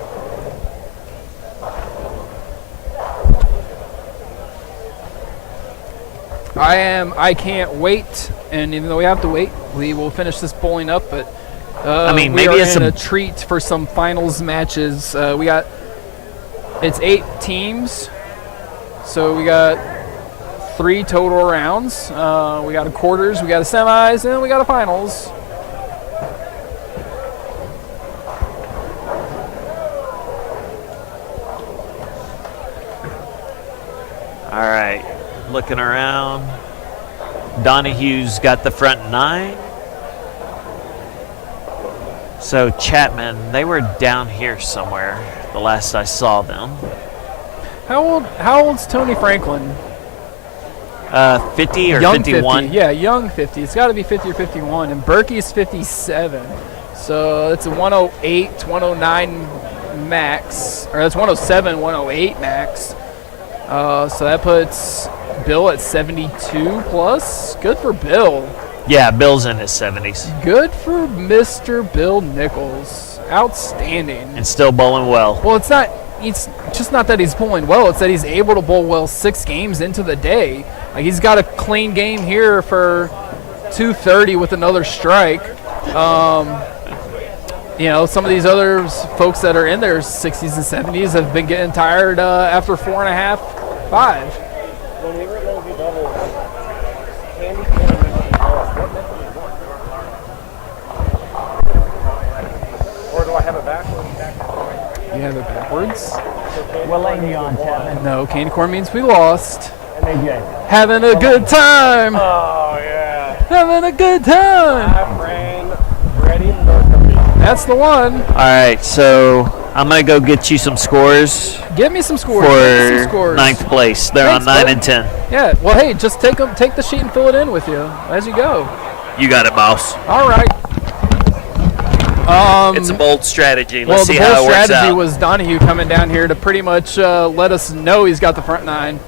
I can't wait, and even though we have to wait, we will finish this bowling up. But maybe it's a treat for some finals matches. It's 8 teams, so we got 3 total rounds. We got a quarters, we got a semis, and we got a finals. All right, looking around. Donahue's got the front 9. So Chapman, they were down here somewhere the last I saw them. How old's Tony Franklin? 50 or young 51? 50. Yeah, young 50. It's got to be 50 or 51. And Berkey's 57. So it's a 108, 109 max. Or that's 107, 108 max. So that puts Bill at 72 plus. Good for Bill. Yeah, Bill's in his 70s. Good for Mr. Bill Nichols. Outstanding. And still bowling well. Well, it's just not that he's bowling well. It's that he's able to bowl well 6 games into the day. Like, he's got a clean game here for 230 with another strike. Some of these other folks that are in their 60s and 70s have been getting tired after 4.5, 5. When we were going to do doubles, Candy came and mentioned what method is what? Or do I have it backwards? You have it backwards? What lane are you on, Chapman? No, candy corn means we lost. MAJ. Having a good time. Oh, yeah. Having a good time. I ran ready and Berkeley. That's the one. All right, so I'm going to go get you some scores. Give me some scores. for Give me some scores. 9th place. They're Thanks, on 9 buddy. and 10. Yeah. Well, hey, just take the sheet and fill it in with you as you go. You got it, boss. All right. It's a bold strategy. Well, Let's see the how bold it works strategy out. was Donahue coming down here to pretty much let us know he's got the front 9.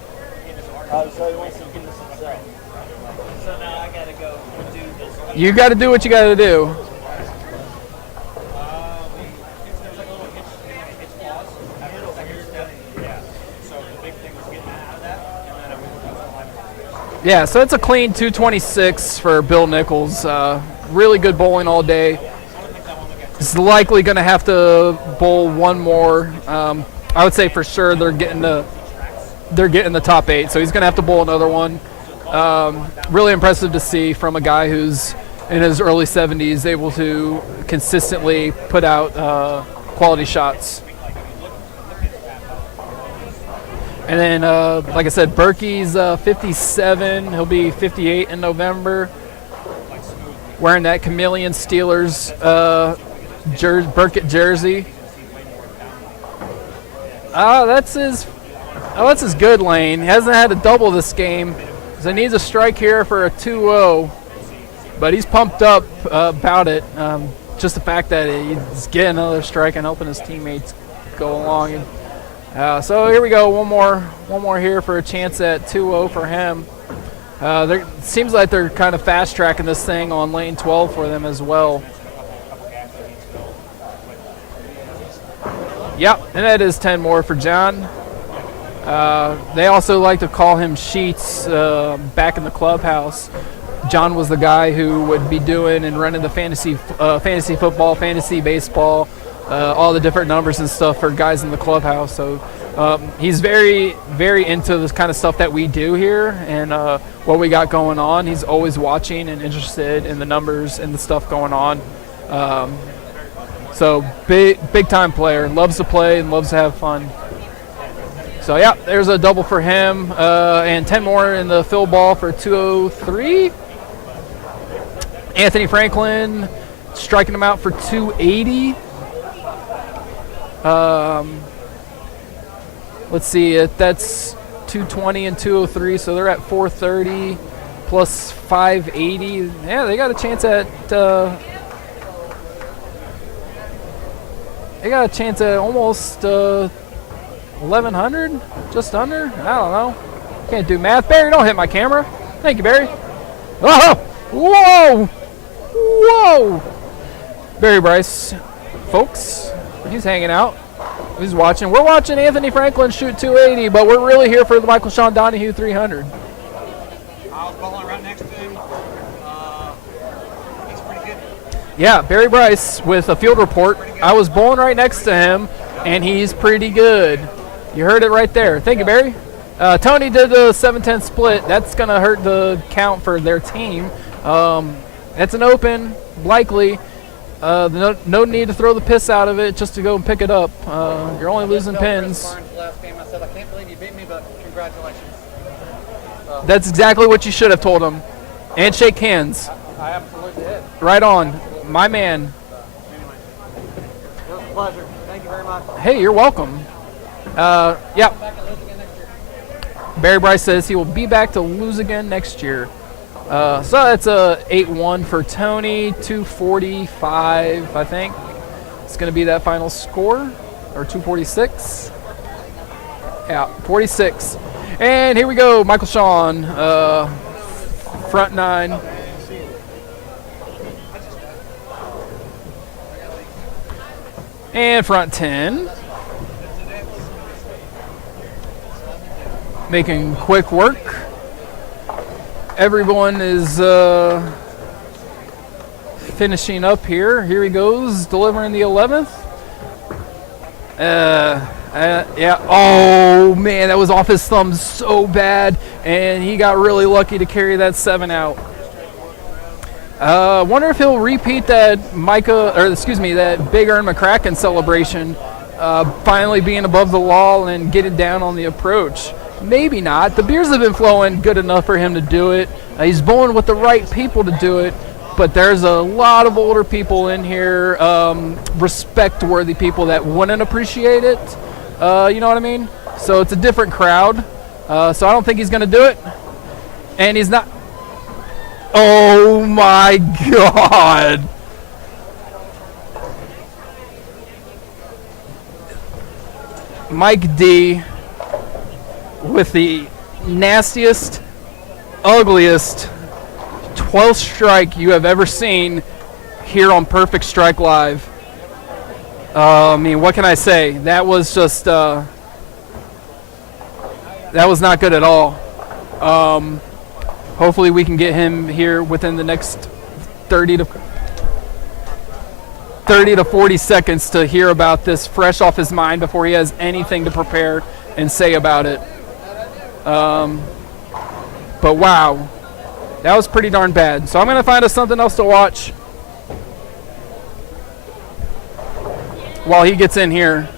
So he wants to give us himself. So now I gotta go do this. You got to do what you got to do. Yeah, so it's a clean 226 for Bill Nichols. Really good bowling all day. He's likely going to have to bowl one more. I would say for sure they're getting the top 8, so he's going to have to bowl another one. Really impressive to see from a guy who's in his early 70s able to consistently put out quality shots. And then, like I said, Berkey's 57. He'll be 58 in November. Wearing that Chameleon Steelers Burkett jersey. That's his good lane. He hasn't had a double this game. So he needs a strike here for a 2-0. But he's pumped up about it. Just the fact that he's getting another strike and helping his teammates go along. So here we go, one more here for a chance at 2-0 for him. Seems like they're kind of fast tracking this thing on lane 12 for them as well. Yep, and that is 10 more for John. They also like to call him Sheets back in the clubhouse. John was the guy who would be doing and running the fantasy football, fantasy baseball, all the different numbers and stuff for guys in the clubhouse. So he's very, very into this kind of stuff that we do here and what we got going on. He's always watching and interested in the numbers and the stuff going on. So big time player, loves to play and loves to have fun. So yeah, there's a double for him and 10 more in the fill ball for 203. Anthony Franklin striking him out for 280. Let's see, that's 220 and 203, so they're at 430 plus 580. Yeah, they got a chance at almost 1100, just under. I don't know. Can't do math. Barry, don't hit my camera. Thank you, Barry. Oh, whoa, whoa. Barry Bryce, folks, he's hanging out. He's watching. We're watching Anthony Franklin shoot 280, but we're really here for the Michael Sean Donahue 300. I was bowling right next to him. He's pretty good. Yeah, Barry Bryce with a field report. I was bowling right next to him, and he's pretty good. You heard it right there. Thank you, Barry. Tony did the 7-10 split. That's going to hurt the count for their team. That's an open, likely. No need to throw the piss out of it just to go and pick it up. You're only losing pins. Last game, I said, I can't believe you beat me, but congratulations. That's exactly what you should have told him. And shake hands. I absolutely did. Right on. My man. It was a pleasure. Thank you very much. Hey, you're welcome. Yeah. Barry Bryce says he will be back to lose again next year. So that's a 8-1 for Tony, 245, I think. It's going to be that final score, or 246. Yeah, 46. And here we go, Michael Sean, front 9. And front 10. Making quick work. Everyone is finishing up here. Here he goes, delivering the 11th. Yeah. Oh, man, that was off his thumb so bad, and he got really lucky to carry that 7 out. Wonder if he'll repeat that that Big Ern McCracken celebration, finally being above the wall and getting down on the approach. Maybe not. The beers have been flowing good enough for him to do it. He's bowling with the right people to do it, but there's a lot of older people in here, respect-worthy people that wouldn't appreciate it. You know what I mean? So it's a different crowd. So I don't think he's going to do it. And he's not. Oh my God. Mike D with the nastiest, ugliest 12th strike you have ever seen here on Perfect Strike Live. I mean, what can I say? That was just, that was not good at all. Hopefully we can get him here within the next 30 to 40 seconds to hear about this fresh off his mind before he has anything to prepare and say about it. But wow, that was pretty darn bad. So I'm going to find us something else to watch while he gets in here.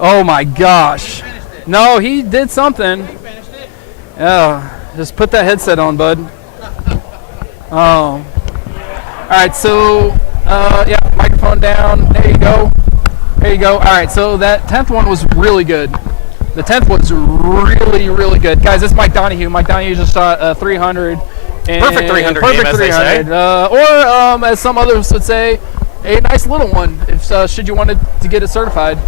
Oh my gosh. No, he did something. Just put that headset on, bud. Oh. All right, so, yeah, microphone down. There you go. There you go. All right, so that 10th one was really good. The 10th was really, really good. Guys, this is Mike Donahue. Mike Donahue just shot 300. Perfect 300 perfect game, as they 300. say. Or, as some others would say, a nice little one, if should you want to get it certified.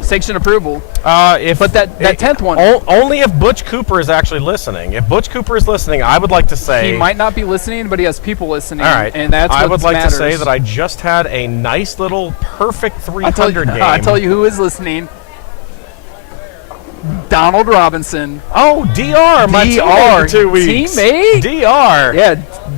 Sanction approval. But that 10th one. Only if Butch Cooper is actually listening. If Butch Cooper is listening, I would like to say... He might not be listening, but he has people listening. All right. And that's what I would like matters. to say that I just had a nice little perfect 300 game. I tell you who is listening. Donald Robinson. Oh, DR. My teammate in 2 weeks. Teammate? DR. Yeah,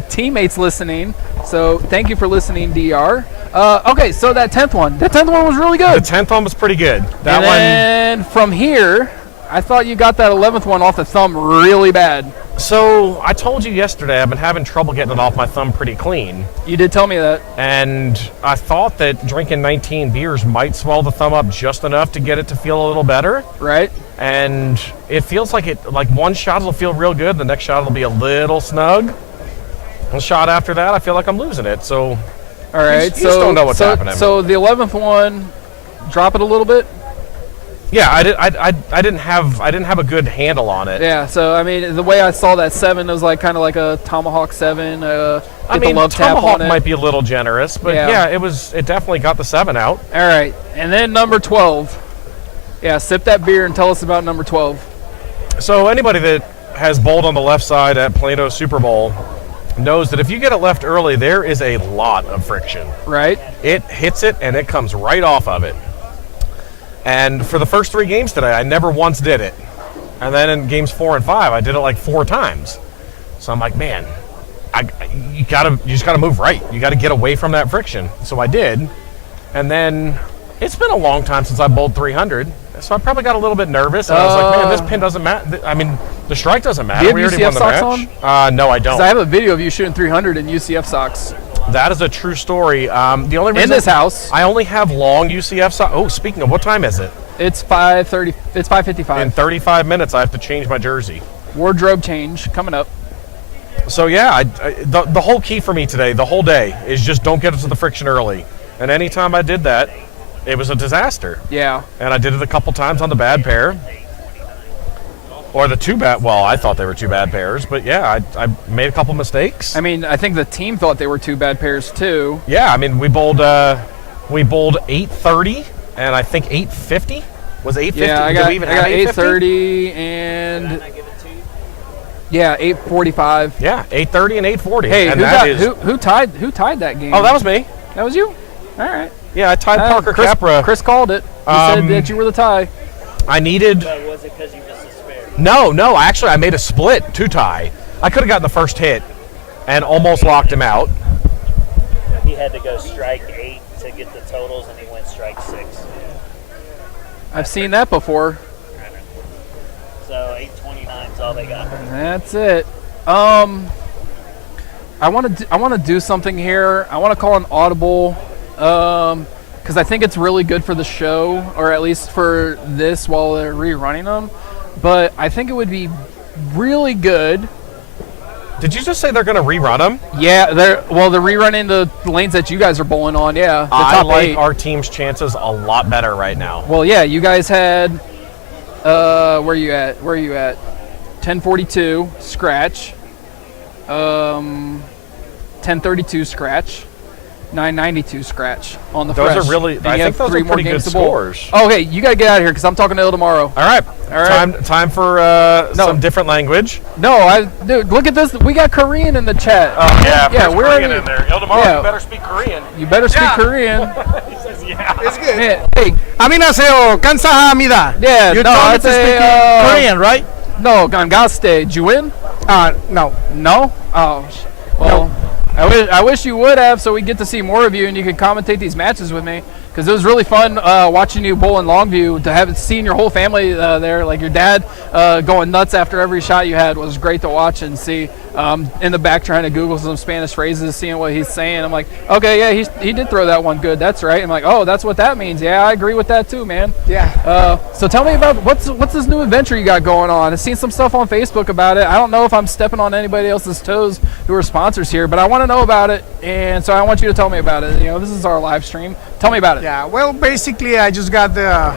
teammates listening. So thank you for listening, DR. Okay, so that 10th one. That 10th one was really good. The 10th one was pretty good. And from here, I thought you got that 11th one off the thumb really bad. So I told you yesterday I've been having trouble getting it off my thumb pretty clean. You did tell me that. And I thought that drinking 19 beers might swell the thumb up just enough to get it to feel a little better. Right. And it feels like one shot will feel real good, the next shot will be a little snug. One shot after that, I feel like I'm losing it. So, all right. You just don't know what's happening. So the 11th one, drop it a little bit. Yeah, I didn't have a good handle on it. Yeah. So I mean, the way I saw that 7, it was like kind of like a Tomahawk 7. I mean, the love tap Tomahawk on it. might be a little generous, but yeah, it definitely got the 7 out. All right, and then number 12. Yeah, sip that beer and tell us about number 12. So anybody that has bowled on the left side at Plano Super Bowl knows that if you get it left early, there is a lot of friction. Right. It hits it and it comes right off of it. And for the first 3 games today, I never once did it. And then in games 4 and 5, I did it like 4 times. So I'm like, man, you just gotta move right. You gotta get away from that friction. So I did. And then it's been a long time since I bowled 300. So I probably got a little bit nervous, and I was like, man, this pin doesn't matter. I mean, the strike doesn't matter. Do you have UCF socks on? No, I don't. Because I have a video of you shooting 300 in UCF socks. That is a true story. The only reason in this house, I only have long UCF socks. Oh, speaking of, what time is it? It's 5:30. It's 5:55. In 35 minutes, I have to change my jersey. Wardrobe change coming up. So yeah, the whole key for me today, the whole day, is just don't get into the friction early. And anytime I did that, it was a disaster. Yeah. And I did it a couple times on the bad pair. Or the 2 bad, well, I thought they were 2 bad pairs, but yeah, I made a couple mistakes. I mean, I think the team thought they were 2 bad pairs too. Yeah, I mean, we bowled 830 and I think 850. Was it 850? Yeah, I got 830 and yeah, 845. Yeah, 830 and 840. Hey, and who tied that game? Oh, that was me. That was you? All right. Yeah, I tied Parker Capra. Chris called it. He said that you were the tie. I needed. But was it because you missed a spare? No. Actually, I made a split 2 tie. I could have gotten the first hit and almost locked him out. He had to go strike 8 to get the totals, and he went strike 6. I've seen that before. So 829 is all they got. That's it. I want to do something here. I want to call an audible. Because I think it's really good for the show, or at least for this while they're rerunning them. But I think it would be really good. Did you just say they're going to rerun them? Yeah, they're rerunning the lanes that you guys are bowling on. Yeah, the I top like 8. our team's chances a lot better right now. Well, yeah, you guys had where you at? 1042 scratch, 1032 scratch, 992 scratch on the Those fresh. are really. And I you think have those 3 are more pretty good games to bowl. scores. Oh, okay, you gotta get out of here because I'm talking to Il tomorrow. All right. Time for some different language. No, dude, look at this. We got Korean in the chat. Oh yeah, yeah, we're we're Korean already in there. Ildemaro, yeah. you better speak Korean. You better speak Korean. He says yeah. It's good. Man, hey, 안녕하세요. 감사합니다. yeah, You no, told me I'd to say, speak Korean, right? No, gangaste. Did you win? No. No? Oh, well, I wish you would have, so we get to see more of you and you can commentate these matches with me. Because it was really fun watching you bowl in Longview. To have seen your whole family there, like your dad going nuts after every shot you had, was great to watch and see. In the back trying to Google some Spanish phrases, seeing what he's saying. I'm like, okay, yeah, he did throw that one good. That's right. I'm like, oh, that's what that means. Yeah, I agree with that too, man. Yeah. So tell me about what's this new adventure you got going on. I've seen some stuff on Facebook about it. I don't know if I'm stepping on anybody else's toes who are sponsors here, but I want to know about it, and so I want you to tell me about it. You know, this is our live stream. Tell me about it. Yeah, well, basically, I just got the.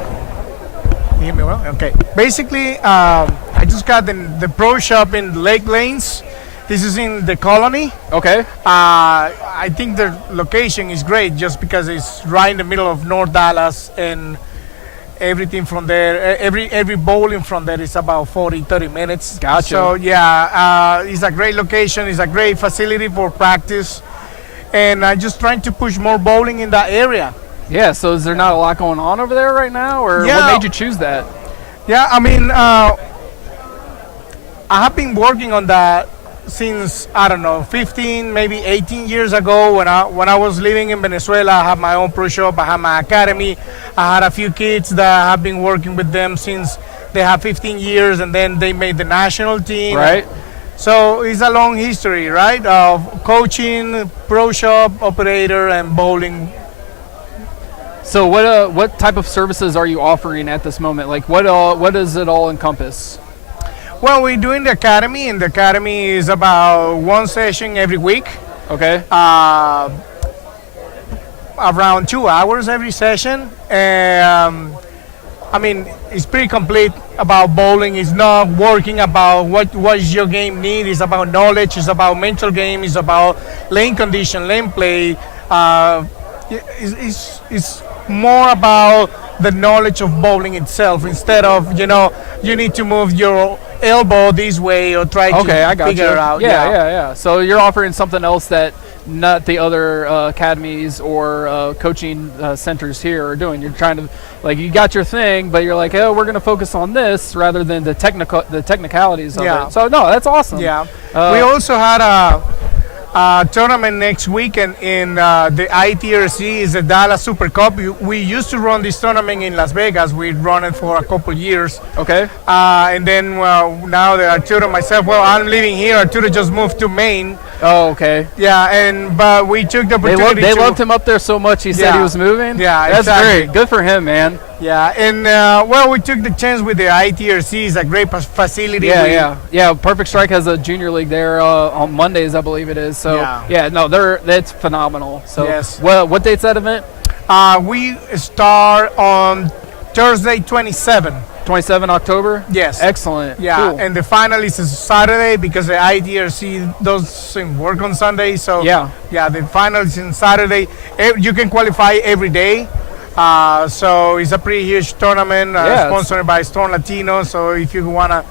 You hear me well? Okay. Basically, I just got the pro shop in Lake Lanes. This is in the Colony. Okay. I think the location is great just because it's right in the middle of North Dallas, and everything from there, every bowling from there is about 30 minutes. Gotcha. So yeah, it's a great location. It's a great facility for practice, and I'm just trying to push more bowling in that area. Yeah, so is there not a lot going on over there right now, or Yeah. what made you choose that? Yeah, I mean, I have been working on that since, I don't know, 15, maybe 18 years ago when I was living in Venezuela. I had my own pro shop, I had my academy. I had a few kids that have been working with them since they have 15 years, and then they made the national team. Right. So it's a long history, right, of coaching, pro shop, operator, and bowling. So what type of services are you offering at this moment? Like what does it all encompass? Well, we're doing the academy, and the academy is about one session every week. Okay. Around 2 hours every session. I mean, it's pretty complete about bowling. It's not working about what is your game need. It's about knowledge. It's about mental game. It's about lane condition, lane play. It's more about the knowledge of bowling itself instead of, you need to move your elbow this way or try to I got figure you. out. Yeah. So you're offering something else that not the other academies or coaching centers here are doing. You're trying to, like, you got your thing, but you're like, oh, we're going to focus on this rather than the technicalities of it. So no, that's awesome. Yeah. We also had a tournament next weekend in the ITRC, is the Dallas Super Cup. We used to run this tournament in Las Vegas. We'd run it for a couple years. Okay. And then now that Arturo and myself, I'm living here. Arturo just moved to Maine. Oh, okay. Yeah, but we took the opportunity. They loved him up there so much. He said he was moving. Yeah, that's exactly. great. Good for him, man. Yeah, and we took the chance with the ITRC. It's a great facility. Yeah. Perfect Strike has a junior league there on Mondays, I believe it is. So that's phenomenal. So yes. What date's that event? We start on Thursday, 27. 27 October? Yes. Excellent. Yeah, Cool. and the finalists is Saturday because the IDRC doesn't work on Sunday. So the finals is Saturday. You can qualify every day. So it's a pretty huge tournament sponsored by Stone Latino. So if you wanna,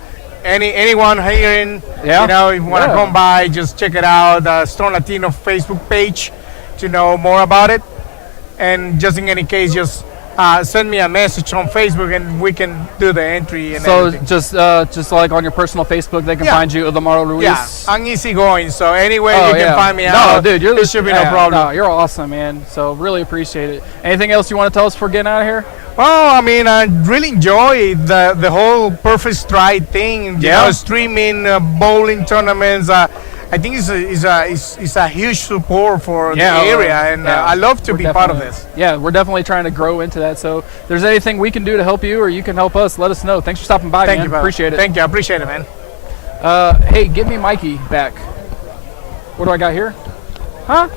anyone hearing, if you wanna come by, just check it out. Stone Latino Facebook page to know more about it. And just in any case, just send me a message on Facebook and we can do the entry and everything. just like on your personal Facebook, they can find you, Ildemaro Ruiz. Yeah, I'm easygoing, so anyway you can find me out. No, dude, it should be no problem. No, you're awesome, man. So really appreciate it. Anything else you want to tell us before getting out of here? Well, I mean, I really enjoy the whole Perfect Stride thing. You know, streaming bowling tournaments. I think it's a huge support for the area, and I love to be part of this. Yeah, we're definitely trying to grow into that. So if there's anything we can do to help you or you can help us, let us know. Thanks for stopping by, man. Thank you, brother. Appreciate it. Thank you. I appreciate it, man. Hey, give me Mikey back. What do I got here? Huh?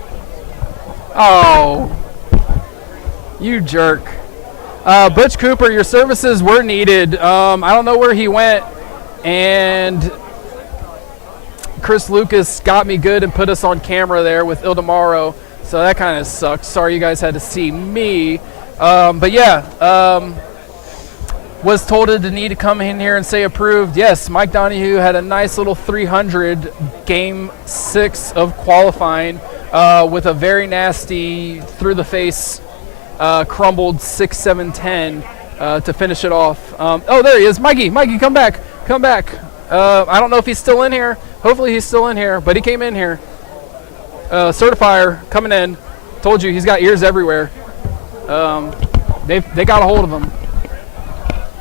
Oh, you jerk. Butch Cooper, your services were needed. I don't know where he went, and Chris Lucas got me good and put us on camera there with Ildemaro, so that kind of sucked. Sorry you guys had to see me. But yeah, was told to need to come in here and say approved. Yes, Mike Donahue had a nice little 300 game 6 of qualifying with a very nasty through the face crumbled 6-7-10 to finish it off. Oh, there he is. Mikey, come back. I don't know if he's still in here. Hopefully he's still in here, but he came in here. Certifier coming in. Told you he's got ears everywhere. They got a hold of him.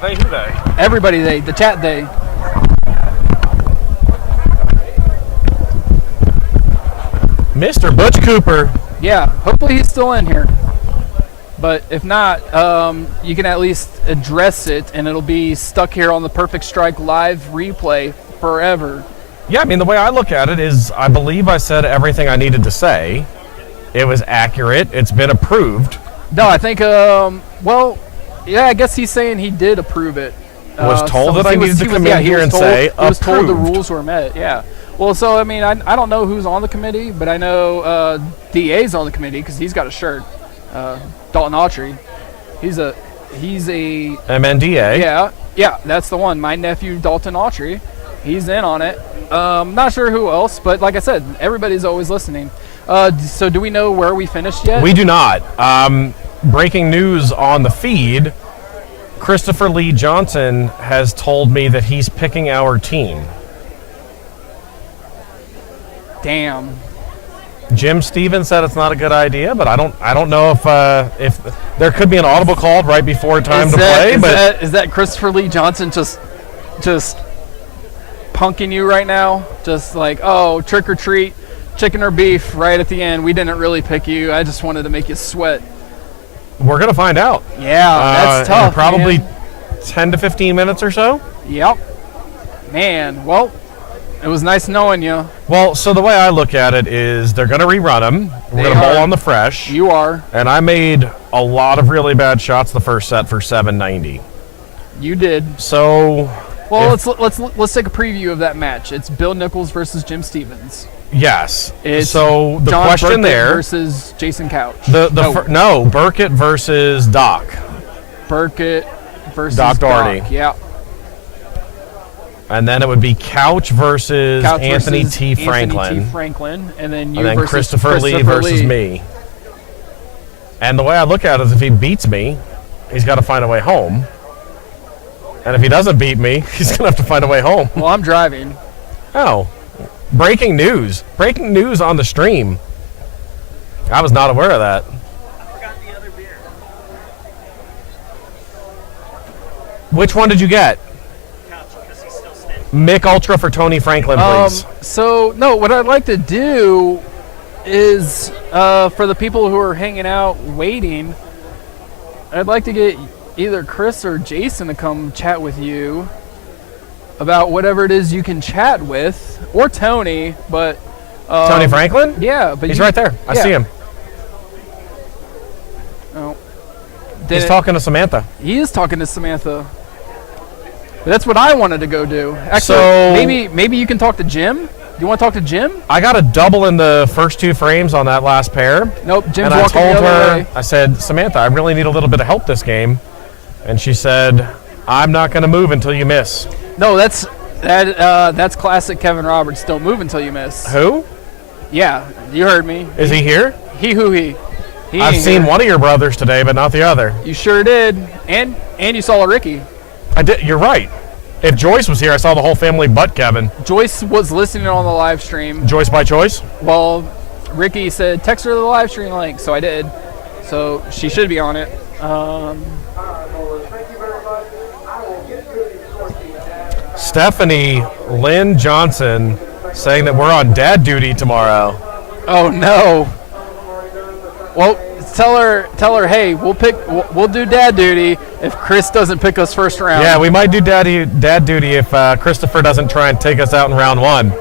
Hey, who they? Everybody they. The chat they. Mr. Butch Cooper. Yeah, hopefully he's still in here. But if not, you can at least address it, and it'll be stuck here on the Perfect Strike live replay forever. Yeah, I mean, the way I look at it is I believe I said everything I needed to say. It was accurate. It's been approved. No, I think, well, yeah, I guess he's saying he did approve it. Was told that I needed to come in here and say approved. He was told the rules were met, yeah. Well, so, I mean, I don't know who's on the committee, but I know DA's on the committee because he's got a shirt. Dalton Autry. He's a MNDA. Yeah, that's the one. My nephew Dalton Autry. He's in on it. Not sure who else, but like I said, everybody's always listening. So do we know where we finished yet? We do not. Breaking news on the feed, Christopher Lee Johnson has told me that he's picking our team. Damn. Jim Stevens said it's not a good idea, but I don't know if there could be an audible called right before time to play. Is that Christopher Lee Johnson just punking you right now? Just like, oh, trick or treat, chicken or beef right at the end. We didn't really pick you. I just wanted to make you sweat. We're gonna find out. Yeah, that's tough. Probably man. 10 to 15 minutes or so. Yep. Man, well, it was nice knowing you. Well, so the way I look at it is they're going to rerun them. We're going to bowl on the fresh. You are. And I made a lot of really bad shots the first set for 790. You did. So, well, let's take a preview of that match. It's Bill Nichols versus Jim Stevens. Yes. It's so the John question Burkett there versus Jason Couch. No, Burkett versus Doc. Burkett versus Doc Doherty. Yeah. And then it would be Couch versus Anthony T. Franklin. And then you versus Christopher Lee versus me. And the way I look at it is if he beats me, he's got to find a way home. And if he doesn't beat me, he's going to have to find a way home. Well, I'm driving. Oh. Breaking news. Breaking news on the stream. I was not aware of that. I forgot the other beer. Which one did you get? Mick Ultra for Tony Franklin, please. So, no, what I'd like to do is, for the people who are hanging out waiting, I'd like to get either Chris or Jason to come chat with you about whatever it is you can chat with, or Tony, but... Tony Franklin? Yeah, but he's right there. I see him. Oh. He's talking to Samantha. He is talking to Samantha. That's what I wanted to go do. Actually, so maybe you can talk to Jim. Do you want to talk to Jim? I got a double in the first two frames on that last pair. Nope, Jim's and I walking told the other her, way. I said, Samantha, I really need a little bit of help this game. And she said, I'm not going to move until you miss. No, that's classic Kevin Roberts. Don't move until you miss. Who? Yeah, you heard me. Is he here? He. I've seen one of your brothers today, but not the other. You sure did. And you saw a Ricky. I did. You're right. If Joyce was here, I saw the whole family but Kevin. Joyce was listening on the live stream. Joyce by choice? Well, Ricky said, text her the live stream link, so I did. So she should be on it. Stephanie Lynn Johnson saying that we're on dad duty tomorrow. Oh, no. Well, tell her, hey, we'll do dad duty if Chris doesn't pick us first round. Yeah, we might do dad duty if Christopher doesn't try and take us out in round 1.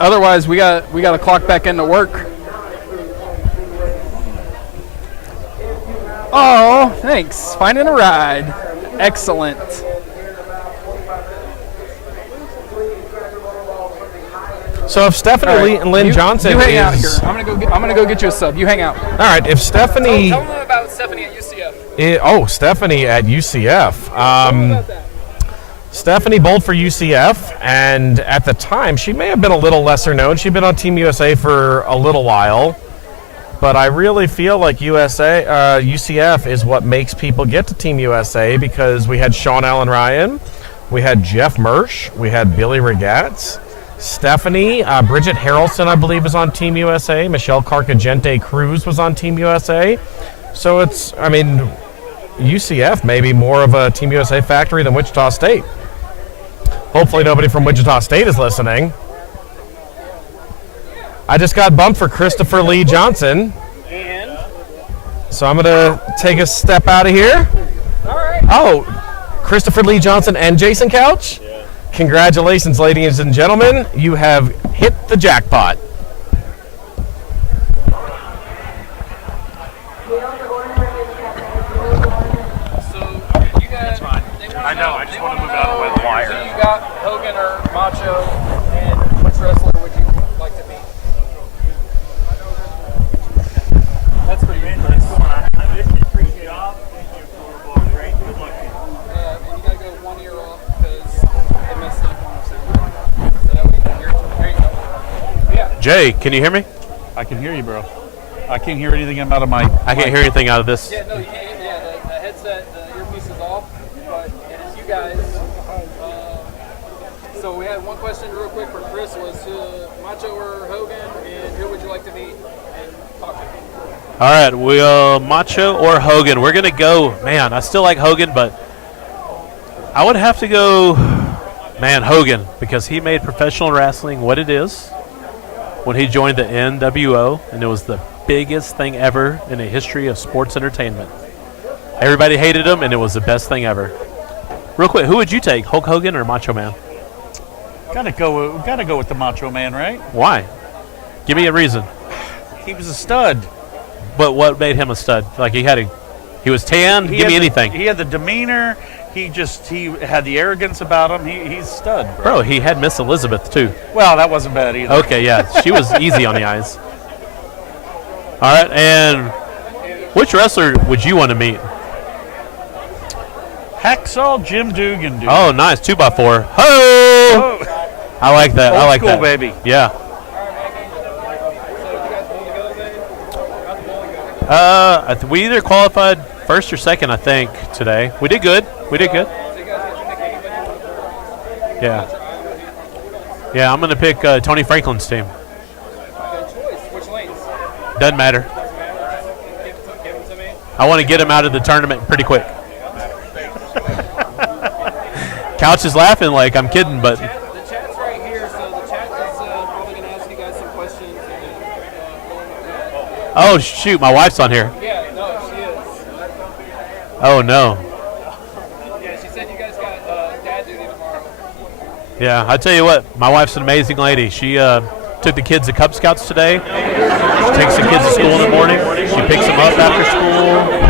Otherwise, we got to clock back into work. Oh, thanks. Finding a ride. Excellent. So if Stephanie and Lynn Johnson you hang out is, here. I'm gonna go get you a sub. You hang out. All right, if Stephanie. Tell them about Stephanie at UCF. Stephanie at UCF. Stephanie bowled for UCF, and at the time, she may have been a little lesser known. She'd been on Team USA for a little while, but I really feel like UCF is what makes people get to Team USA because we had Sean Allen Ryan, we had Jeff Mersch, we had Billy Regatz, Stephanie, Bridget Harrelson, I believe, was on Team USA. Michelle Carcagente Cruz was on Team USA. So UCF may be more of a Team USA factory than Wichita State. Hopefully nobody from Wichita State is listening. I just got bumped for Christopher Lee Johnson. So I'm going to take a step out of here. All right. Oh, Christopher Lee Johnson and Jason Couch? Yeah. Congratulations, ladies and gentlemen. You have hit the jackpot. I know, I just want to move out of the way of the wire. So you got Hogan or Macho, and which wrestler would you like to meet? That's pretty good. I missed your free job. Thank you for great. Good luck to you. And you got to go 1 year off because it messed up on our sound. So that would be here. There you go. Yeah. Jay, can you hear me? I can hear you, bro. I can't hear anything out of my. I can't hear anything out of this. Yeah, no, you can't. Yeah, the headset, the earpiece is off. But it's you guys. So we had one question real quick for Chris was Macho or Hogan, and who would you like to meet and talk to? All right, Macho or Hogan. We're gonna go. Man, I still like Hogan, but I would have to go, Hogan, because he made professional wrestling what it is when he joined the NWO, and it was the biggest thing ever in the history of sports entertainment. Everybody hated him, and it was the best thing ever. Real quick, who would you take, Hulk Hogan or Macho Man? Gotta go with the Macho Man, right? Why? Give me a reason. He was a stud. But what made him a stud? Like he was tan. Give me anything. He had the demeanor. He had the arrogance about him. He's a stud, bro. Bro, he had Miss Elizabeth too. Well, that wasn't bad either. Okay, yeah, she was easy on the eyes. All right, and which wrestler would you want to meet? Hacksaw Jim Dugan, dude. Oh, nice, 2x4. Ho! I like that. Old I like school, that, baby. Yeah. We either qualified first or second, I think, today. We did good. Yeah. Yeah, I'm going to pick Tony Franklin's team. Doesn't matter. I want to get him out of the tournament pretty quick. Couch is laughing like I'm kidding, but... The chat's right here, so the chat is probably going to ask you guys some questions. Oh, shoot, my wife's on here. Yeah, no, she is. Oh, no. Yeah, she said you guys got dad duty tomorrow. Yeah, I tell you what, my wife's an amazing lady. She took the kids to Cub Scouts today. She takes the kids to school in the morning. She picks them up after school.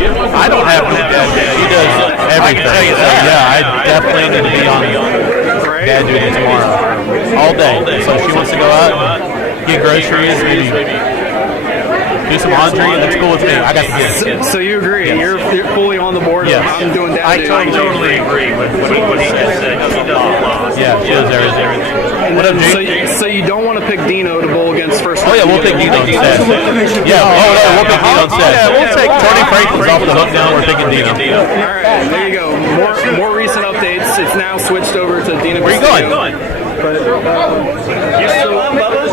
I don't have no dad duty. She does everything. So, yeah, I definitely need to be on dad duty tomorrow. All day. So she wants to go out and get groceries, maybe do some laundry, and that's cool with me. I got the kids. So you agree? Yes. You're fully on the board. Yes. I'm doing dad duty. I totally agree with what he just said. He does. Yeah, she does everything. What up, Jake? So you don't want to pick Dino to bowl against first? Oh, yeah, we'll pick Dino instead. Yeah, we'll pick Dino instead. Yeah, we'll take Tony Franklin's off the hook now. We're picking Dino. All right, there you go. More recent updates. It's now switched over to Dino. Where you going? But, you're still on, Bubba?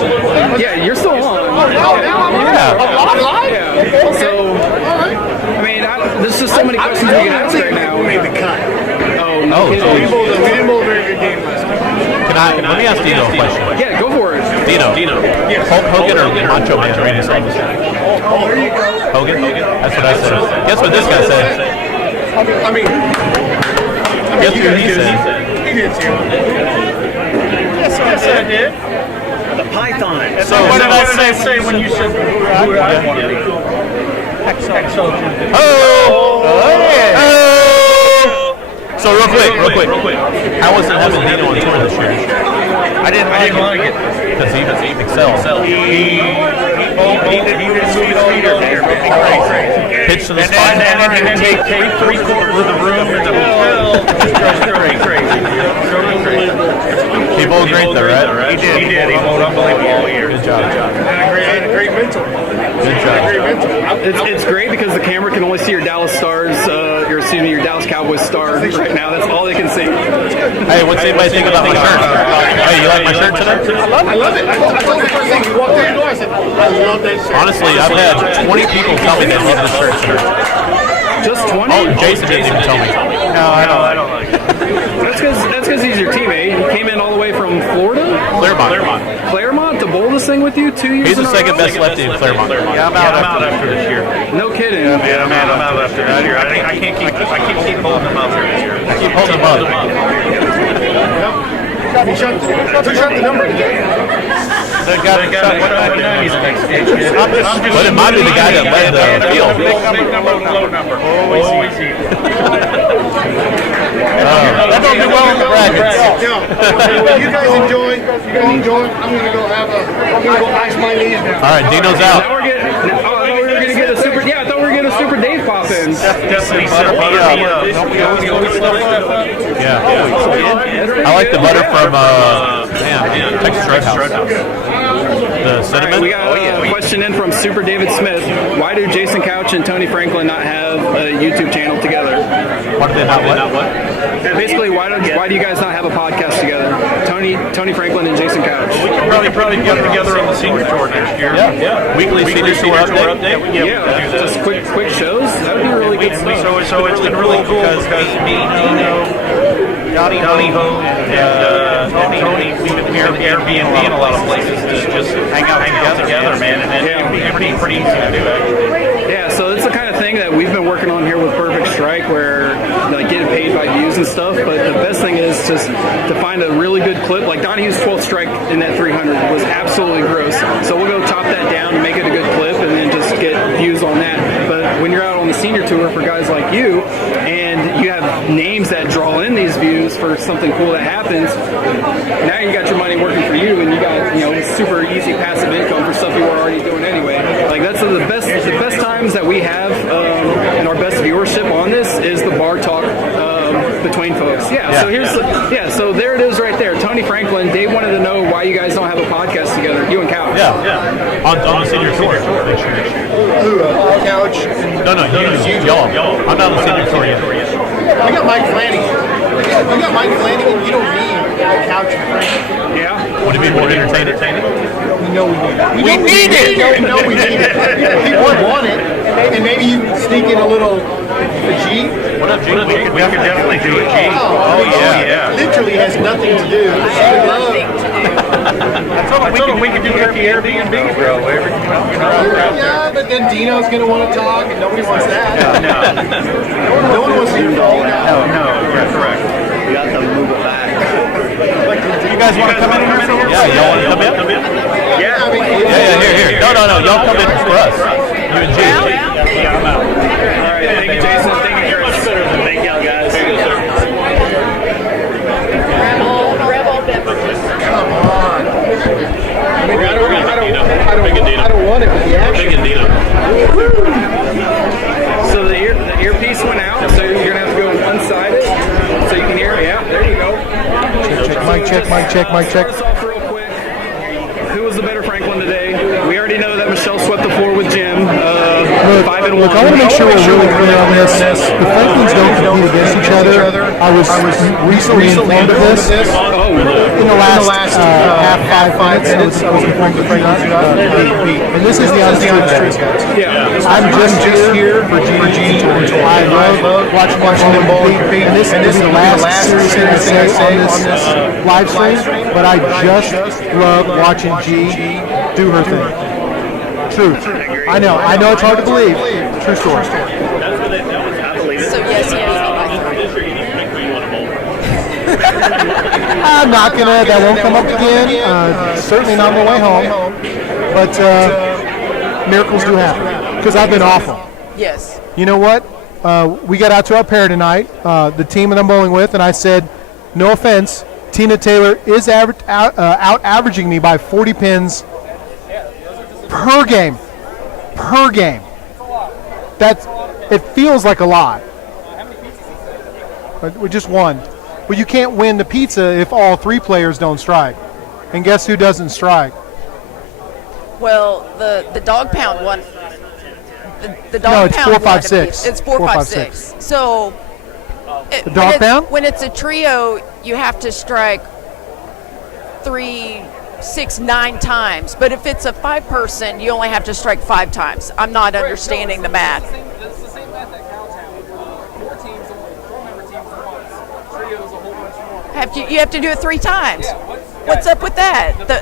Yeah, you're still on. Yeah. So, I mean, there's just so many questions we can ask right now. Made the cut. Oh, no. We didn't bowl a very good game last night. Let me ask Dino a question. Yeah, go for it. Dino. Hulk Hogan or Macho Man? Oh, there you go. Hogan? That's what I said. Guess what this guy said? I mean, Guess what he said? He did too. Yes, I did. The Python. So what did I say when you said who I want to be? So real quick. How was it having Dino on tour this year? I didn't like it Because he excelled. He did move his feet over there. Pitch to the And spine. then take 3/4 of the room in the hotel. Just crazy. He bowled great though, right? He did. He bowled unbelievable all year. Good job. And a great mentor. Good job. It's great because the camera can only see your Dallas Stars, your Dallas Cowboys star right now. That's all they can see. Hey, what's anybody think about my shirt? Hey, you like my shirt today? I love it. I told the first thing you walked in the door, I said, I love that shirt. Honestly, I've had 20 people tell me they love this shirt today. Just 20? Oh, Jason didn't even tell me. No, I don't like it. That's because he's your teammate. He came in all the way from Florida? Claremont to bowl this thing with you 2 years He's in the a row? second best lefty in Claremont. Yeah, I'm out after this year. No kidding. Yeah, I'm out after this year. I can't keep holding him out there this year. I keep holding him up. He shut the number today. But it might be the guy that led the field. Big number, low number. Always easy. That don't do well in the brackets. You guys enjoy. I'm gonna go ice my knees down. All right, Dino's out. Now I thought we were going to get a super. Yeah, I thought we were going to get a super Dave pop in. Yeah. I like the butter from Texas Roadhouse. The cinnamon. We got a question in from Super David Smith. Why do Jason Couch and Tony Franklin not have a YouTube channel together? Why do they not what? Basically, why do you guys not have a podcast together? Tony Franklin and Jason Couch. We can probably get together on the senior tour next year. Yeah. Weekly senior tour update. Yeah, just quick shows. That would be really good stuff. So it's been really cool because me, Dino, Donnie Ho, and Tony, we've been here at the Airbnb in a lot of places to just hang out together, man, and it'd be pretty easy to do, actually. Yeah, so it's the kind of thing that we've been working on here with Perfect Strike, where like getting paid by views and stuff. But the best thing is just to find a really good clip. Like Donahue's 12th strike in that 300 was absolutely gross. So we'll go chop that down and make it a good clip, and then just get views on that. But when you're out on the senior tour for guys like you, and you have names that draw in these views for something cool that happens, now you got your money working for you, and you got super easy passive income for stuff you were already doing anyway. Like that's the best times that we have, and our best viewership on this is the bar talk between folks. So there it is right there. Tony Franklin, Dave wanted to know why you guys don't have a podcast together, you and Couch. Yeah. On the senior tour. Who? Couch? No, y'all. I'm not on the senior tour yet. We got Mike Flanagan. We got Mike Flanagan. You don't need Couch and Frank. Yeah. Would it be more entertaining? We know we need it. We need it. We know we need it. People want it, and maybe you sneak in a little G. What up, G? We could definitely do a G. Oh yeah. Literally has nothing to do. I told him we could do it at the Airbnb, bro. Yeah, but then Dino's going to want to talk, and nobody wants that. No one wants to hear from Dino. No, you're correct. We got to move it back. You guys want to come in? Yeah, y'all want to come in? Yeah. Here. No. Y'all come in for us. You and Jay. Yeah, I'm out. All right, thank you, Jason. Thank you, Chris. Thank y'all, guys. Come on. I mean, I don't want it, but the action. So the earpiece went out, so you're going to have to go inside it so you can hear it. Yeah, there you go. Mic check. Real quick. Who was the better Franklin today? We already know that Michelle swept the floor with Jim. 5-1. Look, I want to make sure we're really clear on this. The Franklins don't compete against each other. I was recently informed of this. Oh, In the last half 5 minutes, I was informed the Finalists beat. And this is the honest truth, guys. Yeah. I'm just here for G until I love watching them bowl compete. And this will be the last serious thing I say on this live stream, but I just love watching G do her thing. Truth. I know it's hard to believe. True story. So yes, he beat me by 3. I'm not gonna. That won't come up again. Certainly not on the way home. But miracles do happen because I've been awful. Yes. You know what? We got out to our pair tonight, the team that I'm bowling with, and I said, no offense, Tina Taylor is out averaging me by 40 pins per game. Per game. It feels like a lot. But we just won. But you can't win the pizza if all 3 players don't strike. And guess who doesn't strike? Well, the dog pound one. The dog No, it's pound 4, 5, 6. It's 4, 5, 6. So The dog pound? when it's a trio, you have to strike 3, 6, 9 times. But if it's a 5-person, you only have to strike 5 times. I'm not understanding the math. It's the same math at Cowtown. 4 teams, 4-member teams once. Trios a whole bunch more. You have to do it 3 times. Yeah, What's up with that? The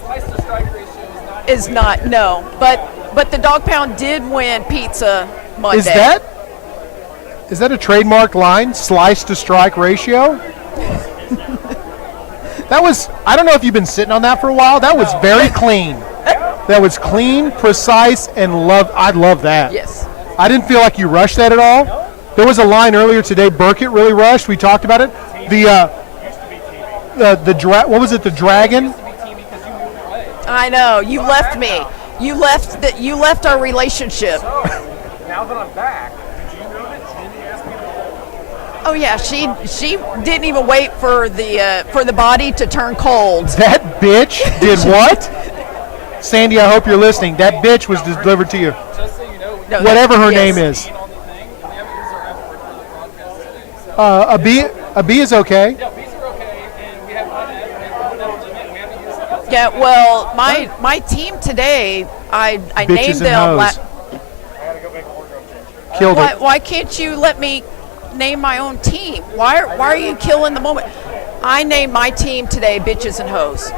slice to strike ratio is not no. But the dog pound did win pizza Monday. Is that a trademark line? Slice to strike ratio? That was, I don't know if you've been sitting on that for a while. That was very clean. That was clean, precise, and I love that. Yes. I didn't feel like you rushed that at all. There was a line earlier today, Burkett really rushed. We talked about it. What was it, the dragon? I know. You left me. You left our relationship. Now that I'm back, did you know that Jenny asked me to bowl? Oh yeah, she didn't even wait for the body to turn cold. That bitch did what? Sandy, I hope you're listening. That bitch was delivered to you. Just so you know, Whatever her name is. A B is okay. Yeah, B's are okay, and we have one limit. We haven't used it. Yeah, well, my team today, I named them. Killed it. Why can't you let me name my own team? Why are you killing the moment? I named my team today Bitches and Hoes.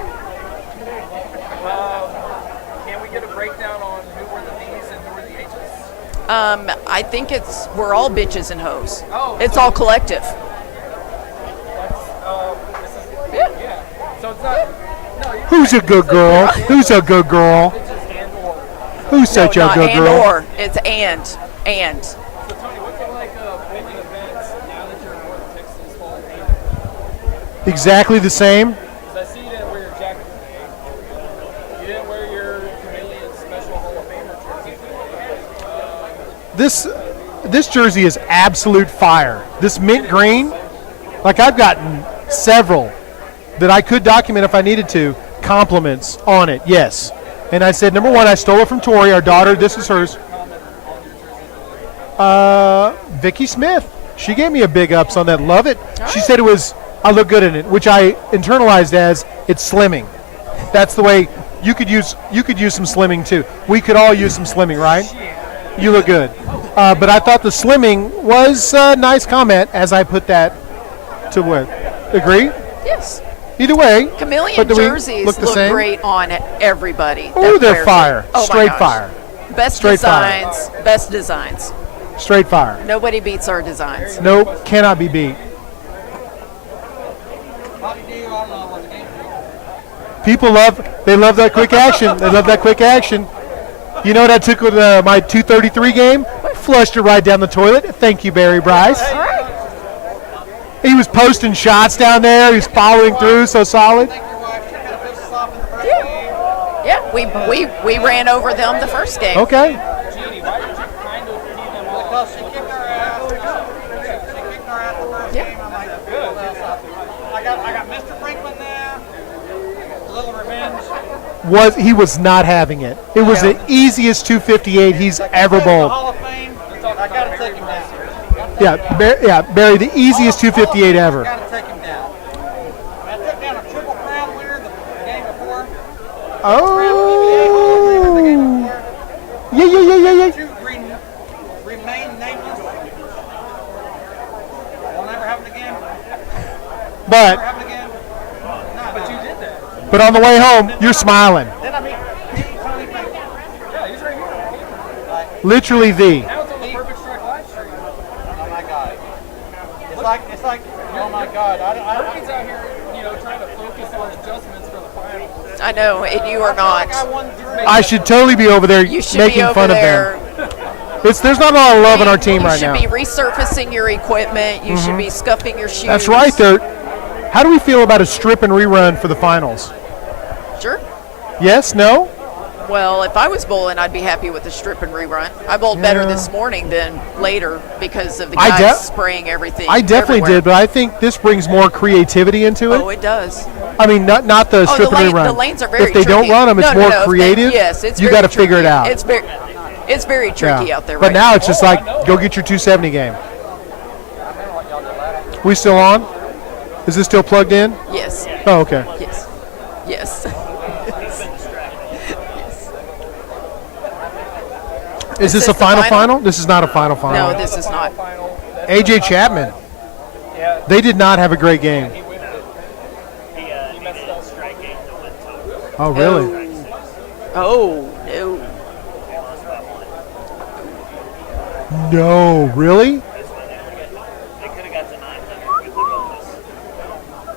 Can we get a breakdown on who were the B's and who were the H's? I think we're all bitches and hoes. Oh, it's all collective. Yeah. So it's not. Who's a good girl? Who's a good girl? Who's such a good girl? Or it's and. So Tony, what's it like bowling events now that you're in North Texas Hall of Fame? Exactly the same. Because I see you didn't wear your jacket today. You didn't wear your Chameleon Special Hall of Famer jersey today. This jersey is absolute fire. This mint green, like I've gotten several that I could document if I needed to, compliments on it, yes. And I said, number one, I stole it from Tori, our daughter. This is hers. Vicky Smith. She gave me a big ups on that. Love it. She said I look good in it, which I internalized as it's slimming. That's the way you could use some slimming too. We could all use some slimming, right? You look good. But I thought the slimming was a nice comment as I put that to what? Agree? Yes. Either way. Chameleon jerseys look great on everybody. Oh, they're fire. Oh, Straight fire. Best Straight designs. fire. Best designs. Straight fire. Nobody beats our designs. Nope, cannot be beat. People love that quick action. They love that quick action. You know what I took with my 233 game? I flushed it right down the toilet. Thank you, Barry Bryce. All right. He was posting shots down there. He was following through so solid. Yeah, we ran over them the first game. Okay. Because she kicked our ass. She kicked our ass the first game. I'm like, good. I got Mr. Franklin there. A little revenge. He was not having it. It was the easiest 258 he's ever bowled. Hall of Fame. I got to take him down. Yeah, Barry, the easiest 258 ever. Got to take him down. I took down a Oh. Yeah. Remain nameless. We'll never have it again. But But you did that. but on the way home, you're smiling. Then I mean, yeah, he's right here. Literally the. Now it's on the Perfect Strike live stream. Oh my God. It's like, oh my God. He's out here, trying to focus on adjustments for the finals. I know, and you are not. I should totally be over there You should making be over fun there. of them. There's not a lot of love in our team right now. You should be resurfacing your equipment. You should be scuffing your shoes. That's right. There. How do we feel about a strip and rerun for the finals? Sure. Yes. No. Well, if I was bowling, I'd be happy with the strip and rerun. I bowled better this morning than later because of the guys spraying everything. I definitely everywhere. did, but I think this brings more creativity into it. Oh, it does. I mean, not the strip and rerun. The lanes are very If they tricky. don't run them, it's more creative. Yes, it's you got to figure it out. It's very tricky out there. But right now it's just like go get your 270 game. We still on? Is this still plugged in? Yes. Oh, okay. Yes. Yes. Is this a final? This is not a final. No, this is not. AJ Chapman. They did not have a great game. Oh, really? Oh, no. No, really?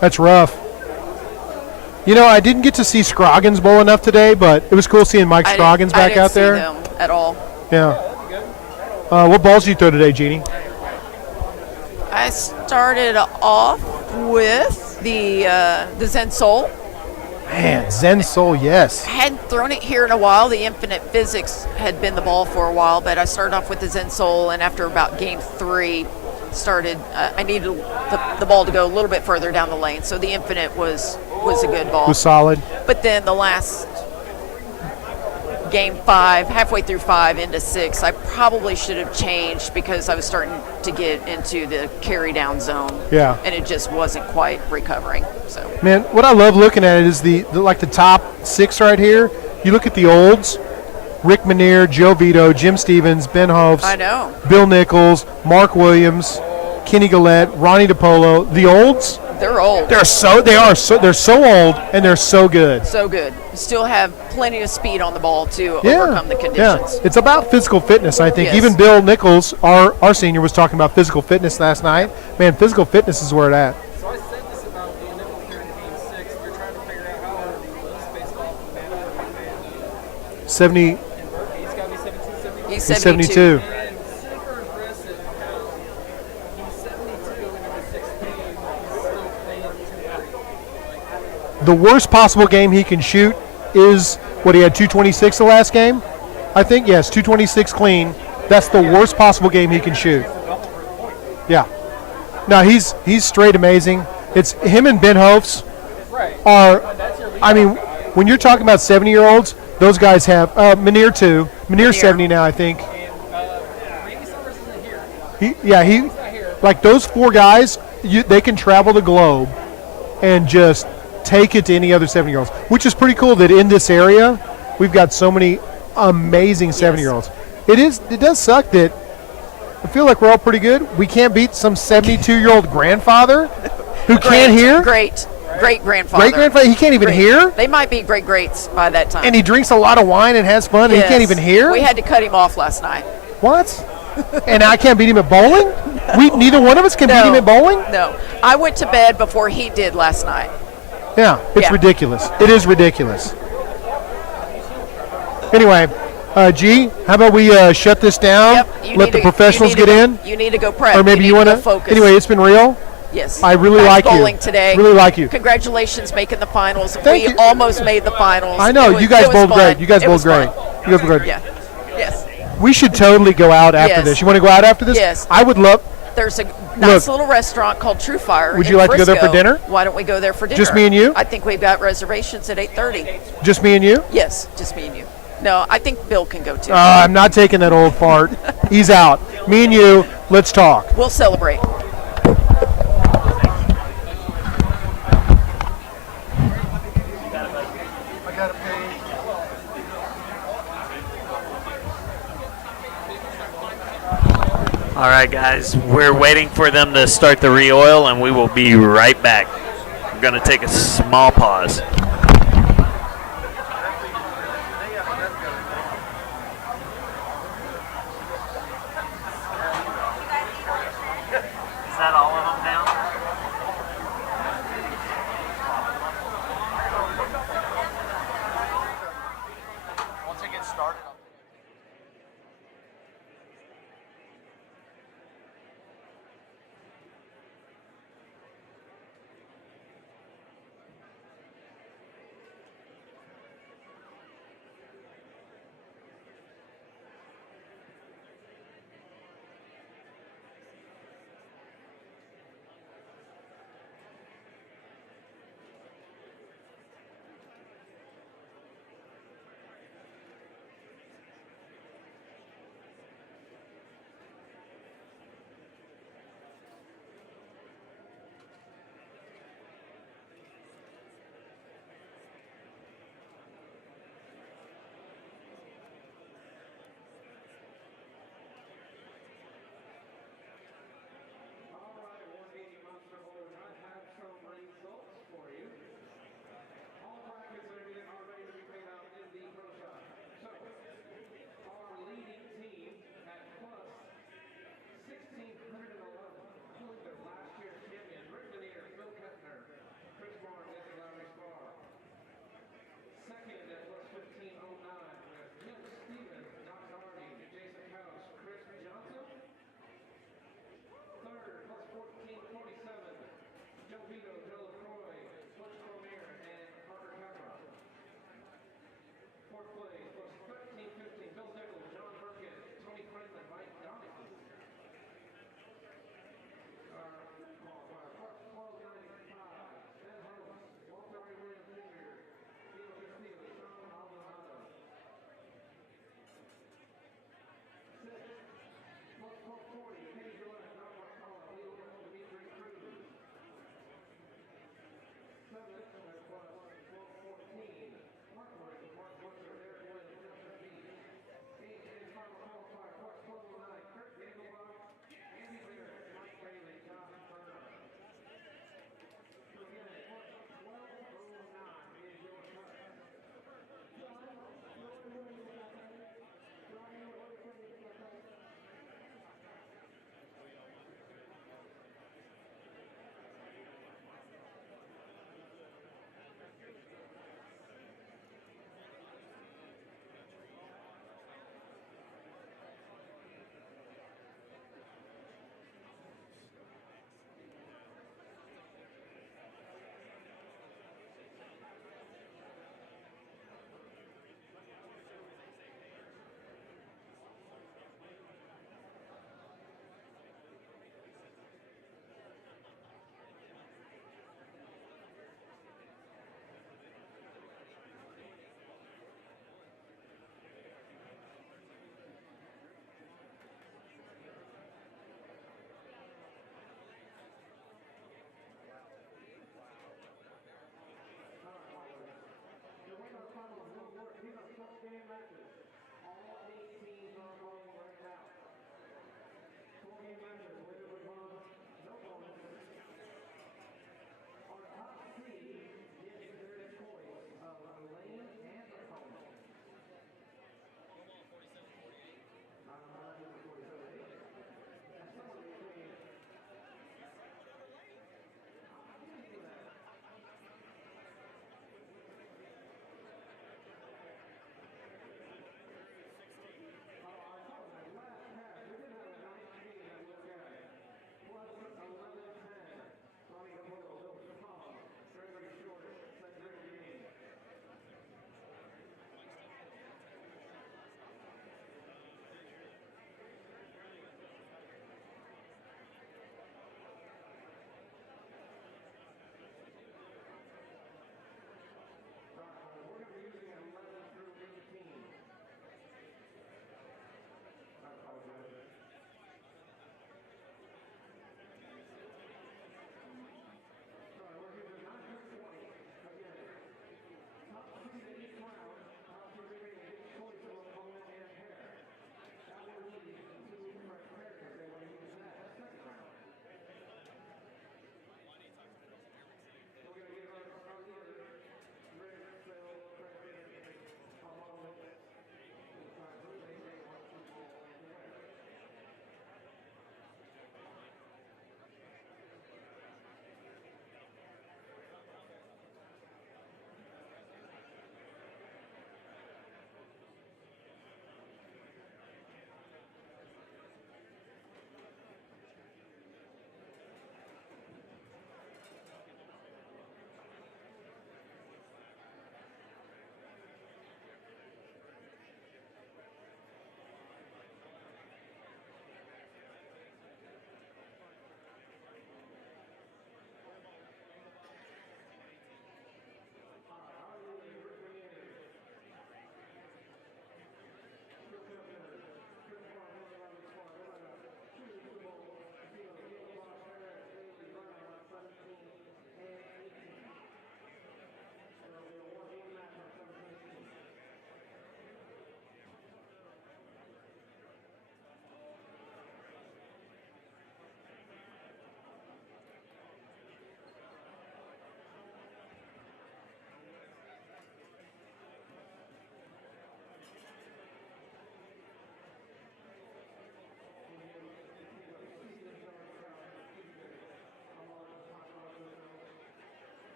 That's rough. I didn't get to see Scroggins bowl enough today, but it was cool seeing Mike Scroggins back out there. I didn't see them at all. Yeah. What balls did you throw today, Jeannie? I started off with the Zen Soul. Man, Zen Soul, yes. I hadn't thrown it here in a while. The Infinite Physics had been the ball for a while, but I started off with the Zen Soul, and after about game 3, I needed the ball to go a little bit further down the lane, so the Infinite was a good ball. Was solid. But then the last game 5, halfway through 5 into 6, I probably should have changed because I was starting to get into the carry down zone. Yeah. And it just wasn't quite recovering. So. Man, what I love looking at it is the top 6 right here. You look at the olds: Rick Manier, Joe Vito, Jim Stevens, Ben Hopes, I know. Bill Nichols, Mark Williams, Kenny Gillette, Ronnie DiPolo. The olds. They're old. They're so old and they're so good. So good. Still have plenty of speed on the ball to overcome the conditions. Yeah. It's about physical fitness, I think. Yes. Even Bill Nichols, our senior, was talking about physical fitness last night. Man, physical fitness is where it's at. So I said this about the Nichols here in game 6. We're trying to figure out how old he was based off of the man and 70. He's got to be 72, 73. He's 72. And super impressive how he's 72 and in the 6th game he's still playing 230. The worst possible game he can shoot is what he had 226 the last game. I think, yes, 226 clean. That's the worst possible game he can shoot. Yeah. No, he's straight amazing. It's him and Ben Hopes are, I mean, when you're talking about 70-year-olds, those guys have, Manier too. Manier's 70 now, I think. He, like those 4 guys, they can travel the globe and just take it to any other 70-year-olds, which is pretty cool that in this area we've got so many amazing 70-year-olds. It does suck that I feel like we're all pretty good. We can't beat some 72-year-old grandfather who can't hear. Great grandfather. Great grandfather. He can't even hear. They might be great greats by that time. And he drinks a lot of wine and has fun. And he can't even hear. We had to cut him off last night. What? And I can't beat him at bowling? Neither one of us can beat him at bowling? No. I went to bed before he did last night. Yeah, it's ridiculous. It is ridiculous. Anyway, G, how about we shut this down? Yep, let the professionals get in? You need to go prep. Or maybe you want to focus. Anyway, it's been real. Yes. I really Nice like you. bowling today. Really like you. Congratulations making the finals. Thank we you. almost made the finals. I know. You guys bowled great. You guys It bowled was great. fun. You guys bowled great. Yeah. Yes. We should totally go out after Yes. this. You want to go out after this? Yes. I would love. There's a nice little restaurant called True Fire. Would in you like to go there for Frisco. dinner? Why don't we go there for dinner? Just me and you? I think we've got reservations at 8:30. Just me and you? Yes, just me and you. No, I think Bill can go too. I'm not taking that old fart. He's out. Me and you, let's talk. We'll celebrate. I got to pay. All right, guys, we're waiting for them to start the re-oil, and we will be right back. We're going to take a small pause. Is that all of them now? Once I get started,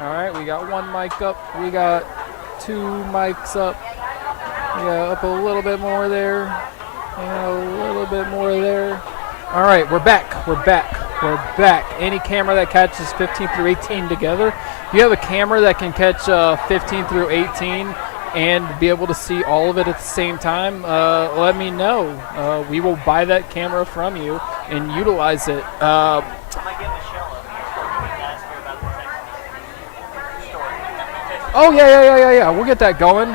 All right, we got one mic up. We got two mics up. We got up a little bit more there. And a little bit more there. All right, we're back. We're back. We're back. Any camera that catches 15 through 18 together. If you have a camera that can catch 15 through 18 and be able to see all of it at the same time, let me know. We will buy that camera from you and utilize it. Oh, yeah. We'll get that going.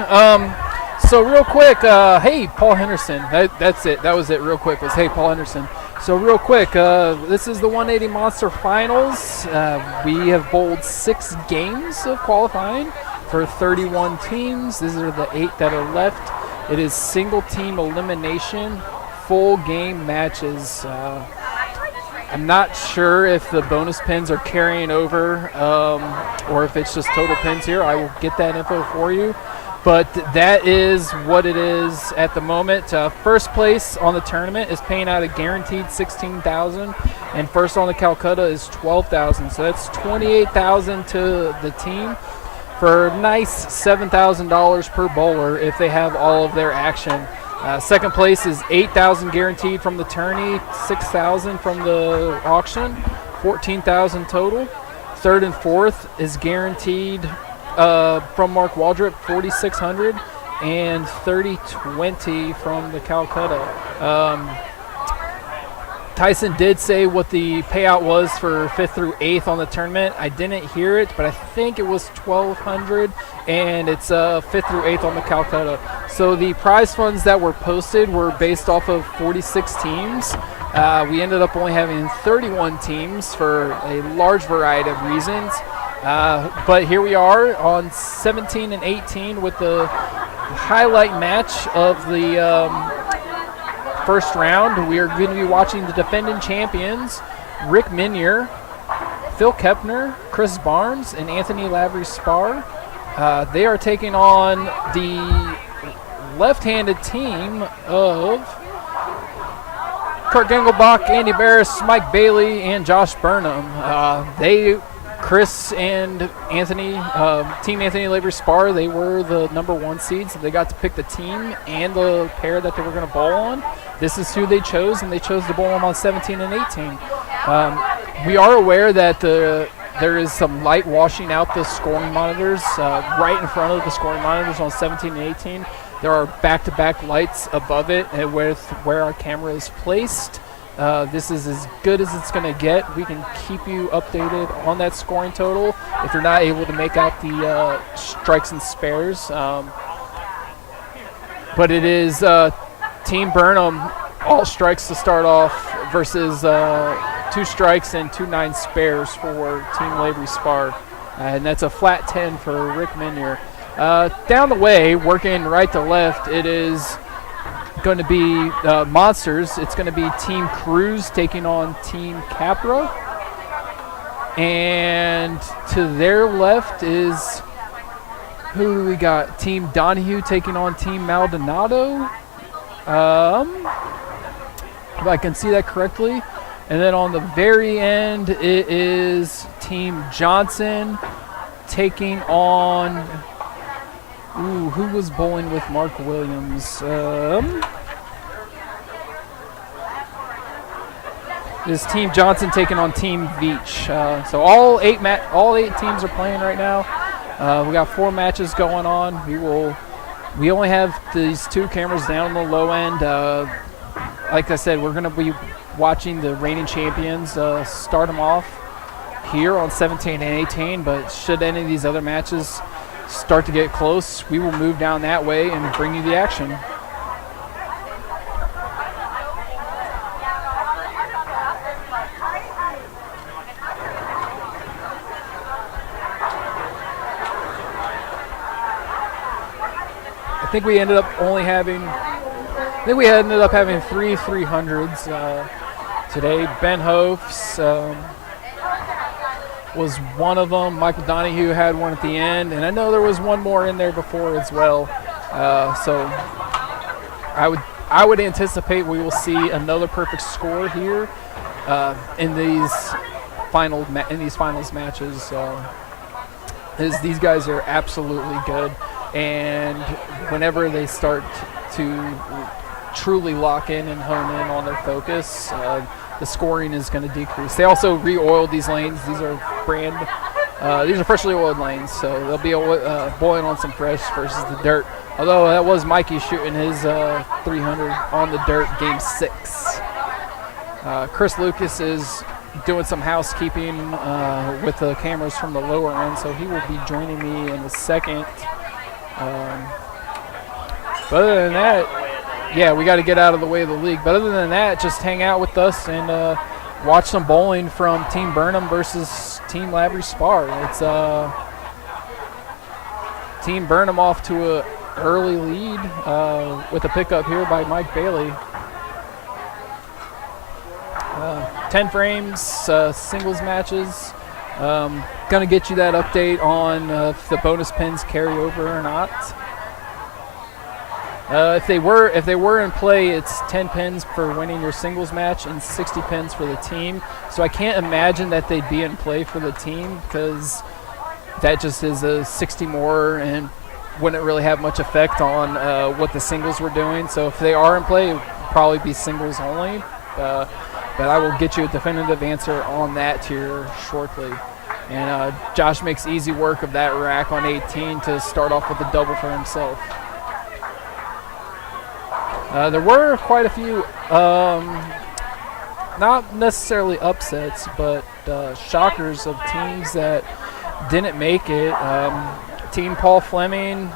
So real quick, hey, Paul Henderson. That's it. That was it real quick was, hey, Paul Henderson. So real quick, this is the 180 Monster Finals. We have bowled 6 games of qualifying for 31 teams. These are the 8 that are left. It is single team elimination, full game matches. I'm not sure if the bonus pins are carrying over or if it's just total pins here. I will get that info for you. But that is what it is at the moment. First place on the tournament is paying out a guaranteed $16,000, and first on the Calcutta is $12,000. So that's $28,000 to the team for a nice $7,000 per bowler if they have all of their action. Second place is $8,000 guaranteed from the tourney, $6,000 from the auction, $14,000 total. Third and fourth is guaranteed from Mark Waldrup, $4,600, and $30.20 from the Calcutta. Tyson did say what the payout was for 5th through 8th on the tournament. I didn't hear it, but I think it was $1,200, and it's 5th through 8th on the Calcutta. So the prize funds that were posted were based off of 46 teams. We ended up only having 31 teams for a large variety of reasons. But here we are on 17 and 18 with the highlight match of the first round. We are going to be watching the defending champions, Rick Minier, Phil Kepner, Chris Barnes, and Anthony Lavery Spar. They are taking on the left-handed team of Kurt Gengelbach, Andy Barris, Mike Bailey, and Josh Burnham. Chris and Anthony, Team Anthony Lavery Spar, they were the number 1 seeds. So they got to pick the team and the pair that they were going to bowl on. This is who they chose, and they chose to bowl them on 17 and 18. We are aware that there is some light washing out the scoring monitors right in front of the scoring monitors on 17 and 18. There are back-to-back lights above it and with where our camera is placed. This is as good as it's going to get. We can keep you updated on that scoring total if you're not able to make out the strikes and spares. But it is Team Burnham, all strikes to start off versus 2 strikes and 2 9 spares for Team Lavery Spar. And that's a flat 10 for Rick Minier. Down the way, working right to left, it is going to be Monsters. It's going to be Team Cruz taking on Team Capra. And to their left is, who do we got? Team Donahue taking on Team Maldonado. If I can see that correctly. And then on the very end, it is Team Johnson taking on... Ooh, who was bowling with Mark Williams? This Team Johnson taking on Team Veach. So all eight teams are playing right now. We got 4 matches going on. We only have these 2 cameras down on the low end. Like I said, we're going to be watching the reigning champions start them off here on 17 and 18. But should any of these other matches start to get close, we will move down that way and bring you the action. I think we ended up having 3 300s today. Ben Hofs was one of them. Michael Donahue had one at the end, and I know there was one more in there before as well. So I would anticipate we will see another perfect score here in these finals matches. is these guys are absolutely good, and whenever they start to truly lock in and hone in on their focus, the scoring is going to decrease. They also re-oiled these lanes. These are freshly oiled lanes, so they'll be boiling on some fresh versus the dirt. Although that was Mikey shooting his 300 on the dirt game 6. Chris Lucas is doing some housekeeping with the cameras from the lower end, so he will be joining me in a second. But other than that, yeah, we got to get out of the way of the league. But other than that, just hang out with us and watch some bowling from Team Burnham versus Team Lavery Spar. It's Team Burnham off to an early lead with a pickup here by Mike Bailey. 10 frames, singles matches. Gonna get you that update on if the bonus pins carry over or not. If they were in play, it's 10 pins for winning your singles match and 60 pins for the team. So I can't imagine that they'd be in play for the team because that just is a 60 more and wouldn't really have much effect on what the singles were doing. So if they are in play, it would probably be singles only. But I will get you a definitive answer on that here shortly. And Josh makes easy work of that rack on 18 to start off with a double for himself. There were quite a few, not necessarily upsets, but shockers of teams that didn't make it. Team Paul Fleming,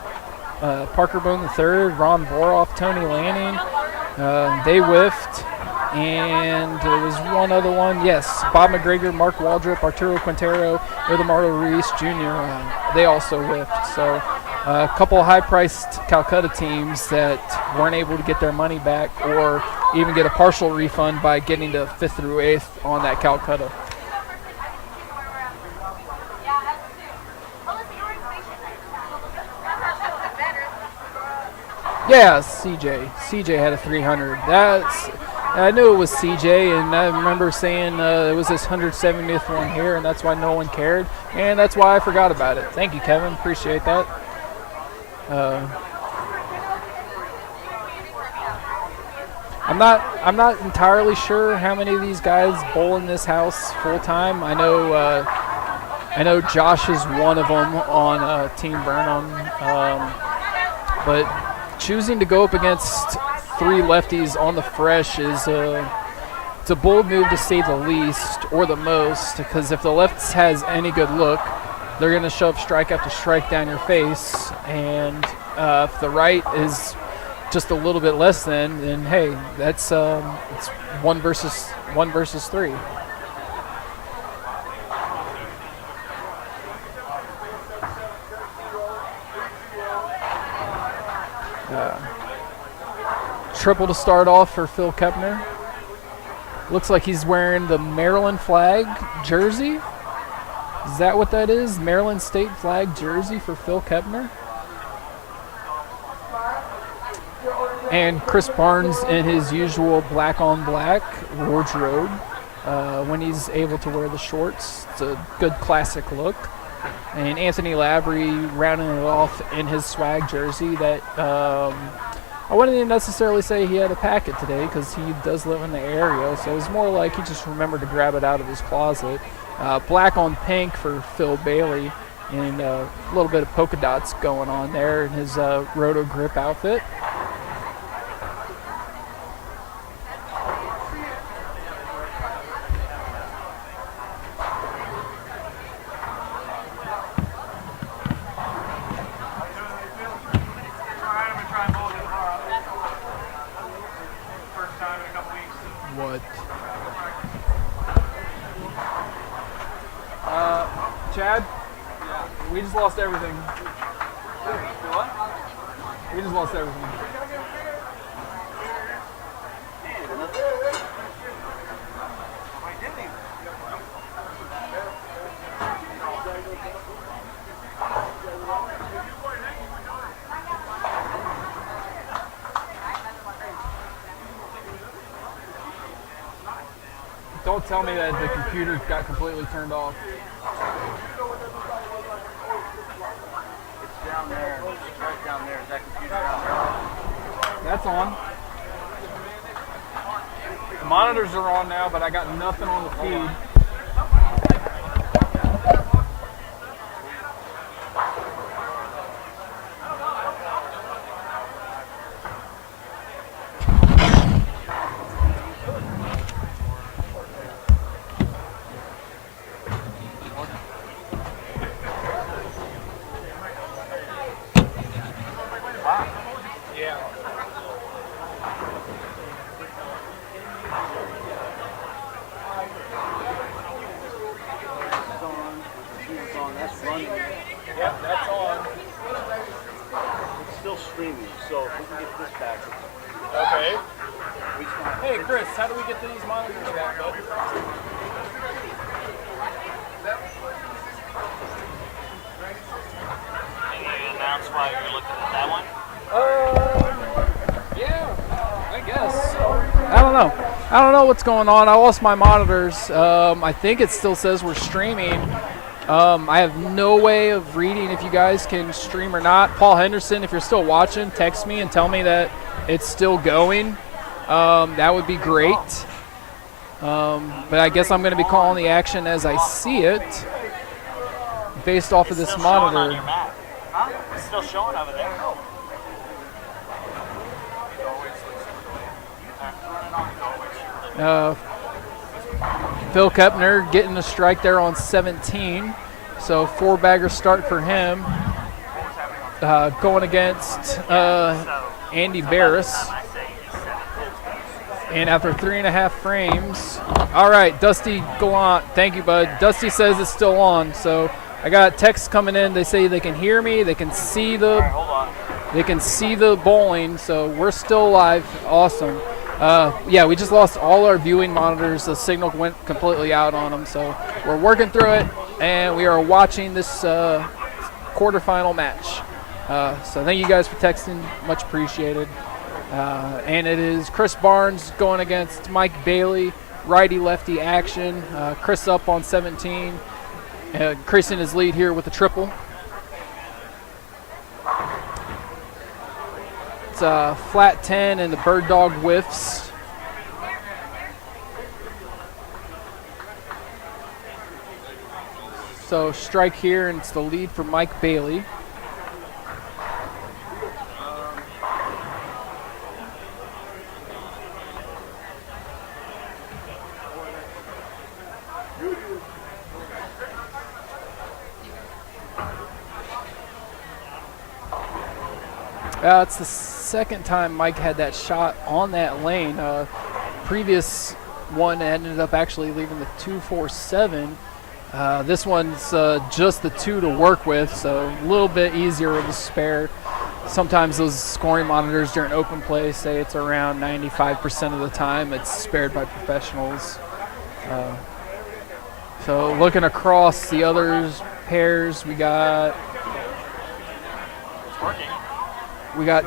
Parker Boone III, Ron Voroff, Tony Lanning, they whiffed. And there was one other one. Yes, Bob McGregor, Mark Waldrup, Arturo Quintero, Eduardo Ruiz Jr. They also whiffed. So a couple of high-priced Calcutta teams that weren't able to get their money back or even get a partial refund by getting to 5th through 8th on that Calcutta. Yeah, CJ. CJ had a 300. I knew it was CJ, and I remember saying it was this 170th one here, and that's why no one cared, and that's why I forgot about it. Thank you, Kevin. Appreciate that. I'm not entirely sure how many of these guys bowl in this house full time. I know Josh is one of them on Team Burnham, but choosing to go up against 3 lefties on the fresh is it's a bold move to say the least, or the most, because if the left has any good look, they're going to shove strike after strike down your face, and if the right is just a little bit less than, then hey, that's it's 1 versus 3. Triple to start off for Phil Kepner. Looks like he's wearing the Maryland flag jersey. Is that what that is? Maryland state flag jersey for Phil Kepner. And Chris Barnes in his usual black on black wardrobe when he's able to wear the shorts. It's a good classic look. And Anthony Lavery rounding it off in his swag jersey that I wouldn't even necessarily say he had a packet today because he does live in the area, so it's more like he just remembered to grab it out of his closet. Black on pink for Phil Bailey, and a little bit of polka dots going on there in his Roto Grip outfit. Chad? We just lost everything. What? We just lost everything. Don't tell me that the computer got completely turned off. down there? Is that computer down there? That's on. The monitors are on now, but I got nothing on the feed. Hey, Chris, how do we get these monitors back up? Can you announce why you're looking at that one? Yeah, I guess. I don't know what's going on. I lost my monitors. I think it still says we're streaming. I have no way of reading if you guys can stream or not. Paul Henderson, if you're still watching, text me and tell me that it's still going. That would be great. But I guess I'm going to be calling the action as I see it, based off of this monitor. Huh? It's still showing over there. Phil Kepner getting the strike there on 17. So 4-bagger start for him. Going against Andy Barris. And after 3.5 frames, all right, Dusty Gallant, thank you, bud. Dusty says it's still on, so I got texts coming in. They say they can hear me, they can see the bowling, so we're still live. Awesome. Yeah, we just lost all our viewing monitors. The signal went completely out on them, so we're working through it, and we are watching this quarterfinal match. So thank you guys for texting, much appreciated. And it is Chris Barnes going against Mike Bailey, righty-lefty action. Chris up on 17, increasing his lead here with a triple. It's a flat 10 and the bird dog whiffs. So strike here, and it's the lead for Mike Bailey. It's the second time Mike had that shot on that lane. Previous one ended up actually leaving the 2-4-7. This one's just the 2 to work with, so a little bit easier with the spare. Sometimes those scoring monitors during open play say it's around 95% of the time it's spared by professionals. So looking across the other pairs, we got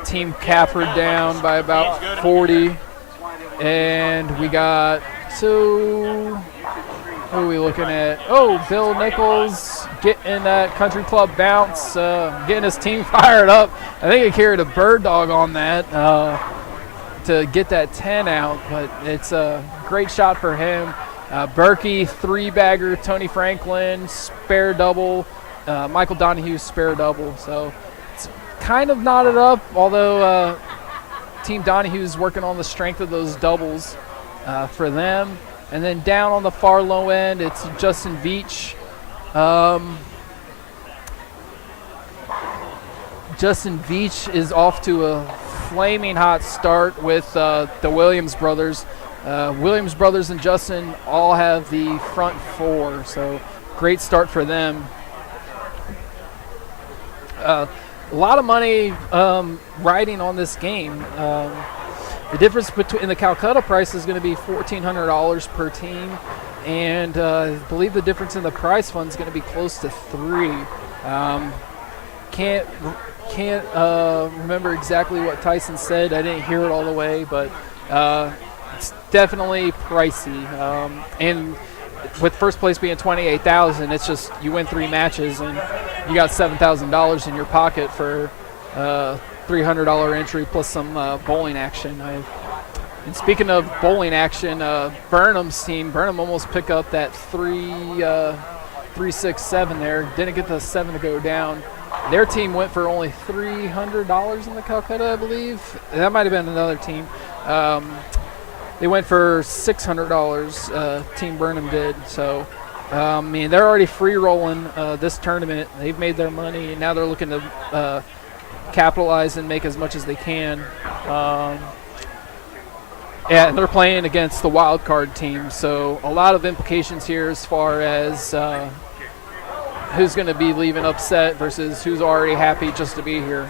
Team Cafford down by about 40, and we got who are we looking at? Oh, Bill Nichols getting that country club bounce, getting his team fired up. I think he carried a bird dog on that to get that 10 out, but it's a great shot for him. Berkey, 3-bagger, Tony Franklin, spare double, Michael Donahue, spare double. So it's kind of knotted up, although Team Donahue is working on the strength of those doubles for them. And then down on the far low end, it's Justin Veach. Justin Veach is off to a flaming hot start with the Williams brothers. Williams brothers and Justin all have the front 4, so great start for them. A lot of money riding on this game. The difference between the Calcutta price is going to be $1,400 per team, and I believe the difference in the prize fund is going to be close to $3. Can't remember exactly what Tyson said. I didn't hear it all the way, but it's definitely pricey. And with first place being $28,000, it's just you win 3 matches and you got $7,000 in your pocket for $300 entry plus some bowling action. And speaking of bowling action, Burnham's team, Burnham almost picked up that 3-6-7 there. Didn't get the 7 to go down. Their team went for only $300 in the Calcutta, I believe. That might have been another team. They went for $600. Team Burnham did. So, I mean, they're already free rolling this tournament. They've made their money, and now they're looking to capitalize and make as much as they can. And they're playing against the wild card team, so a lot of implications here as far as who's going to be leaving upset versus who's already happy just to be here.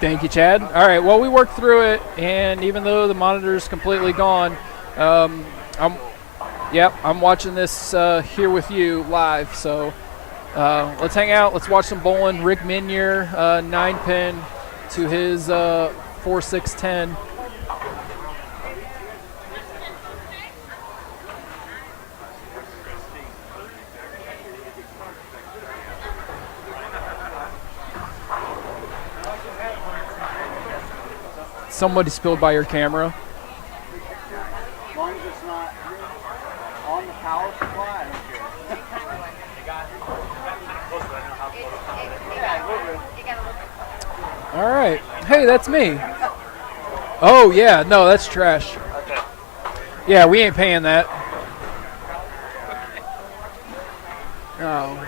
Thank you, Chad. All right, well, we worked through it, and even though the monitor's completely gone, I'm watching this here with you live. So let's hang out. Let's watch some bowling. Rick Minier, 9-pin to his 4-6-10. Somebody spilled by your camera. As long as it's not on the power supply, I don't care. All right. Hey, that's me. Oh, yeah. No, that's trash. Okay. Yeah, we ain't paying that. Oh.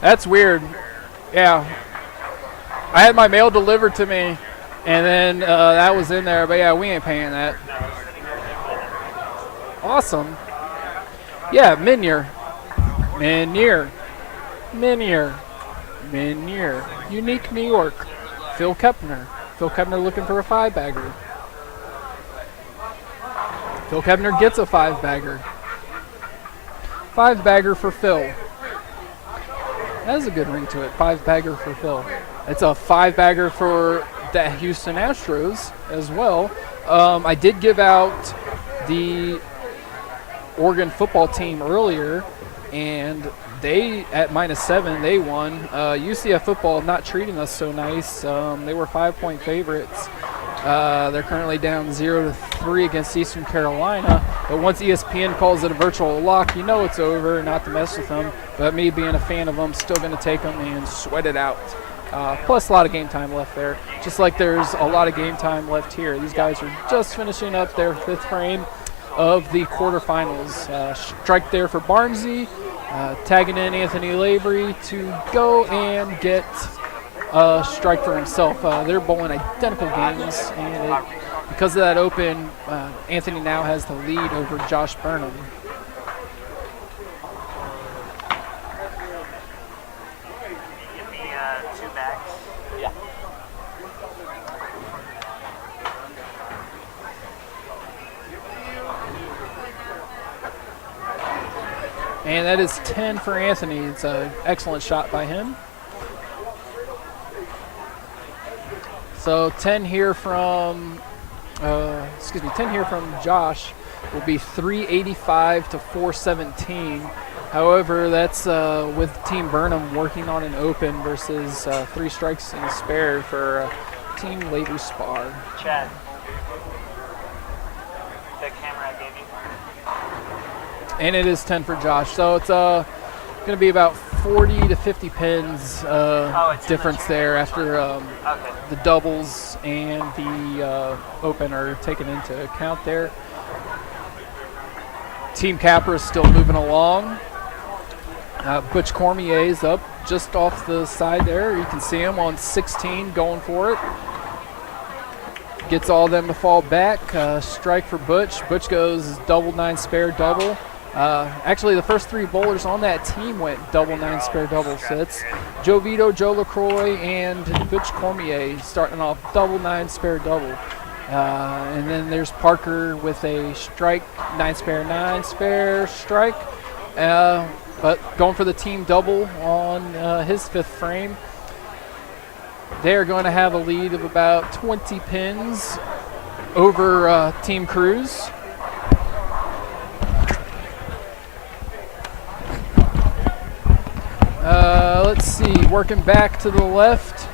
That's weird. Yeah. I had my mail delivered to me, and then that was in there. But, yeah, we ain't paying that. Awesome. Yeah, Minier. Unique New York. Phil Kepner. Phil Kepner looking for a 5-bagger. Phil Kepner gets a 5-bagger. 5-bagger for Phil. That has a good ring to it. 5-bagger for Phil. It's a 5-bagger for the Houston Astros as well. I did give out the Oregon football team earlier, and they, at -7, they won. UCF football not treating us so nice. They were 5-point favorites. They're currently down 0-3 against Eastern Carolina. But once ESPN calls it a virtual lock, you know it's over, not to mess with them. But me being a fan of them, still going to take them and sweat it out. Plus a lot of game time left there. Just like there's a lot of game time left here. These guys are just finishing up their 5th frame of the quarterfinals. Strike there for Barnsey. Tagging in Anthony Lavery to go and get a strike for himself. They're bowling identical games, and because of that open, Anthony now has the lead over Josh Burnham. Give me 2 backs. Yeah. And that is 10 for Anthony. It's an excellent shot by him. So 10 here from, 10 here from Josh will be 385 to 417. However, that's with Team Burnham working on an open versus 3 strikes and a spare for Team Lavery Spar. Chad. The camera I gave you. And it is 10 for Josh. So it's going to be about 40 to 50 pins difference there after the doubles and the open are taken into account there. Team Capra is still moving along. Butch Cormier is up just off the side there. You can see him on 16 going for it. Gets all of them to fall back. Strike for Butch. Butch goes double 9 spare double. Actually, the first 3 bowlers on that team went double 9 spare double. So it's Joe Vito, Joe LaCroix, and Butch Cormier starting off double 9 spare double. And then there's Parker with a strike, 9 spare strike. But going for the team double on his 5th frame. They're going to have a lead of about 20 pins over Team Cruz. let's see, working back to the left.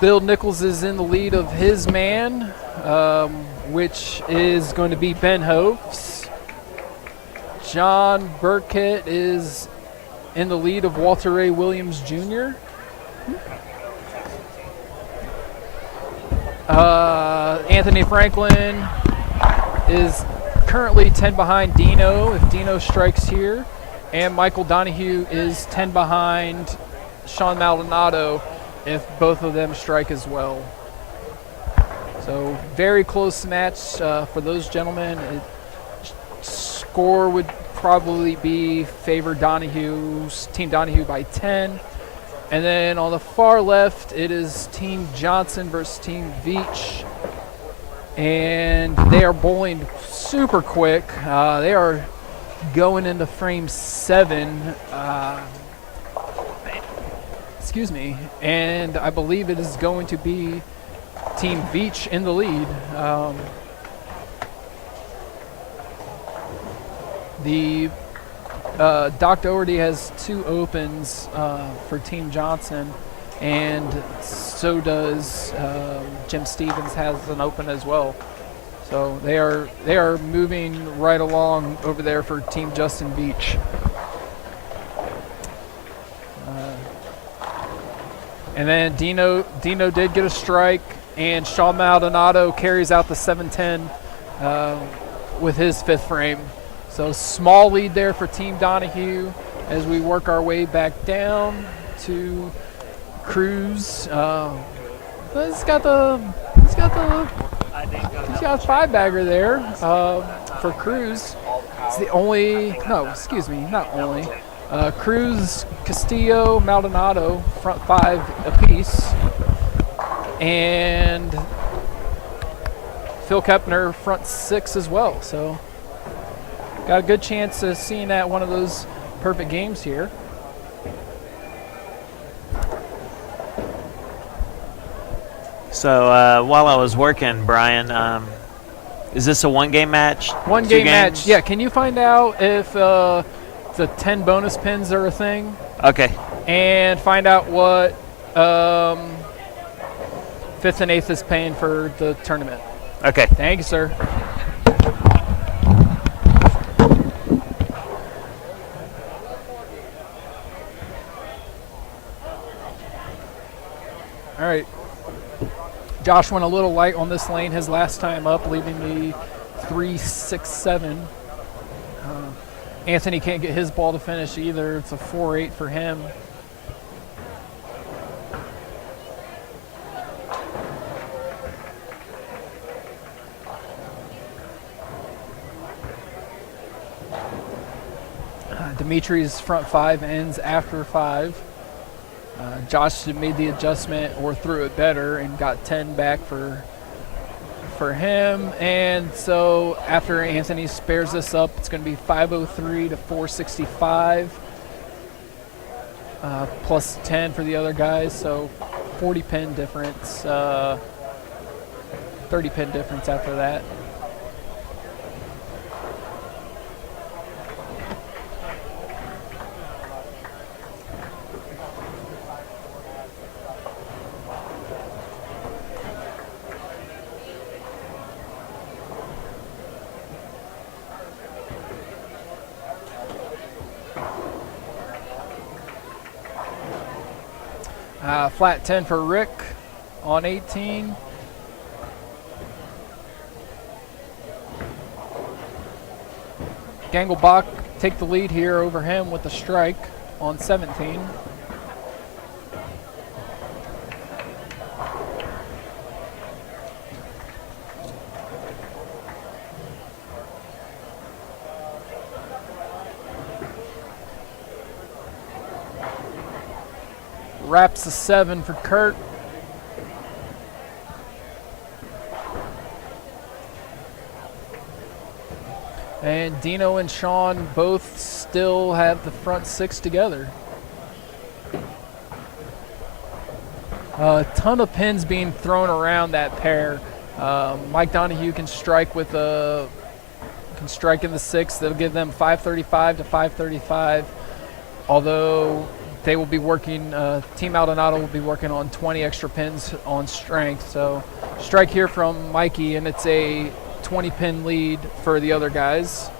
Bill Nichols is in the lead of his man, which is going to be Ben Hoves. John Burkett is in the lead of Walter Ray Williams Jr. Anthony Franklin is currently 10 behind Dino if Dino strikes here. And Michael Donahue is 10 behind Sean Maldonado if both of them strike as well. So very close match for those gentlemen. Score would probably be favor Team Donahue by 10. And then on the far left, it is Team Johnson versus Team Veach. And they are bowling super quick. They are going into frame 7. Excuse me. And I believe it is going to be Team Veach in the lead. Doc Doherty has 2 opens for Team Johnson, and so does Jim Stevens has an open as well. So they are moving right along over there for Team Justin Veach. And then Dino did get a strike, and Sean Maldonado carries out the 7-10 with his 5th frame. So small lead there for Team Donahue as we work our way back down to Cruz. He's got a 5-bagger there for Cruz. It's the only, no, excuse me, not only. Cruz, Castillo, Maldonado, front 5 apiece. And Phil Kepner, front 6 as well. So got a good chance of seeing that one of those perfect games here. So while I was working, Brian, is this a 1-game match? 1-game match, yeah. Can you find out if the 10 bonus pins are a thing? Okay. And find out what 5th and 8th is paying for the tournament. Okay. Thank you, sir. All right. Josh went a little light on this lane his last time up, leaving me 3-6-7. Anthony can't get his ball to finish either. It's a 4-8 for him. Dimitri's front 5 ends after 5. Josh made the adjustment or threw it better and got 10 back for him. And so after Anthony spares this up, it's going to be 503 to 465 plus 10 for the other guys. So 40 pin difference, 30 pin difference after that. Flat 10 for Rick on 18. Gangelbach take the lead here over him with a strike on 17. Wraps a 7 for Kurt. And Dino and Sean both still have the front 6 together. A ton of pins being thrown around that pair. Mike Donahue can strike with in the 6. That'll give them 535 to 535. although they will be working, Team Maldonado will be working on 20 extra pins on strength. So strike here from Mikey, and it's a 20-pin lead for the other guys.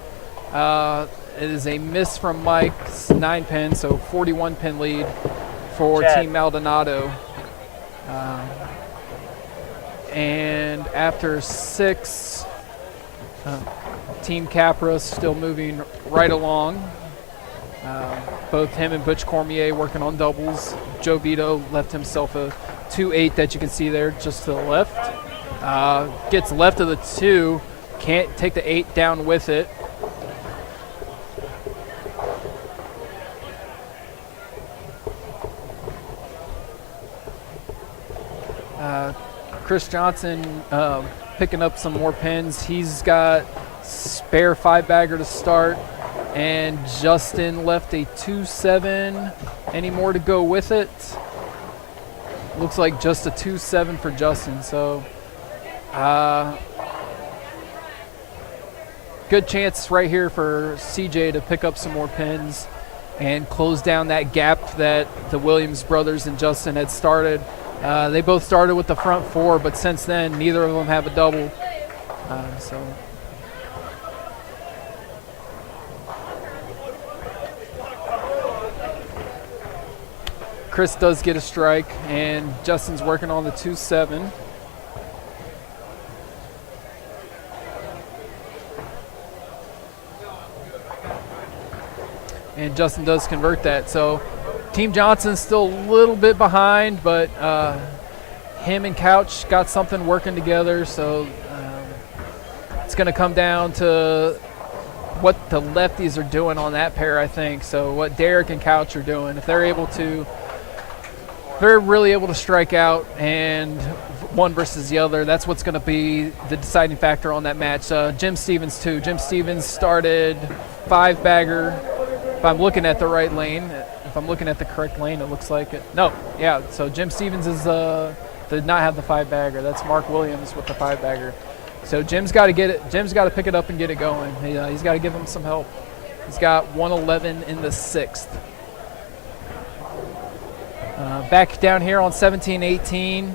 It is a miss from Mike's 9-pin, so 41-pin lead for Team Maldonado. And after 6, Team Capra still moving right along. Both him and Butch Cormier working on doubles. Joe Vito left himself a 2-8 that you can see there just to the left. Gets left of the 2, can't take the 8 down with it. Chris Johnson picking up some more pins. He's got spare 5-bagger to start, and Justin left a 2-7. Any more to go with it? Looks like just a 2-7 for Justin. So good chance right here for CJ to pick up some more pins and close down that gap that the Williams brothers and Justin had started. They both started with the front 4, but since then, neither of them have a double. Chris does get a strike, and Justin's working on the 2-7. And Justin does convert that. So Team Johnson's still a little bit behind, but him and Couch got something working together. So it's going to come down to what the lefties are doing on that pair, I think. So what Derek and Couch are doing. If they're really able to strike out and one versus the other, that's what's going to be the deciding factor on that match. Jim Stevens, too. Jim Stevens started 5-bagger. If I'm looking at the right lane, if I'm looking at the correct lane, it looks like it. No, yeah, so Jim Stevens did not have the 5-bagger. That's Mark Williams with the 5-bagger. So Jim's got to get it. Jim's got to pick it up and get it going. He's got to give him some help. He's got 111 in the 6th. Back down here on 17-18.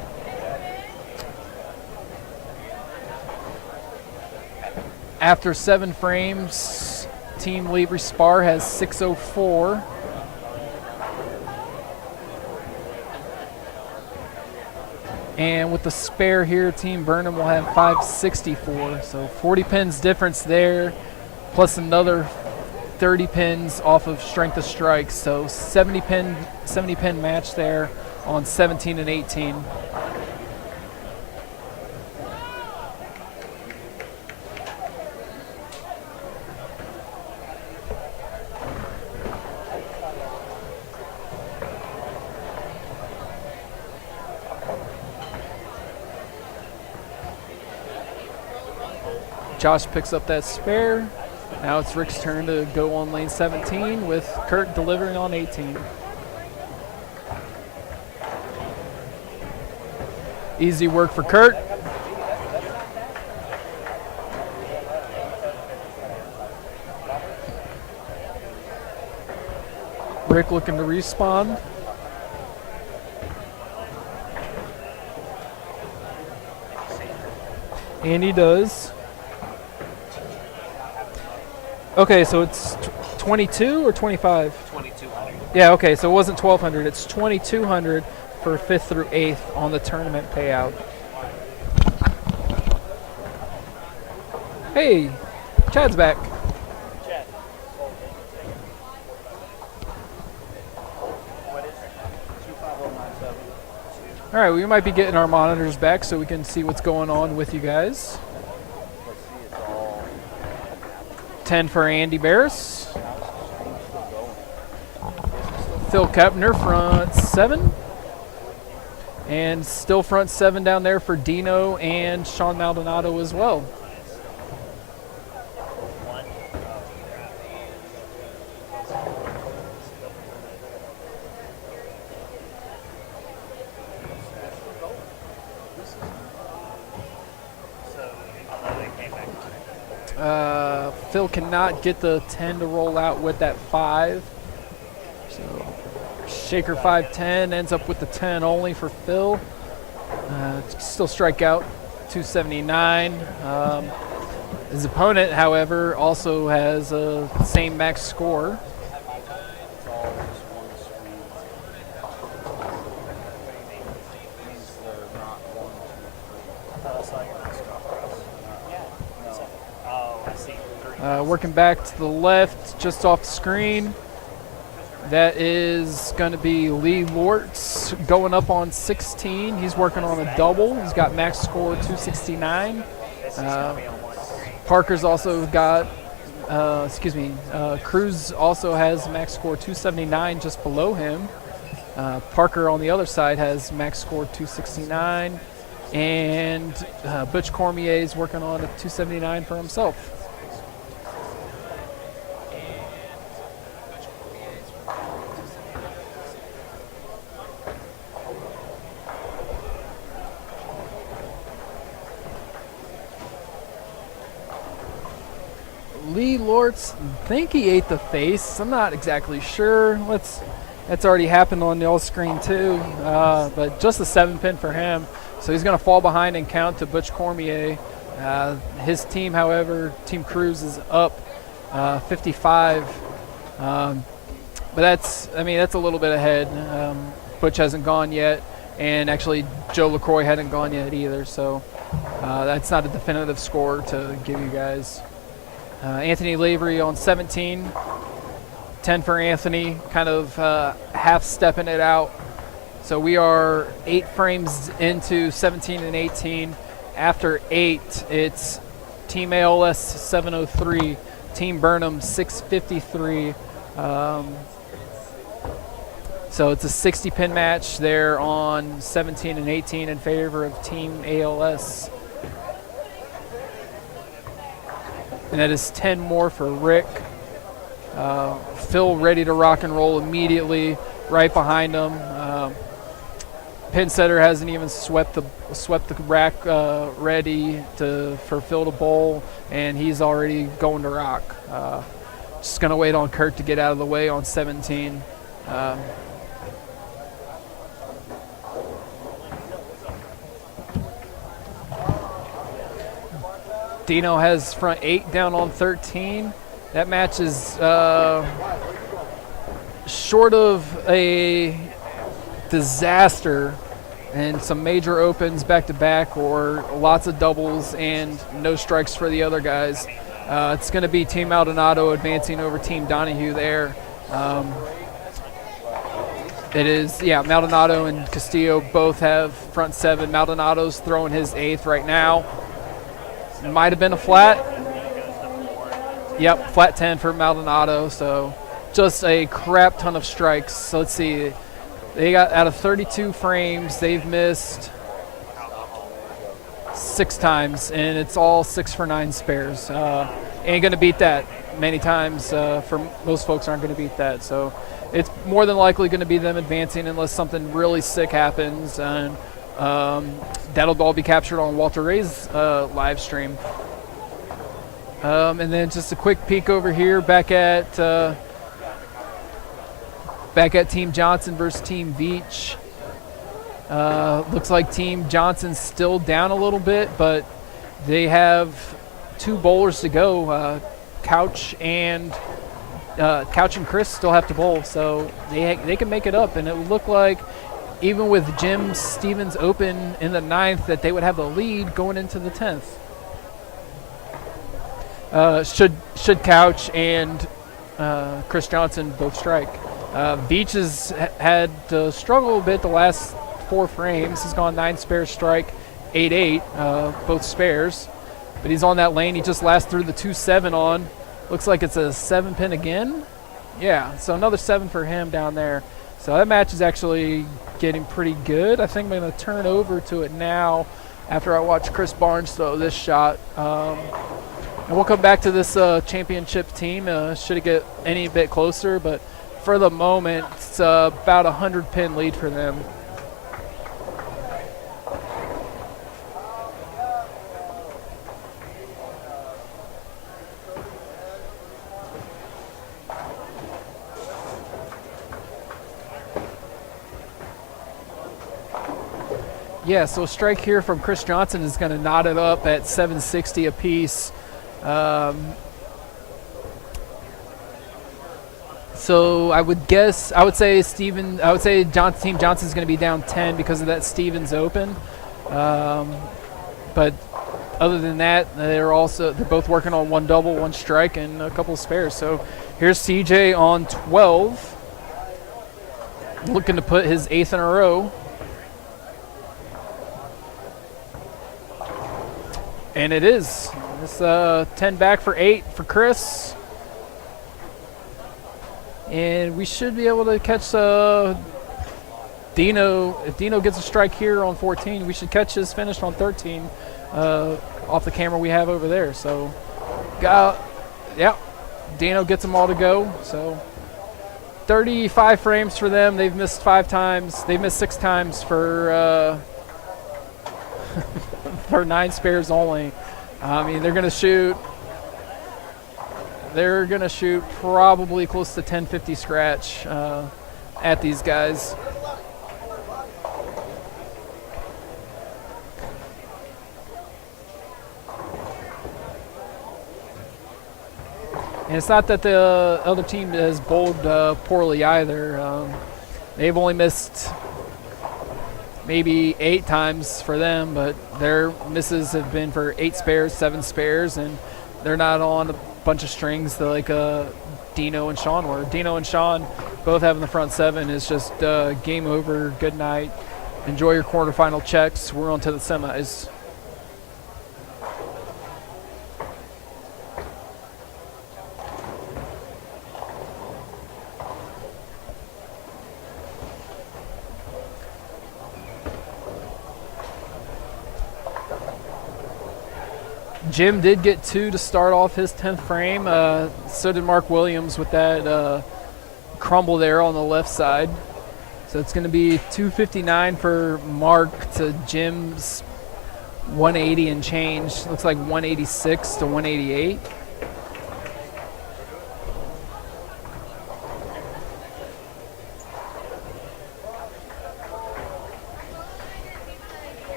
After 7 frames, Team Libri Spar has 604. And with the spare here, Team Burnham will have 564. So 40 pins difference there, plus another 30 pins off of strength of strikes. So 70 pin match there on 17 and 18. Josh picks up that spare. Now it's Rick's turn to go on lane 17 with Kurt delivering on 18. Easy work for Kurt. Rick looking to respawn. And he does. Okay, so it's 22 or 25? 2200. Yeah, okay, so it wasn't 1200. It's 2200 for 5th through 8th on the tournament payout. Hey, Chad's back. Chad. What is it? 25097. All right, we might be getting our monitors back so we can see what's going on with you guys. 10 for Andy Barris. Phil Kepner, front 7. And still front 7 down there for Dino and Sean Maldonado as well. Phil cannot get the 10 to roll out with that 5. Shaker 510 ends up with the 10 only for Phil. Still strikeout 279. His opponent, however, also has a same max score. Working back to the left, just off the screen, that is going to be Lee Lortz going up on 16. He's working on a double. He's got max score 269. Parker's also got, Cruz also has max score 279 just below him. Parker on the other side has max score 269. And Butch Cormier is working on a 279 for himself. Lee Lortz, I think he ate the face. I'm not exactly sure. That's already happened on the old screen too. But just a 7-pin for him. So he's going to fall behind and count to Butch Cormier. His team, however, Team Cruz is up 55. But that's a little bit ahead. Butch hasn't gone yet, and actually Joe LaCroix hadn't gone yet either. So that's not a definitive score to give you guys. Anthony Lavery on 17. 10 for Anthony, kind of half stepping it out. So we are 8 frames into 17 and 18. After 8, it's Team ALS 703, Team Burnham 653. So it's a 60-pin match there on 17 and 18 in favor of Team ALS. And that is 10 more for Rick. Phil ready to rock and roll immediately, right behind him. Pin setter hasn't even swept the rack ready for Phil to bowl, and he's already going to rock. Just gonna wait on Kurt to get out of the way on 17. Dino has front 8 down on 13. That match is short of a disaster and some major opens back-to-back or lots of doubles and no strikes for the other guys. It's going to be Team Maldonado advancing over Team Donahue there. It is, Maldonado and Castillo both have front 7. Maldonado's throwing his 8th right now. It might have been a flat. Yep, flat 10 for Maldonado, so just a crap ton of strikes. So let's see. They got out of 32 frames, they've missed 6 times, and it's all 6 for 9 spares. Ain't going to beat that many times. For most folks aren't going to beat that. So it's more than likely going to be them advancing unless something really sick happens. And that'll all be captured on Walter Ray's live stream. And then just a quick peek over here back at Team Johnson versus Team Veach. Looks like Team Johnson's still down a little bit, but they have 2 bowlers to go. Couch and Chris still have to bowl, so they can make it up. And it would look like even with Jim Stevens open in the 9th that they would have the lead going into the 10th. Should Couch and Chris Johnson both strike. Beach has had to struggle a bit the last 4 frames. He's gone 9 spares strike, 8-8, both spares. But he's on that lane. He just last threw the 2-7 on. Looks like it's a 7-pin again. Yeah, so another 7 for him down there. So that match is actually getting pretty good. I think I'm going to turn over to it now after I watch Chris Barnes throw this shot. And we'll come back to this championship team. Should it get any bit closer, but for the moment, it's about a 100-pin lead for them. Yeah, so a strike here from Chris Johnson is going to knot it up at 760 apiece. So I would say Team Johnson's going to be down 10 because of that Stevens Open. But other than that, they're both working on one double, one strike, and a couple of spares. So here's CJ on 12, looking to put his 8th in a row. And it is. It's 10 back for 8 for Chris. And we should be able to catch Dino. If Dino gets a strike here on 14, we should catch his finish on 13 off the camera we have over there. So, Dino gets them all to go. So, 35 frames for them. They've missed 5 times. They've missed 6 times for for 9 spares only. I mean, they're going to shoot probably close to 1050 scratch at these guys. And it's not that the other team has bowled poorly either. They've only missed maybe 8 times for them, but their misses have been for 8 spares, 7 spares, and they're not on a bunch of strings like Dino and Sean were. Dino and Sean both having the front 7 is just game over, good night. Enjoy your quarterfinal checks. We're on to the semis. Jim did get 2 to start off his 10th frame. So did Mark Williams with that crumble there on the left side. So it's going to be 259 for Mark to Jim's 180 and change. Looks like 186 to 188.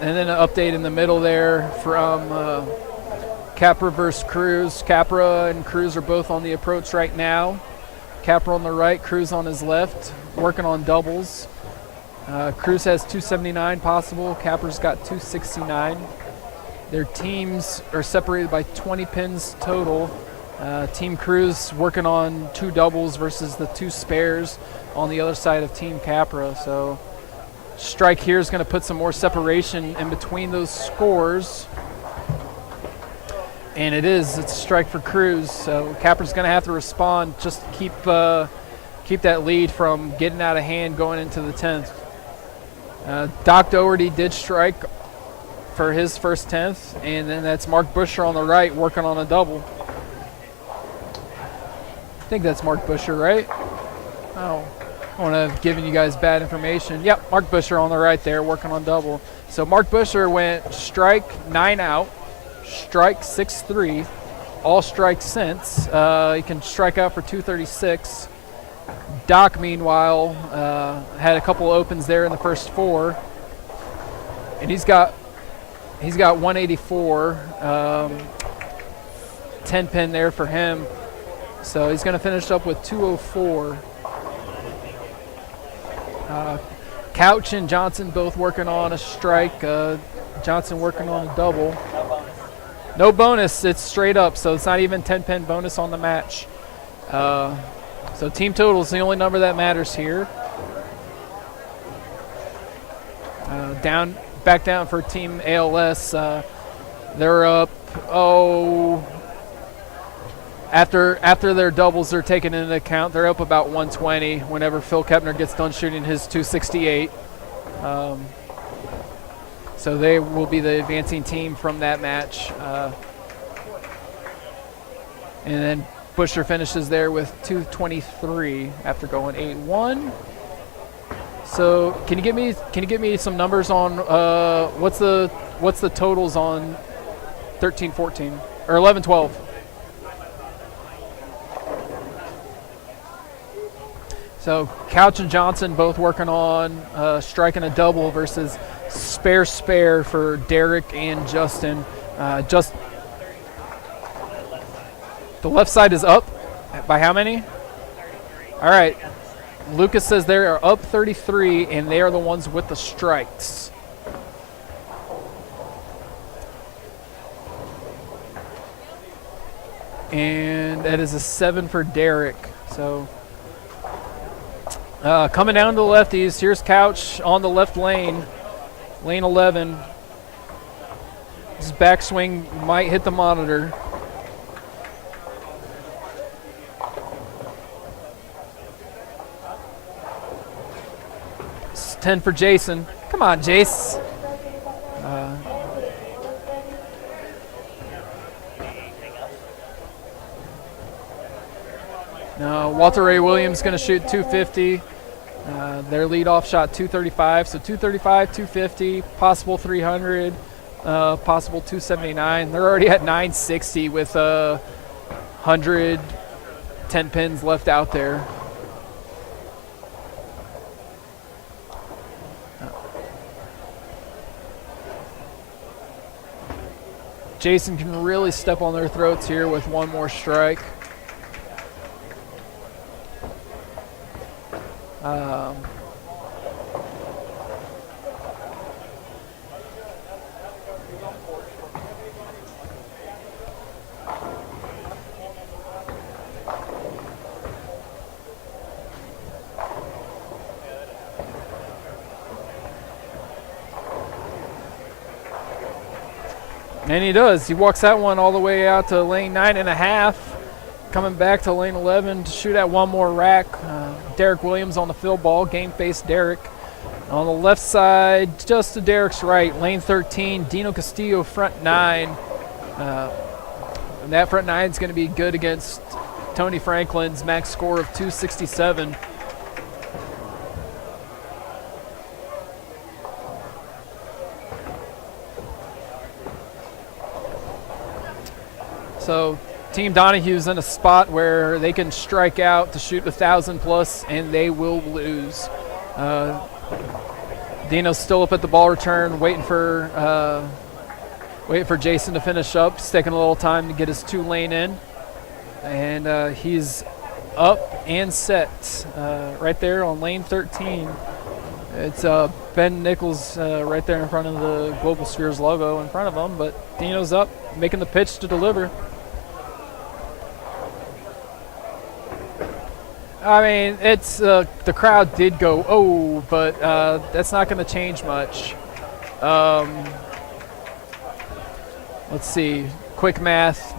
And then an update in the middle there from Capra versus Cruz. Capra and Cruz are both on the approach right now. Capra on the right, Cruz on his left, working on doubles. Cruz has 279 possible. Capra's got 269. Their teams are separated by 20 pins total. Team Cruz working on 2 doubles versus the 2 spares on the other side of Team Capra. So strike here is going to put some more separation in between those scores. And it's a strike for Cruz. So Capra's going to have to respond just to keep that lead from getting out of hand going into the 10th. Doc Doherty did strike for his first 10th, and then that's Mark Busher on the right working on a double. I think that's Mark Busher, right? Oh, I want to have given you guys bad information. Yep, Mark Busher on the right there working on double. So Mark Busher went strike 9 out, strike 6-3, all strikes since. He can strike out for 236. Doc, meanwhile, had a couple opens there in the first 4, and he's got 184, 10 pin there for him. So he's going to finish up with 204. Couch and Johnson both working on a strike. Johnson working on a double. No bonus. It's straight up, so it's not even 10 pin bonus on the match. So team total is the only number that matters here. Back down for Team ALS. They're up. After their doubles are taken into account, they're up about 120 whenever Phil Kepner gets done shooting his 268. So they will be the advancing team from that match. And then Busher finishes there with 223 after going 8-1. So can you give me some numbers on what's the totals on 13-14 or 11-12? So Couch and Johnson both working on striking a double versus spare for Derek and Justin. The left side is up by how many? All right. Lucas says they are up 33, and they are the ones with the strikes. And that is a 7 for Derek. So coming down to the lefties, here's Couch on the left lane, lane 11. His backswing might hit the monitor. It's 10 for Jason. Come on, Jace. No, Walter Ray Williams going to shoot 250. Their leadoff shot 235. So 235, 250, possible 300, possible 279. They're already at 960 with 110 pins left out there. Jason can really step on their throats here with one more strike. And he does. He walks that one all the way out to lane 9.5. Coming back to lane 11 to shoot at one more rack. Derek Williams on the field ball. Game face Derek. On the left side, just to Derek's right, lane 13, Dino Castillo front 9. And that front 9 is going to be good against Tony Franklin's max score of 267. So Team Donahue's in a spot where they can strike out to shoot 1,000 plus, and they will lose. Dino's still up at the ball return, waiting for Jason to finish up. He's taking a little time to get his 2-lane in, and he's up and set right there on lane 13. It's Ben Nichols right there in front of the Global Spheres logo in front of him, but Dino's up, making the pitch to deliver. I mean, it's the crowd did go, oh, but that's not going to change much. Let's see, quick math.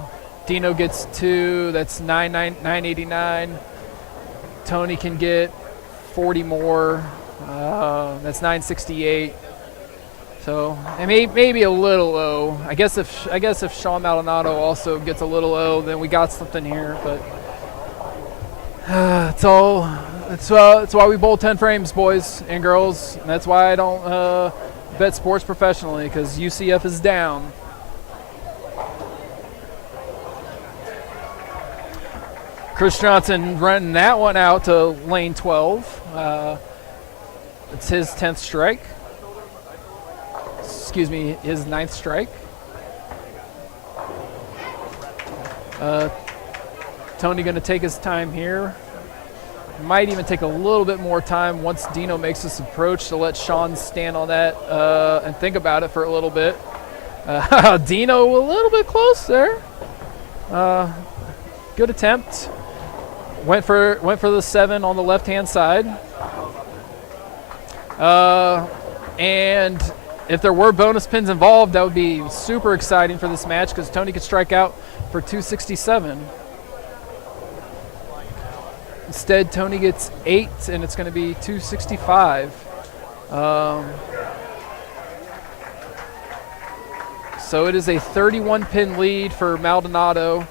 Dino gets 2, that's 989. Tony can get 40 more, that's 968. So, and maybe a little low. I guess if Sean Maldonado also gets a little low, then we got something here, but. It's why we bowl 10 frames, boys and girls. And that's why I don't bet sports professionally, because UCF is down. Chris Johnson running that one out to lane 12. It's his 10th strike. Excuse me, his 9th strike. Tony going to take his time here. Might even take a little bit more time once Dino makes this approach to let Sean stand on that and think about it for a little bit. Dino a little bit close there. Good attempt. Went for the 7 on the left-hand side. And if there were bonus pins involved, that would be super exciting for this match because Tony could strike out for 267. Instead, Tony gets 8, and it's going to be 265. So it is a 31-pin lead for Maldonado.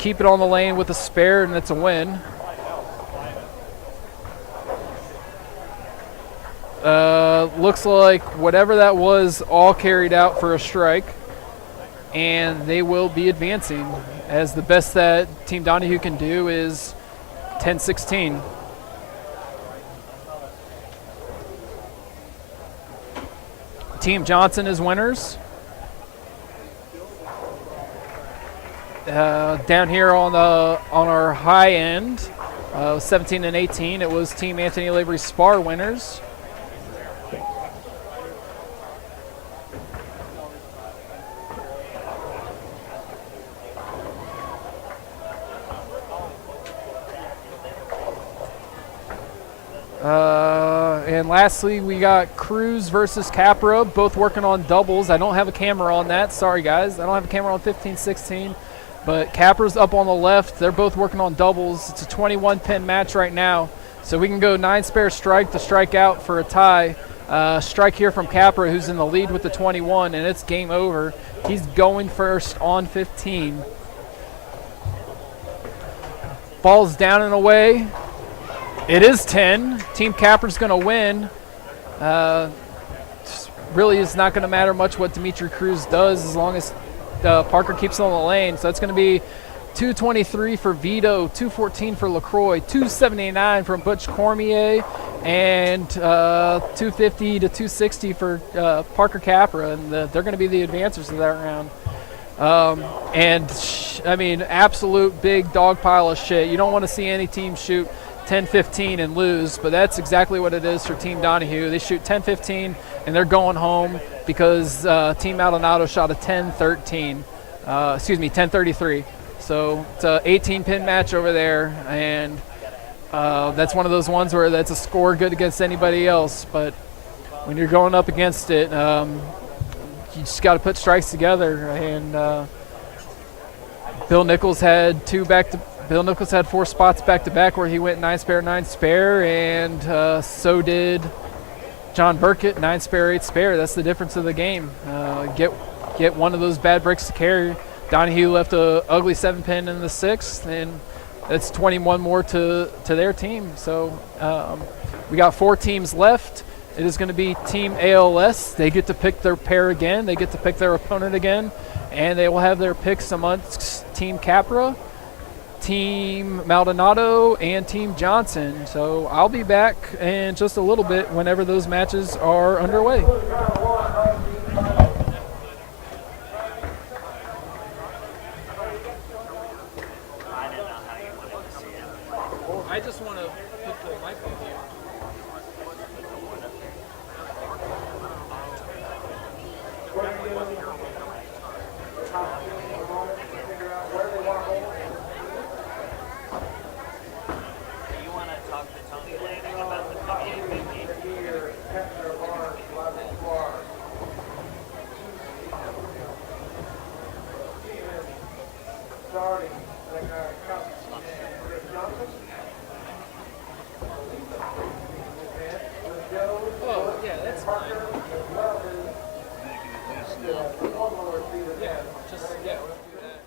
Keep it on the lane with a spare, and it's a win. Looks like whatever that was all carried out for a strike, and they will be advancing, as the best that Team Donahue can do is 10-16. Team Johnson is winners. Down here on our high end, 17 and 18, it was Team Anthony Lavery Spar winners. And lastly, we got Cruz versus Capra, both working on doubles. I don't have a camera on that. Sorry, guys. I don't have a camera on 15-16. But Capra's up on the left. They're both working on doubles. It's a 21-pin match right now. So we can go 9-spare strike to strike out for a tie. Strike here from Capra, who's in the lead with the 21, and it's game over. He's going first on 15. Ball's down and away. It is 10. Team Capra's going to win. Really is not going to matter much what Dimitri Cruz does as long as Parker keeps on the lane. So it's going to be 223 for Vito, 214 for LaCroix, 279 from Butch Cormier, and 250 to 260 for Parker Capra. And they're going to be the advancers of that round. I mean, absolute big dog pile of shit. You don't want to see any team shoot 10-15 and lose, but that's exactly what it is for Team Donahue. They shoot 10-15 and they're going home because Team Maldonado shot a 10-33. So it's a 18-pin match over there, and that's one of those ones where that's a score good against anybody else, but when you're going up against it, you just got to put strikes together. And Bill Nichols had 4 spots back to back where he went 9-spare, and so did John Burkett, 9-spare, 8-spare. That's the difference of the game. Get one of those bad breaks to carry. Donahue left a ugly 7-pin in the 6th, and that's 21 more to their team. So we got 4 teams left. It is going to be Team ALS. They get to pick their pair again. They get to pick their opponent again, and they will have their picks amongst Team Capra, Team Maldonado, and Team Johnson. So I'll be back in just a little bit whenever those matches are underway. I just want to put the mic on here. Oh, yeah, that's fine. Yeah, just, yeah, we'll do that.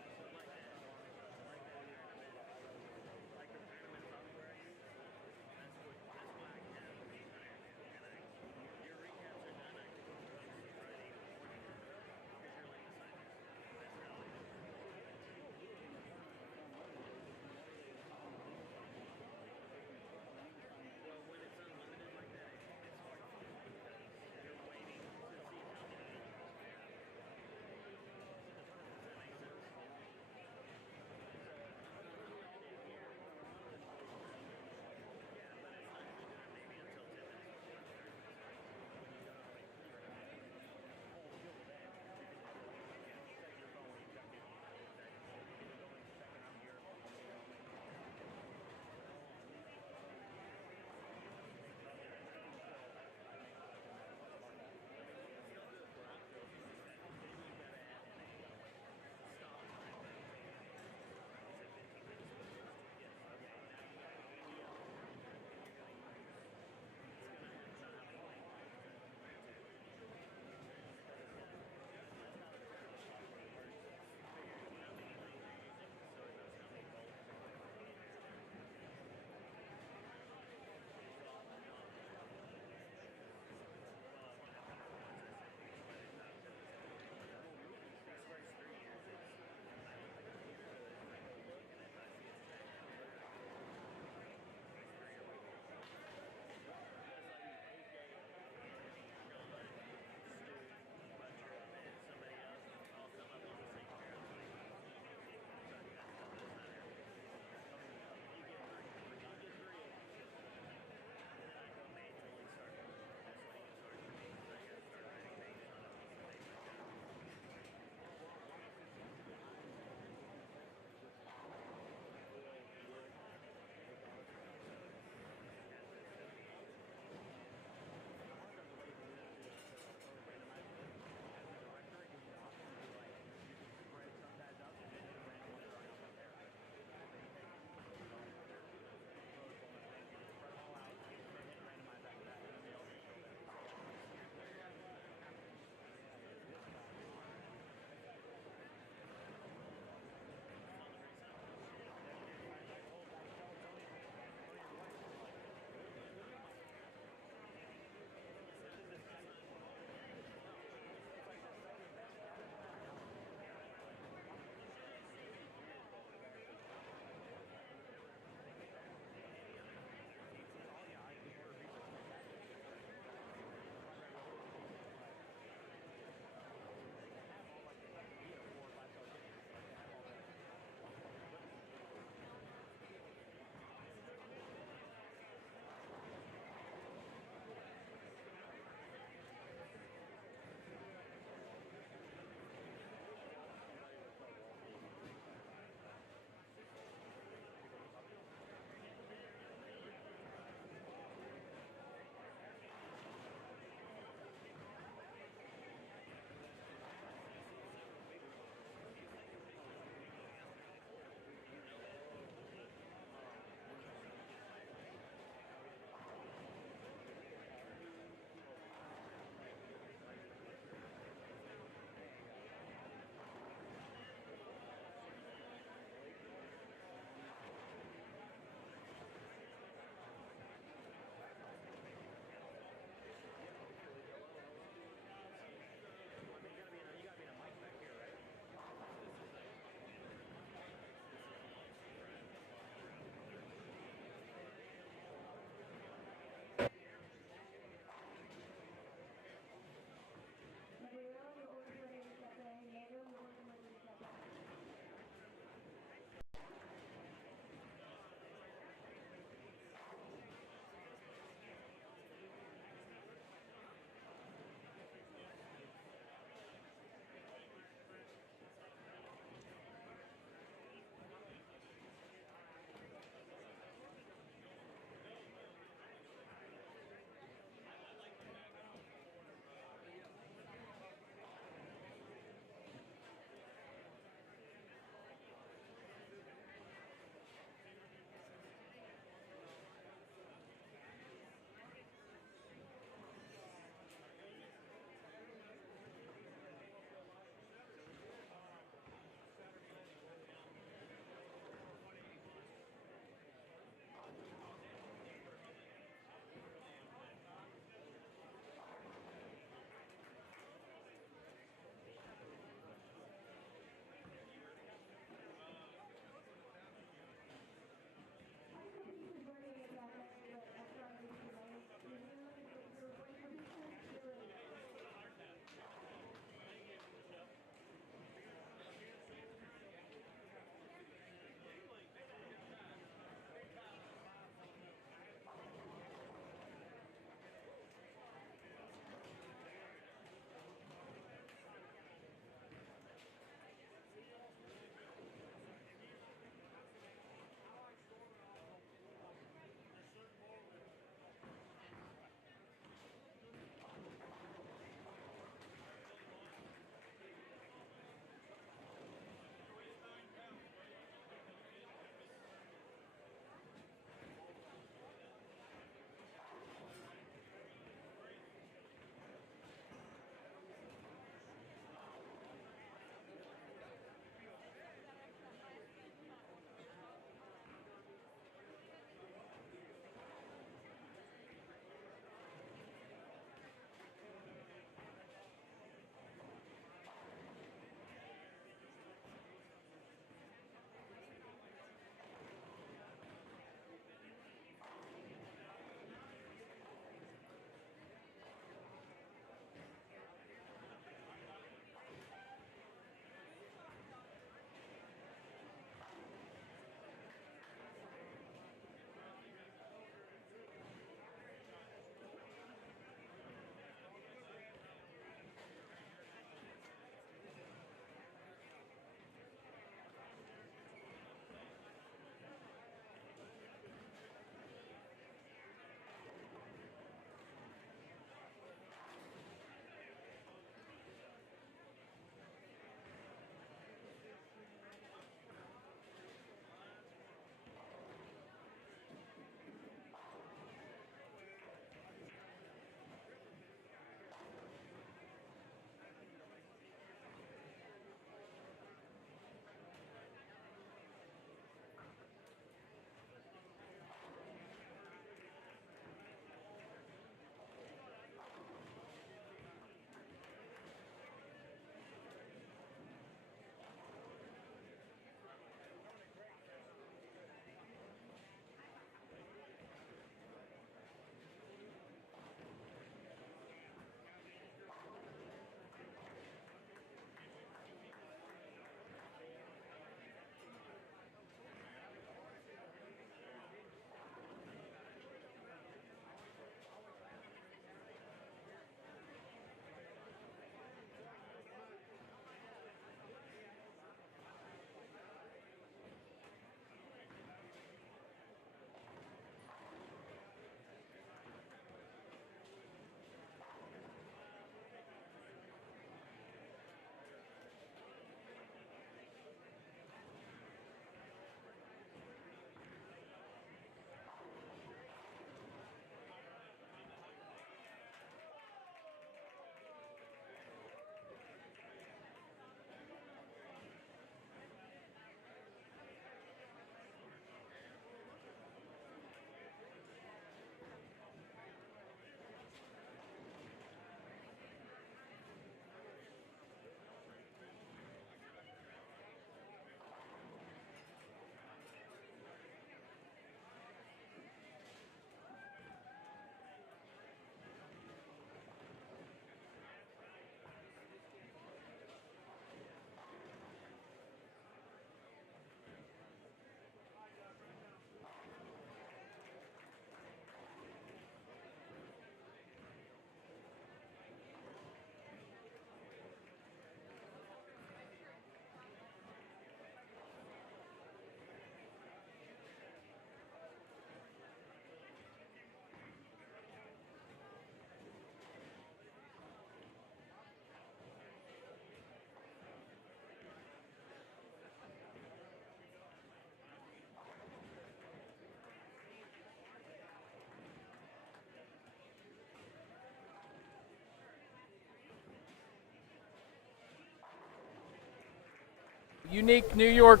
Unique New York,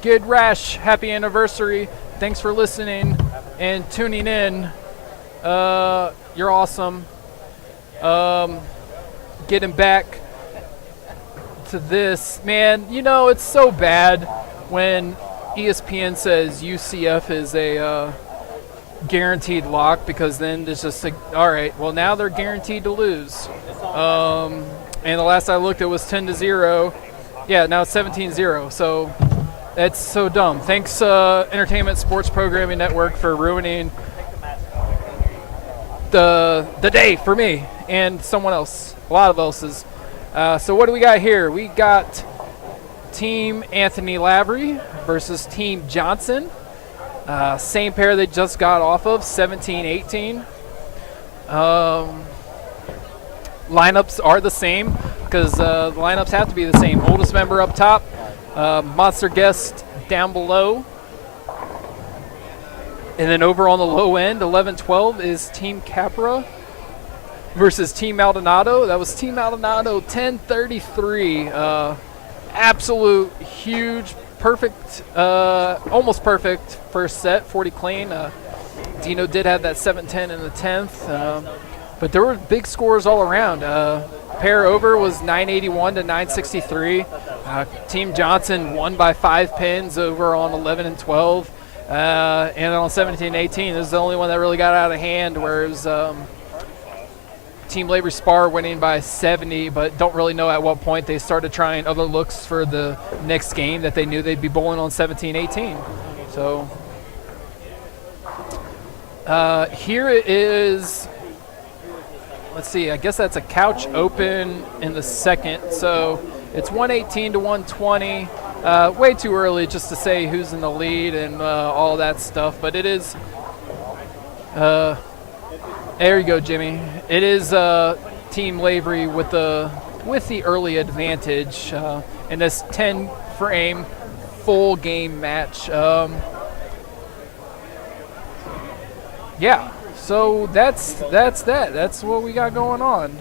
Good Rash, happy anniversary. Thanks for listening and tuning in. You're awesome. Getting back to this, man, it's so bad when ESPN says UCF is a guaranteed lock, because then there's just like, all right, well, now they're guaranteed to lose. And the last I looked, it was 10-0. Yeah, now it's 17-0. So that's so dumb. Thanks, Entertainment Sports Programming Network, for ruining the day for me and someone else, a lot of else's. So what do we got here? We got Team Anthony Lavery versus Team Johnson. Same pair they just got off of, 17-18. Lineups are the same, because the lineups have to be the same. Oldest member up top, monster guest down below. And then over on the low end, 11-12, is Team Capra versus Team Maldonado. That was Team Maldonado, 10-33. Absolute huge, perfect, almost perfect first set, 40 clean. Dino did have that 7-10 in the 10th, but there were big scores all around. Pair over was 981-963. Team Johnson won by 5 pins over on 11 and 12. And on 17-18, this is the only one that really got out of hand, whereas Team Labor Spar winning by 70, but don't really know at what point they started trying other looks for the next game that they knew they'd be bowling on 17-18. So here it is. Let's see, I guess that's a couch open in the second. So it's 118-120. Way too early just to say who's in the lead and all that stuff, but it is there you go, Jimmy. It is Team Lavery with the early advantage in this 10-frame full game match. Yeah, so that's that. That's what we got going on.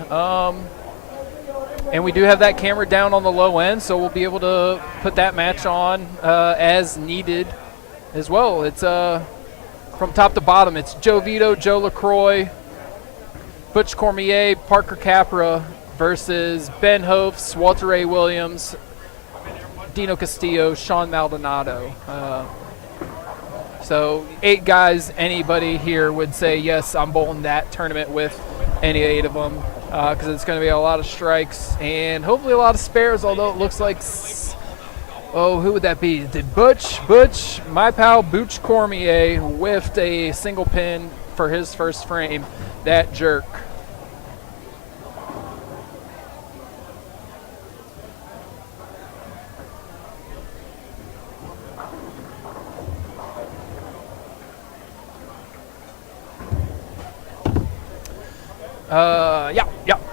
And we do have that camera down on the low end, so we'll be able to put that match on as needed as well. It's from top to bottom. It's Joe Vito, Joe LaCroix, Butch Cormier, Parker Capra versus Ben Hofs, Walter A. Williams, Dino Castillo, Sean Maldonado. So 8 guys, anybody here would say, yes, I'm bowling that tournament with any 8 of them, because it's going to be a lot of strikes and hopefully a lot of spares, although it looks like, who would that be? Did Butch, my pal Butch Cormier, whiffed a single pin for his first frame. That jerk.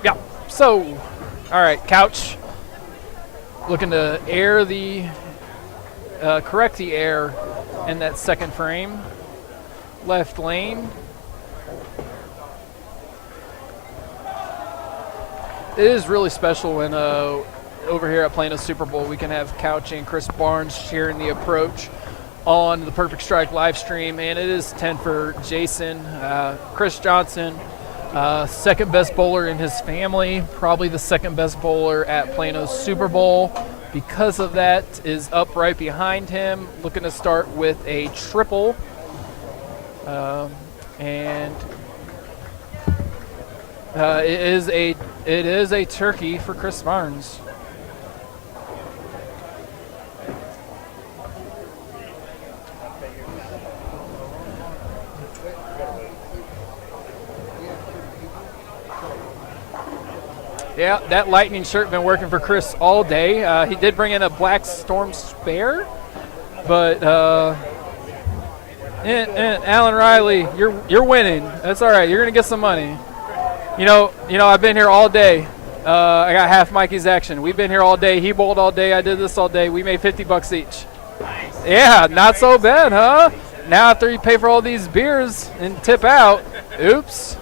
Yeah. So, all right, couch. Looking to air correct the air in that second frame. Left lane. It is really special when over here at Plano Super Bowl we can have Couch and Chris Barnes sharing the approach on the Perfect Strike live stream, and it is 10 for Jason. Chris Johnson, second best bowler in his family, probably the second best bowler at Plano's Super Bowl. Because of that, is up right behind him, looking to start with a triple. And it is a turkey for Chris Barnes. Yeah, that lightning shirt been working for Chris all day. He did bring in a Black Storm spare, but Alan Riley, you're winning. That's all right. You're gonna get some money. You know, I've been here all day. I got half Mikey's action. We've been here all day. He bowled all day. I did this all day. We made $50 each. Nice. Yeah, not so bad, huh? Now after you pay for all these beers and tip out, oops.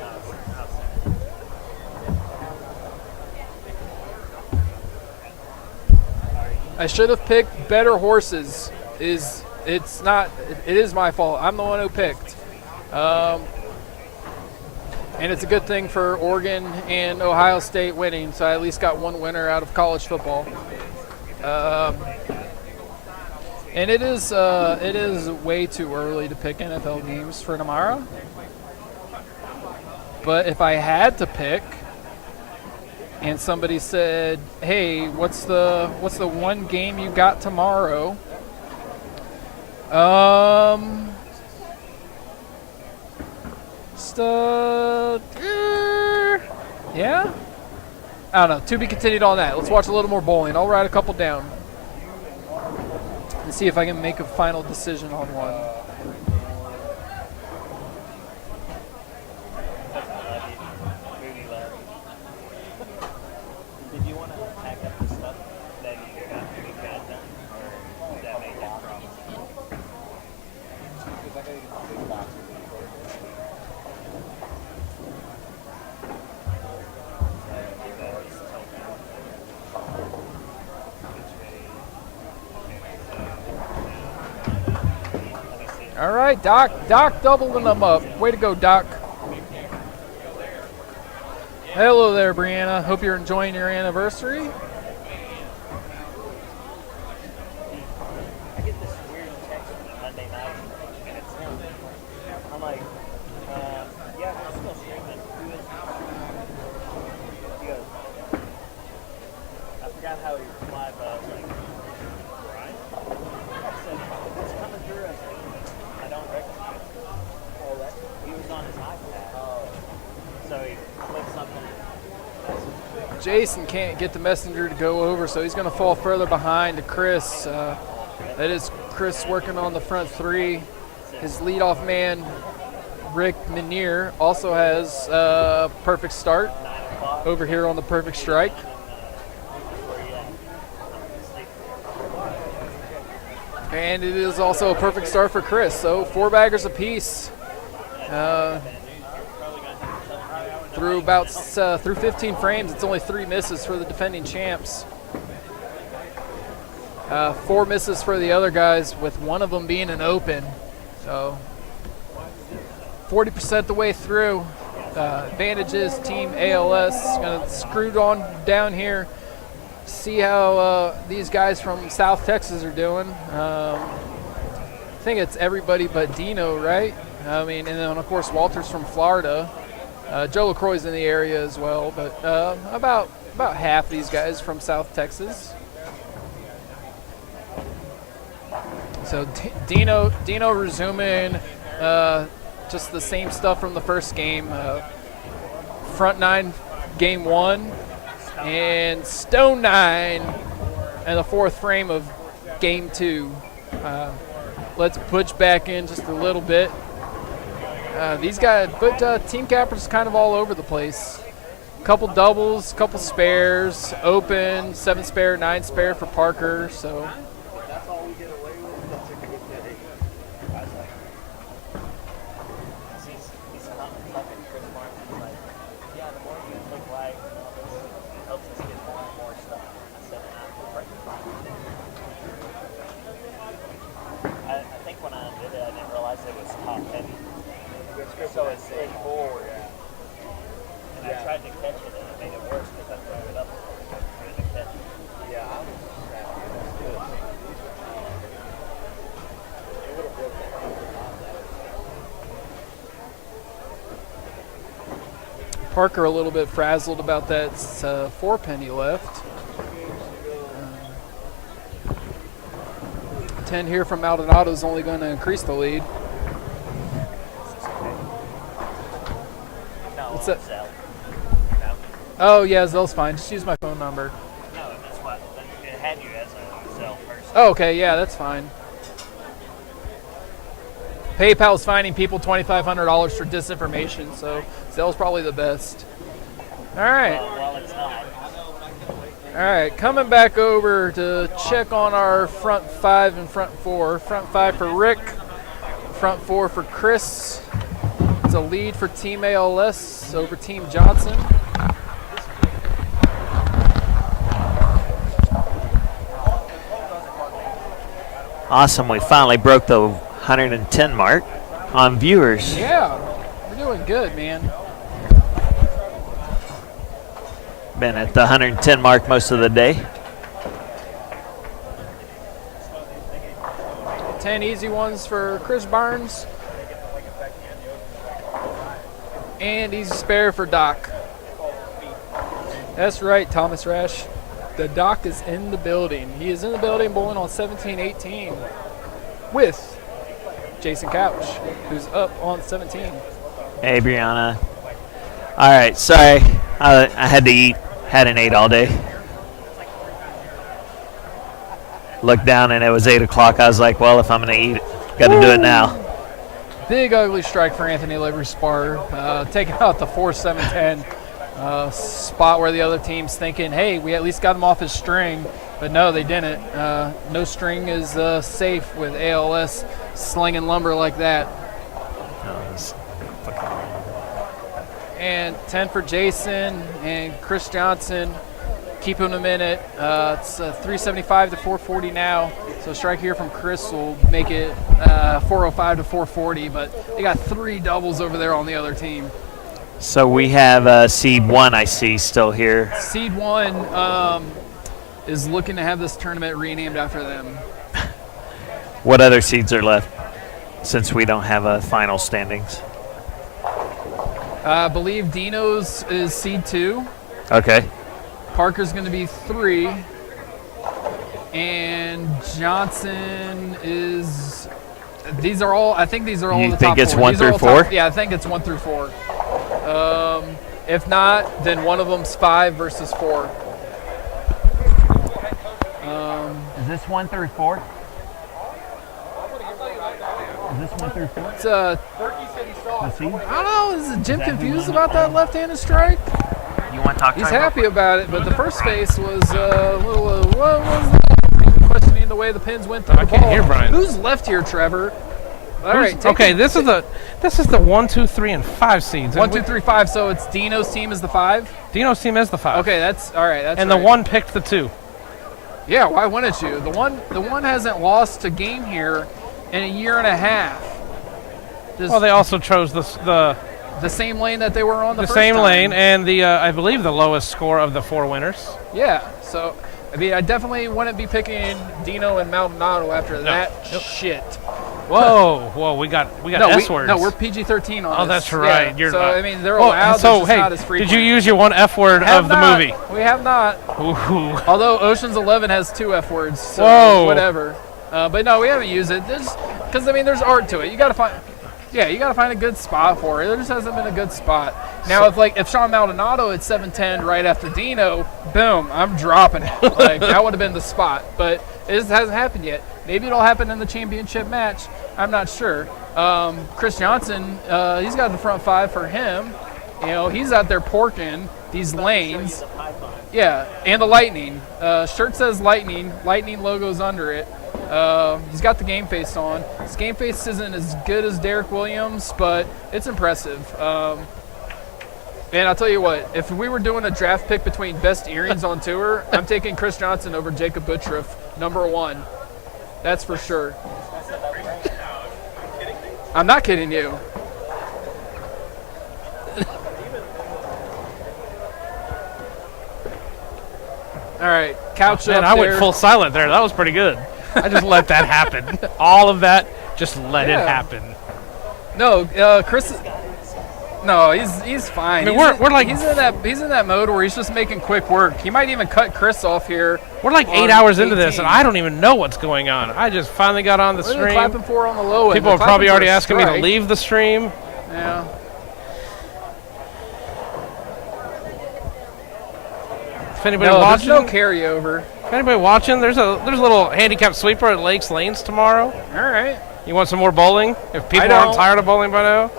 I should have picked better horses. It's not. It is my fault. I'm the one who picked. And it's a good thing for Oregon and Ohio State winning, so I at least got one winner out of college football. And it is way too early to pick NFL games for tomorrow. But if I had to pick, and somebody said, "Hey, what's the one game you got tomorrow?" Yeah? I don't know. To be continued on that. Let's watch a little more bowling. I'll write a couple down and see if I can make a final decision on one. Did you want to pack up the stuff that you got done, or that made it from? Because I got to get the big box. All right, Doc. Doc doubling them up. Way to go, Doc. Hello there, Brianna. Hope you're enjoying your anniversary. I get this weird text on Monday night, and it's him. I'm like, yeah, we're still streaming. Who is it? He goes, I forgot how he replied, but I was like, Brian? I said, it's coming through. I said, I don't recognize it. Oh, that's, he was on his iPad. Oh. So he clicked something. Jason can't get the messenger to go over, so he's going to fall further behind to Chris. That is Chris working on the front three. His leadoff man, Rick Minier, also has a perfect start over here on the perfect strike. And it is also a perfect start for Chris, so 4 baggers apiece. Through 15 frames, it's only 3 misses for the defending champs. 4 misses for the other guys, with one of them being an open. So 40% the way through. Advantages, Team ALS. Gonna screw on down here. See how these guys from South Texas are doing. I think it's everybody but Dino, right? I mean, and then of course Walter's from Florida. Joe LaCroix's in the area as well, but about half these guys from South Texas. So Dino resuming just the same stuff from the first game. Front 9, game 1, and stone 9 in the 4th frame of game 2. Let's push back in just a little bit. These guys, but Team Capper's kind of all over the place. Couple doubles, couple spares, open, 7 spare, 9 spare for Parker. So. That's all we get away with. That's a good day. I was like, he's talking Chris Martin's like, yeah, the more you click like and all this, it helps us get more and more stuff. I said, I think when I did it, I didn't realize it was top heavy. So it's straight forward. And I tried to catch it, and it made it worse because I threw it up trying to catch it. Yeah, I was happy. That's good. It would have broke that. Parker a little bit frazzled about that 4 penny left. 10 here from Maldonado is only going to increase the lead. What's that? Oh, yeah, Zell's fine. Just use my phone number. No, that's what it had you as a Zell person. Oh, okay, yeah, that's fine. PayPal's fining people $2,500 for disinformation, so Zell's probably the best. All right. Well, it's not. All right, coming back over to check on our front 5 and front 4. Front 5 for Rick, front 4 for Chris. It's a lead for Team ALS over Team Johnson. Awesome. We finally broke the 110 mark on viewers. Yeah, we're doing good, man. Been at the 110 mark most of the day. 10 easy ones for Chris Barnes. And easy spare for Doc. That's right, Thomas Rash. The Doc is in the building. He is in the building bowling on 17-18 with Jason Couch, who's up on 17. Hey, Brianna. All right, sorry. I had to eat. Hadn't ate all day. Looked down and it was 8 o'clock. I was like, well, if I'm going to eat, got to do it now. Big ugly strike for Anthony Livery-Spar, taking out the 4-7-10 spot where the other team's thinking, hey, we at least got him off his string. But no, they didn't. No string is safe with ALS slinging lumber like that. And 10 for Jason and Chris Johnson, keeping them in it. It's 375 to 440 now. So a strike here from Chris will make it 405 to 440. But they got 3 doubles over there on the other team. So we have seed 1, I see, still here. Seed 1 is looking to have this tournament renamed after them. What other seeds are left since we don't have final standings? I believe Dino's is seed 2. Okay. Parker's going to be 3. And Johnson is. These are all. I think these are all the top 4. You think it's 1 through 4? Yeah, I think it's 1 through 4. If not, then one of them's 5 versus 4. Is this 1 through 4? Is this 1 through 4? It's I don't know. Is Jim confused about that left-handed strike? You want to talk to He's him? happy about it, but the first base was a little. What was that? Questioning the way the pins went through the ball. I can't hear Brian. Who's left here, Trevor? All right. Okay, this is the 1, 2, 3, and 5 seeds. 1, 2, 3, 5. So it's Dino's team is the 5. Dino's team is the 5. Okay, that's all right. That's and right. the 1 picked the 2. Yeah, why wouldn't you? The one hasn't lost a game here in a year and a half. Well, they also chose the same lane that they were on the first same time. lane and the I believe the lowest score of the 4 winners. Yeah, so I mean, I definitely wouldn't be picking Dino and Maldonado after that shit. Whoa, we got S words. No, we're PG-13 on Oh, this. that's right. Yeah, I mean, they're allowed. So, hey, not as frequent. did you use your 1 F word of the movie? We have not. Ooh. Although Ocean's 11 has 2 F words, so Whoa. whatever. But no, we haven't used it. Because I mean, there's art to it. You got to find. Yeah, you got to find a good spot for it. There just hasn't been a good spot. Now, if Sean Maldonado at 7-10 right after Dino, boom, I'm dropping it. Like, that would have been the spot. But it just hasn't happened yet. Maybe it'll happen in the championship match. I'm not sure. Chris Johnson, he's got the front 5 for him. You know, he's out there porking these lanes. Yeah, and the Lightning. Shirt says Lightning. Lightning logo's under it. He's got the game face on. His game face isn't as good as Derek Williams, but it's impressive. And I'll tell you what, if we were doing a draft pick between best earrings on tour, I'm taking Chris Johnson over Jacob Buttriff, number 1. That's for sure. I'm not kidding you. All right, Couch Man, up I there. went full silent there. That was pretty good. I just let that happen. All of that, just let it happen. No, Chris. No, he's fine. I mean, we're like he's in that mode where he's just making quick work. He might even cut Chris off here. We're like 8 hours into this, and I don't even know what's going on. I just finally got on the What are they stream. clapping for on the low end? People They're are probably clapping already for a asking me to strike. leave the stream. Yeah. If anybody No, watching, there's no carryover. If anybody watching, there's a little handicap sweeper at Lakes Lanes tomorrow. All right. You want some more bowling? If people aren't tired of bowling by now.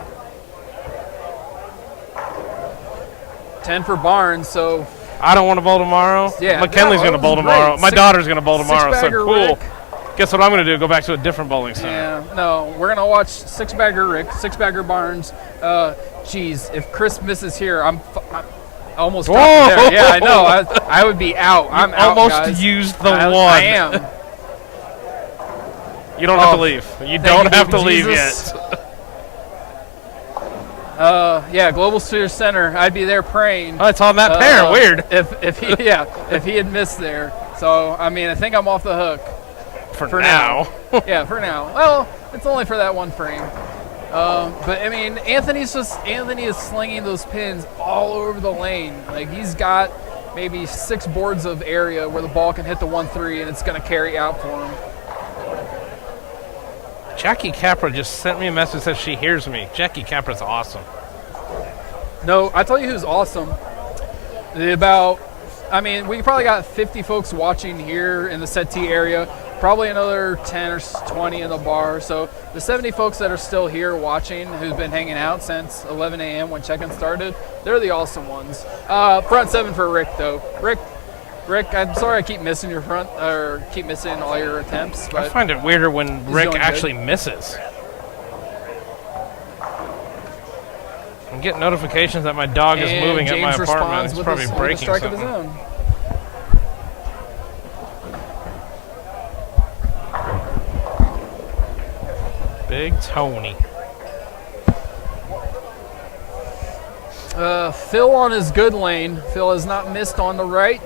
10 for Barnes, so. I don't want to bowl tomorrow. Yeah. McKinley's going to bowl tomorrow. My daughter's going to bowl tomorrow. So Six-bagger cool. Rick. Guess what I'm going to do? Go back to a different bowling center. Yeah, no, we're gonna watch 6-bagger Rick, 6-bagger Barnes. Geez, if Chris misses here, I'm almost dropping there. Yeah, I know. I would be out. I'm out, almost guys. used the I one. I am. You don't have to leave. You don't have to leave Jesus. yet. Yeah, Global Sphere Center. I'd be there praying. Oh, it's on that pair. Weird. If he had missed there. So I mean, I think I'm off the hook. For now. Yeah, for now. Well, it's only for that one frame. But I mean, Anthony is slinging those pins all over the lane. Like he's got maybe 6 boards of area where the ball can hit the 1-3 and it's going to carry out for him. Jackie Capra just sent me a message that says she hears me. Jackie Capra's awesome. No, I tell you who's awesome. We probably got 50 folks watching here in the settee area. Probably another 10 or 20 in the bar. So the 70 folks that are still here watching, who've been hanging out since 11 a.m. when check-in started, they're the awesome ones. Front 7 for Rick, though. Rick, I'm sorry I keep missing your front, or keep missing all your attempts. But I find it weirder when Rick actually misses. I'm getting notifications that my dog is moving at my apartment. It's probably breaking strike something. Of his own. Big Tony. Phil on his good lane. Phil has not missed on the right.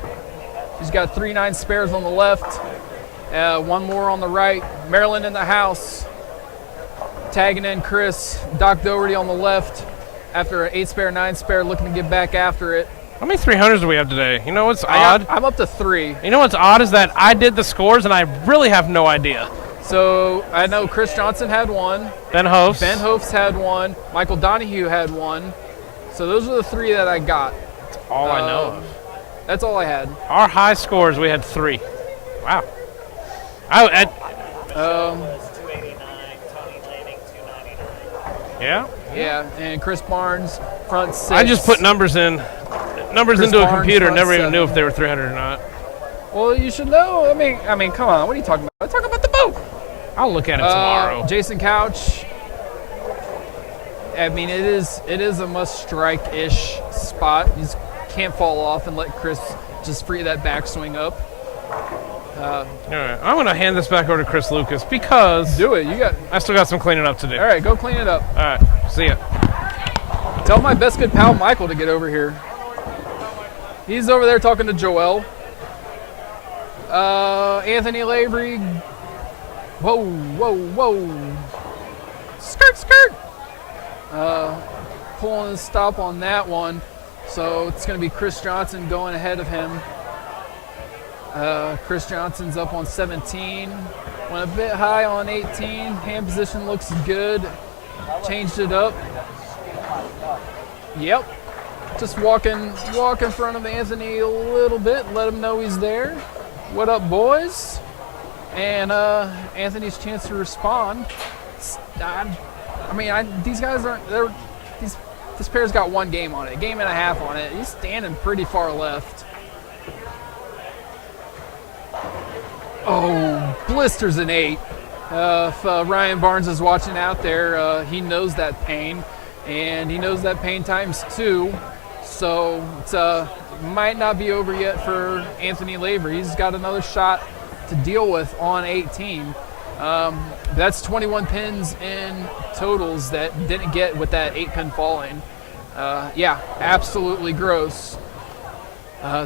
He's got 3 9 spares on the left. 1 more on the right. Maryland in the house. Tagging in Chris. Doc Doherty on the left. After an 8 spare, 9 spare, looking to get back after it. How many 300s do we have today? You know what's odd? I'm up to 3. You know what's odd is that I did the scores and I really have no idea. So I know Chris Johnson had 1. Ben Hofs. Ben Hofs had 1. Michael Donahue had 1. So those are the 3 that I got. That's all I know of. That's all I had. Our high scores, we had 3. Wow. Yeah? Yeah, and Chris Barnes, front 6. I just put numbers into a computer, never even knew if they were 300 or not. Well, you should know. I mean, come on. What are you talking about? I'm talking about the boat. I'll look at it tomorrow. Jason Couch. I mean, it is a must-strike-ish spot. You just can't fall off and let Chris just free that backswing up. All right, I'm going to hand this back over to Chris Lucas because do it. I still got some cleaning up to do. All right, go clean it up. All right, see ya. Tell my best good pal Michael to get over here. He's over there talking to Joel. Anthony Lavery. Whoa. Skirt. Pulling the stop on that one. So it's going to be Chris Johnson going ahead of him. Chris Johnson's up on 17. Went a bit high on 18. Hand position looks good. Changed it up. Yep. Just walk in front of Anthony a little bit. Let him know he's there. What up, boys? And Anthony's chance to respond. These guys aren't. This pair's got 1 game on it, game and a half on it. He's standing pretty far left. Oh, blisters an 8. If Ryan Barnes is watching out there, he knows that pain, and he knows that pain times 2. So it might not be over yet for Anthony Lavery. He's got another shot to deal with on 18. That's 21 pins in totals that didn't get with that 8-pin falling. Yeah, absolutely gross.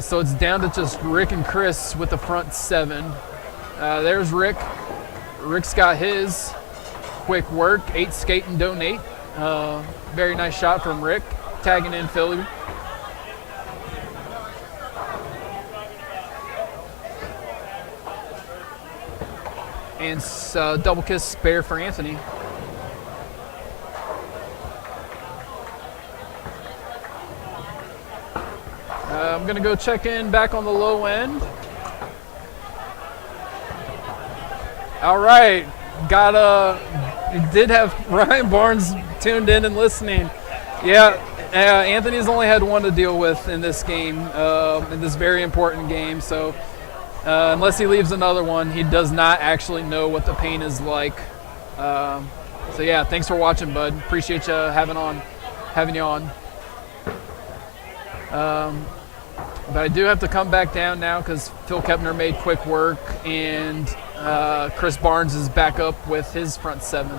So it's down to just Rick and Chris with the front 7. There's Rick. Rick's got his quick work, 8 skate and donate. Very nice shot from Rick, tagging in Philly. And double kiss spare for Anthony. I'm going to go check in back on the low end. All right. Did have Ryan Barnes tuned in and listening. Yeah, Anthony's only had 1 to deal with in this game, in this very important game. So unless he leaves another one, he does not actually know what the pain is like. So yeah, thanks for watching, bud. Appreciate you having you on. But I do have to come back down now because Phil Kepner made quick work, and Chris Barnes is back up with his front 7.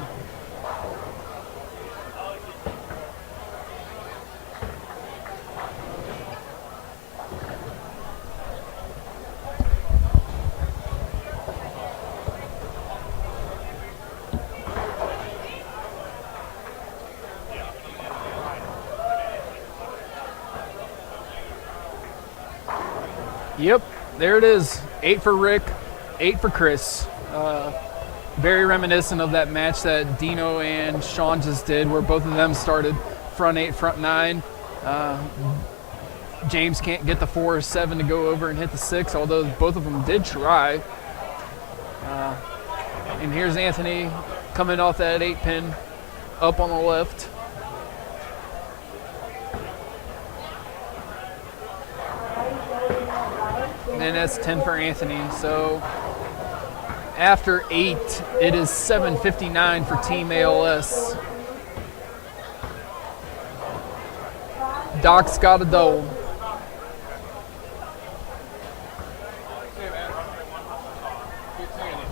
Yep, there it is. 8 for Rick, 8 for Chris. Very reminiscent of that match that Dino and Sean just did, where both of them started front 8, front 9. James can't get the 4 or 7 to go over and hit the 6, although both of them did try. And here's Anthony coming off that 8 pin up on the left. And that's 10 for Anthony. So after 8, it is 7:59 for Team ALS. Doc's got a double.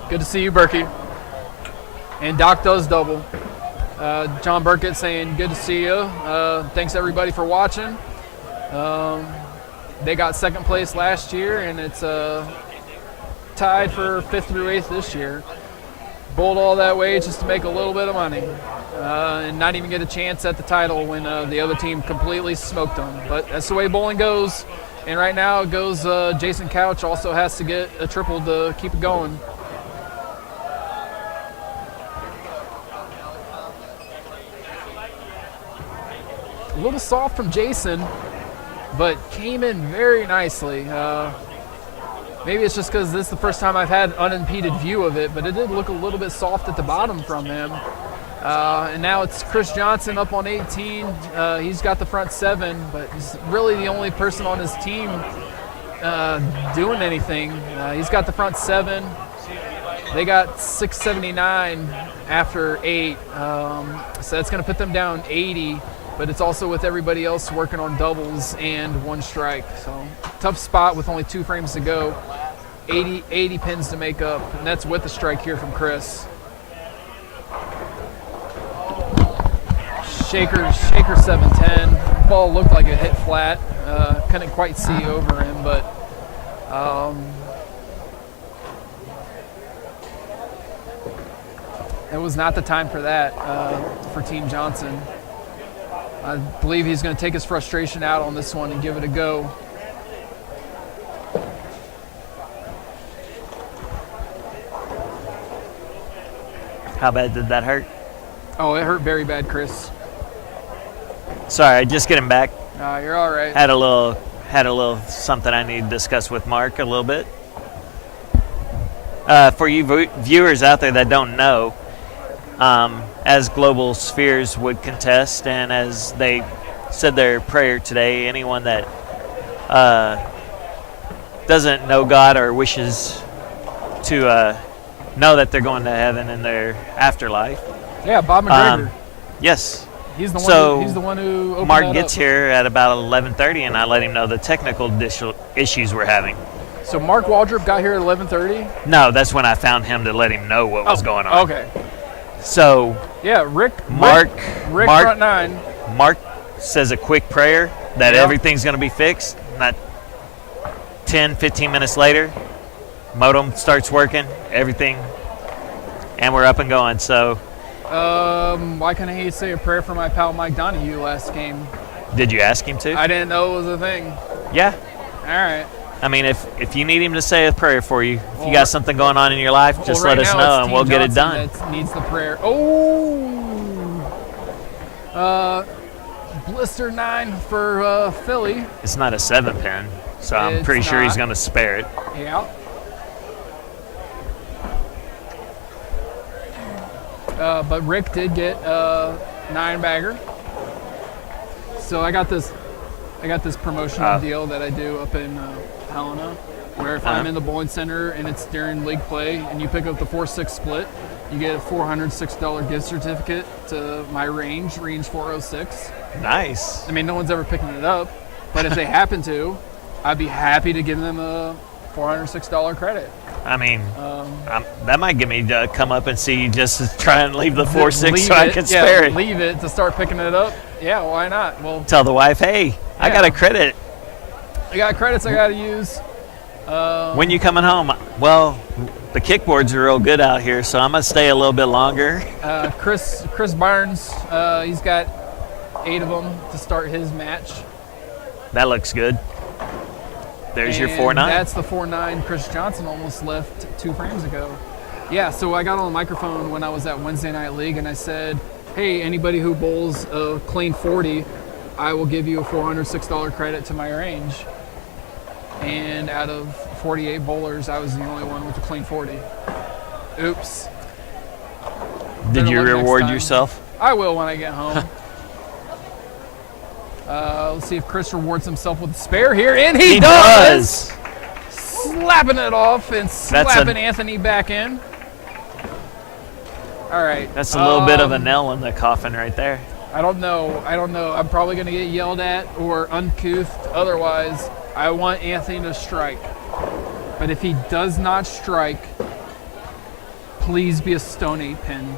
Good to see you, Berkey. And Doc does double. John Burkett saying, good to see you. Thanks everybody for watching. They got 2nd place last year, and it's tied for 5th through 8th this year. Bowled all that way just to make a little bit of money and not even get a chance at the title when the other team completely smoked them. But that's the way bowling goes. And right now it goes Jason Couch also has to get a triple to keep it going. A little soft from Jason, but came in very nicely. Maybe it's just because this is the first time I've had an unimpeded view of it, but it did look a little bit soft at the bottom from him. And now it's Chris Johnson up on 18. He's got the front 7, but he's really the only person on his team doing anything. He's got the front 7. They got 679 after 8, so that's going to put them down 80. But it's also with everybody else working on doubles and 1 strike. So tough spot with only 2 frames to go. 80 pins to make up, and that's with the strike here from Chris. Shaker 710. Ball looked like it hit flat. Couldn't quite see over him, but it was not the time for that for Team Johnson. I believe he's going to take his frustration out on this one and give it a go. How bad did that hurt? Oh, it hurt very bad, Chris. Sorry, just getting back. You're all right. Had a little something I need to discuss with Mark a little bit. For you viewers out there that don't know, as Global Spheres would contest, and as they said their prayer today, anyone that doesn't know God or wishes to know that they're going to heaven in their afterlife. Yeah, Bob McGregor. Yes. He's the one. So He's the one who opened Mark that gets up. here at about 11:30, and I let him know the technical issues we're having. So Mark Waldrup got here at 11:30. No, that's when I found him to let him know what was going on. Okay. So yeah, Rick Mark front 9. Mark says a quick prayer that Yep. everything's going to be fixed. Not 10, 15 minutes later, modem starts working, everything, and we're up and going. So why can't he say a prayer for my pal Mike Donahue last game? did you ask him to? I didn't know it was a thing. Yeah. All right. I mean, if you need him to say a prayer for you, if you got something going on in your life, just right let us now know it's and we'll Team get it Johnson done. that needs the prayer. Oh. Blister 9 for Philly. It's not a 7-pin, so I'm It's pretty sure he's not. going to spare it. Yeah. But Rick did get 9-bagger. So I got this promotional deal that I do up in Helena, where if I'm in the bowling center and it's during league play and you pick up the 4-6 split, you get a $406 gift certificate to my range 406. Nice. I mean, no one's ever picking it up, but if they happen to, I'd be happy to give them $406 credit. I mean, that might get me to come up and see just to try and leave the 4-6 so I can spare it. Leave it to start picking it up. Yeah, why not? Well, tell the wife, hey, I got a credit. I got credits I got to use. When you coming home? Well, the kickboards are real good out here, so I'm gonna stay a little bit longer. Chris Barnes, he's got 8 of them to start his match. That looks good. There's your And 4-9. That's the 4-9 Chris Johnson almost left 2 frames ago. Yeah, so I got on the microphone when I was at Wednesday Night League, and I said, hey, anybody who bowls a clean 40, I will give you a $406 credit to my range. And out of 48 bowlers, I was the only one with a clean 40. Oops. Did you Better luck reward next time. yourself? I will when I get home. Let's see if Chris rewards himself with a spare here, and he does! Slapping it off and slapping Anthony back in. All right. That's a little bit of a nail in the coffin right there. I don't know. I'm probably going to get yelled at or uncouth. Otherwise, I want Anthony to strike. But if he does not strike, please be a Stone 8 pin.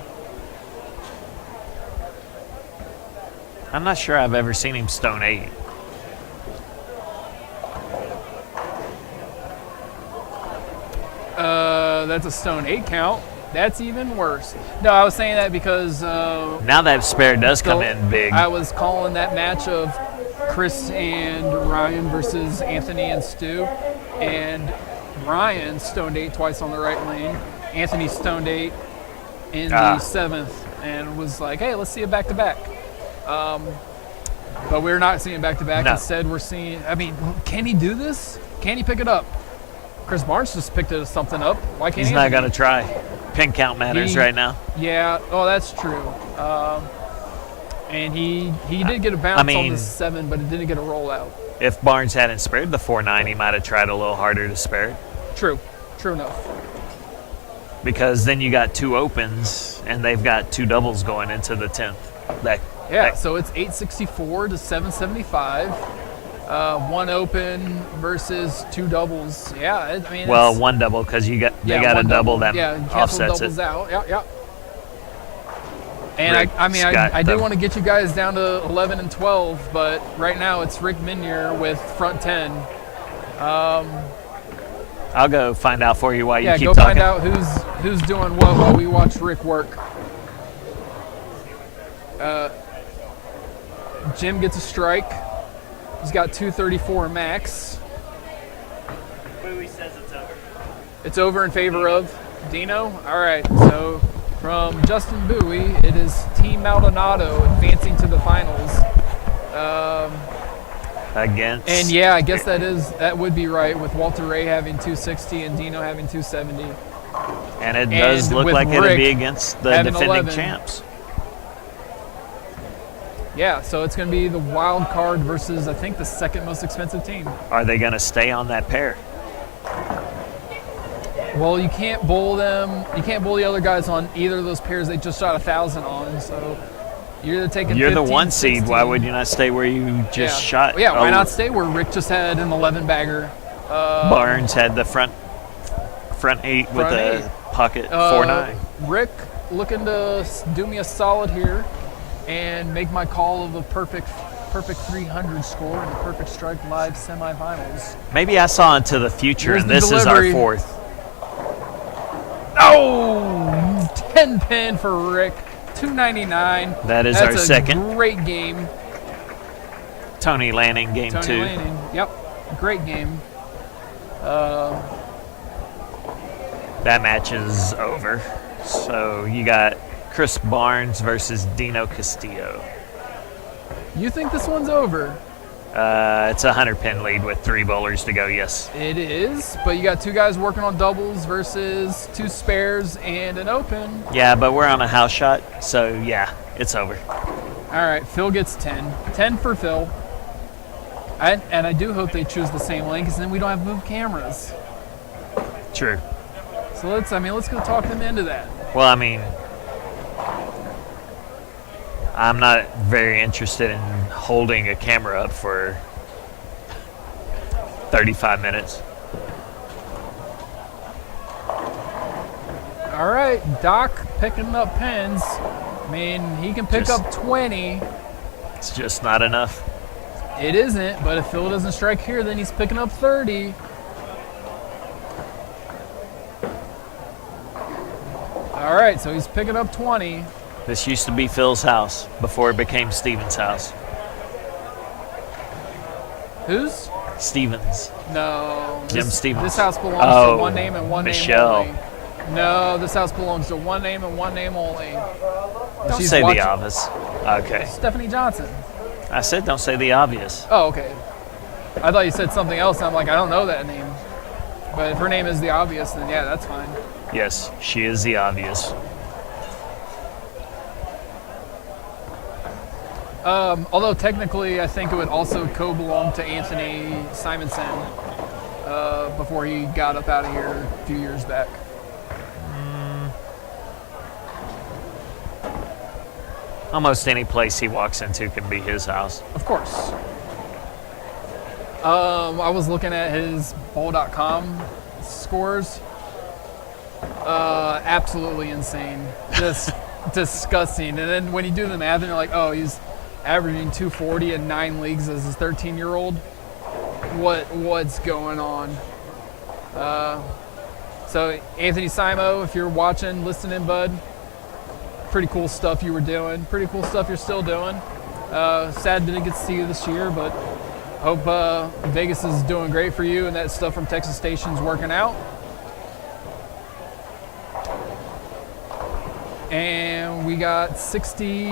I'm not sure I've ever seen him Stone 8. That's a Stone 8 count. That's even worse. No, I was saying that because now that spare does come in big. I was calling that match of Chris and Ryan versus Anthony and Stu, and Ryan stoned 8 twice on the right lane. Anthony stoned 8 in the 7th, and was like, "Hey, let's see a back-to-back." But we're not seeing back-to-back. No. Instead, we're seeing. I mean, can he do this? Can he pick it up? Chris Barnes just picked something up. Why can't He's he? not going to try. Pin count matters right now. Yeah. Oh, that's true. And he did get a bounce on the 7, but it didn't get a rollout. If Barnes hadn't spared the 4-9, he might have tried a little harder to spare it. True. True enough. Because then you got 2 opens, and they've got 2 doubles going into the 10th. So it's 864 to 775. 1 open versus 2 doubles. Yeah, I mean. Well, 1 double because they got a double that offsets doubles it. out. Yeah. And Rick I do want to get you guys down to 11 and 12, but right now it's Rick Minier with front 10. I'll go find out for you while you keep go talking. find out who's doing what while we watch Rick work. Jim gets a strike. He's got 234 max. Bowie says it's over. It's over in favor of Dino. All right, so from Justin Bowie, it is Team Maldonado advancing to the finals. Against. And yeah, I guess that would be right with Walter Ray having 260 and Dino having 270. And it does look like it'll be against the defending 11. champs. Yeah, so it's going to be the wild card versus, I think, the second most expensive team. Are they going to stay on that pair? Well, you can't bowl them. You can't bowl the other guys on either of those pairs they just shot 1,000 on. So you're either taking. You're 15, the 1 seed. 16. Why would you not stay where you just shot? Yeah, why not stay where Rick just had an 11 bagger? Barnes had the front 8 with the pocket 4-9. Rick looking to do me a solid here and make my call of a perfect 300 score and a perfect strike live semifinals. Maybe I saw into the future, Here's and the this delivery. is our 4th. Oh, 10 pin for Rick, 299. That is That's our a second. Great game. Tony Lanning, game Tony 2. Lanning, yep, great game. That match is over. So you got Chris Barnes versus Dino Castillo. You think this one's over? It's a 100-pin lead with 3 bowlers to go, yes. It is, but you got 2 guys working on doubles versus 2 spares and an open. Yeah, but we're on a house shot, so yeah, it's over. All right, Phil gets 10. 10 for Phil. And I do hope they choose the same lane because then we don't have moved cameras. True. So let's go talk them into that. Well, I mean, I'm not very interested in holding a camera up for 35 minutes. All right, Doc picking up pins. I mean, he can pick up 20. It's just not enough. It isn't, but if Phil doesn't strike here, then he's picking up 30. All right, so he's picking up 20. This used to be Phil's house before it became Steven's house. Whose? Stevens. No. Jim Stevens. This house belongs to one name and one Michelle. name only. No, this house belongs to one name and one name only. Don't say the obvious. Okay. Stephanie Johnson. I said don't say the obvious. Oh, okay. I thought you said something else, and I'm like, I don't know that name. But if her name is the obvious, then yeah, that's fine. Yes, she is the obvious. Although technically, I think it would also co-belong to Anthony Simonson before he got up out of here a few years back. Almost any place he walks into can be his house. Of course. I was looking at his bowl.com scores. Absolutely insane. Just disgusting. And then when you do the math and you're like, oh, he's averaging 240 in 9 leagues as his 13-year-old. What's going on? So Anthony Simo, if you're watching, listening, bud, pretty cool stuff you were doing. Pretty cool stuff you're still doing. Sad didn't get to see you this year, but hope Vegas is doing great for you and that stuff from Texas Station's working out. And we got 60.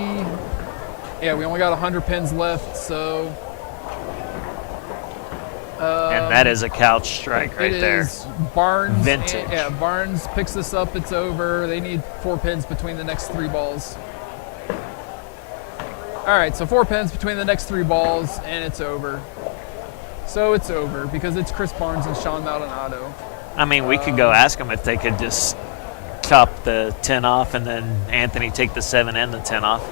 Yeah, we only got 100 pins left, so. And that is a couch strike right there. It is Barnes. Vintage. Yeah, Barnes picks this up. It's over. They need 4 pins between the next 3 balls. All right, so 4 pins between the next 3 balls, and it's over. So it's over because it's Chris Barnes and Sean Maldonado. I mean, we could go ask them if they could just chop the 10 off and then Anthony take the 7 and the 10 off,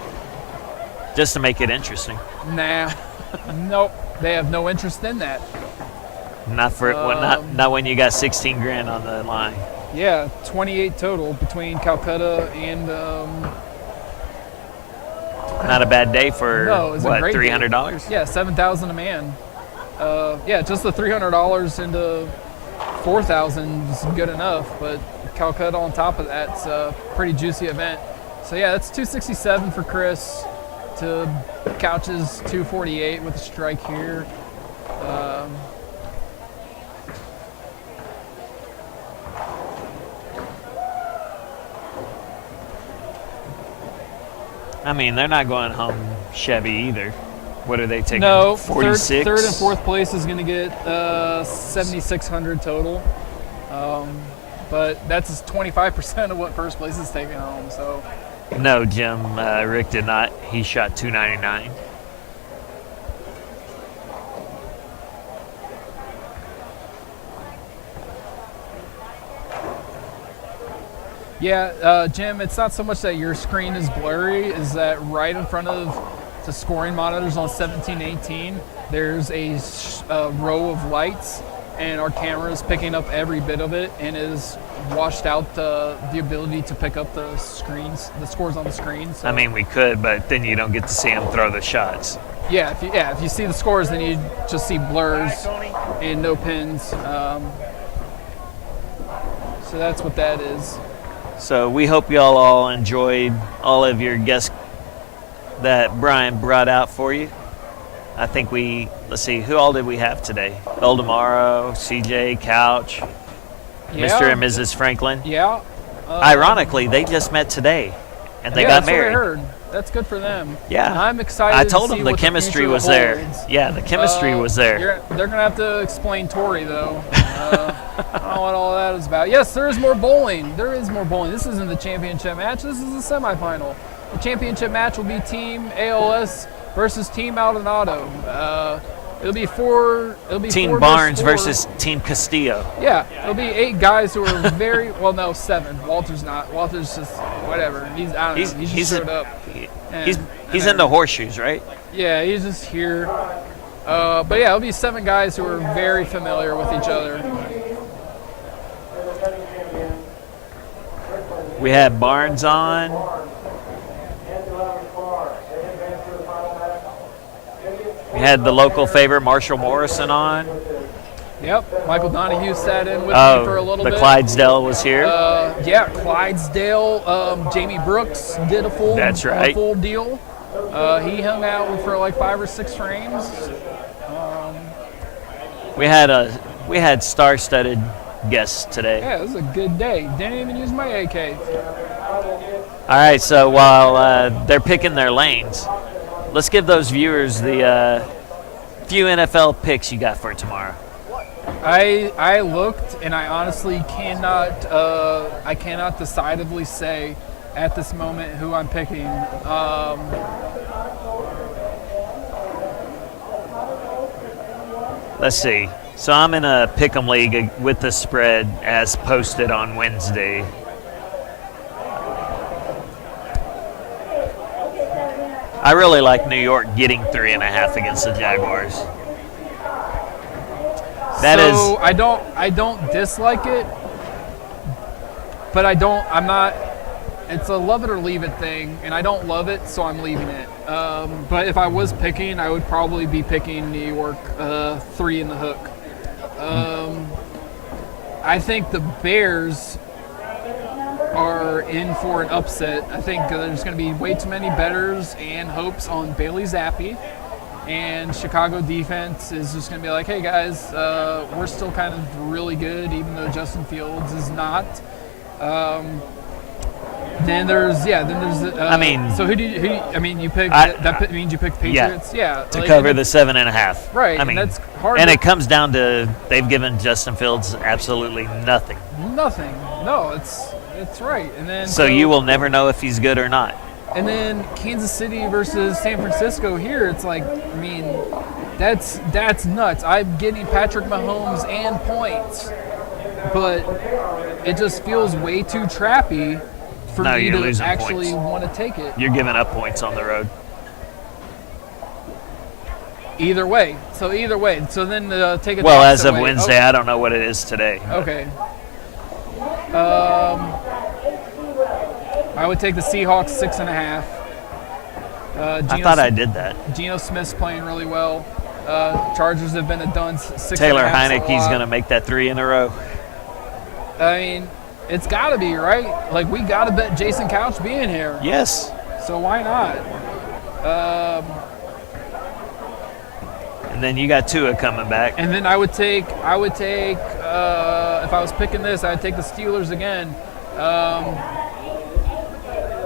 just to make it interesting. Nah, nope. They have no interest in that. Not for not when you got 16 grand on the line. Yeah, 28 total between Calcutta and. Not a bad day for what, $300? Yeah, $7,000 a man. Yeah, just the $300 into $4,000 is good enough, but Calcutta on top of that's a pretty juicy event. So yeah, that's 267 for Chris to Couch's 248 with a strike here. I mean, they're not going home Chevy either. What are they taking? No, 46. Third and fourth place is going to get 7,600 total. But that's 25% of what first place is taking home. So. No, Jim. Rick did not. He shot 299. Yeah, Jim, it's not so much that your screen is blurry, is that right in front of the scoring monitors on 1718, there's a row of lights, and our camera is picking up every bit of it and is washed out the ability to pick up the scores on the screen. So. I mean, we could, but then you don't get to see him throw the shots. Yeah, if you see the scores, then you just see blurs and no pins. So that's what that is. So we hope y'all all enjoyed all of your guests that Brian brought out for you. I think let's see, who all did we have today? Eldamaro, CJ, Couch, Yeah. Mr. and Mrs. Franklin. Yeah. Ironically, they just met today, and they got married. That's what I heard. That's good for them. Yeah. I'm excited. I told to see them the what chemistry future was there. holds. Yeah, the chemistry was there. They're going to have to explain Tori, though. I don't know what all that is about. Yes, there is more bowling. There is more bowling. This isn't the championship match. This is the semifinal. The championship match will be Team ALS versus Team Maldonado. It'll be Team 4 Barnes versus 4. versus Team Castillo. Yeah, it'll be 8 guys who are very well. No, 7. Walter's not. Walter's just whatever. I don't know. He just showed up. He's into horseshoes, right? Yeah, he's just here. But yeah, it'll be 7 guys who are very familiar with each other. We had Barnes on. We had the local favorite, Marshall Morrison, on. Yep, Michael Donahue sat in with me for a little bit. The Clydesdale was here. Yeah, Clydesdale. Jamie Brooks did a full, That's right. a full deal. He hung out for like 5 or 6 frames. We had star-studded guests today. Yeah, it was a good day. Didn't even use my AK. All right, so while they're picking their lanes, let's give those viewers the few NFL picks you got for tomorrow. I looked, and I honestly cannot decidedly say at this moment who I'm picking. Let's see. So I'm in a pick'em league with the spread as posted on Wednesday. I really like New York getting 3.5 against the Jaguars. I don't dislike it, but I'm not. It's a love it or leave it thing, and I don't love it, so I'm leaving it. But if I was picking, I would probably be picking New York 3 in the hook. I think the Bears are in for an upset. I think there's going to be way too many bettors and hopes on Bailey Zappi. And Chicago defense is just going to be like, hey, guys, we're still kind of really good, even though Justin Fields is not. Then there's. So you picked. That means you picked Patriots. Yeah. To cover the 7.5. Right. I mean, that's hard. And it comes down to they've given Justin Fields absolutely nothing. Nothing. No, it's right. And then. So you will never know if he's good or not. And then Kansas City versus San Francisco here, it's like, that's nuts. I'm getting Patrick Mahomes and points, but it just feels way too trappy for me to actually want to take it. You're giving up points on the road. Either way. So then take it. Well, as of Wednesday, I don't know what it is today. Okay. I would take the Seahawks 6.5. I thought I did that. Geno Smith's playing really well. Chargers have been a dunce. 6.5. Taylor Heineke's going to make that 3 in a row. I mean, it's got to be, right? Like, we got to bet Jason Couch being here. Yes. So why not? And then you got Tua coming back. And then I would take. If I was picking this, I'd take the Steelers again.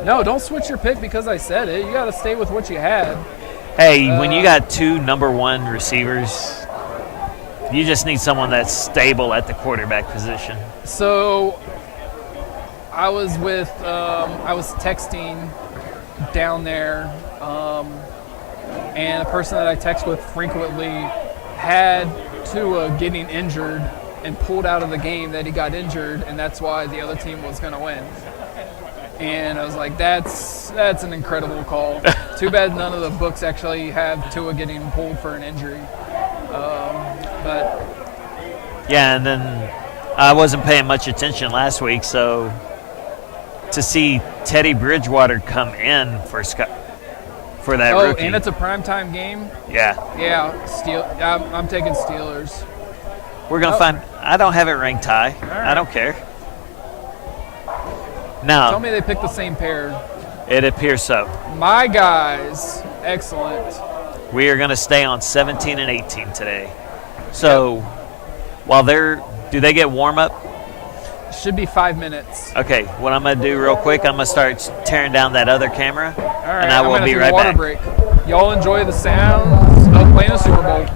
No, don't switch your pick because I said it. You got to stay with what you had. Hey, when you got 2 number 1 receivers, you just need someone that's stable at the quarterback position. So I was texting down there, and a person that I text with frequently had Tua getting injured and pulled out of the game that he got injured, and that's why the other team was going to win. And I was like, that's an incredible call. Too bad none of the books actually have Tua getting pulled for an injury. But yeah, and then I wasn't paying much attention last week, so to see Teddy Bridgewater come in for that rookie. And it's a primetime game? Yeah. Yeah, I'm taking Steelers. We're going to find – I don't have it ranked high. Right. I don't care. Now, tell me they picked the same pair. It appears so. My guys, excellent. We are going to stay on 17 and 18 today. So while do they get warm up? Should be 5 minutes. Okay, what I'm going to do real quick, I'm going to start tearing down that other camera, all right, and I will be right water back. Break. Y'all enjoy the sounds of playing a Super Bowl.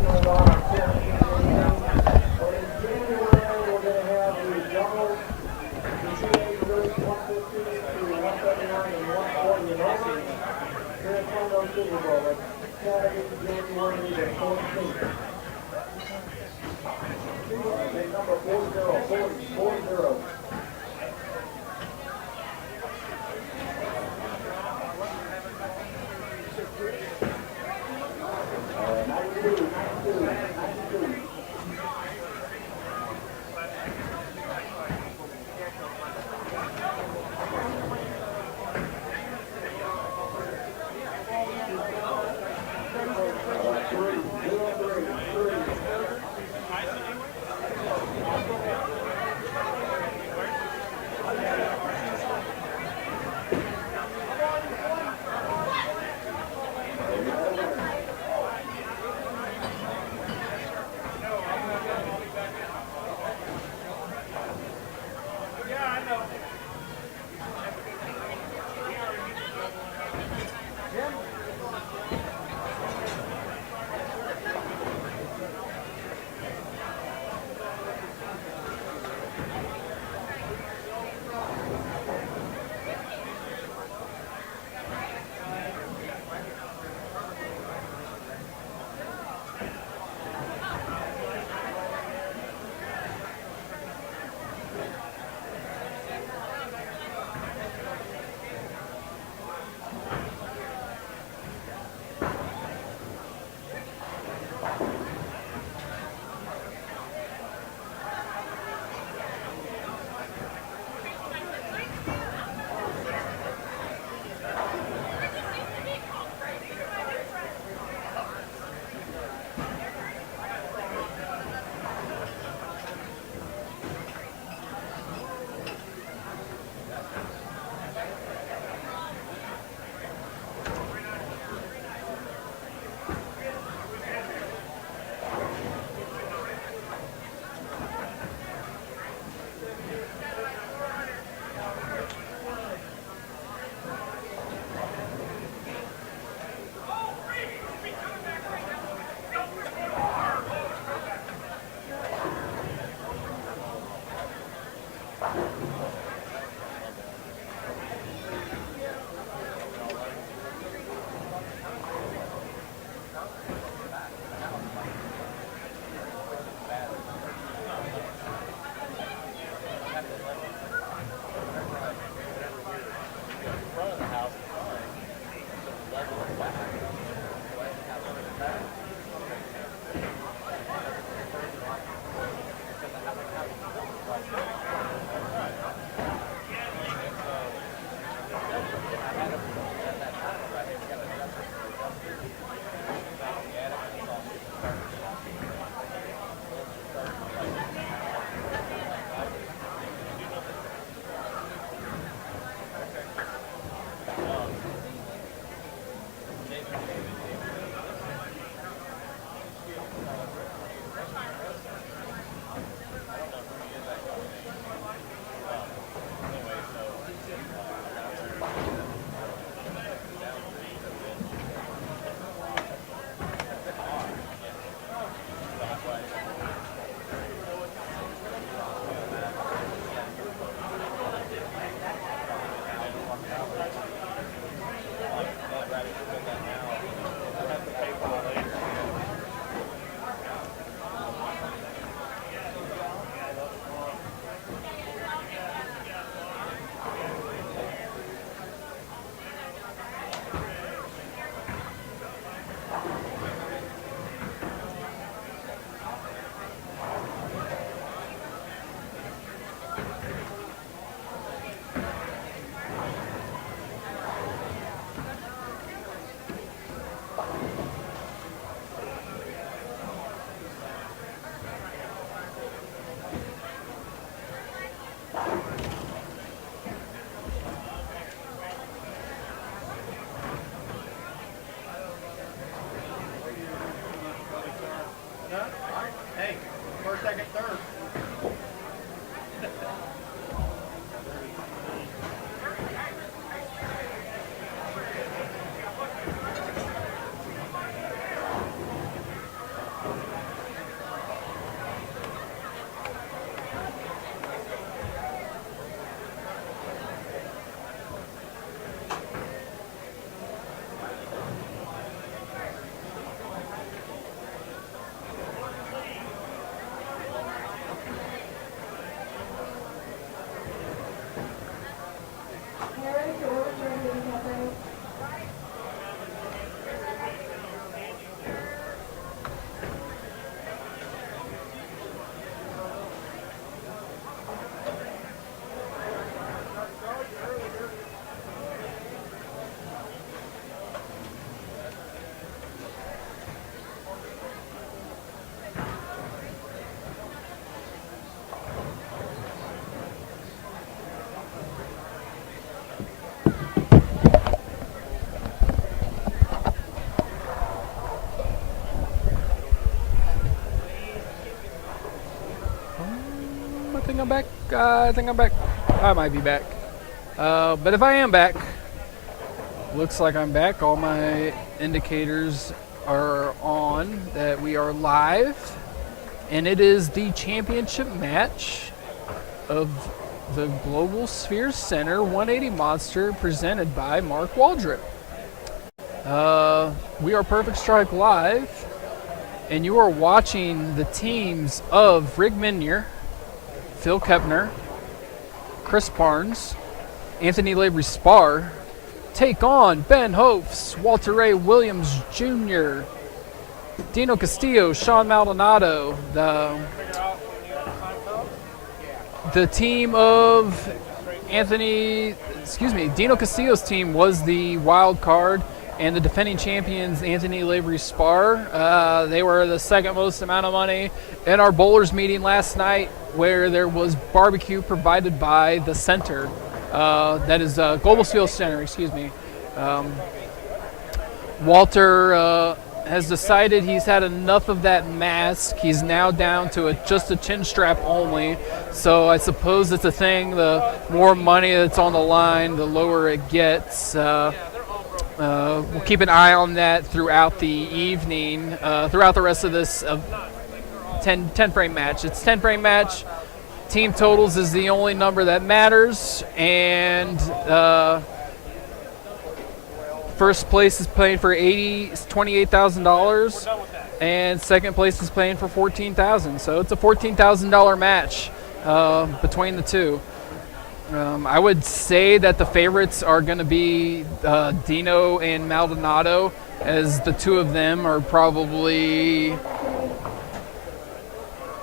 I think I'm back. I might be back. But if I am back, looks like I'm back. All my indicators are on that we are live. And it is the championship match of the Global Sphere Center 180 Monster presented by Mark Waldrep. We are Perfect Strike Live, and you are watching the teams of Rick Minier, Phil Kepner, Chris Barnes, Anthony Labrie-Spar take on Ben Hopes, Walter Ray Williams Jr., Dino Castillo, Sean Maldonado. The team of Dino Castillo's team was the wild card, and the defending champions, Anthony Labrie-Spar, they were the second most amount of money in our bowlers meeting last night, where there was barbecue provided by the center. That is Global Steel Center, Walter has decided he's had enough of that mask. He's now down to just a chin strap only. So I suppose it's a thing. The more money that's on the line, the lower it gets. We'll keep an eye on that throughout the evening, throughout the rest of this 10-frame match. It's 10-frame match. Team totals is the only number that matters. And first place is playing for $28,000, and second place is playing for $14,000. So it's a $14,000 match between the two. I would say that the favorites are going to be Dino and Maldonado, as the two of them are probably.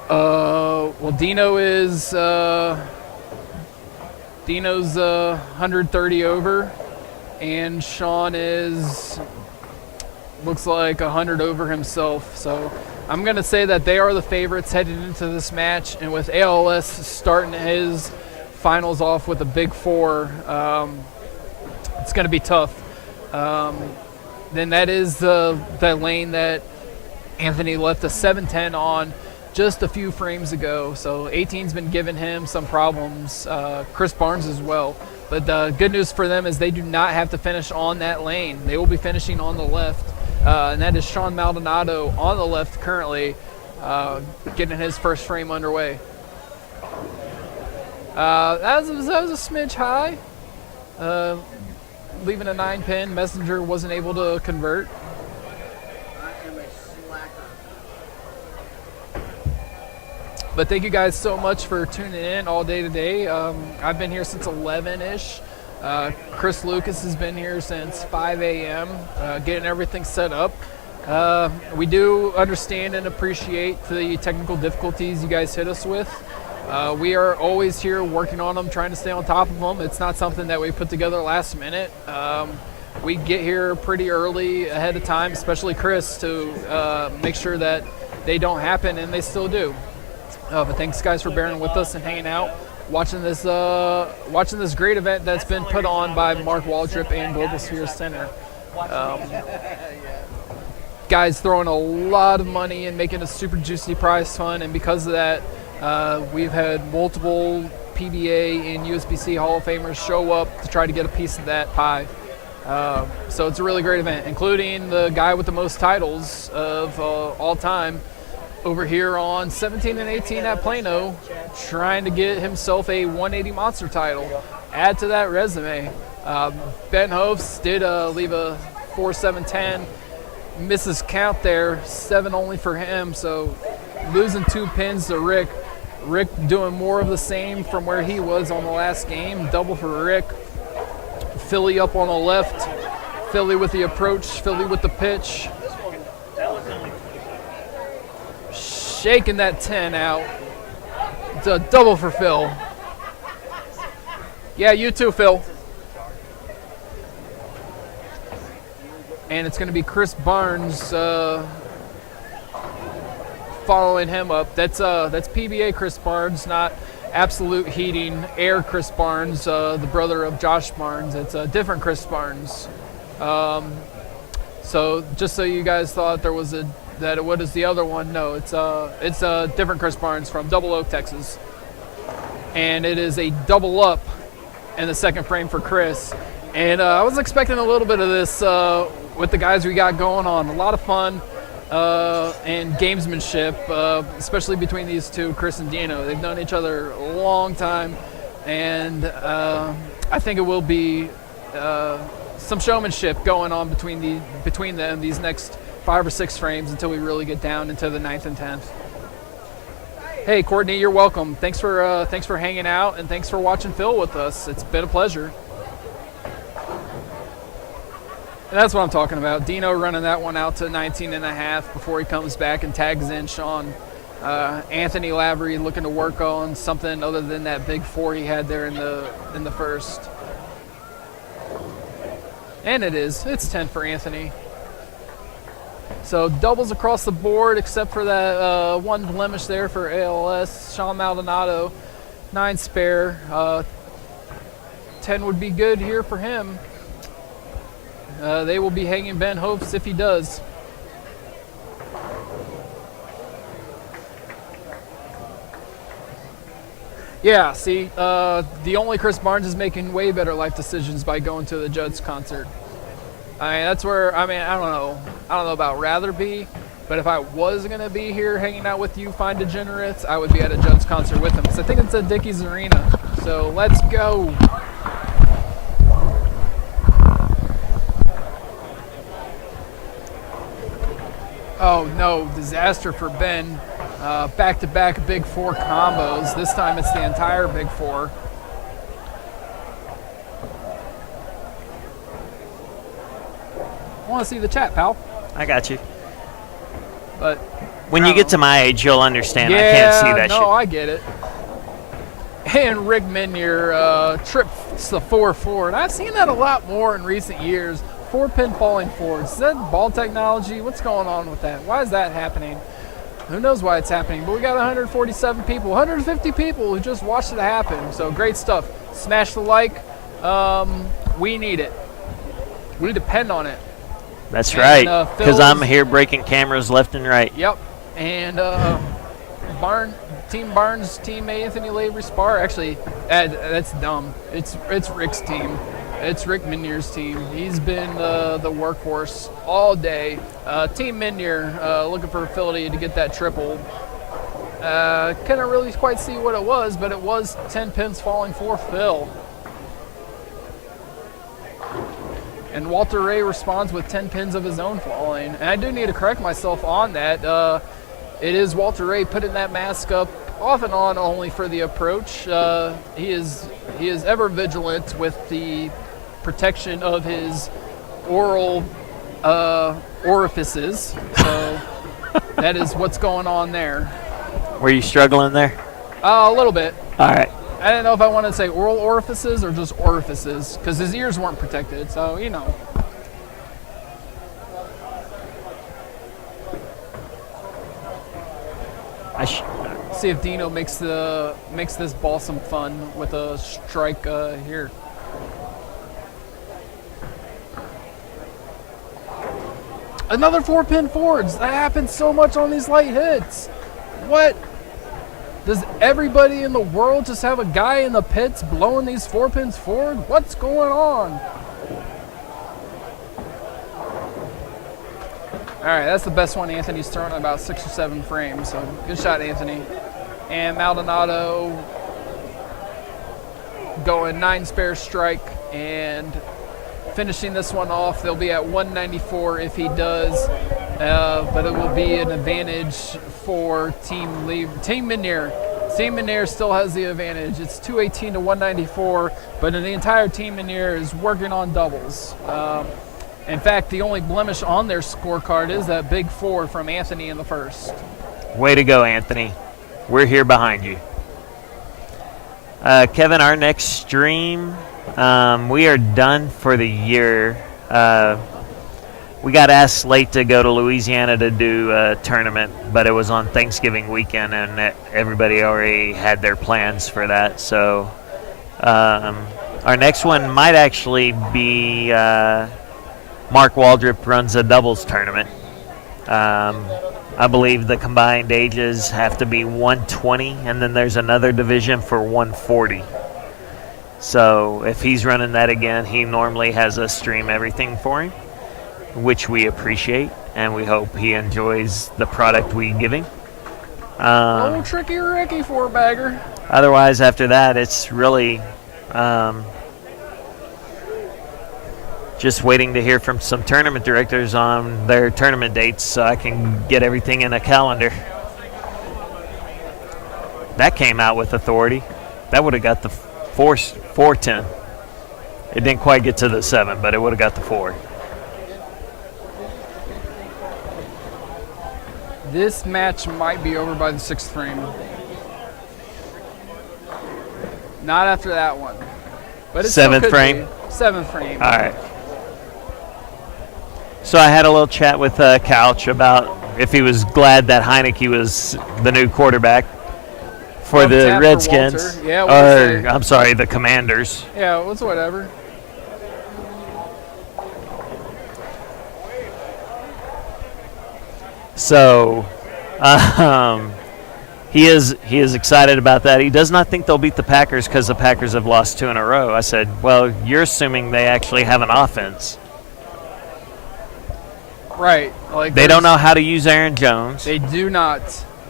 Dino's 130 over. And Sean looks like 100 over himself. So I'm going to say that they are the favorites headed into this match. And with ALS starting his finals off with a big 4, it's going to be tough. Then that is the lane that Anthony left a 710 on just a few frames ago. So 18's been giving him some problems. Chris Barnes as well. But the good news for them is they do not have to finish on that lane. They will be finishing on the left. And that is Sean Maldonado on the left currently, getting his first frame underway. That was a smidge high. Leaving a 9-pin. Messenger wasn't able to convert. But thank you guys so much for tuning in all day today. I've been here since 11-ish. Chris Lucas has been here since 5 a.m. Getting everything set up. We do understand and appreciate the technical difficulties you guys hit us with. We are always here working on them, trying to stay on top of them. It's not something that we put together last minute. We get here pretty early ahead of time, especially Chris, to make sure that they don't happen, and they still do. But thanks, guys, for bearing with us and hanging out, watching this great event that's been put on by Mark Waldrep and Global Sphere Center. Guys throwing a lot of money and making a super juicy prize fund, and because of that, we've had multiple PBA and USBC Hall of Famers show up to try to get a piece of that pie. So it's a really great event, including the guy with the most titles of all time, over here on 17 and 18 at Plano, trying to get himself a 180 Monster title. Add to that resume. Ben Hopes did leave a 4-7-10. Misses count there, 7 only for him, so losing 2 pins to Rick. Rick doing more of the same from where he was on the last game. Double for Rick. Philly up on the left. Philly with the approach, Philly with the pitch. Shaking that 10 out. It's a double for Phil. Yeah, you too, Phil. And it's going to be Chris Barnes following him up. That's PBA Chris Barnes, not Absolute Heating Air Chris Barnes, the brother of Josh Barnes. It's a different Chris Barnes. So just so you guys thought what is the other one? No, it's a different Chris Barnes from Double Oak, Texas. and it is a double up in the second frame for Chris. And I was expecting a little bit of this with the guys we got going on. A lot of fun and gamesmanship, especially between these two, Chris and Dino. They've known each other a long time, and I think it will be some showmanship going on between them these next 5 or 6 frames until we really get down into the 9th and 10th. Hey, Courtney, you're welcome. Thanks for hanging out, and thanks for watching Phil with us. It's been a pleasure. And that's what I'm talking about. Dino running that one out to 19.5 before he comes back and tags in Sean. Anthony Lavery looking to work on something other than that big 4 he had there in the first. And it's 10 for Anthony. So doubles across the board except for that one blemish there for ALS. Sean Maldonado, 9 spare. 10 would be good here for him. They will be hanging Ben hopes if he does. Yeah, see, the only Chris Barnes is making way better life decisions by going to the Judd's concert. I mean, that's where, I don't know about rather be, but if I was going to be here hanging out with you fine degenerates, I would be at a Judd's concert with him, because I think it's at Dickies Arena. So let's go. Oh no, disaster for Ben. Back-to-back big 4 combos. This time it's the entire big 4. I want to see the chat, pal. I got you. But when you get to my age, you'll understand. yeah, I can't see that no, shit. I get it. And Rick Minier trips the 4 forward. I've seen that a lot more in recent years. 4-pin falling forwards. Is that ball technology? What's going on with that? Why is that happening? Who knows why it's happening? But we got 147 people, 150 people who just watched it happen. So great stuff. Smash the like. We need it. We depend on it. That's right. Because I'm here breaking cameras left and right. Yep. And Team Barnes, Team Anthony Lavery Spar. Actually, that's dumb. It's Rick's team. It's Rick Minier's team. He's been the workhorse all day. Team Minier looking for ability to get that triple. Couldn't really quite see what it was, but it was 10 pins falling for Phil. And Walter Ray responds with 10 pins of his own falling. And I do need to correct myself on that. It is Walter Ray putting that mask up off and on only for the approach. He is ever vigilant with the protection of his oral orifices. So that is what's going on there. Were you struggling there? A little bit. All right. I didn't know if I wanted to say oral orifices or just orifices, because his ears weren't protected, so you know. See if Dino makes this ball some fun with a strike here. Another 4-pin forwards. That happens so much on these light hits. What? Does everybody in the world just have a guy in the pits blowing these 4-pins forward? What's going on? All right, that's the best one Anthony's thrown in about 6 or 7 frames. So good shot, Anthony. And Maldonado going 9 spare strike and finishing this one off. They'll be at 194 if he does, but it will be an advantage for Team Minier. Team Minier still has the advantage. It's 218 to 194, but the entire Team Minier is working on doubles. In fact, the only blemish on their scorecard is that big 4 from Anthony in the first. Way to go, Anthony. We're here behind you. Kevin, our next stream, we are done for the year. We got asked late to go to Louisiana to do a tournament, but it was on Thanksgiving weekend, and everybody already had their plans for that. So our next one might actually be Mark Waldrup runs a doubles tournament. I believe the combined ages have to be 120, and then there's another division for 140. So if he's running that again, he normally has us stream everything for him, which we appreciate, and we hope he enjoys the product we give him. Oh, Tricky Ricky 4-bagger. Otherwise, after that, it's really just waiting to hear from some tournament directors on their tournament dates so I can get everything in a calendar. That came out with authority. That would have got the 410. It didn't quite get to the 7, but it would have got the 4. This match might be over by the 6th frame. Not after that one. But it still 7th could frame? be. 7th frame. All right. So I had a little chat with Couch about if he was glad that Heineke was the new quarterback for the tap for Redskins. Walter. Yeah, what do you say? I'm sorry, the Commanders. Yeah, it's whatever. So he is excited about that. He does not think they'll beat the Packers because the Packers have lost 2 in a row. I said, well, you're assuming they actually have an offense. Right. Like They don't know how to use Aaron Jones. They do not.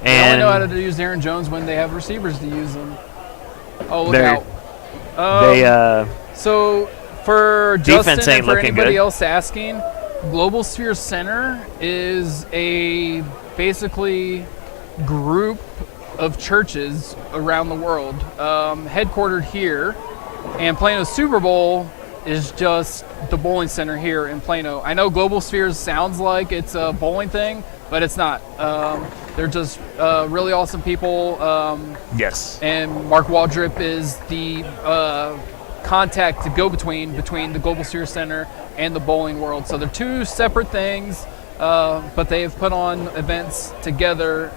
They And only know how to use Aaron Jones when they have receivers to use them. Oh, look They're- out. So for Defense Justin ain't and for looking anybody good. else asking, Global Sphere Center is a basically group of churches around the world, headquartered here, and Plano Super Bowl is just the bowling center here in Plano. I know Global Spheres sounds like it's a bowling thing, but it's not. They're just really awesome people. Yes. And Mark Waldrup is the contact to go between the Global Sphere Center and the bowling world. So they're 2 separate things, but they have put on events together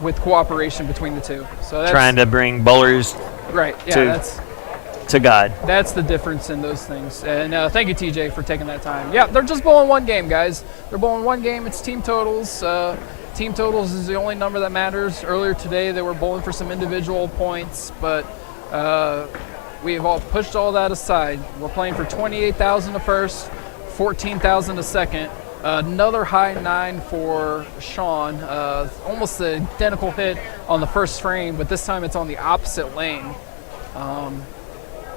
with cooperation between the 2. So that's Trying to bring bowlers right. Yeah, to God. that's the difference in those things. And thank you, TJ, for taking that time. Yeah, they're just bowling one game, guys. They're bowling one game. It's team totals. Team totals is the only number that matters. Earlier today, they were bowling for some individual points, but we have all pushed all that aside. We're playing for 28,000 a first, 14,000 a second. Another high 9 for Sean. Almost the identical hit on the first frame, but this time it's on the opposite lane.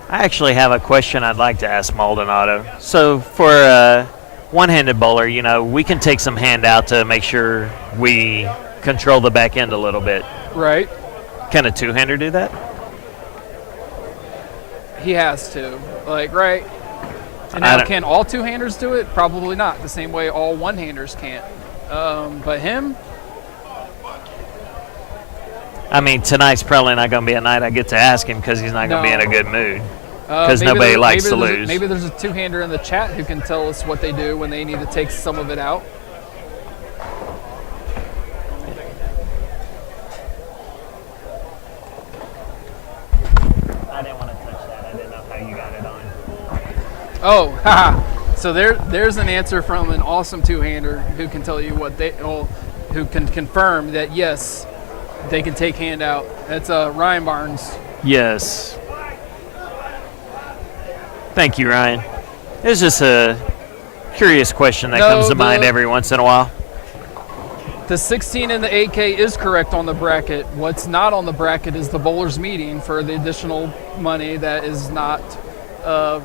I actually have a question I'd like to ask Maldonado. So for a one-handed bowler, we can take some hand out to make sure we control the back end a little bit. Right. Can a two-hander do that? He has to. Right. And now, can all two-handers do it? Probably not. The same way all one-handers can't. But him? I mean, tonight's probably not going to be a night I get to ask him because he's not going to be in a good mood. Because nobody likes to lose. Maybe there's a two-hander in the chat who can tell us what they do when they need to take some of it out. I didn't want to touch that. I didn't know how you got it on. Oh, haha. So there's an answer from an awesome two-hander who can tell you what who can confirm that yes, they can take hand out. That's Ryan Barnes. Yes. Thank you, Ryan. It's just a curious question that comes to mind every once in a while. The 16 and the 8K is correct on the bracket. What's not on the bracket is the bowlers meeting for the additional money that is not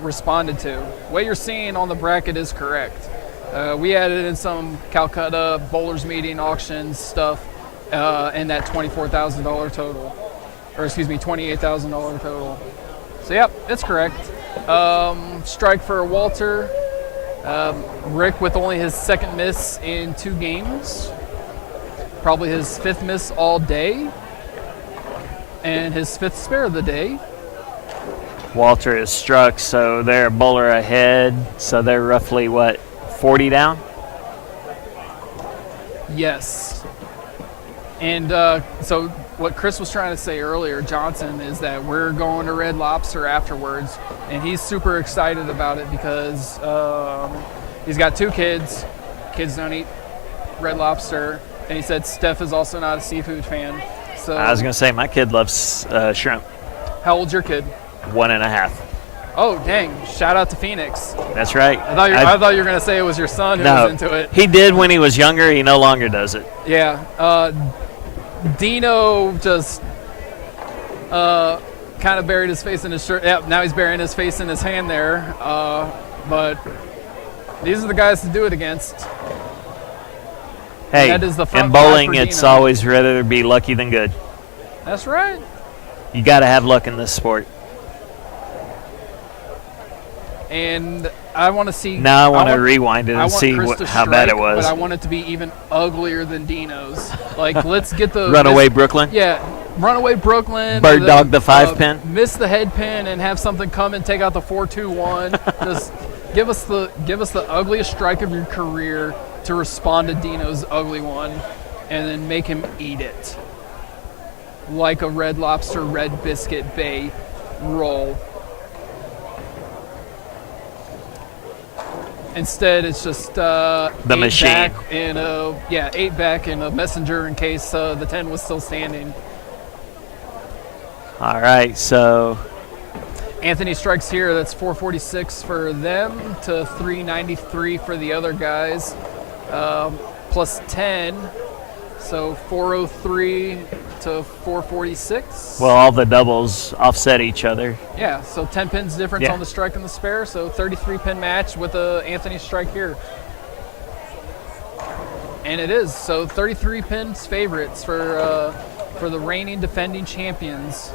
responded to. What you're seeing on the bracket is correct. We added in some Calcutta bowlers meeting auctions stuff in that $24,000 total, or excuse me, $28,000 total. So yep, it's correct. Strike for Walter. Rick with only his second miss in 2 games. Probably his 5th miss all day. And his 5th spare of the day. Walter is struck, so they're a bowler ahead. So they're roughly, 40 down? Yes. And so what Chris was trying to say earlier, Johnson, is that we're going to Red Lobster afterwards. And he's super excited about it because he's got 2 kids. Kids don't eat Red Lobster, and he said Steph is also not a seafood fan. So I was going to say, my kid loves shrimp. How old's your kid? 1.5. Oh, dang. Shout out to Phoenix. That's right. I thought you were going to say it was your son who was into it. He did when he was younger. He no longer does it. Yeah. Dino just kind of buried his face in his shirt. Yep, now he's burying his face in his hand there. But these are the guys to do it against. Hey, that is the front in five bowling, for it's Dino. always rather be lucky than good. That's right. You got to have luck in this sport. And I want to see. Now I want to rewind it and see how bad it was. But I want it to be even uglier than Dino's. Like, let's get the Runaway Brooklyn? Yeah, Runaway Brooklyn. Bird dog the 5-pin. Miss the head pin and have something come and take out the 4-2-1. Just give us the ugliest strike of your career to respond to Dino's ugly one, and then make him eat it like a Red Lobster Red Biscuit Bay roll. Instead, it's just the machine. 8 back in a messenger in case the 10 was still standing. All right, so Anthony strikes here. That's 446 for them to 393 for the other guys, plus 10, so 403 to 446. well, all the doubles offset each other. Yeah, so 10 pins difference Yeah. on the strike and the spare, so 33 pin match with a Anthony strike here. And it is, so 33 pins favorites for the reigning defending champions.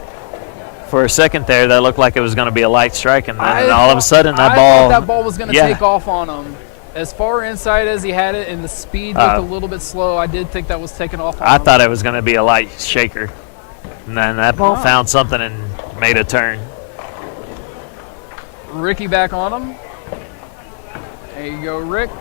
For a second there, that looked like it was going to be a light strike, and then all of a sudden I that ball. thought that ball was going to take off on him. As far inside as he had it, and the speed looked a little bit slow, I did think that was taking off on I him. thought it was going to be a light shaker. And then that ball found something and made a turn. Ricky back on him. There you go, Rick.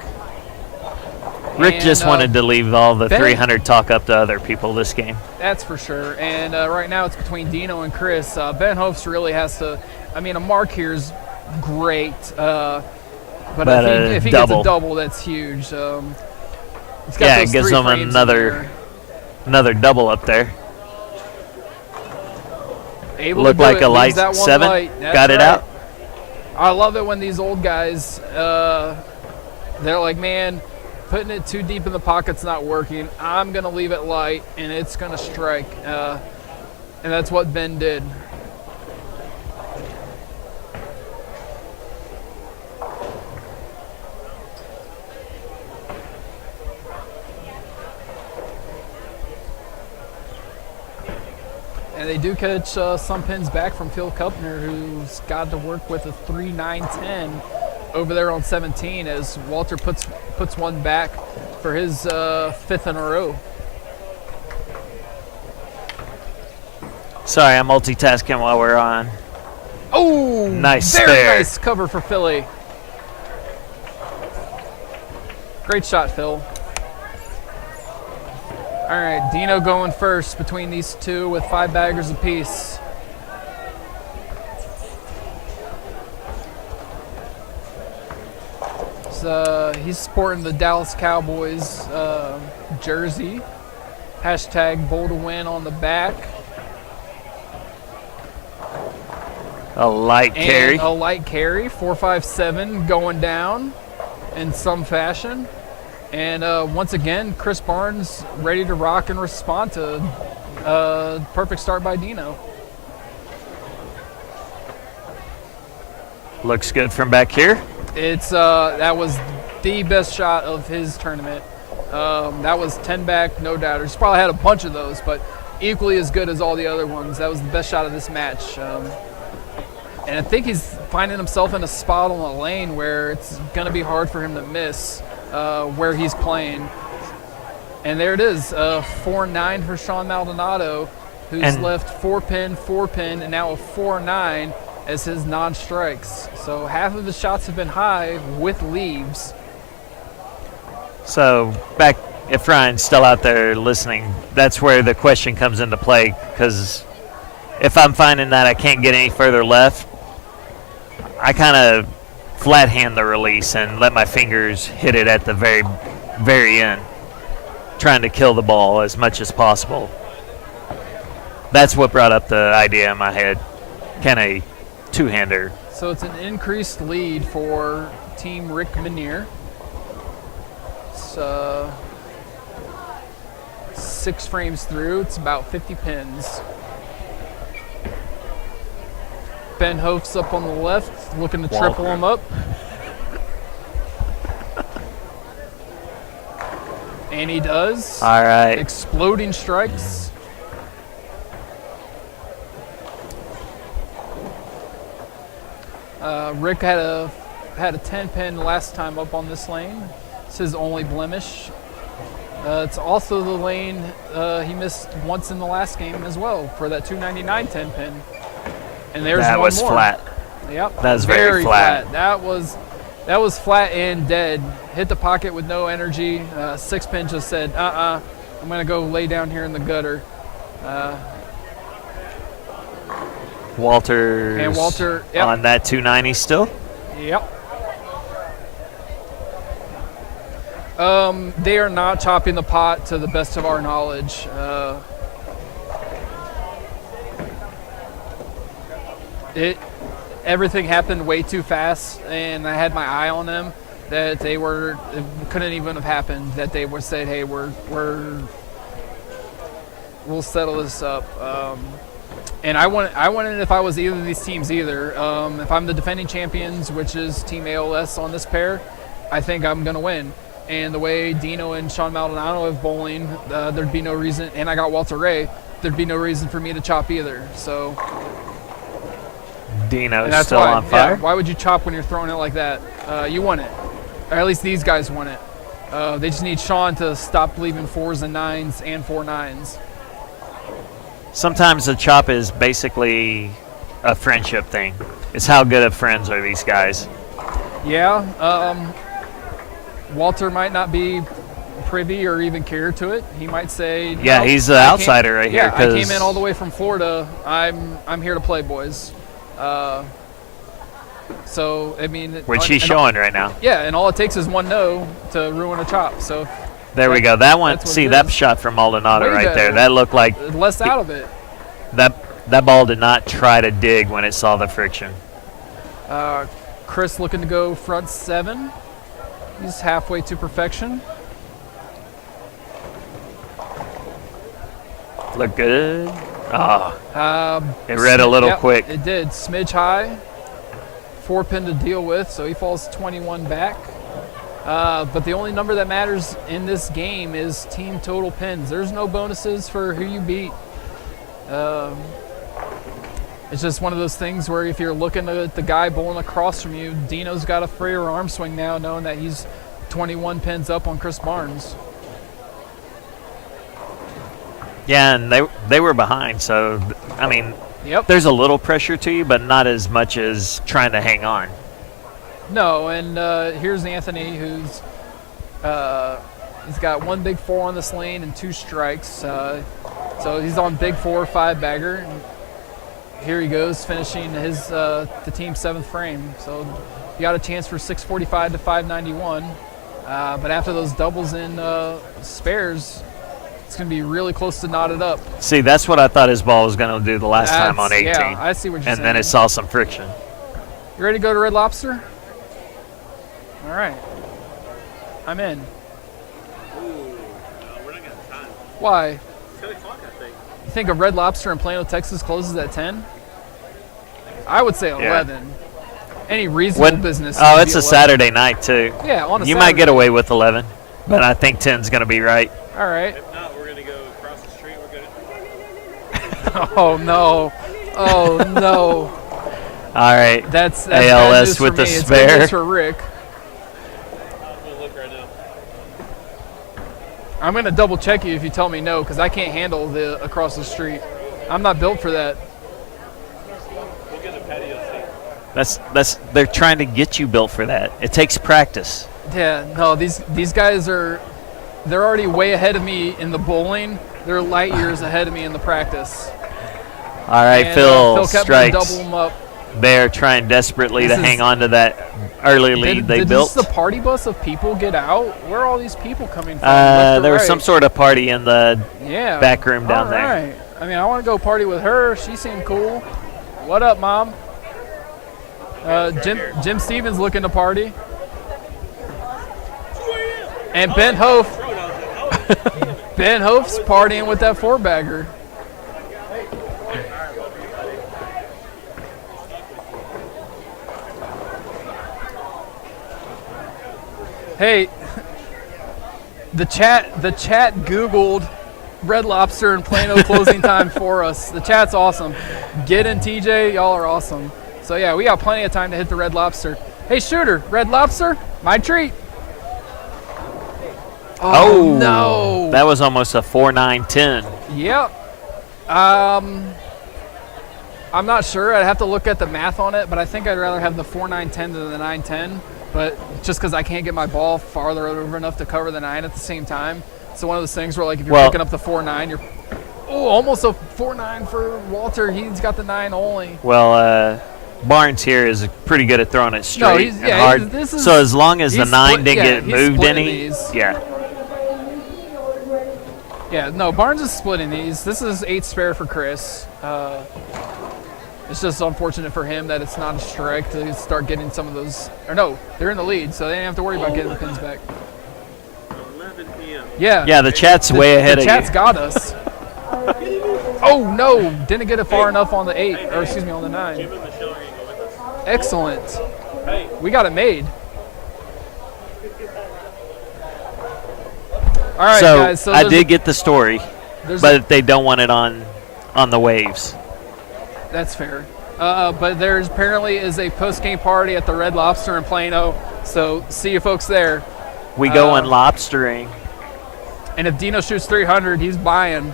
Rick And, just wanted to leave all the Ben- 300 talk up to other people this game. That's for sure. And right now it's between Dino and Chris. Ben Hopes really has to. I mean, a mark here is great, but I think if he gets a double, that's huge. It's got Yeah, those it gives 3 them frames in there. another double up there. Able Looked to do like it, a leaves light that one 7. light. That's Got it right. out. I love it when these old guys, they're like, man, putting it too deep in the pocket's not working. I'm going to leave it light, and it's going to strike. And that's what Ben did. And they do catch some pins back from Phil Kupner, who's got to work with a 3-9-10 over there on 17 as Walter puts one back for his 5th in a row. Sorry, I'm multitasking while we're on. Oh, nice very spare. nice cover for Philly. Great shot, Phil. All right, Dino going first between these two with 5 baggers apiece. So he's sporting the Dallas Cowboys jersey. Hashtag bowl to win on the back. A light carry. And a light carry, 4.57 going down in some fashion. And once again, Chris Barnes ready to rock and respond to perfect start by Dino. Looks good from back here. It's that was the best shot of his tournament. That was 10 back, no doubters. Probably had a bunch of those, but equally as good as all the other ones. That was the best shot of this match. And I think he's finding himself in a spot on the lane where it's going to be hard for him to miss where he's playing. And there it is, 4-9 for Sean Maldonado, who's left 4-pin, and now a 4-9 as his non-strikes. So half of the shots have been high with leaves. So back, if Ryan's still out there listening, that's where the question comes into play, because if I'm finding that I can't get any further left, I kind of flat hand the release and let my fingers hit it at the very, very end. trying to kill the ball as much as possible. That's what brought up the idea in my head. Can a two-hander? So it's an increased lead for Team Rick Minier. It's 6 frames through. It's about 50 pins. Ben Hof's up on the left, looking to triple him up. And he does. All right. Exploding strikes. Rick had a 10 pin last time up on this lane. It's his only blemish. It's also the lane he missed once in the last game as well for that 299 10 pin. And there's that one was more. Flat. Yep. That was very flat. That was flat and dead. Hit the pocket with no energy. 6 pin just said, I'm gonna go lay down here in the gutter. Walter's and Walter yep. on that 290 still? Yep. They are not chopping the pot to the best of our knowledge. Everything happened way too fast, and I had my eye on them. That it couldn't even have happened. That they were said, "Hey, we'll settle this up." And I wanted if I was either of these teams either. If I'm the defending champions, which is Team ALS on this pair, I think I'm gonna win. And the way Dino and Sean Maldonado have bowling, there'd be no reason. And I got Walter Ray. There'd be no reason for me to chop either. So. Dino's still on fire. Yeah, why would you chop when you're throwing it like that? You want it, or at least these guys want it. They just need Sean to stop leaving 4s and 9s and 4 9s. Sometimes the chop is basically a friendship thing. It's how good of friends are these guys. Yeah. Walter might not be privy or even care to it. He might say, "Yeah, no, he's the outsider right here." Yeah, I came in all the way from Florida. I'm here to play, boys. So I mean, which he's showing right now. Yeah, and all it takes is one no to ruin a chop. So there we go. That one. See that shot from Maldonado right there. That looked like less out of it. That ball did not try to dig when it saw the friction. Chris looking to go front 7. He's halfway to perfection. Look good. It read a little quick. It did. Smidge high. 4 pin to deal with, so he falls 21 back. But the only number that matters in this game is team total pins. There's no bonuses for who you beat. It's just one of those things where if you're looking at the guy bowling across from you, Dino's got a freer arm swing now, knowing that he's 21 pins up on Chris Barnes. Yeah, and they were behind, so I mean, there's a little pressure to you, but not as much as trying to hang on. No, and here's Anthony, who's he's got 1 big 4 on this lane and 2 strikes. So he's on big 4, 5 bagger. And here he goes, finishing his the team's 7th frame. So he got a chance for 645 to 591. But after those doubles in spares, it's going to be really close to knotted up. See, that's what I thought his ball was going to do the last time on 18. Yeah, I see what you're saying. And then it saw some friction. You ready to go to Red Lobster? All right. I'm in. We're not got time. Why? 10 o'clock, I think. You think a Red Lobster in Plano, Texas closes at 10? I would say 11. Any reasonable business. Oh, it's a 11. Saturday night, too. Yeah, on a You Saturday. might get away with 11, but I think 10's going to be right. All right. If not, we're going to go across the street. We're going to... Oh, no. Oh, no. All right. That's ALS with the it's spare. good news for Rick. I'm going to look right now. I'm going to double check you if you tell me no, because I can't handle the across the street. I'm not built for that. We'll get a patio seat. They're trying to get you built for that. It takes practice. Yeah, no, these guys they're already way ahead of me in the bowling. They're light years ahead of me in the practice. All right, and, Phil Phil kept strikes. double them up. They're trying desperately to hang on to that early lead they built. Did the party bus of people get out? Where are all these people coming from? There was some sort of party in the yeah. back room down there. Right. I mean, I want to go party with her. She seemed cool. What up, Mom? Jim Stevens looking to party. And Ben Hof. Ben Hof's partying with that 4-bagger. Hey, the chat Googled Red Lobster and Plano closing time for us. The chat's awesome. Get in, TJ. Y'all are awesome. So, yeah, we got plenty of time to hit the Red Lobster. Hey, Shooter, Red Lobster, my treat. Oh, no. That was almost a 4.910. Yep. I'm not sure. I'd have to look at the math on it, but I think I'd rather have the 4.910 than the 910. But just because I can't get my ball farther over enough to cover the 9 at the same time. So one of those things where, like, if you're picking up the 4.9, you're almost a 4.9 for Walter. He's got the 9 only. Well, Barnes here is pretty good at throwing it straight and hard. So as long as the 9 didn't get moved any, Yeah, no, Barnes is splitting these. This is 8 spare for Chris. It's just unfortunate for him that it's not a strike to start getting some of those. Or no, they're in the lead, so they didn't have to worry about getting the pins back. 11 p.m. Yeah. Yeah, the chat's way ahead of you. The chat's got us. Oh, no. Didn't get it far enough on the 8, or excuse me, on the 9. Excellent. We got it made. All right, so, guys. So I did get the story, but they don't want it on the waves. That's fair. But there's apparently is a post-game party at the Red Lobster in Plano, so see you folks there. We go in lobstering. And if Dino shoots 300, he's buying.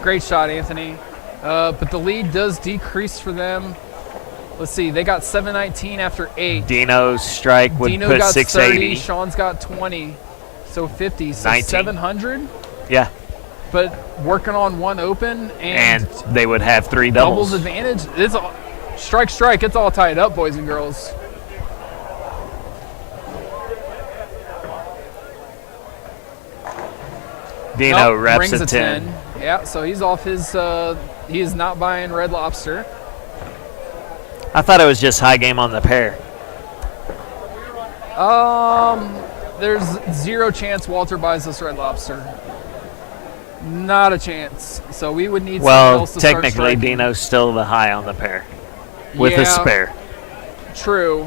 Great shot, Anthony. But the lead does decrease for them. Let's see, they got 719 after 8. Dino's strike would Dino put got 680. 30, Sean's got 20, so 50. So 19. 700? Yeah. But working on one open and they would have 3 doubles. Advantage. It's all, strike. It's all tied up, boys and girls. Dino reps brings a 10. Yeah, so he's off his. He is not buying Red Lobster. I thought it was just high game on the pair. There's 0 chance Walter buys this Red Lobster. Not a chance. So we would need someone else to start technically, striking. Dino's still the high on the pair with a spare. True.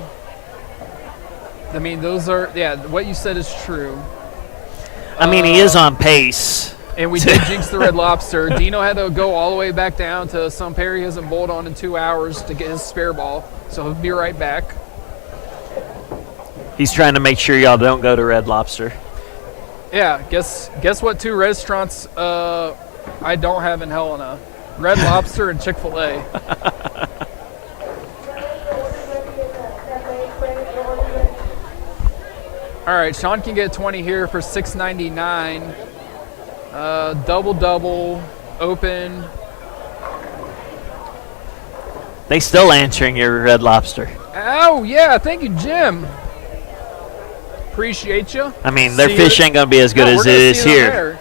I mean, those are what you said is true. I mean, he is on pace. And we did jinx the Red Lobster. Dino had to go all the way back down to some pair he hasn't bowled on in 2 hours to get his spare ball. So he'll be right back. He's trying to make sure y'all don't go to Red Lobster. Yeah, guess what 2 restaurants I don't have in Helena? Red Lobster and Chick-fil-A. All right, Sean can get 20 here for $6.99. Double, open. They still answering your Red Lobster. Oh, yeah, thank you, Jim. Appreciate you. I mean, their fish ain't going to be as good as it is here.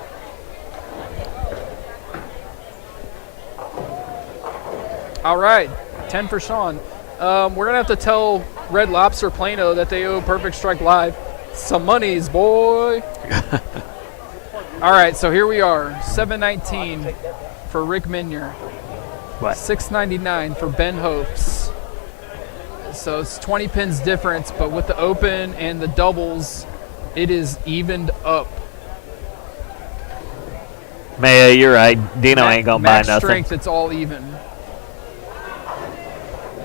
All right, 10 for Sean. We're going to have to tell Red Lobster Plano that they owe Perfect Strike Live some monies, boy. All right, so here we are, $7.19 for Rick Minier. What? $6.99 for Ben Hopes. So it's 20 pins difference, but with the open and the doubles, it is evened up. Maya, you're right. Dino ain't going to buy Match nothing. strength, it's all even.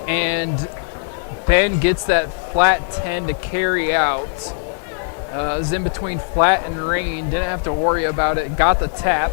And Ben gets that flat 10 to carry out. It was in between flat and rain. Didn't have to worry about it. Got the tap.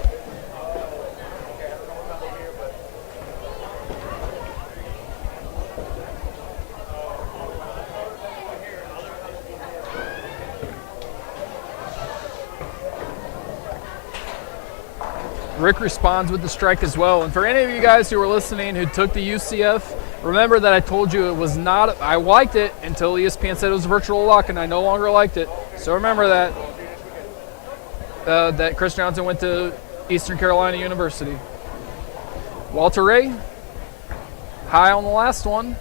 Rick responds with the strike as well. And for any of you guys who are listening who took the UCF Remember that I told you it was not. I liked it until ESPN said it was virtual luck, and I no longer liked it. So remember that. That Chris Johnson went to Eastern Carolina University. Walter Ray, high on the last one.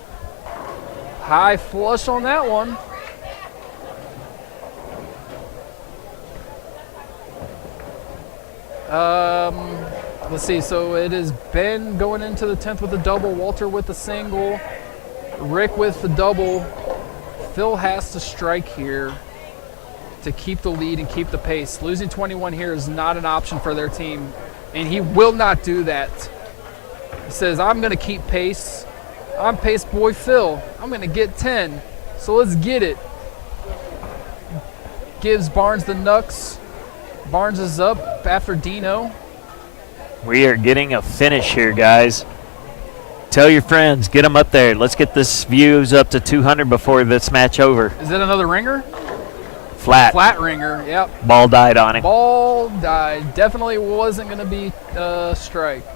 High flush on that one. Let's see. So it is Ben going into the 10th with a double. Walter with the single. Rick with the double. Phil has to strike here to keep the lead and keep the pace. Losing 21 here is not an option for their team, and he will not do that. He says, I'm going to keep pace. I'm pace boy Phil. I'm going to get 10. So let's get it. Gives Barnes the knucks. Barnes is up after Dino. We are getting a finish here, guys. Tell your friends, get them up there. Let's get this views up to 200 before this match over. Is it another ringer? Flat. Flat ringer, yep. Ball died on him. Ball died. Definitely wasn't going to be a strike.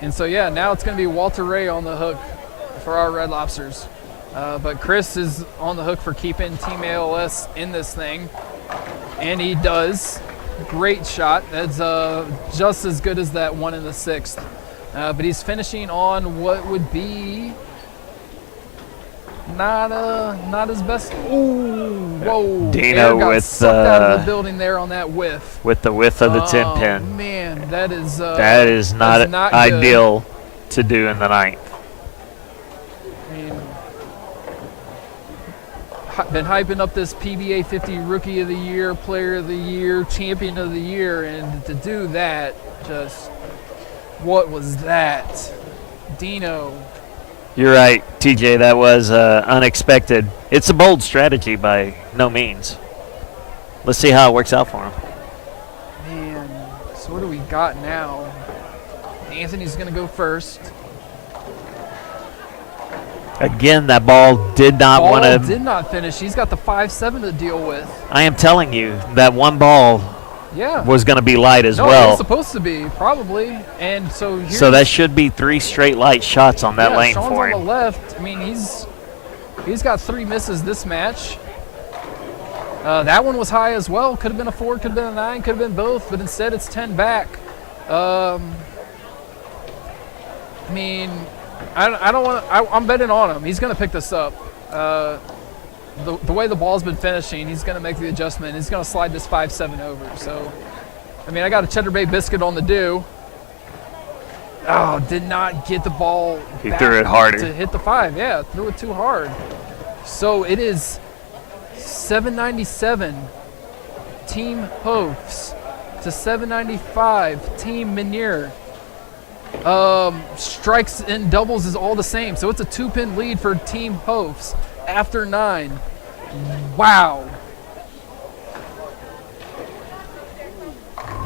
And so, yeah, now it's going to be Walter Ray on the hook for our Red Lobsters. But Chris is on the hook for keeping Team ALS in this thing. And he does. Great shot. That's just as good as that one in the 6th. But he's finishing on what would be not his best. Ooh, whoa. Dino got with sucked out of the building there on that whiff. With the width of the 10 pin. Oh, man, that is not ideal good to do in the 9th. I mean, been hyping up this PBA 50 Rookie of the Year, Player of the Year, Champion of the Year, and to do that, just what was that? Dino. You're right, TJ. That was unexpected. It's a bold strategy by no means. Let's see how it works out for him. Man, so what do we got now? Anthony's going to go first. Again, that ball did not want to. Did not finish. He's got the 5-7 to deal with. I am telling you, that one ball was going to be light as well. It was supposed to be, probably. And so that should be 3 straight light shots on that lane Sean's for him. on the left. I mean, he's got 3 misses this match. That one was high as well. Could have been a 4, could have been a 9, could have been both, but instead it's 10 back. I mean, I don't want to. I'm betting on him. He's going to pick this up. The way the ball's been finishing, he's going to make the adjustment. He's going to slide this 5-7 over. So, I mean, I got a Cheddar Bay biscuit on the do. Oh, did not get the ball. He threw it harder to hit the 5. Yeah, threw it too hard. So it is 797 Team Hofs to 795 Team Menier. Strikes and doubles is all the same, so it's a 2-pin lead for Team Hofs after 9. Wow.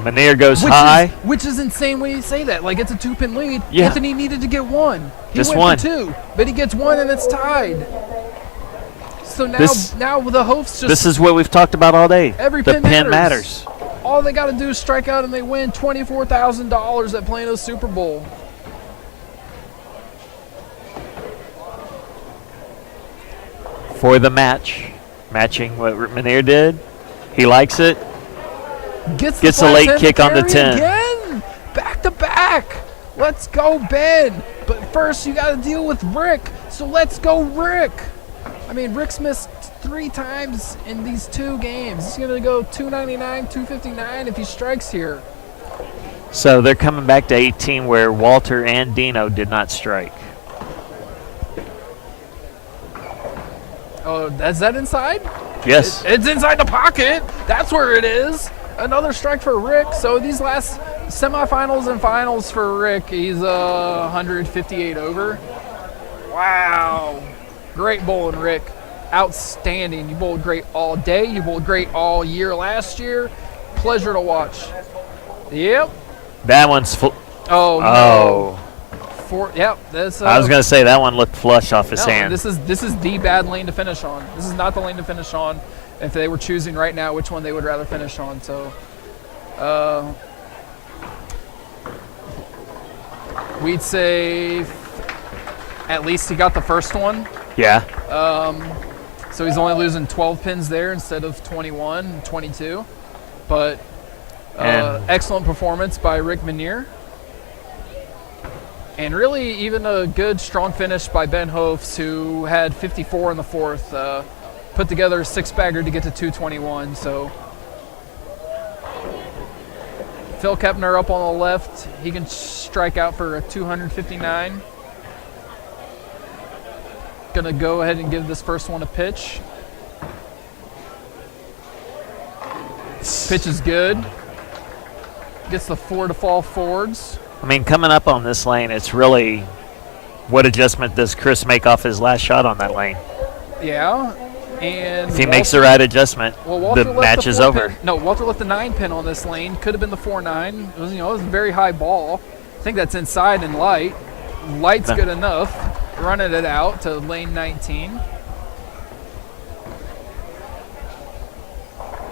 Menier goes high. Which is insane when you say that. Like, it's a 2-pin lead. Yeah. Anthony needed to get 1. He Just went one. for 2, but he gets 1 and it's tied. So now the Hofs just. This is what we've talked about all day. Every the pin matters. All they got to do is strike out and they win $24,000 at Plano Super Bowl. For the matching what Menier did. He likes it. Gets a late kick on the 10. Again, back to back. Let's go, Ben. But first, you got to deal with Rick. So let's go, Rick. I mean, Rick's missed 3 times in these 2 games. He's going to go 299, 259 if he strikes here. So they're coming back to 18 where Walter and Dino did not strike. Oh, is that inside? Yes. It's inside the pocket. That's where it is. Another strike for Rick. So these last semifinals and finals for Rick, he's 158 over. Wow. Great bowling, Rick. Outstanding. You bowled great all day. You bowled great all year last year. Pleasure to watch. Yep. That one's Oh, no. Yep. That's, I was going to say that one looked flush off his hand. This is the bad lane to finish on. This is not the lane to finish on. If they were choosing right now which one they would rather finish on. So, We'd say at least he got the first one. Yeah. So he's only losing 12 pins there instead of 21, 22. But excellent performance by Rick Minier. And really even a good, strong finish by Ben Hofs, who had 54 in the fourth. Put together a six-bagger to get to 221. So Phil Kepner up on the left. He can strike out for a 259. Gonna go ahead and give this first one a pitch. Pitch is good. Gets the 4 to fall forwards. I mean, coming up on this lane, it's really what adjustment does Chris make off his last shot on that lane? Yeah. And if he makes the right adjustment, the match is over. No, Walter left the 9 pin on this lane. Could have been the 4-9. It was, it was a very high ball. I think that's inside and light. Light's good enough. Running it out to lane 19.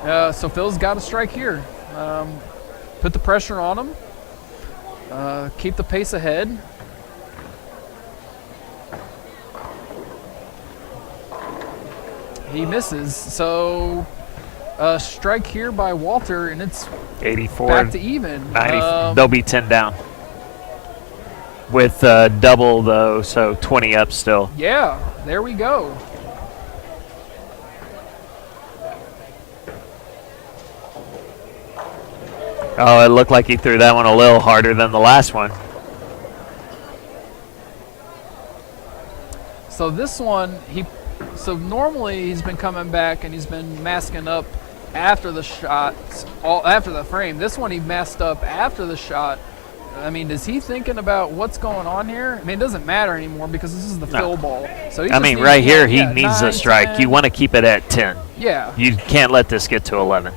So Phil's got a strike here. Put the pressure on him. Keep the pace ahead. He misses. So strike here by Walter, and it's 84. Back to even. 90. They'll be 10 down. With double, though, so 20 up still. Yeah, there we go. Oh, it looked like he threw that one a little harder than the last one. So this one, so normally he's been coming back and he's been masking up after the shot, after the frame. This one he masked up after the shot. I mean, is he thinking about what's going on here? I mean, it doesn't matter anymore because this is the fill ball. So I mean, right here he needs a strike. 10. You want to keep it at 10. Yeah. You can't let this get to 11.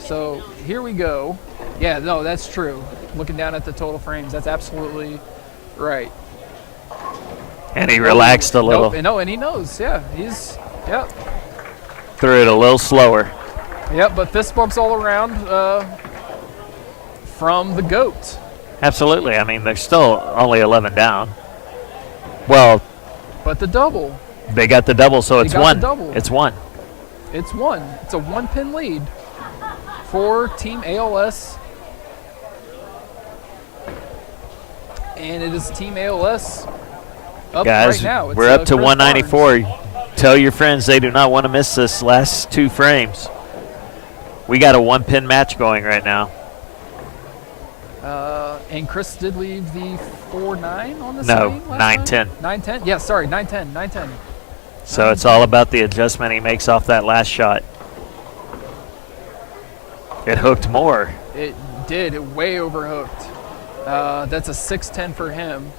So here we go. Yeah, no, that's true. Looking down at the total frames, that's absolutely right. And he relaxed a little. No, and he knows. Yeah, yep. Threw it a little slower. Yep, but fist bumps all around from the GOAT. Absolutely. I mean, they're still only 11 down. Well, but the double. They got the double, so it's one. It's one. It's one. It's a 1-pin lead for Team ALS. And it is Team ALS up guys, right now. We're up to 194. Barnes. Tell your friends they do not want to miss this last 2 frames. We got a 1-pin match going right now. And Chris did leave the 4-9 on this No, lane last 9-10. 9-10? Yeah, sorry, 9-10, 9-10. So it's all about the adjustment he makes off that last shot. It hooked more. It did. It way overhooked. That's a 6-10 for him.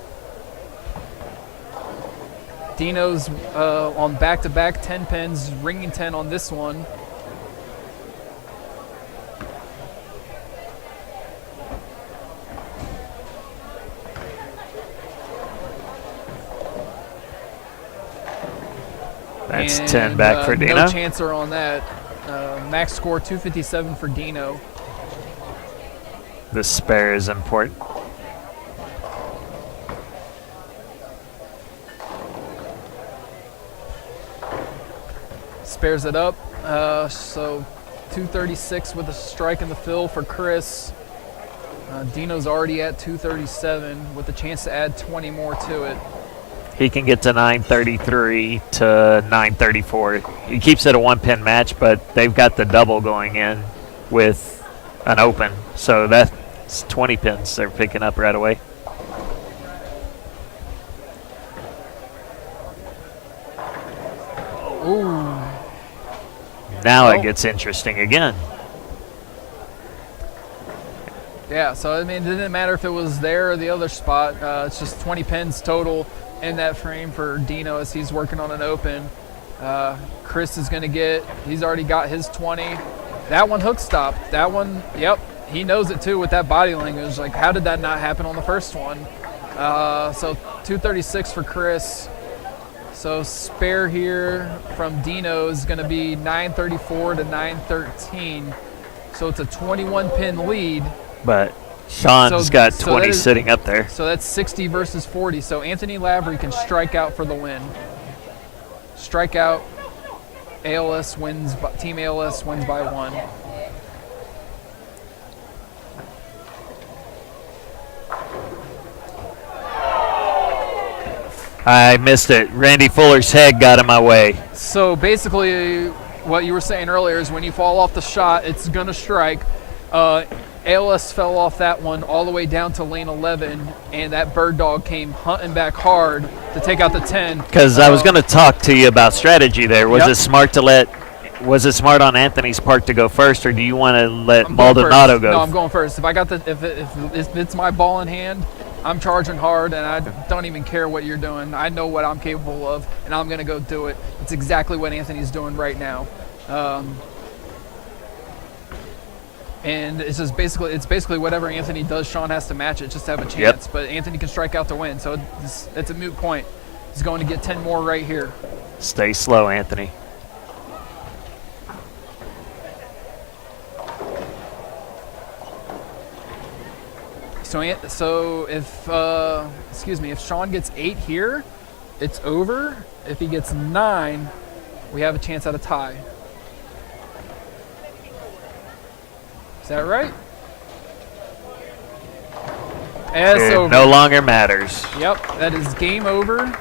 Dino's on back-to-back 10 pins, ringing 10 on this one. That's and, 10 back for Dino. No chancer on that. Max score 257 for Dino. The spare is important. Spares it up. So 236 with a strike in the fill for Chris. Dino's already at 237 with a chance to add 20 more to it. He can get to 933 to 934. He keeps it a 1-pin match, but they've got the double going in with an open. So that's 20 pins they're picking up right away. Ooh. Now it gets interesting again. Yeah, so I mean, it didn't matter if it was there or the other spot. It's just 20 pins total in that frame for Dino as he's working on an open. Chris is going to get, he's already got his 20. That one hook stopped. That one, yep, he knows it too with that body language. Like, how did that not happen on the first one? So 236 for Chris. So spare here from Dino is going to be 934 to 913. So it's a 21 pin lead. But Sean's got 20 sitting up there. So that's 60 versus 40. So Anthony Lavery can strike out for the win. Strikeout. Team ALS wins by 1. I missed it. Randy Fuller's head got in my way. So basically, what you were saying earlier is when you fall off the shot, it's going to strike. ALS fell off that one all the way down to lane 11, and that bird dog came hunting back hard to take out the 10. Because I was going to talk to you about strategy there. Was Yep. it smart to was it smart on Anthony's part to go first, or do you want to let I'm going Maldonado first. go? No, I'm going first. If it's my ball in hand, I'm charging hard, and I don't even care what you're doing. I know what I'm capable of, and I'm going to go do it. It's exactly what Anthony's doing right now. And it's just basically whatever Anthony does, Sean has to match it just to have a chance. Yep. But Anthony can strike out to win, so it's a moot point. He's going to get 10 more right here. Stay slow, Anthony. So if Sean gets 8 here, it's over. If he gets 9, we have a chance at a tie. Is that right? It no longer matters. Yep, that is game over.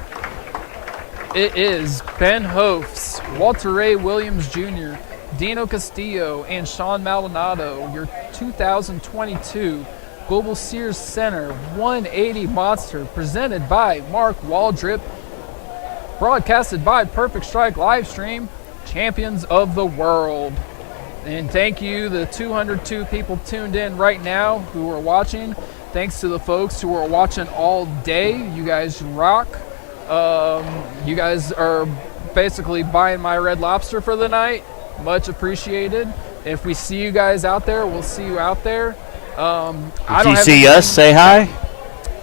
It is Ben Hofs, Walter Ray Williams Jr., Dino Castillo, and Sean Maldonado, your 2022 Global Sears Center 180 Monster, presented by Mark Waldrep, broadcasted by Perfect Strike Livestream, champions of the world. And thank you, the 202 people tuned in right now who are watching. Thanks to the folks who are watching all day. You guys rock. You guys are basically buying my Red Lobster for the night. Much appreciated. If we see you guys out there, we'll see you out there. If you see us, say hi.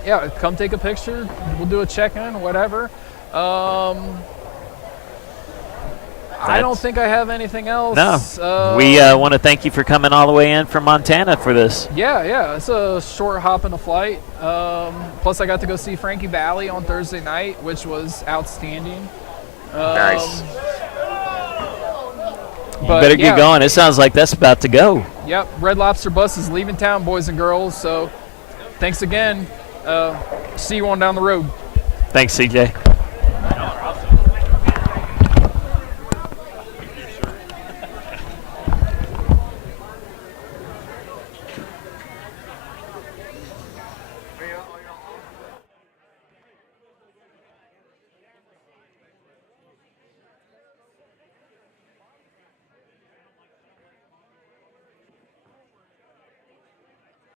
Yeah, come take a picture. We'll do a check-in, whatever. I don't think I have anything else. No. We want to thank you for coming all the way in from Montana for this. Yeah. It's a short hop in a flight. Plus, I got to go see Frankie Valli on Thursday night, which was outstanding. Nice. You better get going. It sounds like that's about to go. Yep. Red Lobster bus is leaving town, boys and girls. So thanks again. See you on down the road. Thanks, CJ.